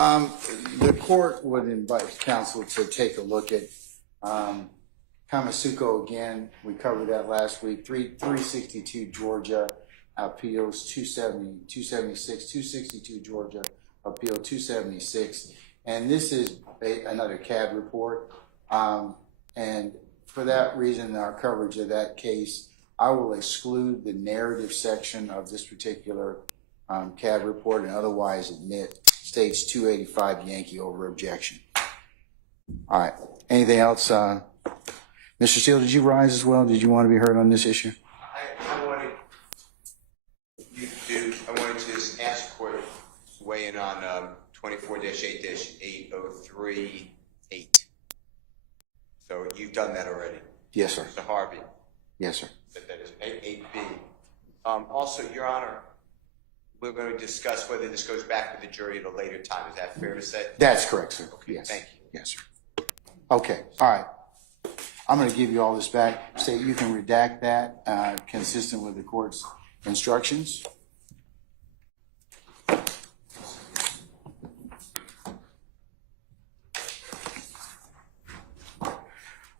The court would invite counsel to take a look at Kamasuko again. We covered that last week. 362 Georgia appeals 270, 276, 262 Georgia appeal 276. And this is another CAD report. And for that reason, our coverage of that case, I will exclude the narrative section of this particular CAD report and otherwise admit State's 285 Yankee over objection. All right. Anything else? Mr. Steele, did you rise as well? Did you want to be heard on this issue? I wanted to just ask the court to weigh in on 24-8-8038. So you've done that already? Yes, sir. Mr. Harvey? Yes, sir. That is 8B. Also, Your Honor, we're going to discuss whether this goes back to the jury at a later time. Is that fair to say? That's correct, sir. Okay, yes. thank you. Yes, sir. Okay. All right. I'm going to give you all this back. State, you can redact that consistent with the court's instructions.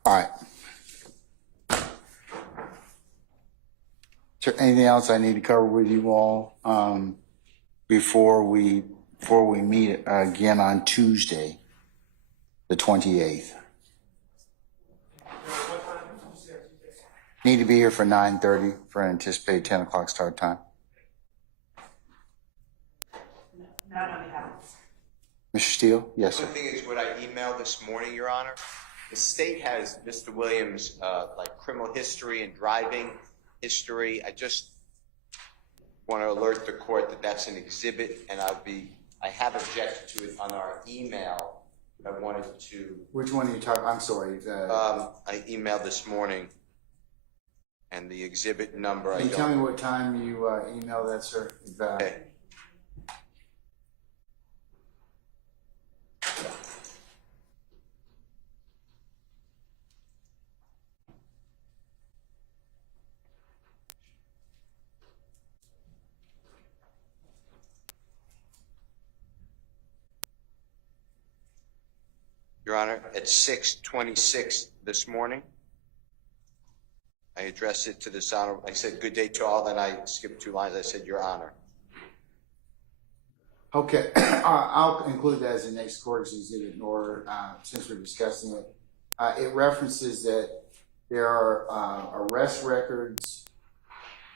All right. Is there anything else I need to cover with you all before we meet again on Tuesday, the 28th? Need to be here for 9:30 for an anticipated 10 o'clock start time. Mr. Steele? Yes, sir. The thing is, what I emailed this morning, Your Honor, the state has Mr. Williams' like criminal history and driving history. I just want to alert the court that that's an exhibit, and I have objected to it on our email. I wanted to. Which one are you talking? I'm sorry. I emailed this morning, and the exhibit number. Can you tell me what time you emailed that, sir? Okay. Your Honor, at 6:26 this morning, I addressed it to this honor. I said, "Good day to all." Then I skipped 2 lines. I said, "Your Honor." Okay, I'll include that as the next court's exhibit in order since we're discussing it. It references that there are arrest records,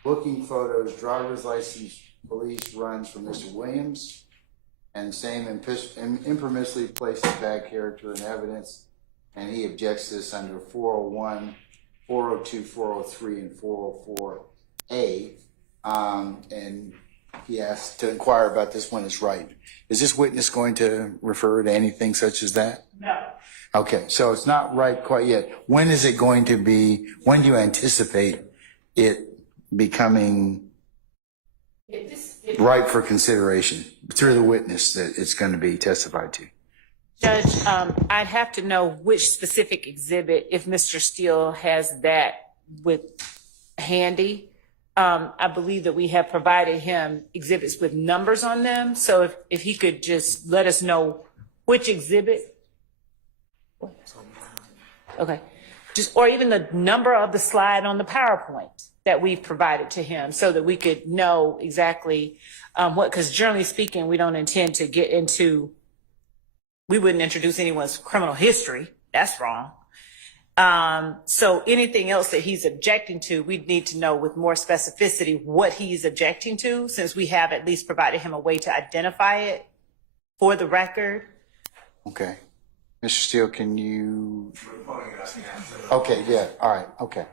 booking photos, driver's license, police runs from Mr. Williams, and same impermissibly places bad character and evidence, and he objects to this under 401, 402, 403, and 404A, and he asked to inquire about this when it's right. Is this witness going to refer to anything such as that? No. Okay, so it's not right quite yet. When is it going to be, when do you anticipate it becoming ripe for consideration through the witness that it's going to be testified to? Judge, I'd have to know which specific exhibit, if Mr. Steele has that with handy. I believe that we have provided him exhibits with numbers on them. So if he could just let us know which exhibit. Okay. Or even the number of the slide on the PowerPoint that we've provided to him so that we could know exactly because generally speaking, we don't intend to get into, we wouldn't introduce anyone's criminal history. That's wrong. So anything else that he's objecting to, we'd need to know with more specificity what he's objecting to, since we have at least provided him a way to identify it for the record. Okay. Mr. Steele, can you? Okay, yeah, all right, okay.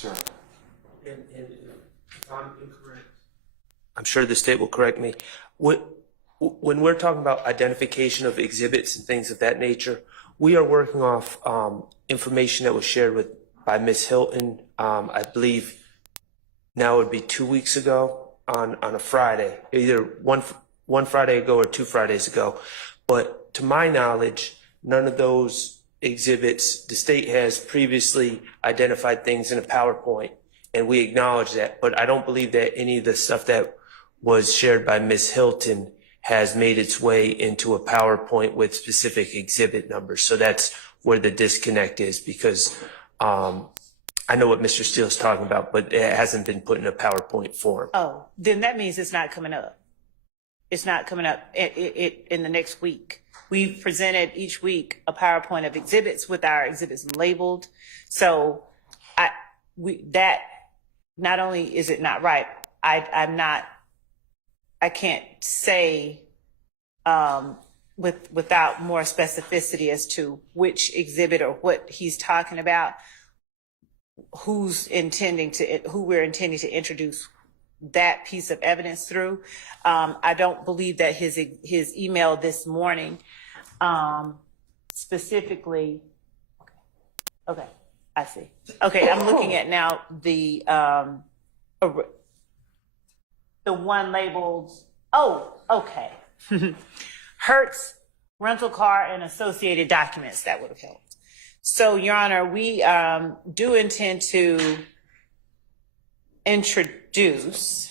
Sir. And if I'm incorrect, I'm sure the state will correct me. When we're talking about identification of exhibits and things of that nature, we are working off information that was shared by Ms. Hilton, I believe now it would be 2 weeks ago on a Friday, either one Friday ago or 2 Fridays ago. But to my knowledge, none of those exhibits, the state has previously identified things in a PowerPoint, and we acknowledge that. But I don't believe that any of the stuff that was shared by Ms. Hilton has made its way into a PowerPoint with specific exhibit numbers. So that's where the disconnect is, because I know what Mr. Steele is talking about, but it hasn't been put in a PowerPoint form. Oh, then that means it's not coming up. It's not coming up in the next week. We've presented each week a PowerPoint of exhibits with our exhibits labeled. So that not only is it not right, I can't say without more specificity as to which exhibit or what he's talking about, who we're intending to introduce that piece of evidence through. I don't believe that his email this morning specifically. Okay, I see. Okay, I'm looking at now the one labeled, okay. Hertz rental car and associated documents, that would have helped. So, Your Honor, we do intend to introduce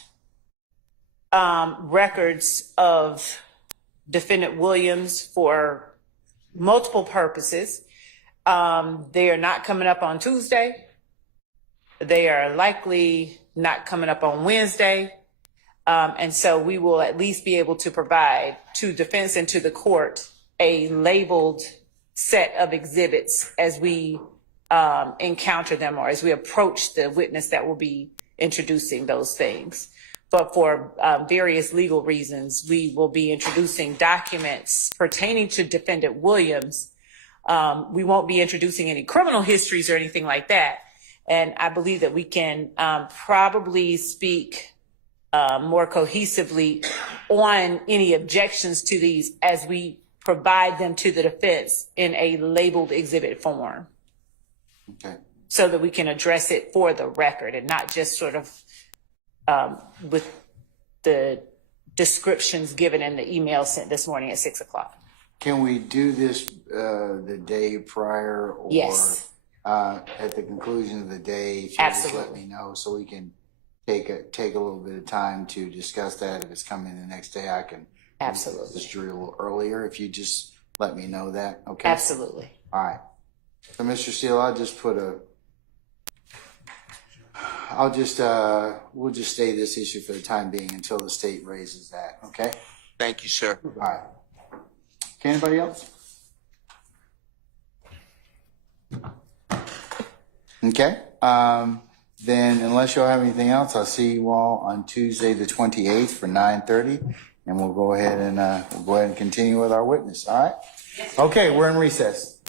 records of Defendant Williams for multiple purposes. They are not coming up on Tuesday. They are likely not coming up on Wednesday. And so we will at least be able to provide to defense and to the court a labeled set of exhibits as we encounter them or as we approach the witness that will be introducing those things. But for various legal reasons, we will be introducing documents pertaining to Defendant Williams. We won't be introducing any criminal histories or anything like that. And I believe that we can probably speak more cohesively on any objections to these as we provide them to the defense in a labeled exhibit form. Okay. So that we can address it for the record and not just sort of with the descriptions given in the email sent this morning at 6 o'clock. Can we do this the day prior or Yes. At the conclusion of the day? If you just let me know so we can take a little bit of time to discuss that. If it's coming the next day, I can absolutely this jury a little earlier. If you just let me know that, okay? Absolutely. All right. So, Mr. Steele, we'll just stay this issue for the time being until the state raises that, okay? Thank you, sir. All right. Okay, anybody else? Okay. Then unless y'all have anything else, I'll see you all on Tuesday the 28th for 9:30, and we'll go ahead and continue with our witness. All right? Okay, we're in recess.